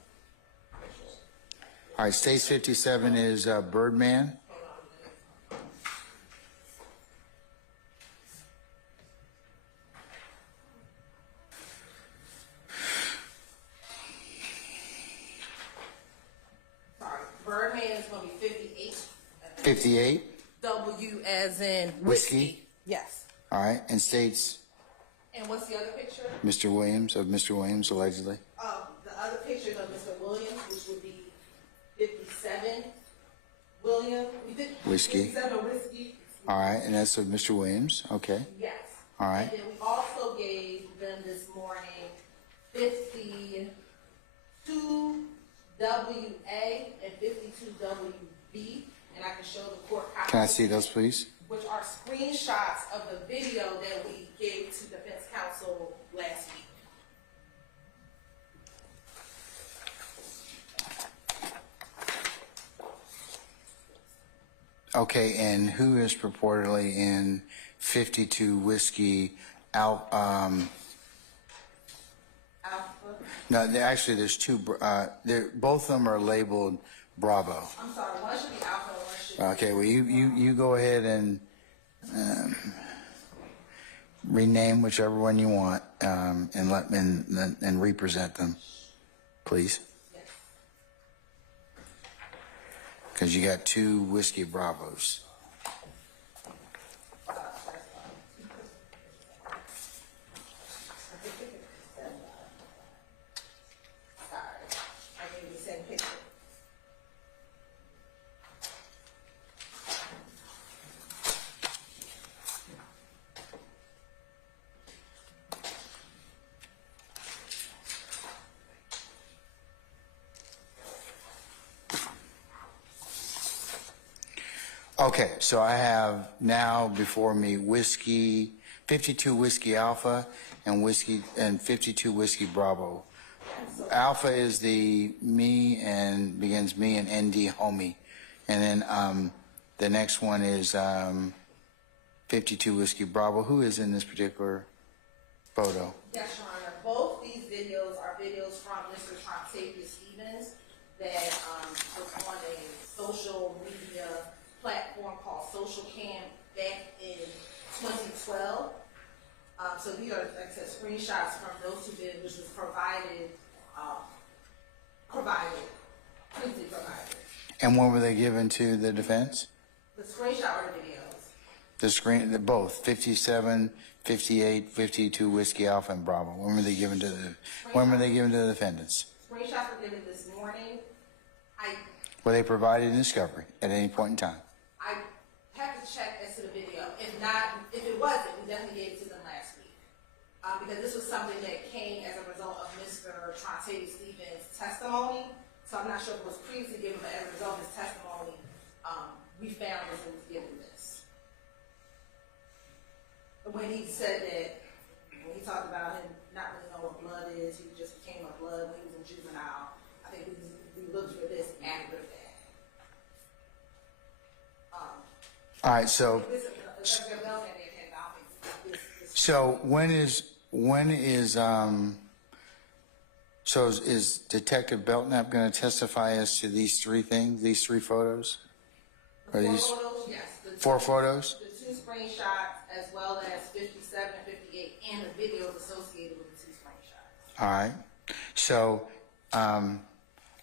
All right, State's 57 is Birdman. Sorry, Birdman is going to be 58. 58. W as in Whiskey. Yes. All right, and State's And what's the other picture? Mr. Williams, allegedly. The other pictures of Mr. Williams, which would be 57 William. Whiskey. 57 whiskey. All right, and that's of Mr. Williams. Okay. Yes. All right. And then we also gave them this morning 52 WA and 52 WB, and I can show the court copies. Can I see those, please? Which are screenshots of the video that we gave to defense counsel last week. Okay, and who is purportedly in 52 whiskey out? Alpha. No, actually, there's two. Both of them are labeled Bravo. I'm sorry, one should be Alpha and one should be. Okay, well, you go ahead and rename whichever one you want, and represent them, please. Yes. Because you got 2 Whiskey Bravos. Okay, so I have now before me 52 Whiskey Alpha and 52 Whiskey Bravo. Alpha is begins me and ND homie. And then the next one is 52 Whiskey Bravo. Who is in this particular photo? Yes, Your Honor. Both these videos are videos from Mr. Trump-Tavius Stevens that was on a social media platform called Social Cam back in 2012. So these are, like I said, screenshots from those 2 videos, which was provided. And when were they given to the defense? The screenshot or the videos? Both 57, 58, 52 Whiskey Alpha and Bravo. When were they given to the defendants? Screenshots were given this morning. Were they provided in discovery at any point in time? I have to check as to the video. If not, if it wasn't, we definitely gave it to them last week. Because this was something that came as a result of Mr. Trump-Tavius Stevens' testimony. So I'm not sure if it was previously given, but as a result of his testimony, we found this and was given this. When he said that, when he talked about him not really knowing what blood is, he just became a blood when he was in juvenile. I think we looked for this after that. All right, so is Detective Belknap going to testify as to these 3 things, these 3 photos? Or these 4 photos, yes. 4 photos? The 2 screenshots, as well as 57, 58, and the videos associated with the 2 screenshots. All right. So I'm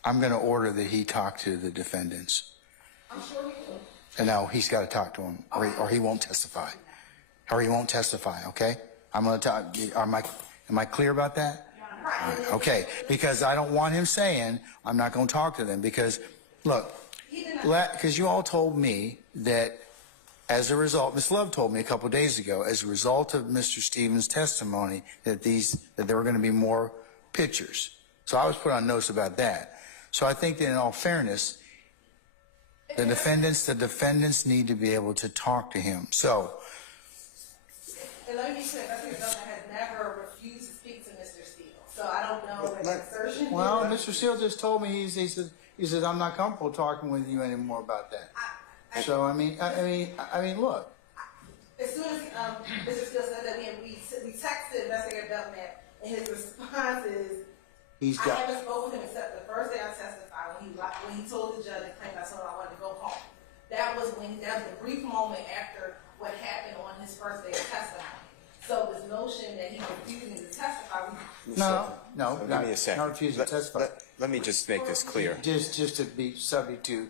going to order that he talk to the defendants. I'm sure he will. No, he's got to talk to him, or he won't testify. Okay? I'm going to talk. Am I clear about that? Right. Okay, because I don't want him saying I'm not going to talk to them because, look, because you all told me that as a result, Ms. Love told me a couple of days ago, as a result of Mr. Stevens' testimony, that there were going to be more pictures. So I was put on notice about that. So I think that in all fairness, the defendants need to be able to talk to him. So. And let me be clear, Mr. Belknap has never refused to speak to Mr. Steele. So I don't know what the assertion is. Well, Mr. Steele just told me he said I'm not comfortable talking with you anymore about that. So I mean, look. As soon as Mr. Steele said that, we texted Investigator Belknap, and his response is, I haven't spoken with him except the first day I testified when he told the judge and claimed I told him I wanted to go home. That was the brief moment after what happened on his first day of testimony. So this notion that he was refusing to testify. No, give me a second. not refusing to testify. Let me just make this clear. Just to be subject to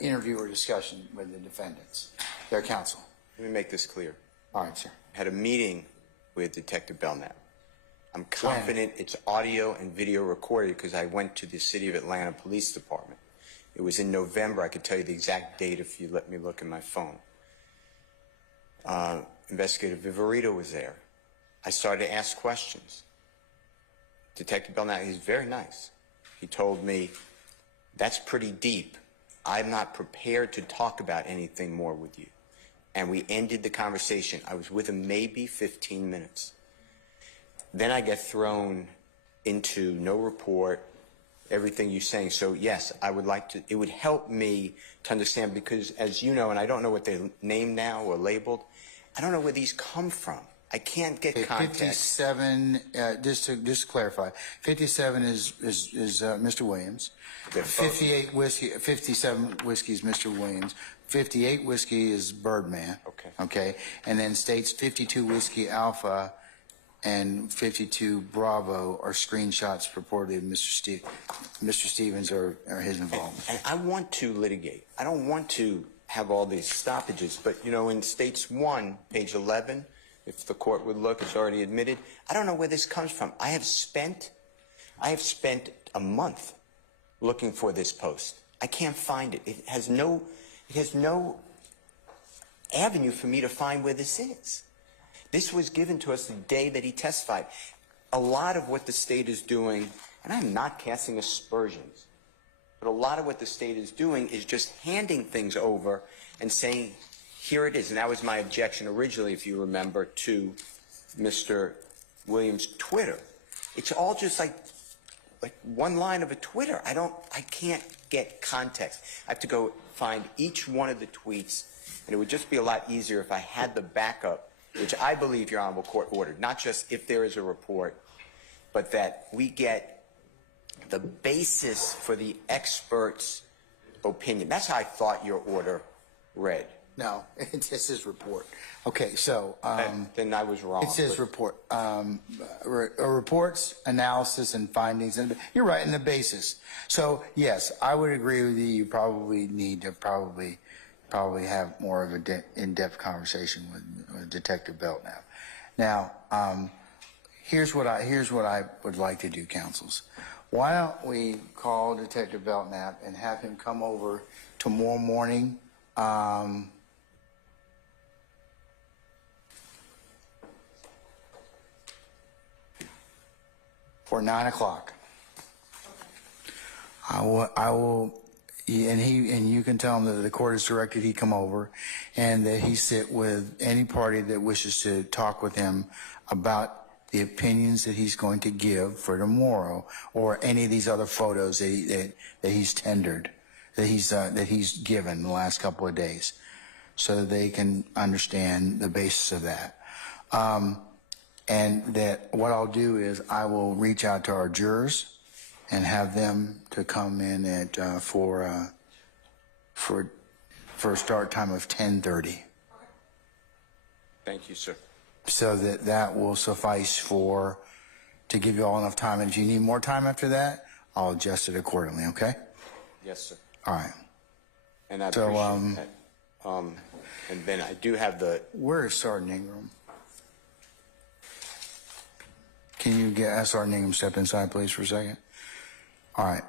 interview or discussion with the defendants, their counsel. Let me make this clear. All right, sir. I had a meeting with Detective Belknap. I'm confident it's audio and video recorded because I went to the City of Atlanta Police Department. It was in November. I could tell you the exact date if you let me look in my phone. Investigator Viverito was there. I started to ask questions. Detective Belknap, he's very nice. He told me, that's pretty deep. I'm not prepared to talk about anything more with you. And we ended the conversation. I was with him maybe 15 minutes. Then I get thrown into no report, everything you're saying. So yes, I would like to, it would help me to understand because as you know, and I don't know what they're named now or labeled, I don't know where these come from. I can't get context. 57, just to clarify, 57 is Mr. Williams. 58 whiskey, 57 whiskey is Mr. Williams. 58 whiskey is Birdman. Okay. Okay. And then states 52 whiskey Alpha and 52 Bravo are screenshots purported of Mr. Stevens or his involvement. And I want to litigate. I don't want to have all these stoppages, but you know, in States 1, page 11, if the court would look, it's already admitted. I don't know where this comes from. I have spent a month looking for this post. I can't find it. It has no avenue for me to find where this is. This was given to us the day that he testified. A lot of what the state is doing, and I'm not casting aspersions, but a lot of what the state is doing is just handing things over and saying, here it is. And that was my objection originally, if you remember, to Mr. Williams' Twitter. It's all just like one line of a Twitter. I can't get context. I have to go find each one of the tweets, and it would just be a lot easier if I had the backup, which I believe Your Honorable Court ordered, not just if there is a report, but that we get the basis for the expert's opinion. That's how I thought your order read. No, it's his report. Okay, so then I was wrong. It's his report. Reports, analysis, and findings, and you're right in the basis. So yes, I would agree with you. You probably need to probably have more of an in-depth conversation with Detective Belknap. Now, here's what I would like to do, counsels. Why don't we call Detective Belknap and have him come over tomorrow morning? For 9 o'clock. I will, and you can tell him that the court has directed he come over, and that he sit with any party that wishes to talk with him about the opinions that he's going to give for tomorrow, or any of these other photos that he's tendered, that he's given the last couple of days, so that they can understand the basis of that. And that what I'll do is I will reach out to our jurors and have them to come in at for a start time of 10:30. Thank you, sir. So that will suffice to give you all enough time. And if you need more time after that, I'll adjust it accordingly. Okay? Yes, sir. All right. And I appreciate that. And then I do have the. Where is Sergeant Ingram? Can you ask Sergeant Ingram to step inside, please, for a second? All right.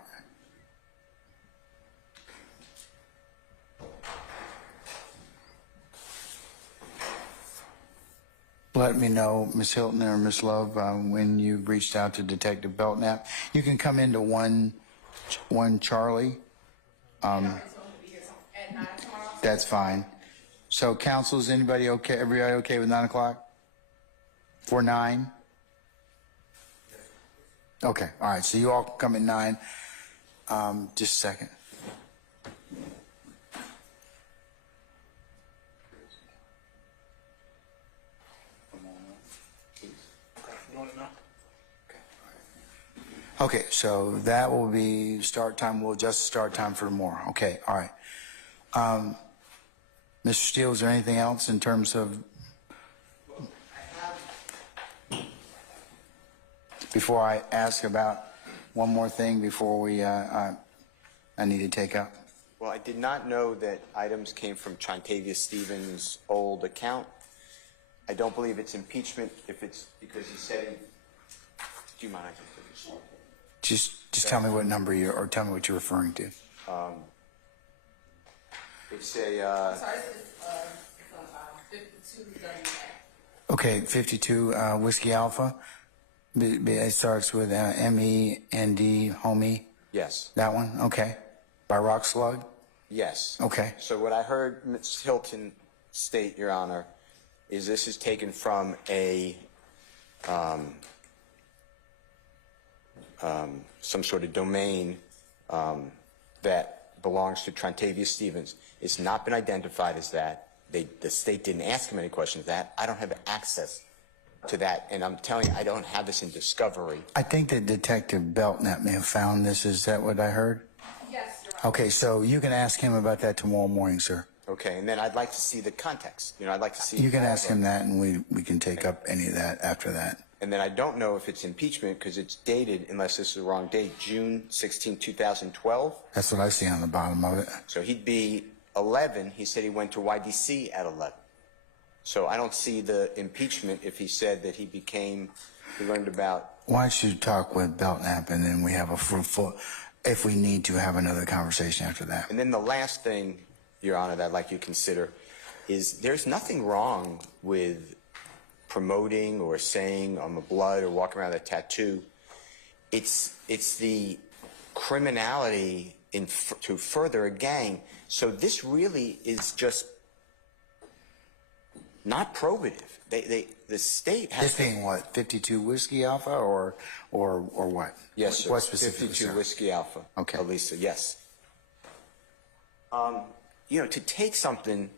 Let me know, Ms. Hilton or Ms. Love, when you've reached out to Detective Belknap. You can come into one Charlie. That's fine. So, counsel, is anybody okay? Everybody okay with 9 o'clock? For 9? Okay, all right, so you all come at 9. Just a second. Okay, so that will be start time. We'll adjust the start time for tomorrow. Okay, all right. Mr. Steele, is there anything else in terms of... Before I ask about one more thing before we, I need to take up. Well, I did not know that items came from Chontavia Stevens' old account. I don't believe it's impeachment if it's because he said it. Do you mind? Just tell me what number or tell me what you're referring to. It's a. Sorry, it's 52 WA. Okay, 52 Whiskey Alpha. It starts with MEND, homie. Yes. That one? Okay. By Rock Slug? Yes. Okay. So what I heard Ms. Hilton state, Your Honor, is this is taken from a some sort of domain that belongs to Chontavia Stevens. It's not been identified as that. The state didn't ask him any questions of that. I don't have access to that, and I'm telling you, I don't have this in discovery. I think that Detective Belknap may have found this. Is that what I heard? Yes, Your Honor. Okay, so you can ask him about that tomorrow morning, sir. Okay, and then I'd like to see the context. You know, I'd like to see. You can ask him that, and we can take up any of that after that. And then I don't know if it's impeachment because it's dated, unless this is the wrong date, June 16, 2012. That's what I see on the bottom of it. So he'd be 11. He said he went to YDC at 11. So I don't see the impeachment if he said that he learned about. Why don't you talk with Belknap, and then we have a full, if we need to have another conversation after that. And then the last thing, Your Honor, that I'd like you to consider is there's nothing wrong with promoting or saying I'm a blood or walking around with a tattoo. It's the criminality to further a gang. So this really is just not probative. The state has This being what, 52 Whiskey Alpha or what? Yes, sir. What specifically, 52 sir? Whiskey Alpha. Okay. Elisa, yes. You know, to take something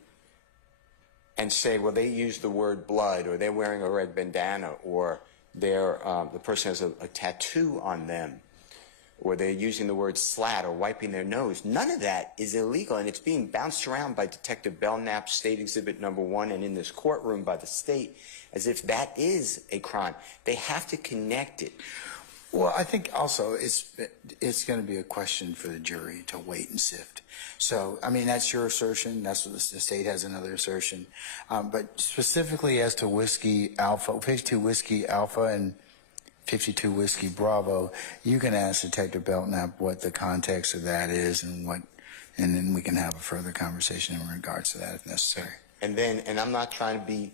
and say, well, they use the word blood, or they're wearing a red bandana, or the person has a tattoo on them, or they're using the word slat or wiping their nose. None of that is illegal, and it's being bounced around by Detective Belknap, State Exhibit Number 1, and in this courtroom by the state, as if that is a crime. They have to connect it. Well, I think also it's going to be a question for the jury to wait and sift. So, I mean, that's your assertion. That's what the state has another assertion. But specifically as to Whiskey Alpha, 52 Whiskey Alpha and 52 Whiskey Bravo, you can ask Detective Belknap what the context of that is and then we can have a further conversation in regards to that if necessary. And I'm not trying to be,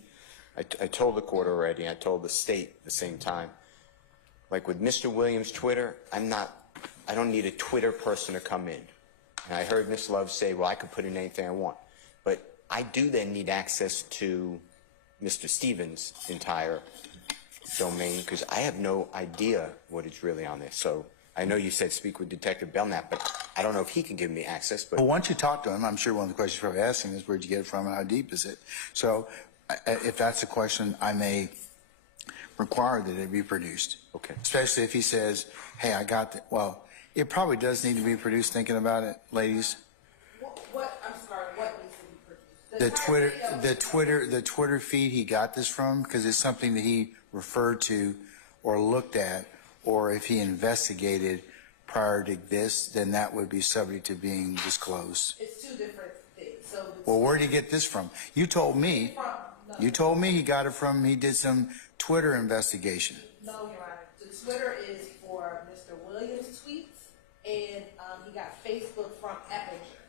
I told the court already, I told the state at the same time, like with Mr. Williams' Twitter, I don't need a Twitter person to come in. And I heard Ms. Love say, well, I could put in anything I want. But I do then need access to Mr. Stevens' entire domain because I have no idea what is really on there. So I know you said speak with Detective Belknap, but I don't know if he can give me access. But Well, once you talk to him, I'm sure one of the questions you're probably asking is where'd you get it from and how deep is it? So if that's a question, I may require that it be produced. Okay. Especially if he says, hey, I got that. Well, it probably does need to be produced, thinking about it, ladies. What I'm sorry, what needs to be produced? The Twitter feed he got this from, because it's something that he referred to or looked at, or if he investigated prior to this, then that would be subject to being disclosed. It's two different things. So Well, where did he get this from? You told me he got it from, he did some Twitter investigation. No, Your Honor. The Twitter is for Mr. Williams' tweets, and he got Facebook from Eppinger.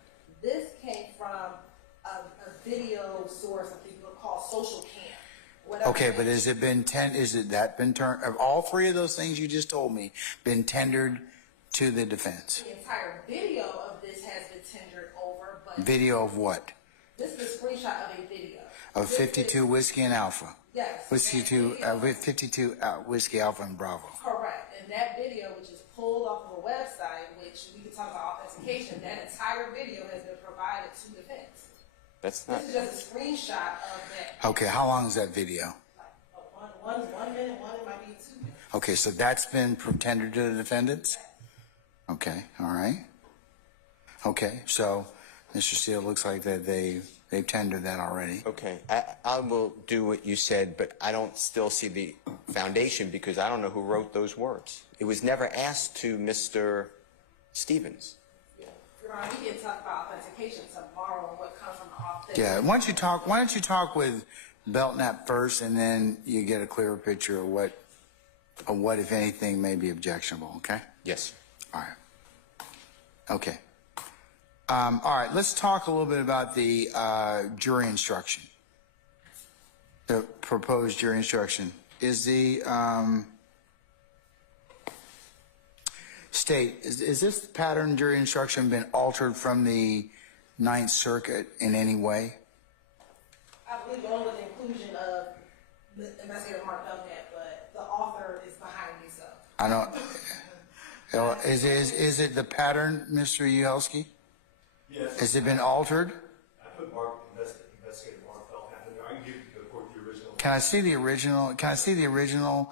This came from a video source, I think it's called Social Cam. Okay, but has it been turned, have all three of those things you just told me been tendered to the defense? The entire video of this has been tendered over, but Video of what? this is a screenshot of a video. Of 52 Whiskey and Alpha? Yes. 52 Whiskey Alpha and Bravo. Correct. And that video, which is pulled off of a website, which we can talk about authentication, that entire video has been provided to defense. that's not. This is just a screenshot of that. Okay, how long is that video? One minute, one it might be 2 minutes. Okay, so that's been tendered to the defendants? Okay, all right. Okay, so Mr. Steele, looks like that they've tendered that already. Okay, I will do what you said, but I don't still see the foundation because I don't know who wrote those words. It was never asked to Mr. Stevens. Your Honor, we can talk about authentication tomorrow and what comes from the authentic. Yeah, why don't you talk with Belknap first, and then you get a clearer picture of what, if anything, may be objectionable, okay? Yes. All right. Okay. All right, let's talk a little bit about the jury instruction. The proposed jury instruction. Is the state, is this pattern jury instruction been altered from the Ninth Circuit in any way? I believe only with the inclusion of Investigator Mark Belknap, but the author is behind me, so. I don't. Is it the pattern, Mr. Uhelski? Yes. Has it been altered? I put Investigator Mark Belknap in there. I can give you the original. Can I see the original? Can I see the original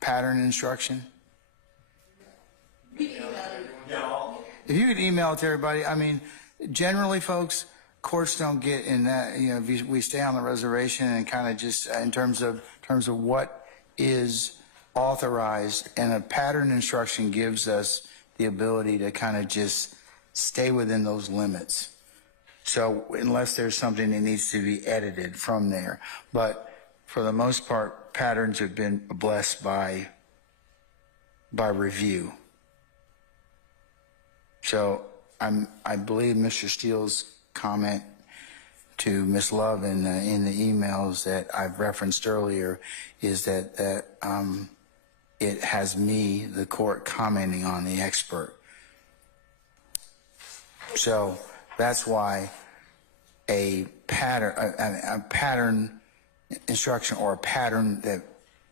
pattern instruction? If you could email it to everybody. I mean, generally, folks, courts don't get in that. You know, we stay on the reservation and kind of just in terms of what is authorized, and a pattern instruction gives us the ability to kind of just stay within those limits. So unless there's something that needs to be edited from there. But for the most part, patterns have been blessed by review. So I believe Mr. Steele's comment to Ms. Love in the emails that I've referenced earlier is that it has me, the court, commenting on the expert. So that's why a pattern instruction or a pattern that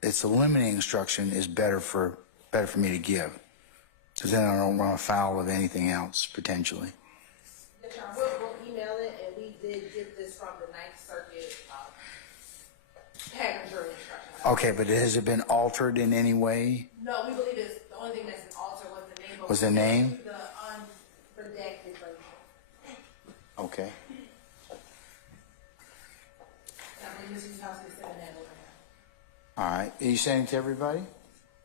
it's a limiting instruction is better for me to give, because then I don't run afoul of anything else potentially. We'll email it, and we did get this from the Ninth Circuit pattern jury instructions. Okay, but has it been altered in any way? No, we believe it's the only thing that's been altered was the name. Was the name? The unredacted version. Okay. I believe Mrs. House is sending that over now. All right. Are you saying to everybody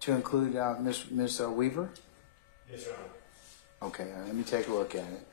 to include Ms. Weaver? Yes, Your Honor. Okay, let me take a look at it.